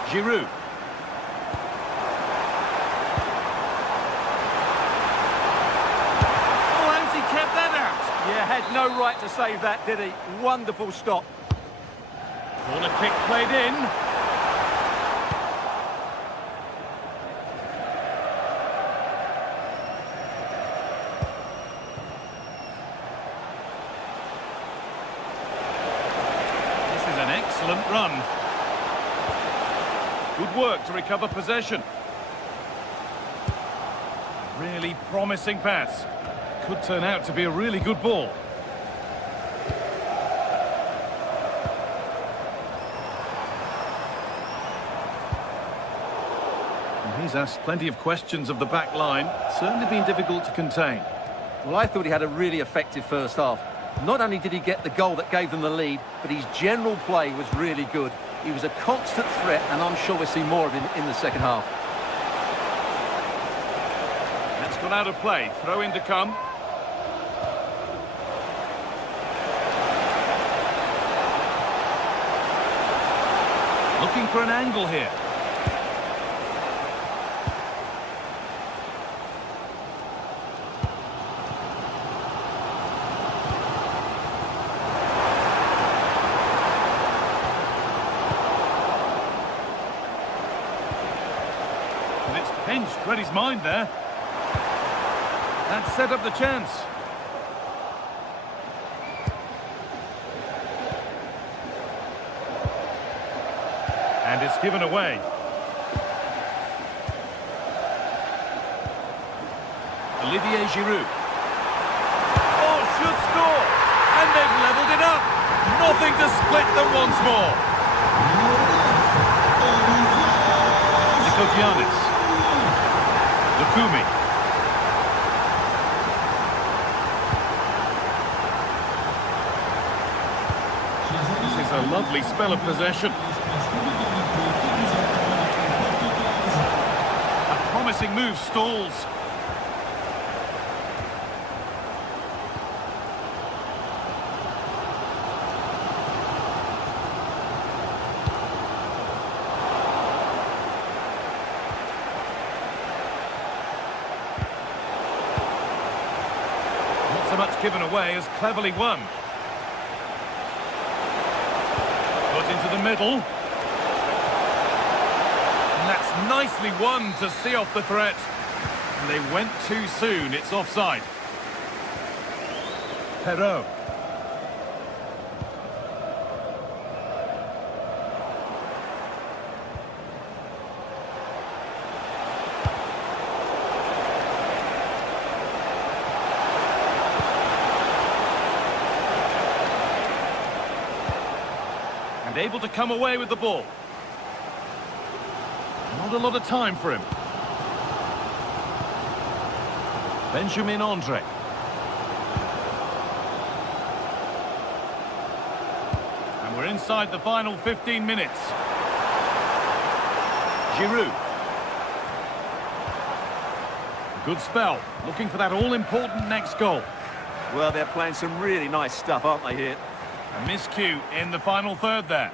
Giroud. Yeah, had no right to save that, did he? Wonderful stop. Corner kick played in. This is an excellent run. Good work to recover possession. Really promising pass. Could turn out to be a really good ball. And he's asked plenty of questions of the back line. Certainly been difficult to contain. Well, I thought he had a really effective first half. Not only did he get the goal that gave them the lead, but his general play was really good. He was a constant threat, and I'm sure we'll see more of him in the second half. That's gone out of play. Throw in to come. Looking for an angle here. And it's pinched, read his mind there. That set up the chance. And it's given away. Olivier Giroud. Oh, should score! And they've levelled it up. Nothing to split them once more. Giannis. Lukumi. This is a lovely spell of possession. A promising move stalls. Not so much given away as cleverly won. Put into the middle. And that's nicely won to see off the threat. And they went too soon. It's offside. Perrault. And able to come away with the ball. Not a lot of time for him. Benjamin Andre. And we're inside the final 15 minutes. Giroud. Good spell. Looking for that all-important next goal. Well, they're playing some really nice stuff, aren't they, here? A miscue in the final third there.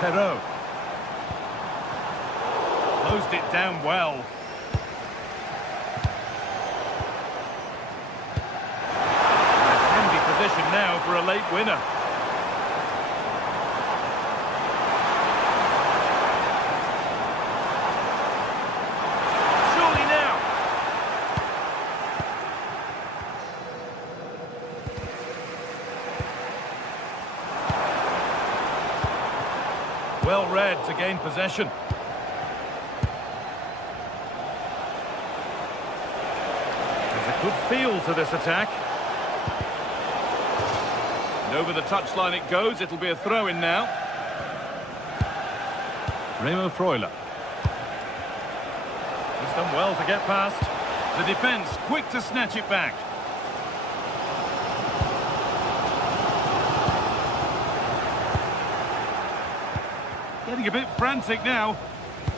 Perrault. Closed it down well. A handy position now for a late winner. Surely now. Well read to gain possession. There's a good feel to this attack. And over the touchline it goes. It'll be a throw-in now. Remo Freuler. He's done well to get past. The defence quick to snatch it back. Getting a bit frantic now.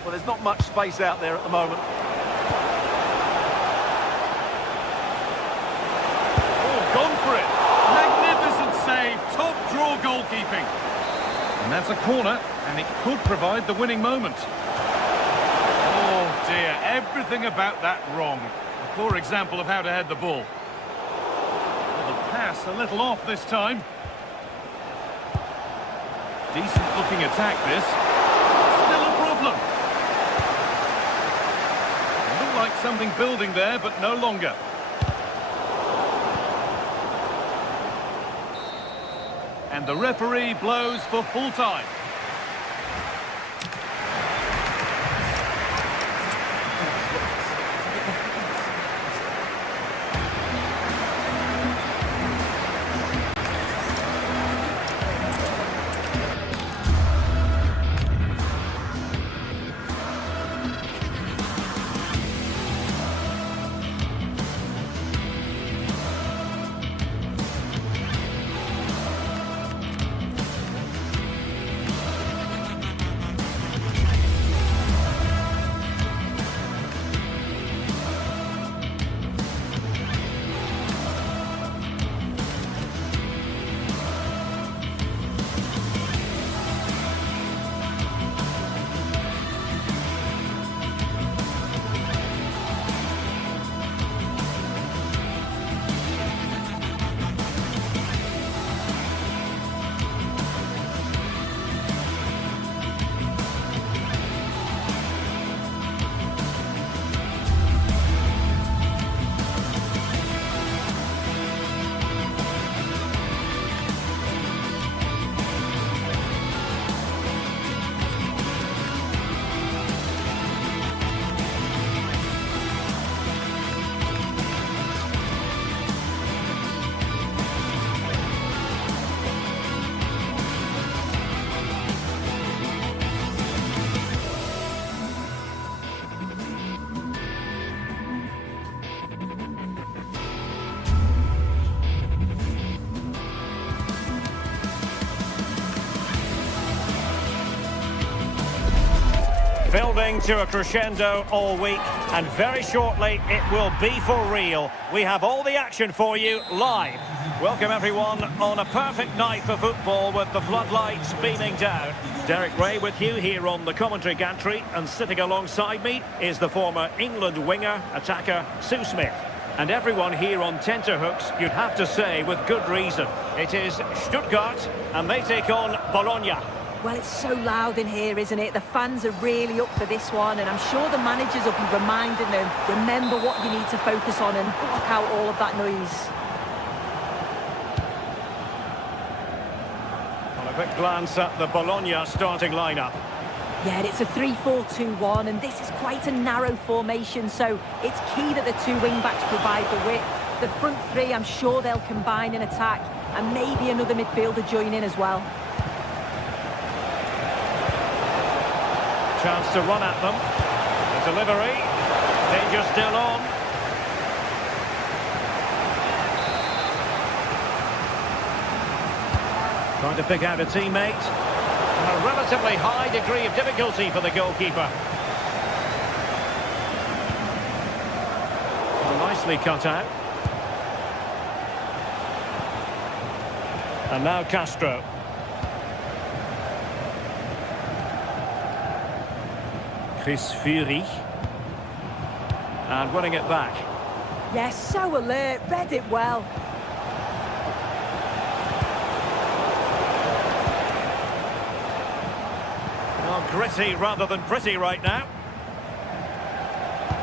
Well, there's not much space out there at the moment. Oh, gone for it. Magnificent save. Top draw goalkeeping. And that's a corner, and it could provide the winning moment. Oh, dear. Everything about that wrong. A poor example of how to head the ball. Well, the pass a little off this time. Decent looking attack this. Still a problem. Looked like something building there, but no longer. And the referee blows for full time. Building to a crescendo all week, and very shortly it will be for real. We have all the action for you live. Welcome everyone on a perfect night for football with the floodlights beaming down. Derek Ray with you here on the commentary gantry, and sitting alongside me is the former England winger, attacker Sue Smith. And everyone here on tenterhooks, you'd have to say with good reason. It is Stuttgart, and they take on Bologna. Well, it's so loud in here, isn't it? The fans are really up for this one, and I'm sure the managers will be reminding them, remember what you need to focus on and block out all of that noise. On a quick glance at the Bologna starting lineup. Yeah, it's a 3-4-2-1, and this is quite a narrow formation, so it's key that the two wing-backs provide the width. The front three, I'm sure they'll combine in attack, and maybe another midfielder join in as well. Chance to run at them. The delivery. Danger still on. Trying to pick out a teammate. A relatively high degree of difficulty for the goalkeeper. Well, nicely cut out. And now Castro. Chris Fury. And winning it back. Yes, so alert, read it well. Well, gritty rather than pretty right now.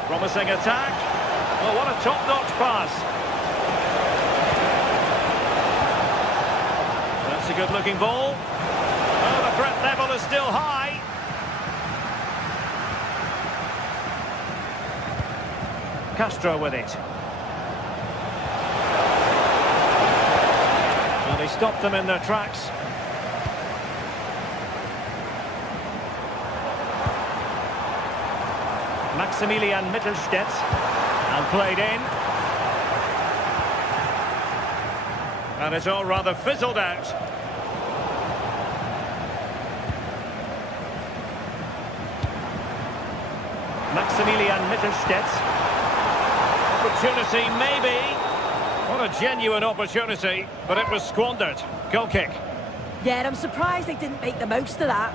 Promising attack. Oh, what a top-notch pass. That's a good-looking ball. Oh, the threat level is still high. Castro with it. Well, they stopped them in their tracks. Maximilian Mittelstädt, and played in. And it's all rather fizzled out. Maximilian Mittelstädt. Opportunity, maybe. What a genuine opportunity, but it was squandered. Goal kick. Yeah, I'm surprised they didn't make the most of that.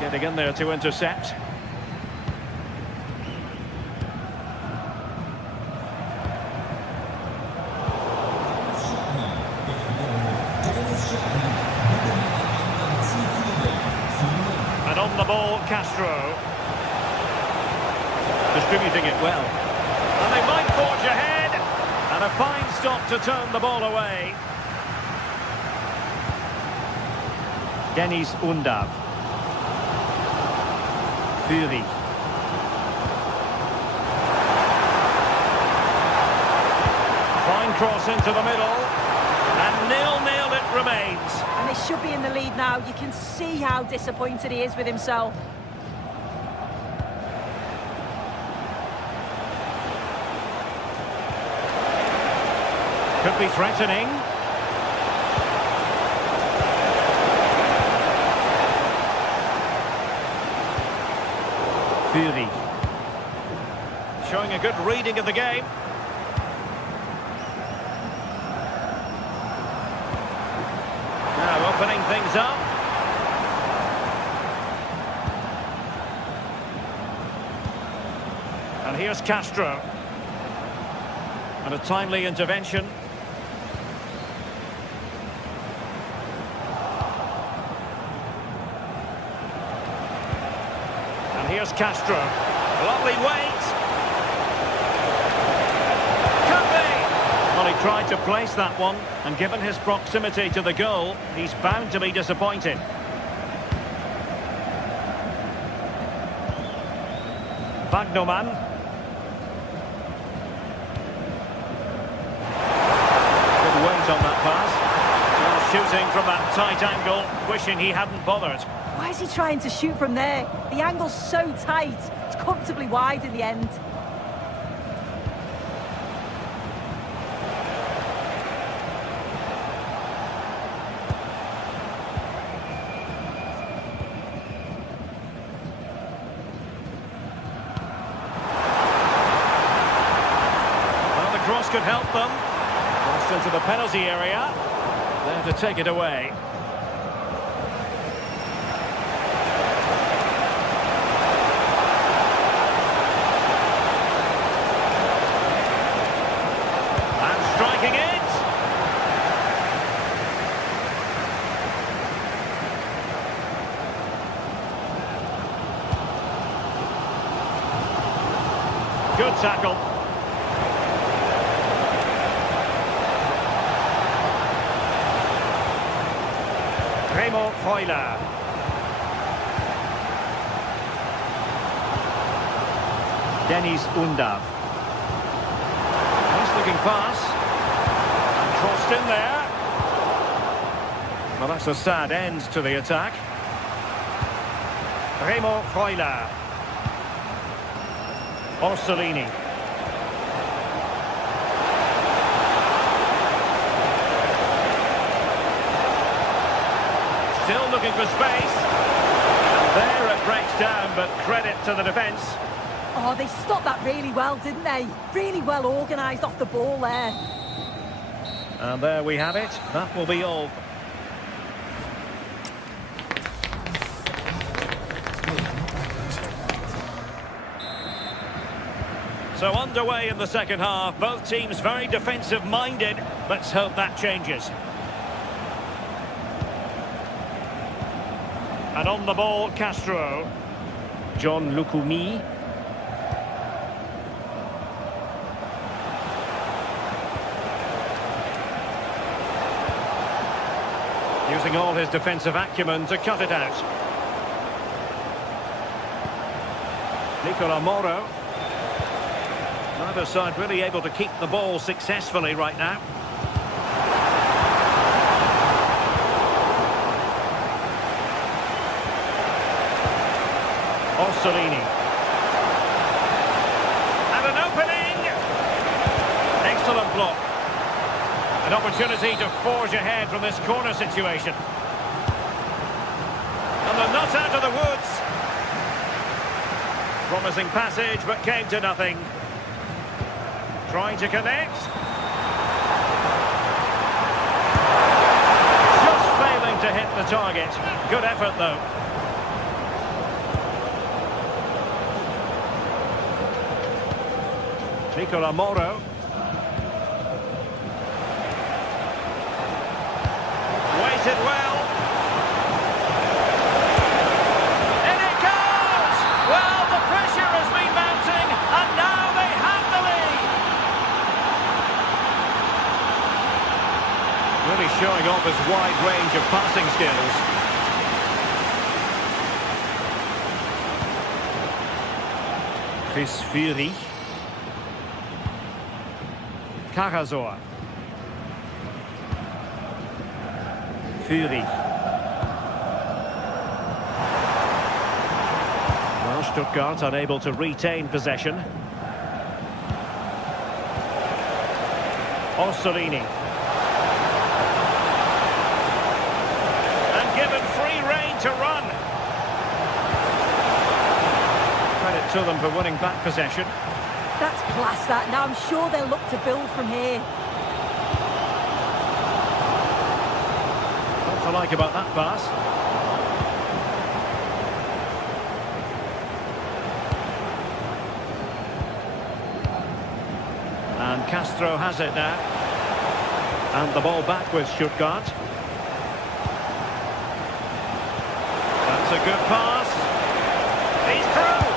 Getting in there to intercept. And on the ball, Castro. Distributing it well. And they might forge ahead. And a fine stop to turn the ball away. Dennis Undav. Fury. Fine cross into the middle. And 0-0 it remains. And they should be in the lead now. You can see how disappointed he is with himself. Could be threatening. Fury. Showing a good reading of the game. Now opening things up. And here's Castro. And a timely intervention. And here's Castro. Lovely weight. Could be. Well, he tried to place that one, and given his proximity to the goal, he's bound to be disappointed. Wagnerman. Good weight on that pass. Well, shooting from that tight angle, wishing he hadn't bothered. Why is he trying to shoot from there? The angle's so tight. It's comfortably wide in the end. could help them. Crossed into the penalty area. There to take it away. And striking it. Good tackle. Freuler. Dennis Undav. Nice looking pass. And crossed in there. Well, that's a sad end to the attack. Freuler. Orsolini. Still looking for space. And there it breaks down, but credit to the defence. Oh, they stopped that really well, didn't they? Really well organised off the ball there. And there we have it. That will be all. So underway in the second half. Both teams very defensive-minded. Let's hope that changes. And on the ball, Castro. John Lukumi. Using all his defensive acumen to cut it out. Nicola Moro. Neither side really able to keep the ball successfully right now. Orsolini. And an opening! Excellent block. An opportunity to forge ahead from this corner situation. And they're not out of the woods. Promising passage, but came to nothing. Trying to connect. Just failing to hit the target. Good effort, though. Nicola Moro. Waited well. In it goes! Well, the pressure has been mounting, and now they have the lead. Really showing off his wide range of passing skills. Chris Fury. Carrazor. Fury. Well, Stuttgart unable to retain possession. Orsolini. And given free rein to run. Credit to them for winning back possession. That's class, that. Now I'm sure they'll look to build from here. What to like about that pass? And Castro has it now. And the ball back with Stuttgart. That's a good pass. He's through.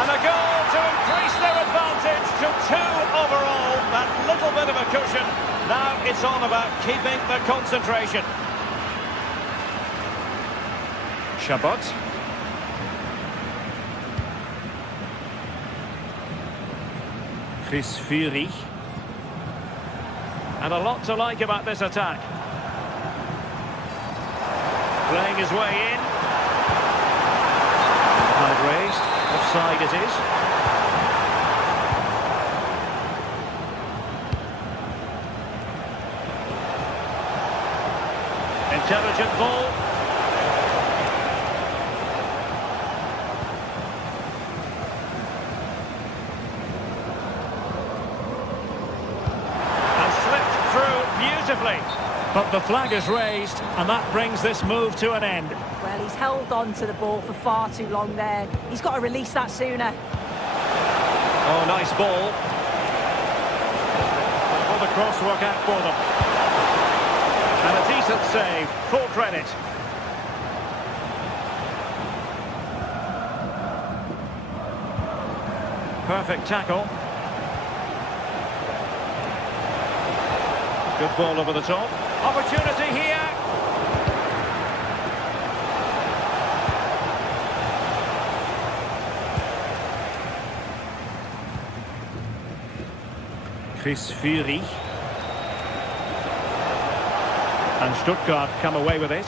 And a goal to increase their advantage to 2 overall. That little bit of a cushion. Now it's all about keeping the concentration. Chabot. Chris Fury. And a lot to like about this attack. Playing his way in. Flag raised. Offside it is. Intelligent ball. beautifully. But the flag is raised, and that brings this move to an end. Well, he's held on to the ball for far too long there. He's got to release that sooner. Oh, nice ball. Will the cross work out for them? And a decent save, full credit. Perfect tackle. Good ball over the top. Opportunity here. Chris Fury. And Stuttgart come away with it.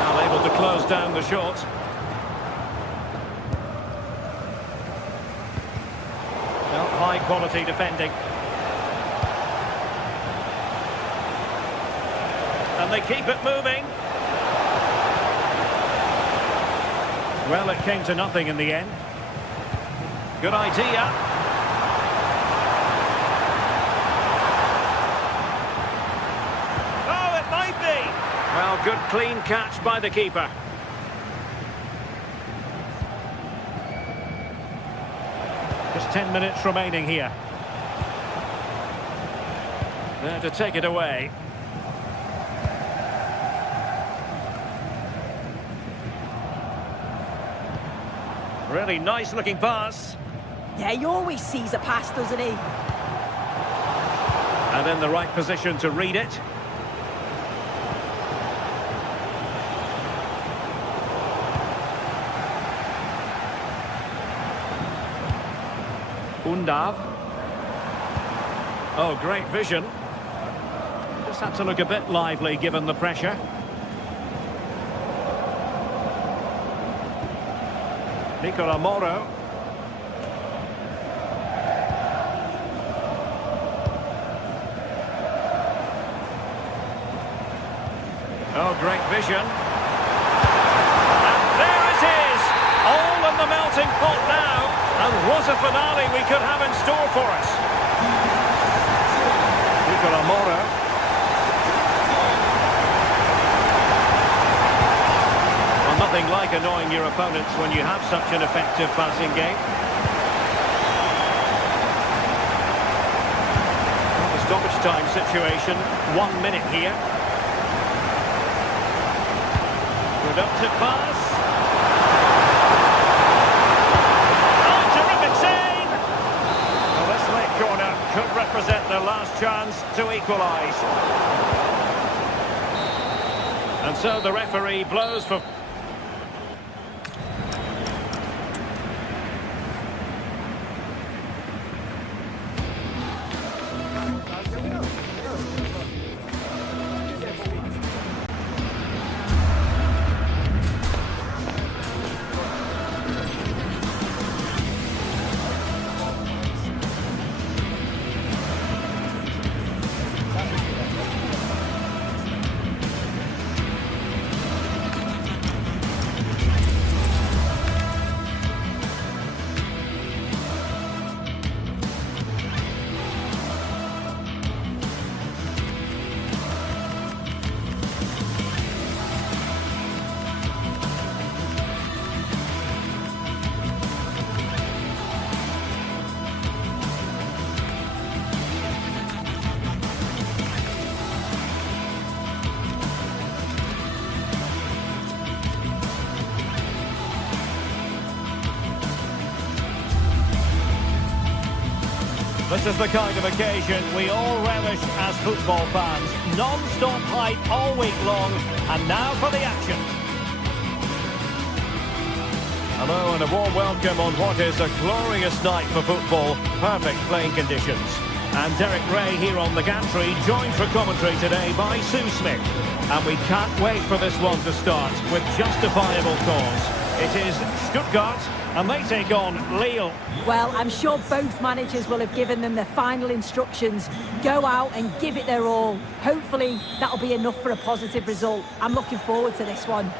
Now able to close down the shot. Well, high quality defending. And they keep it moving. Well, it came to nothing in the end. Good idea. Oh, it might be. Well, good clean catch by the keeper. Just 10 minutes remaining here. There to take it away. Really nice looking pass. Yeah, he always sees a pass, doesn't he? And in the right position to read it. Undav. Oh, great vision. Just had to look a bit lively given the pressure. Nicola Moro. Oh, great vision. And there it is! All in the melting pot now. And what a finale we could have in store for us. Nicola Moro. Well, nothing like annoying your opponents when you have such an effective passing game. The stoppage time situation, 1 minute here. Productive pass. Oh, terrific save! Well, this late corner could represent their last chance to equalise. And so the referee blows for... This is the kind of occasion we all relish as football fans. Non-stop hype all week long, and now for the action. Hello and a warm welcome on what is a glorious night for football. Perfect playing conditions. And Derek Ray here on the gantry, joined for commentary today by Sue Smith. And we can't wait for this one to start with justifiable cause. It is Stuttgart, and they take on Lille. Well, I'm sure both managers will have given them their final instructions. Go out and give it their all. Hopefully, that'll be enough for a positive result. I'm looking forward to this one.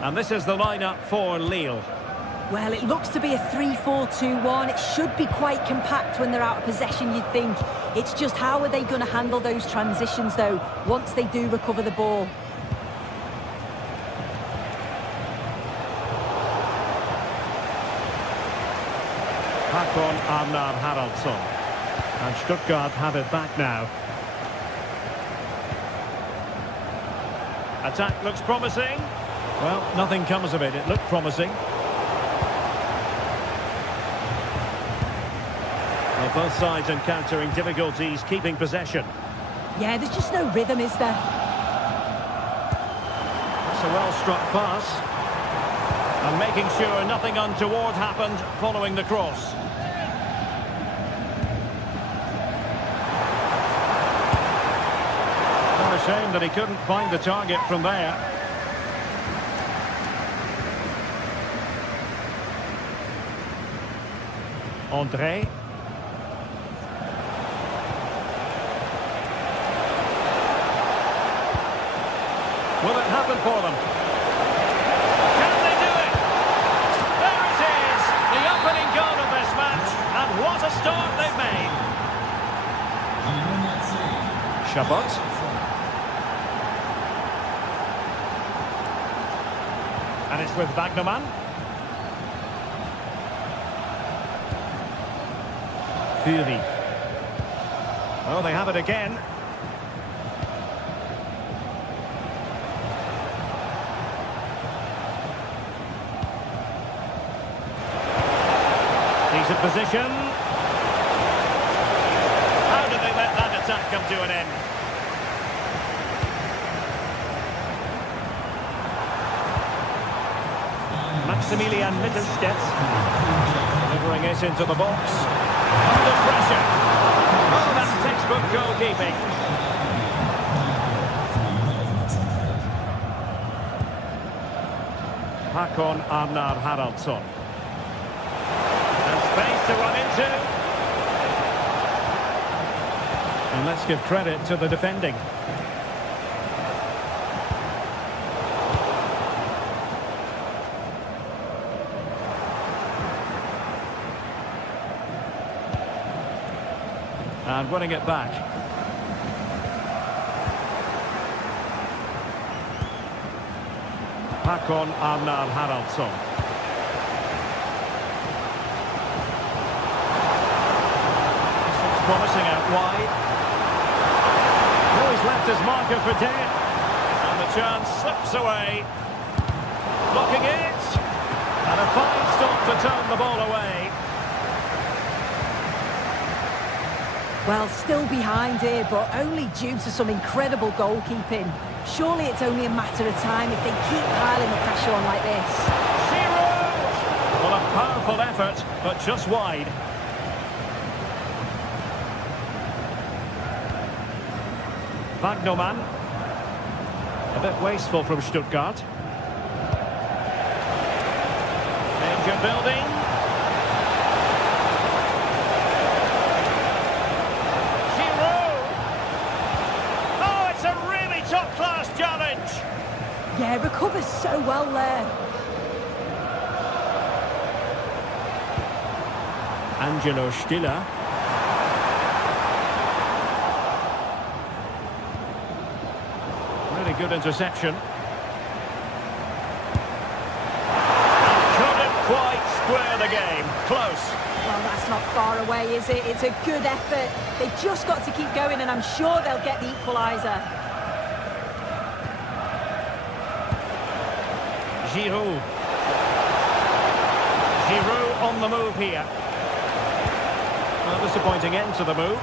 And this is the lineup for Lille. Well, it looks to be a 3-4-2-1. It should be quite compact when they're out of possession, you'd think. It's just how are they going to handle those transitions, though, once they do recover the ball. Håkon Arnar Haraldsson. And Stuttgart have it back now. Attack looks promising. Well, nothing comes of it. It looked promising. Well, both sides encountering difficulties keeping possession. Yeah, there's just no rhythm, is there? That's a well-struck pass. And making sure nothing untoward happened following the cross. What a shame that he couldn't find the target from there. André. Will it happen for them? Can they do it? There it is! The opening goal of this match. And what a start they've made. Chabot. And it's with Wagnerman. Fury. Oh, they have it again. Decent position. How did they let that attack come to an end? Maximilian Mittelstädt delivering it into the box. Under pressure. Oh, that's textbook goalkeeping. Håkon Arnar Haraldsson. And space to run into. And let's give credit to the defending. And winning it back. Håkon Arnar Haraldsson. This looks promising out wide. Oh, he's left his marker for dead. And the chance slips away. Blocking it. And a fine stop to turn the ball away. Well, still behind here, but only due to some incredible goalkeeping. Surely it's only a matter of time if they keep piling the pressure on like this. Giroud! Well, a powerful effort, but just wide. Wagnerman. A bit wasteful from Stuttgart. Danger building. Top-class challenge. Yeah, recovers so well there. Angelo Stiller. Really good interception. And couldn't quite square the game. Close. Well, that's not far away, is it? It's a good effort. They've just got to keep going, and I'm sure they'll get the equaliser. Giroud. Giroud on the move here. A disappointing end to the move.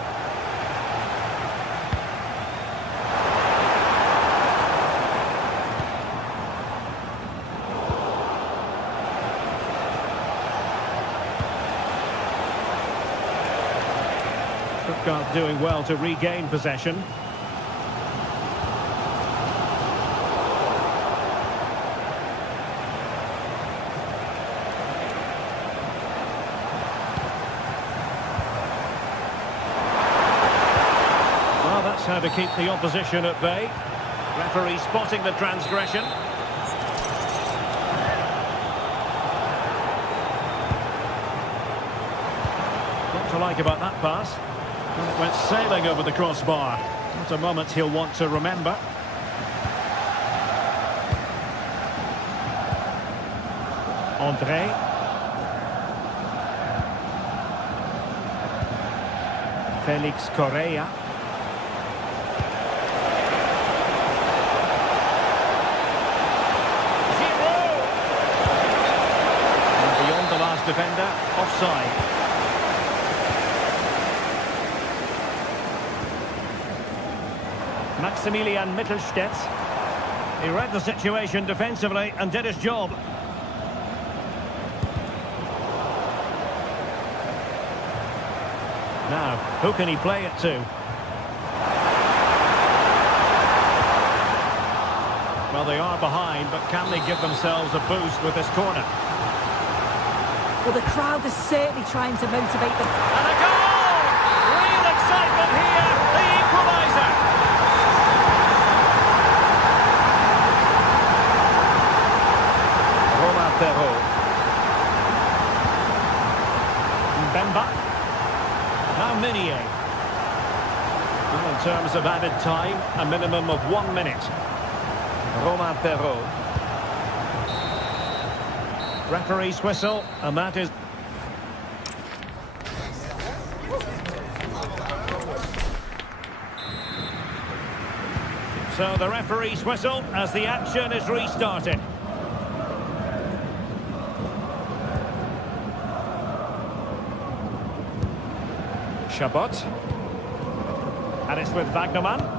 Stuttgart doing well to regain possession. How to keep the opposition at bay. Referee spotting the transgression. like about that pass? Well, it went sailing over the crossbar. What a moment he'll want to remember. André. Felix Correa. Defender, offside. Maximilian Mittelstädt. He read the situation defensively and did his job. Now, who can he play it to? Well, they are behind, but can they give themselves a boost with this corner? Well, the crowd is certainly trying to motivate them. And a goal! Real excitement here, the equaliser. Romain Perrault. Mbemba. Now Meunier. Well, in terms of added time, a minimum of 1 minute. Romain Perrault. Referee's whistle, and that is... So the referee's whistle as the action is restarted. Chabot. And it's with Wagnerman.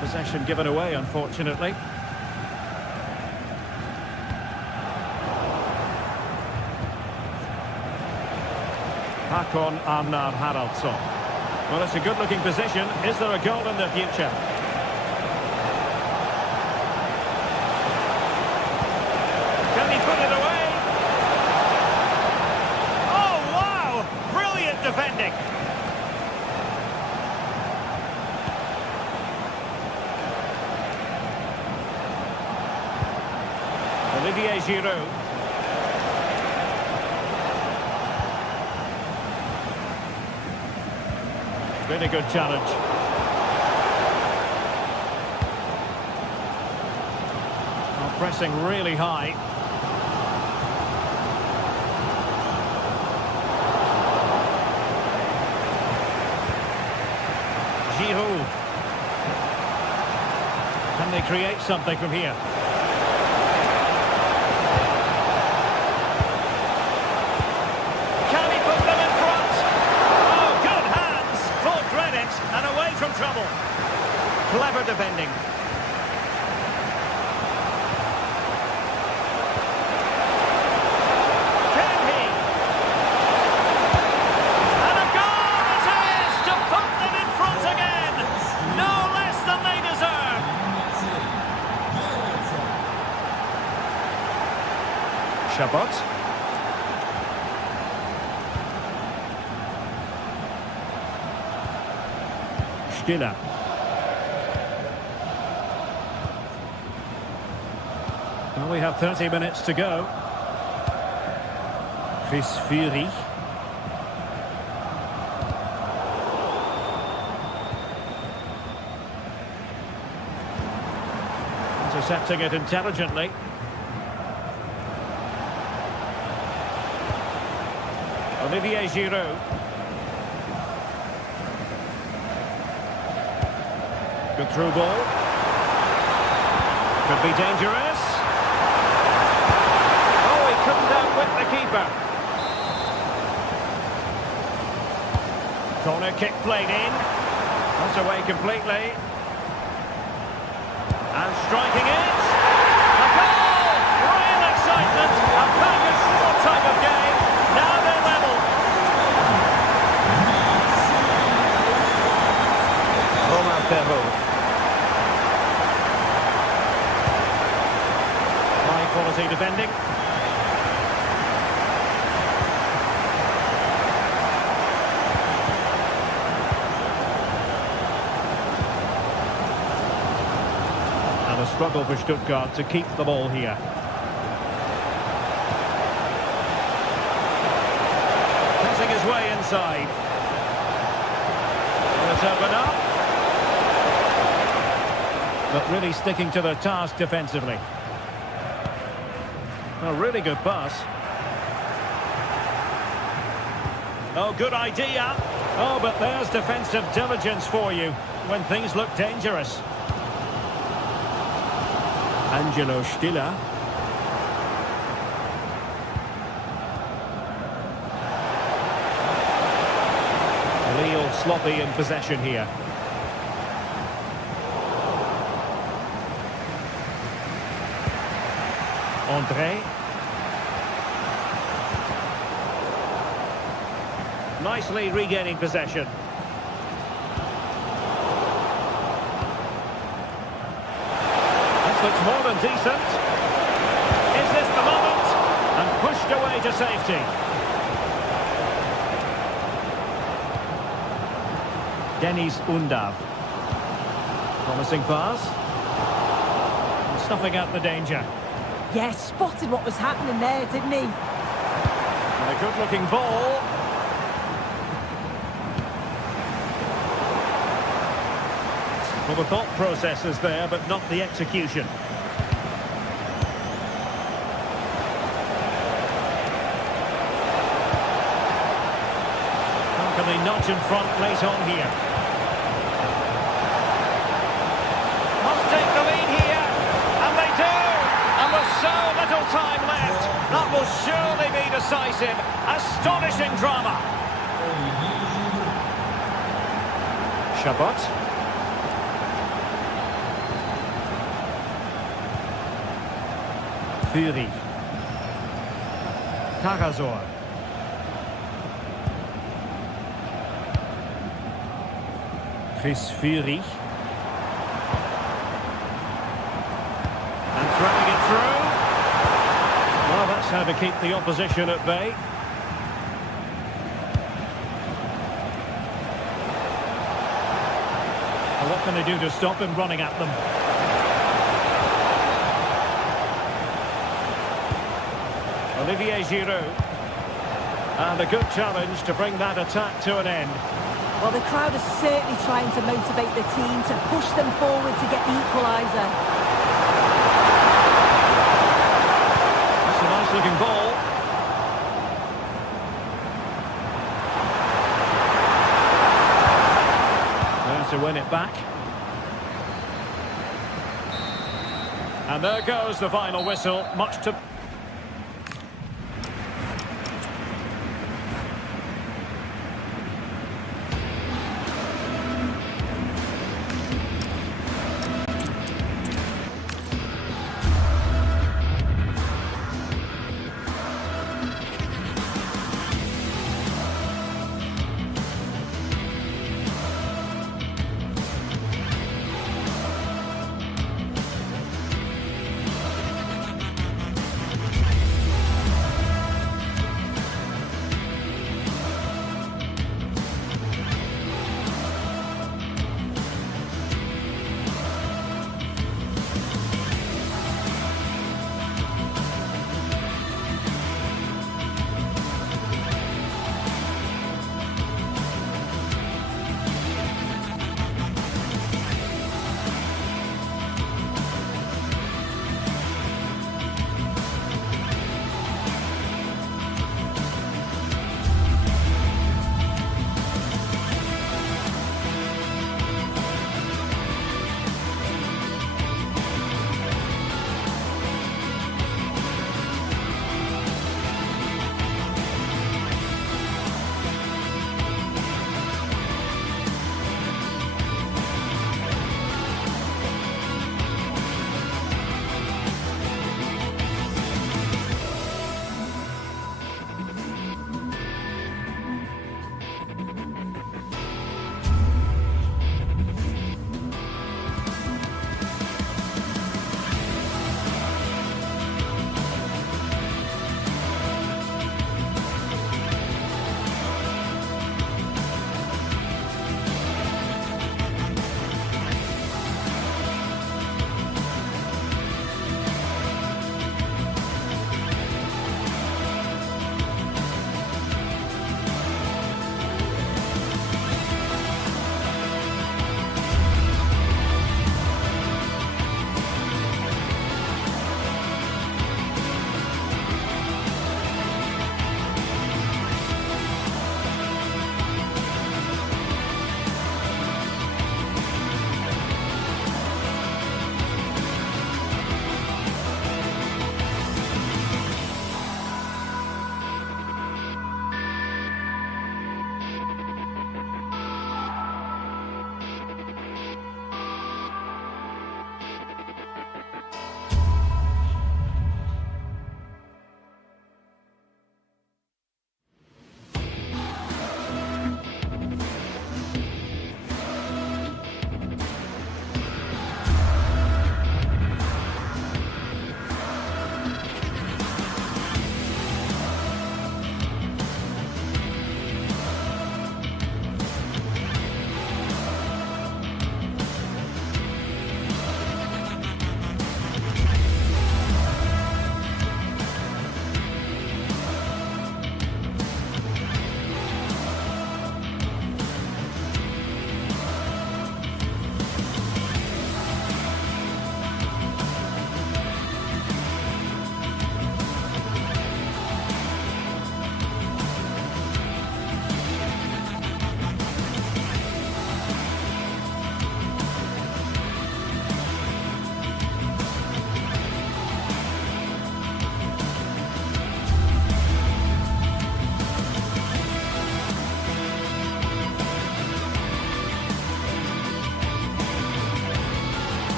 Possession given away, unfortunately. Hakon Arnar Haraldsson. Well, it's a good-looking position. Is there a goal in the future? Can he put it away? Oh, wow! Brilliant defending. Olivier Giroud. Been a good challenge. Oh, pressing really high. Giroud. Can they create something from here? Trouble. Clever defending. Can he? And a goal it is to put them in front again. No less than they deserve. Chabot. Stiller. Well, we have 30 minutes to go. Chris Fury. Intercepting it intelligently. Olivier Giroud. Good through ball. Could be dangerous. Oh, he couldn't outwit the keeper. Corner kick played in. Not away completely. And striking it. A goal! Real excitement. A back-and-forth type of game. Now they're level. Romain Perrault. High-quality defending. And a struggle for Stuttgart to keep the ball here. side. Will it open up? But really sticking to their task defensively. A really good pass. Oh, good idea. Oh, but there's defensive diligence for you when things look dangerous. Angelo Stiller. A little sloppy in possession here. André. Nicely regaining possession. This looks more than decent. Is this the moment? And pushed away to safety. Dennis Undav. Promising pass. Snuffing out the danger. Yeah, spotted what was happening there, didn't he? And a good-looking ball. Well, the thought process is there, but not the execution. How can they nudge in front late on here? Must take the lead here, and they do! And with so little time left, that will surely be decisive. Astonishing drama. Chabot. Fury. Tarazor. Chris Fury. And throwing it through. Well, that's how to keep the opposition at bay. Well, what can they do to stop him running at them? Olivier Giroud. And a good challenge to bring that attack to an end. Well, the crowd is certainly trying to motivate the team to push them forward to get the equaliser. That's a nice-looking ball. There to win it back. And there goes the final whistle. Much to...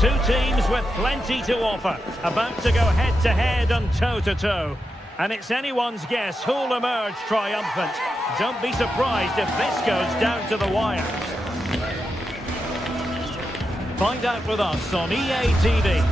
Two teams with plenty to offer, about to go head-to-head and toe-to-toe. And it's anyone's guess who'll emerge triumphant. Don't be surprised if this goes down to the wire. Find out with us on EA TV.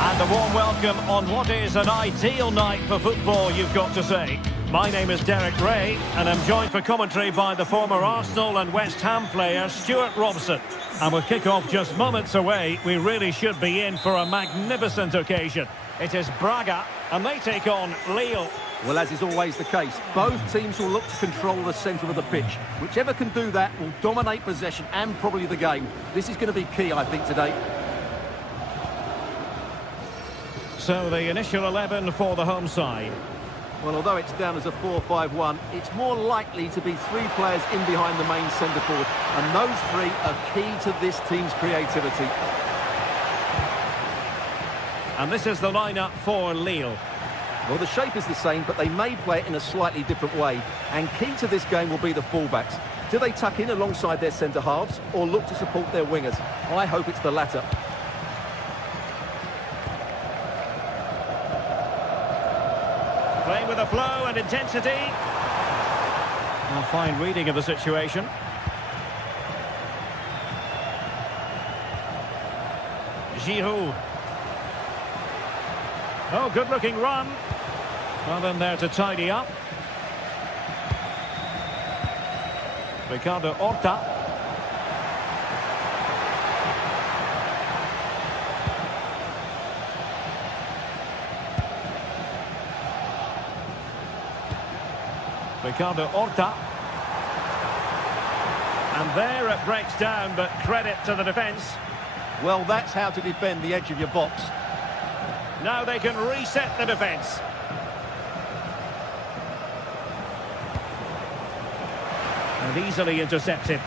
And a warm welcome on what is an ideal night for football, you've got to say. My name is Derek Ray, and I'm joined for commentary by the former Arsenal and West Ham player Stuart Robson. And with kick-off just moments away, we really should be in for a magnificent occasion. It is Braga, and they take on Lille. Well, as is always the case, both teams will look to control the centre of the pitch. Whichever can do that will dominate possession and probably the game. This is going to be key, I think, today. So the initial 11 for the home side. Well, although it's down as a 4-5-1, it's more likely to be three players in behind the main centre-forward. And those three are key to this team's creativity. And this is the lineup for Lille. Well, the shape is the same, but they may play it in a slightly different way. And key to this game will be the fullbacks. Do they tuck in alongside their centre-halves or look to support their wingers? I hope it's the latter. Playing with a flow and intensity. A fine reading of the situation. Giroud. Oh, good-looking run. Well, in there to tidy up. Ricardo Horta. Ricardo Horta. And there it breaks down, but credit to the defence. Well, that's how to defend the edge of your box. Now they can reset the defence. And easily intercepted.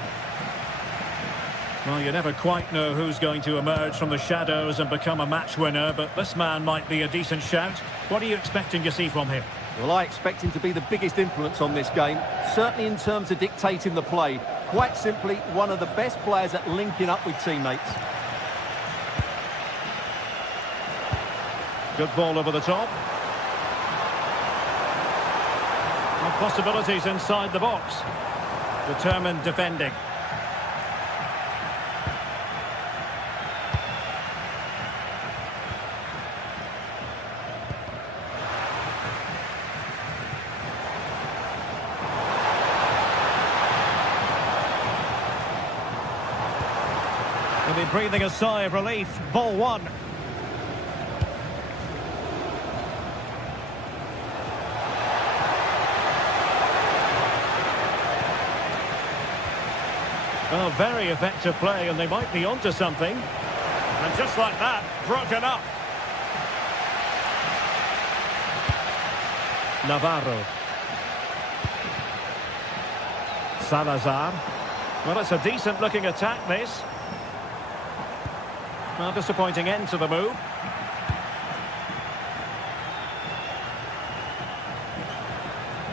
Well, you never quite know who's going to emerge from the shadows and become a match winner, but this man might be a decent shout. What are you expecting to see from him? Well, I expect him to be the biggest influence on this game, certainly in terms of dictating the play. Quite simply, one of the best players at linking up with teammates. Good ball over the top. And possibilities inside the box. Determined defending. They'll be breathing a sigh of relief. Ball one. Well, very effective play, and they might be onto something. And just like that, broken up. Navarro. Salazar. Well, it's a decent-looking attack, this. Well, disappointing end to the move.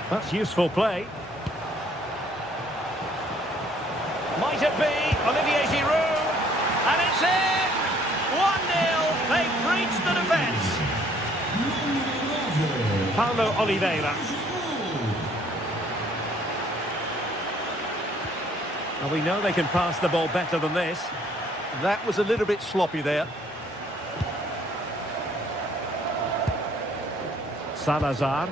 That's useful play. Might it be Olivier Giroud? And it's in! 1-0. They've breached the defence. Paulo Oliveira. Well, we know they can pass the ball better than this. That was a little bit sloppy there. Salazar.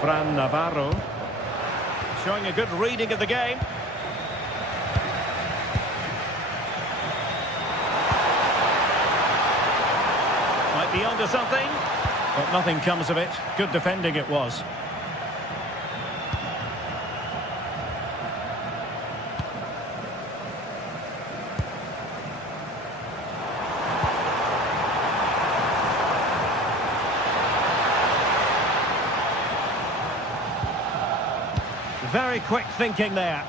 Fran Navarro. Showing a good reading of the game. Might be onto something, but nothing comes of it. Good defending it was. Very quick thinking there.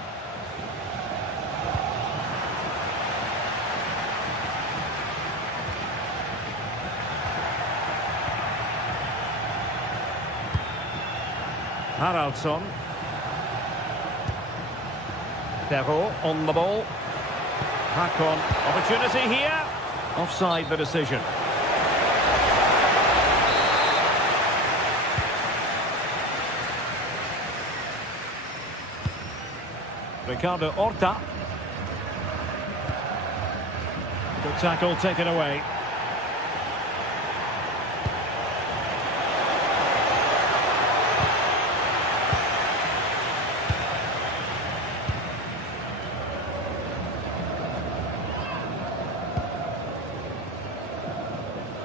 Haraldsson. Perrault on the ball. Back on. Opportunity here. Offside the decision. Ricardo Horta. Good tackle taken away.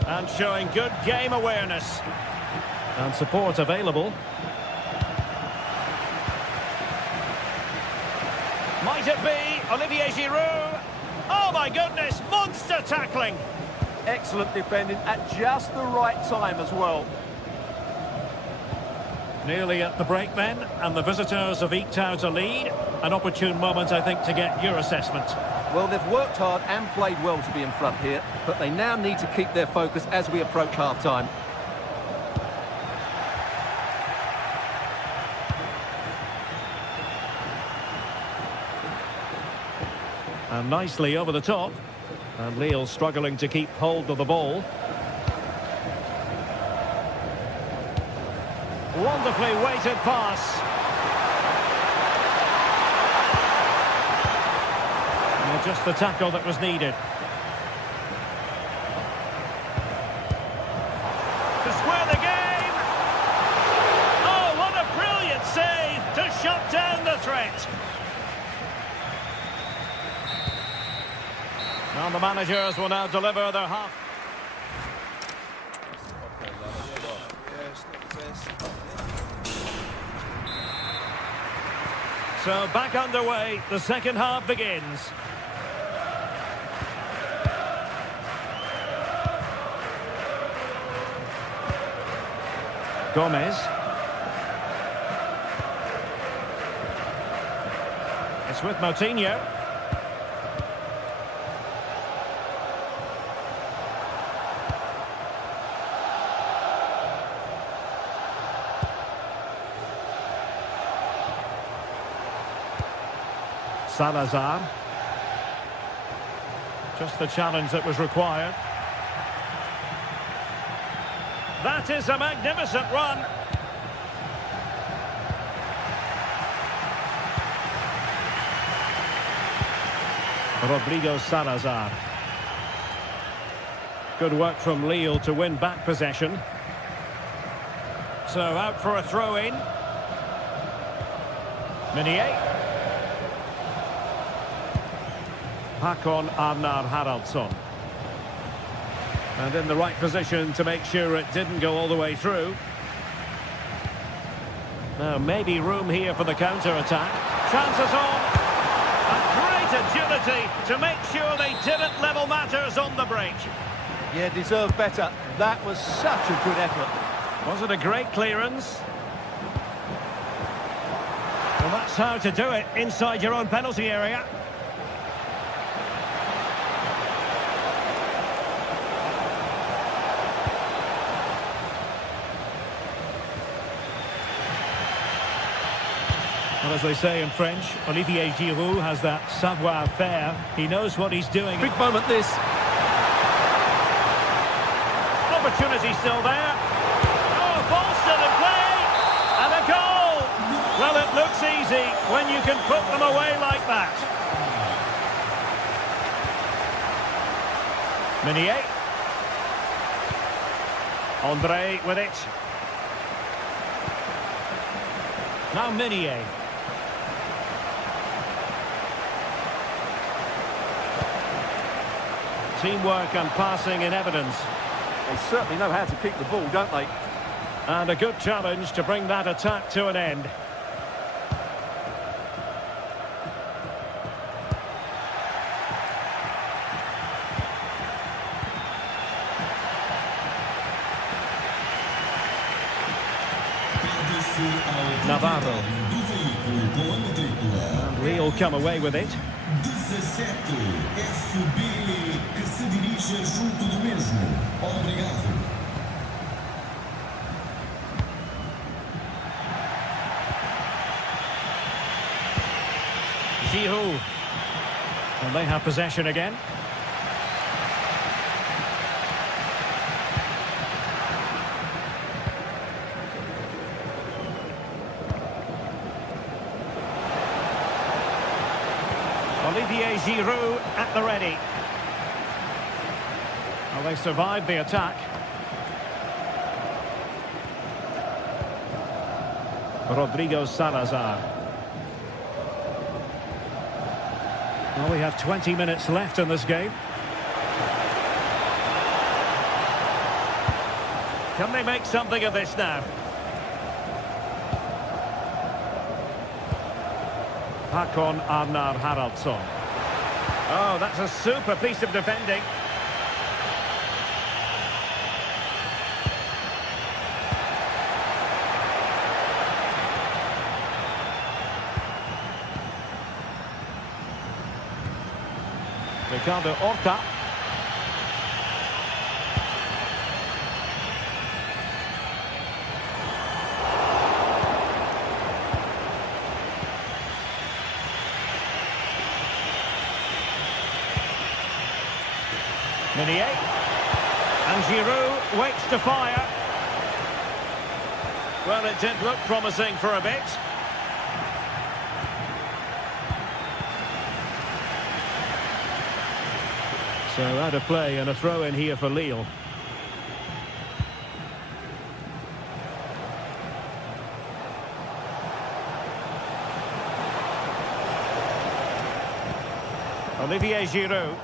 And showing good game awareness. And support available. Might it be Olivier Giroud? Oh my goodness, monster tackling! Excellent defending at just the right time as well. Nearly at the break then, and the visitors have eked out a lead. An opportune moment, I think, to get your assessment. Well, they've worked hard and played well to be in front here, but they now need to keep their focus as we approach half-time. And nicely over the top. And Lille struggling to keep hold of the ball. Wonderfully weighted pass. And just the tackle that was needed. To square the game. Oh, what a brilliant save to shut down the threat. And the managers will now deliver their half. So back underway, the second half begins. Gomez. It's with Moutinho. Salazar. Just the challenge that was required. That is a magnificent run. Rodrigo Salazar. Good work from Lille to win back possession. So out for a throw-in. Meunier. Håkon Arnar Haraldsson. And in the right position to make sure it didn't go all the way through. Now maybe room here for the counter-attack. Chances on. And great agility to make sure they didn't level matters on the break. Yeah, deserved better. That was such a good effort. Was it a great clearance? Well, that's how to do it inside your own penalty area. Well, as they say in French, Olivier Giroud has that savoir-faire. He knows what he's doing. Big moment this. Opportunity still there. Oh, ball still in play. And a goal. Well, it looks easy when you can put them away like that. Meunier. André with it. Now Meunier. Teamwork and passing in evidence. They certainly know how to keep the ball, don't they? And a good challenge to bring that attack to an end. Navarro. And Lille come away with it. 17 é Fubini que se dirige junto do mesmo. Obrigado. Giroud. And they have possession again. Olivier Giroud at the ready. Well, they survived the attack. Rodrigo Salazar. Well, we have 20 minutes left in this game. Can they make something of this now? Hakon Arnar Haraldsson. Oh, that's a super piece of defending. Ricardo Horta. Meunier. And Giroud waits to fire. Well, it did look promising for a bit. So out of play and a throw in here for Lille. Olivier Giroud.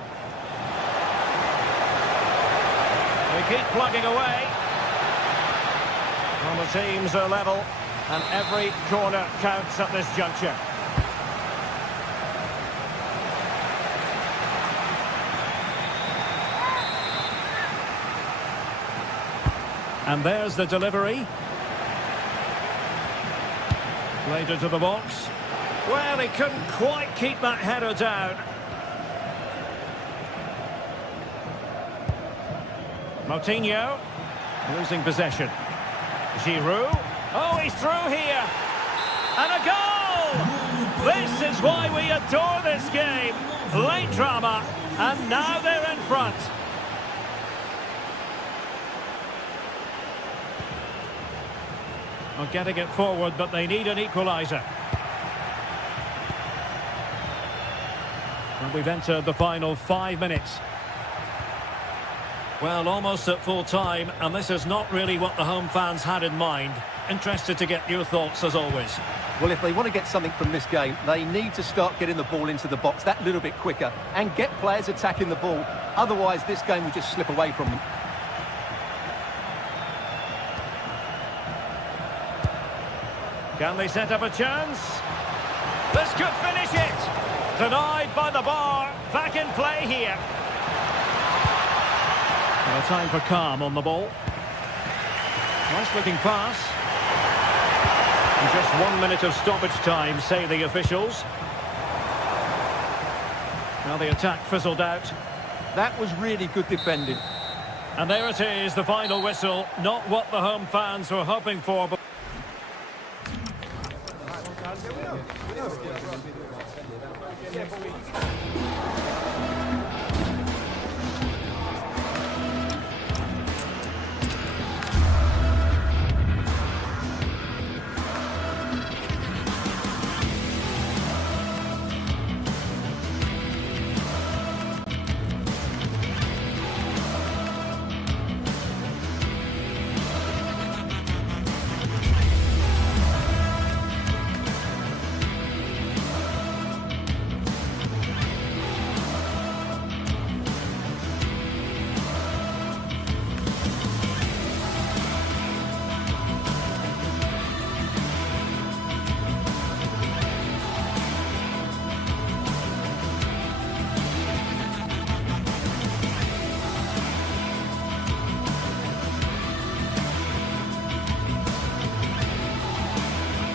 They keep plugging away. Well, the teams are level and every corner counts at this juncture. And there's the delivery. Played into the box. Well, he couldn't quite keep that header down. Moutinho losing possession. Giroud. Oh, he's through here. And a goal! This is why we adore this game. Late drama, and now they're in front. Well, getting it forward, but they need an equaliser. And we've entered the final 5 minutes. Well, almost at full time, and this is not really what the home fans had in mind. Interested to get your thoughts, as always. Well, if they want to get something from this game, they need to start getting the ball into the box that little bit quicker and get players attacking the ball. Otherwise, this game will just slip away from them. Can they set up a chance? This could finish it! Denied by the bar. Back in play here. Well, time for calm on the ball. Nice looking pass. And just 1 minute of stoppage time, say the officials. Now the attack fizzled out. That was really good defending. And there it is, the final whistle. Not what the home fans were hoping for, but...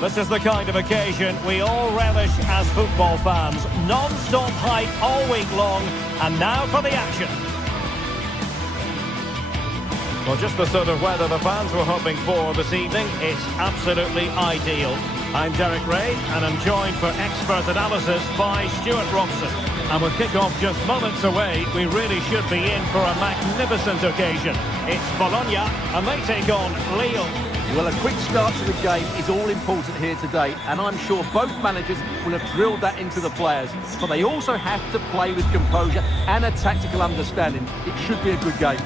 This is the kind of occasion we all relish as football fans. Non-stop hype all week long, and now for the action. Well, just the sort of weather the fans were hoping for this evening. It's absolutely ideal. I'm Derek Ray, and I'm joined for expert analysis by Stuart Robson. And with kick-off just moments away, we really should be in for a magnificent occasion. It's Bologna, and they take on Lille. Well, a quick start to the game is all important here today, and I'm sure both managers will have drilled that into the players. But they also have to play with composure and a tactical understanding. It should be a good game.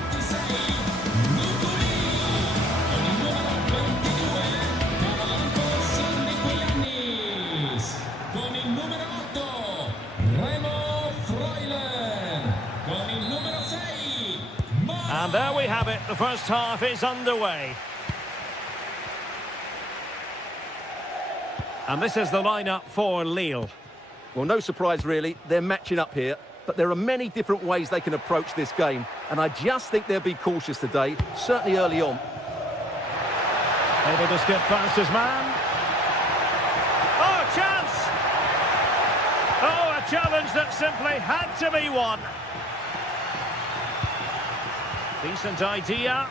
And there we have it, the first half is underway. And this is the lineup for Lille. Well, no surprise really, they're matching up here, but there are many different ways they can approach this game, and I just think they'll be cautious today, certainly early on. Able to skip past his man. Oh, chance! Oh, a challenge that simply had to be won. Decent idea.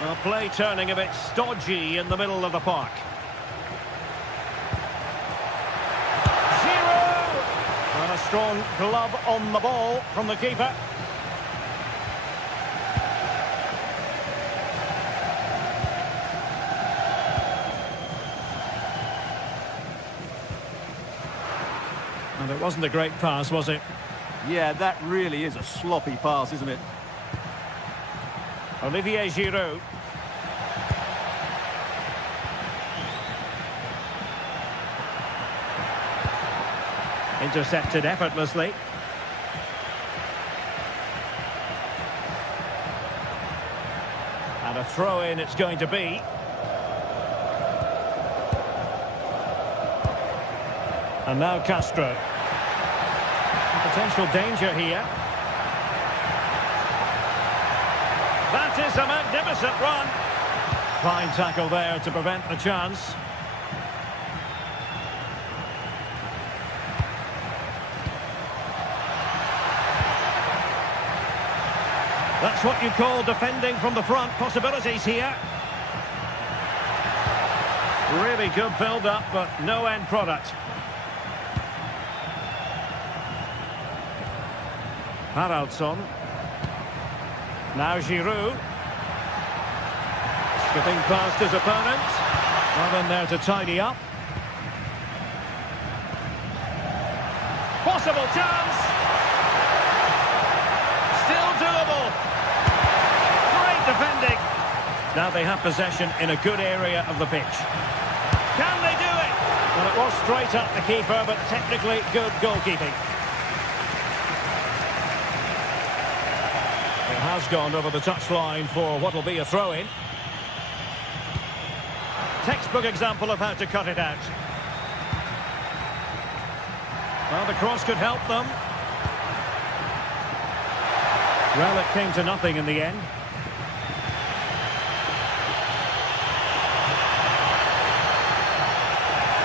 Well, play turning a bit stodgy in the middle of the park. Giroud! And a strong glove on the ball from the keeper. And it wasn't a great pass, was it? Yeah, that really is a sloppy pass, isn't it? Olivier Giroud. Intercepted effortlessly. And a throw-in it's going to be. And now Castro. Potential danger here. That is a magnificent run. Fine tackle there to prevent the chance. That's what you call defending from the front. Possibilities here. Really good build-up, but no end product. Haraldsson. Now Giroud. Skipping past his opponent. Well in there to tidy up. Possible chance. Still doable. Great defending. Now they have possession in a good area of the pitch. Can they do it? Well, it was straight at the keeper, but technically good goalkeeping. Has gone over the touchline for what will be a throw-in. Textbook example of how to cut it out. Well, the cross could help them. Well, it came to nothing in the end.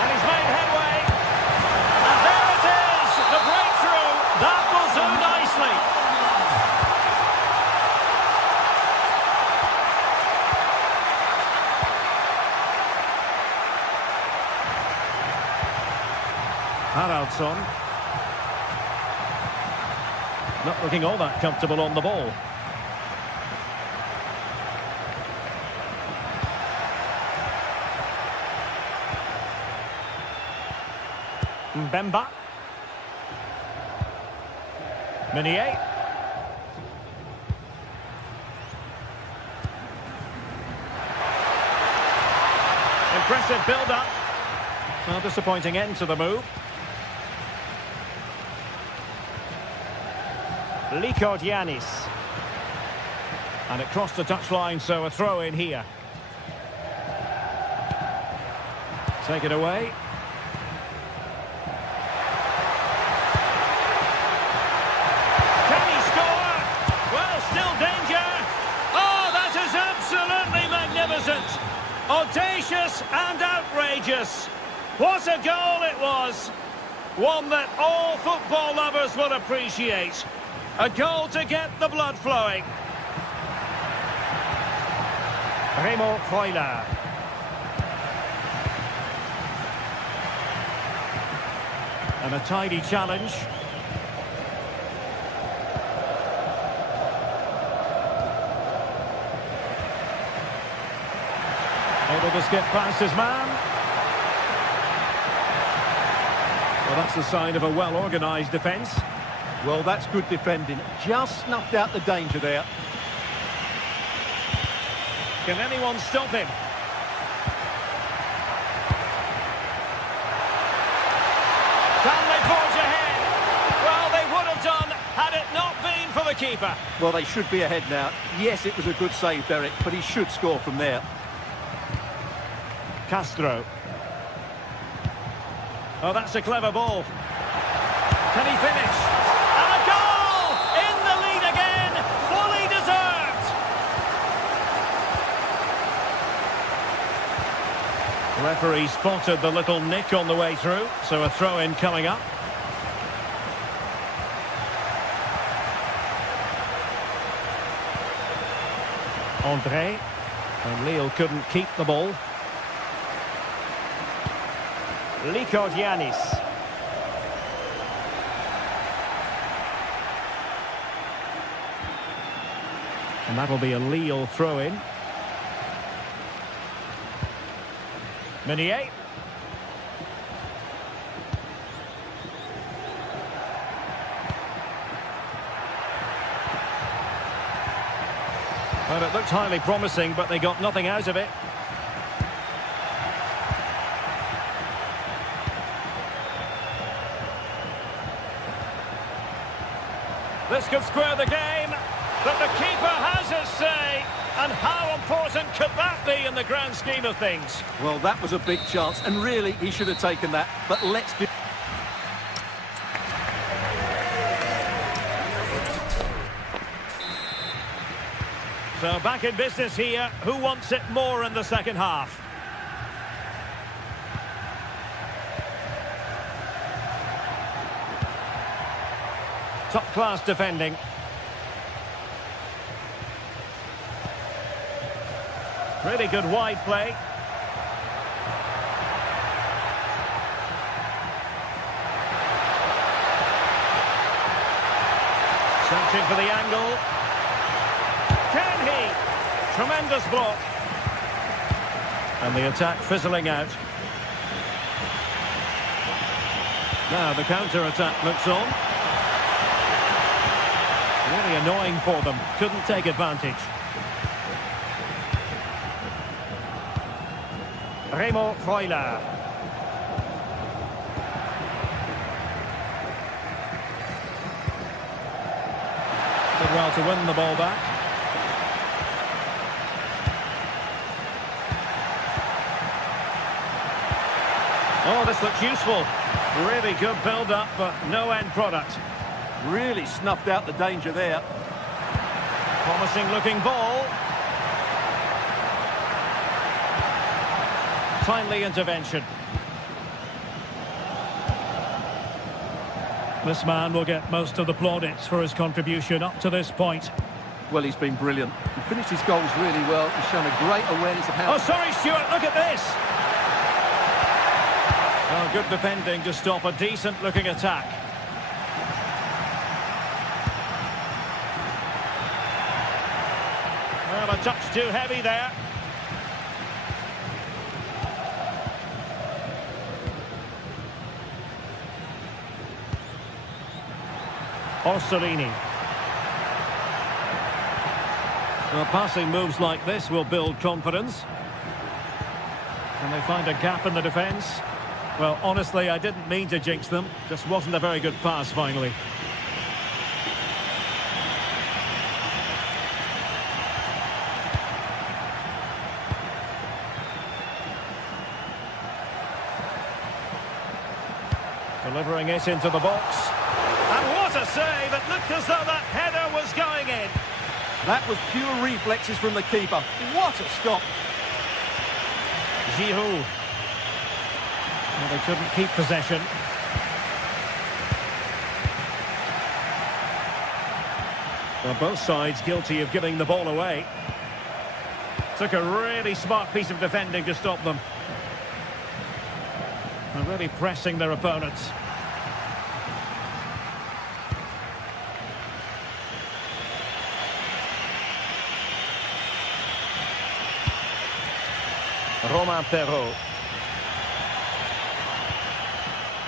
And he's made headway. And there it is, the breakthrough. That will do nicely. Haraldsson. Not looking all that comfortable on the ball. Mbemba. Meunier. Impressive build-up. Well, disappointing end to the move. Yanis. And it crossed the touchline, so a throw in here. Take it away. Can he score? Well, still danger. Oh, that is absolutely magnificent. Audacious and outrageous. What a goal it was. One that all football lovers will appreciate. A goal to get the blood flowing. Remo Freuler. And a tidy challenge. Able to skip past his man. Well, that's the sign of a well-organised defence. Well, that's good defending. Just snuffed out the danger there. Can anyone stop him? Can they forge ahead? Well, they would have done had it not been for the keeper. Well, they should be ahead now. Yes, it was a good save, Derek, but he should score from there. Castro. Oh, that's a clever ball. Can he finish? And a goal! In the lead again! Fully deserved! The referee spotted the little nick on the way through, so a throw-in coming up. André. And Lille couldn't keep the ball. Likodianis. And that'll be a Lille throw-in. Meunier. Well, it looked highly promising, but they got nothing out of it. This could square the game, but the keeper has his say. And how important could that be in the grand scheme of things? Well, that was a big chance, and really, he should have taken that. But let's do... So back in business here. Who wants it more in the second half? Top-class defending. Really good wide play. Searching for the angle. Can he? Tremendous block. And the attack fizzling out. Now the counter-attack looks on. Really annoying for them. Couldn't take advantage. Remo Freuler. Did well to win the ball back. Oh, this looks useful. Really good build-up, but no end product. Really snuffed out the danger there. Promising looking ball. Timely intervention. This man will get most of the plaudits for his contribution up to this point. Well, he's been brilliant. He finished his goals really well. He's shown a great awareness of how... Oh, sorry, Stuart, look at this! Oh, good defending to stop a decent-looking attack. Well, a touch too heavy there. Orsolini. Well, passing moves like this will build confidence. Can they find a gap in the defence? Well, honestly, I didn't mean to jinx them. Just wasn't a very good pass, finally. Delivering it into the box. And what a save! It looked as though that header was going in. That was pure reflexes from the keeper. What a stop! Giroud. Well, they couldn't keep possession. Well, both sides guilty of giving the ball away. Took a really smart piece of defending to stop them. They're really pressing their opponents. Romain Perrault.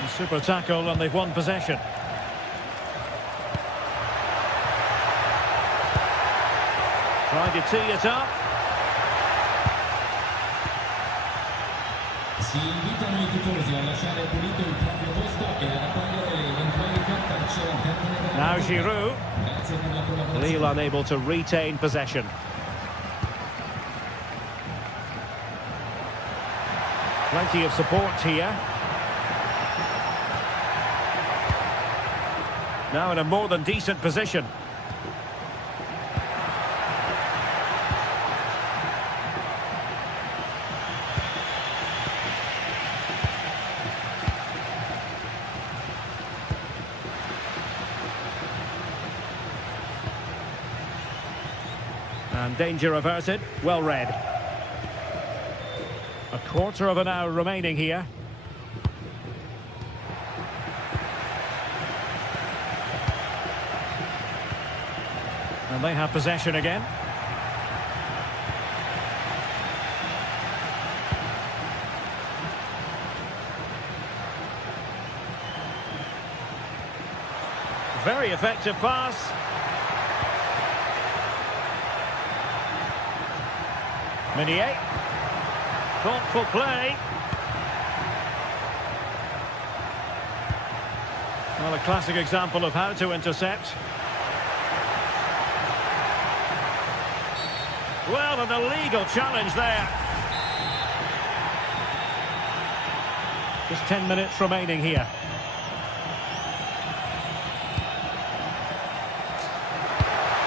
Super tackle, and they've won possession. Trying to tee it up. Si invitano I tifosi a lasciare pulito il proprio posto e a raccogliere le eventuali cartacce al termine della Now partita. Giroud. Grazie per la collaborazione. Lille unable to retain possession. Plenty of support here. Now in a more than decent position. And danger averted. Well read. A quarter of an hour remaining here. And they have possession again. Very effective pass. Meunier. Thoughtful play. Well, a classic example of how to intercept. Well, and the legal challenge there. Just 10 minutes remaining here.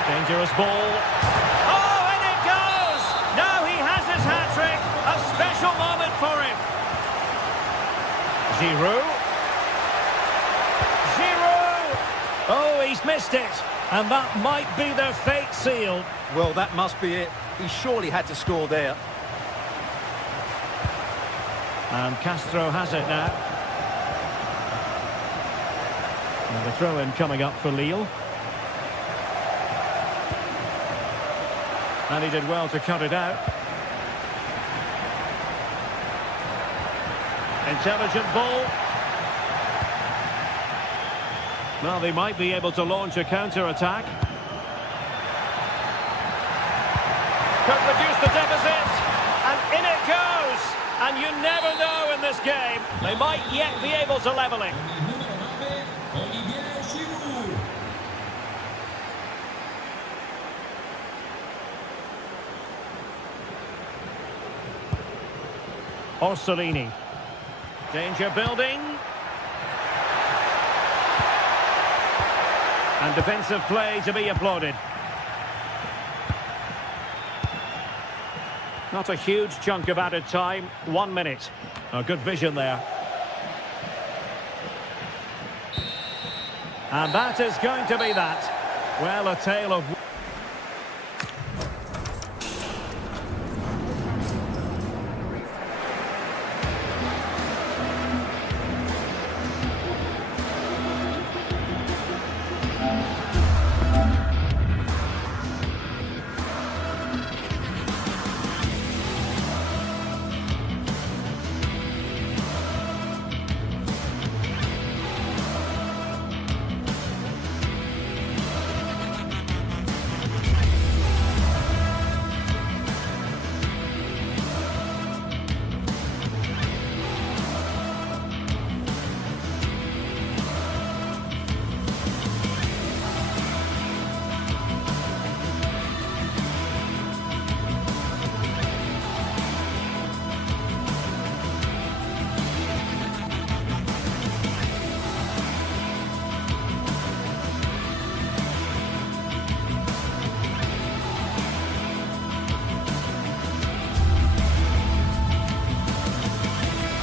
Dangerous ball. Oh, and it goes! Now he has his hat-trick. A special moment for him. Giroud. Giroud! Oh, he's missed it. And that might be their fate sealed. Well, that must be it. He surely had to score there. And Castro has it now. And the throw-in coming up for Lille. And he did well to cut it out. Intelligent ball. Well, they might be able to launch a counter-attack. Could reduce the deficit. And in it goes. And you never know in this game. They might yet be able to level it. Orsolini. Danger building. And defensive play to be applauded. Not a huge chunk of added time. 1 minute. A good vision there. And that is going to be that. Well, a tale of...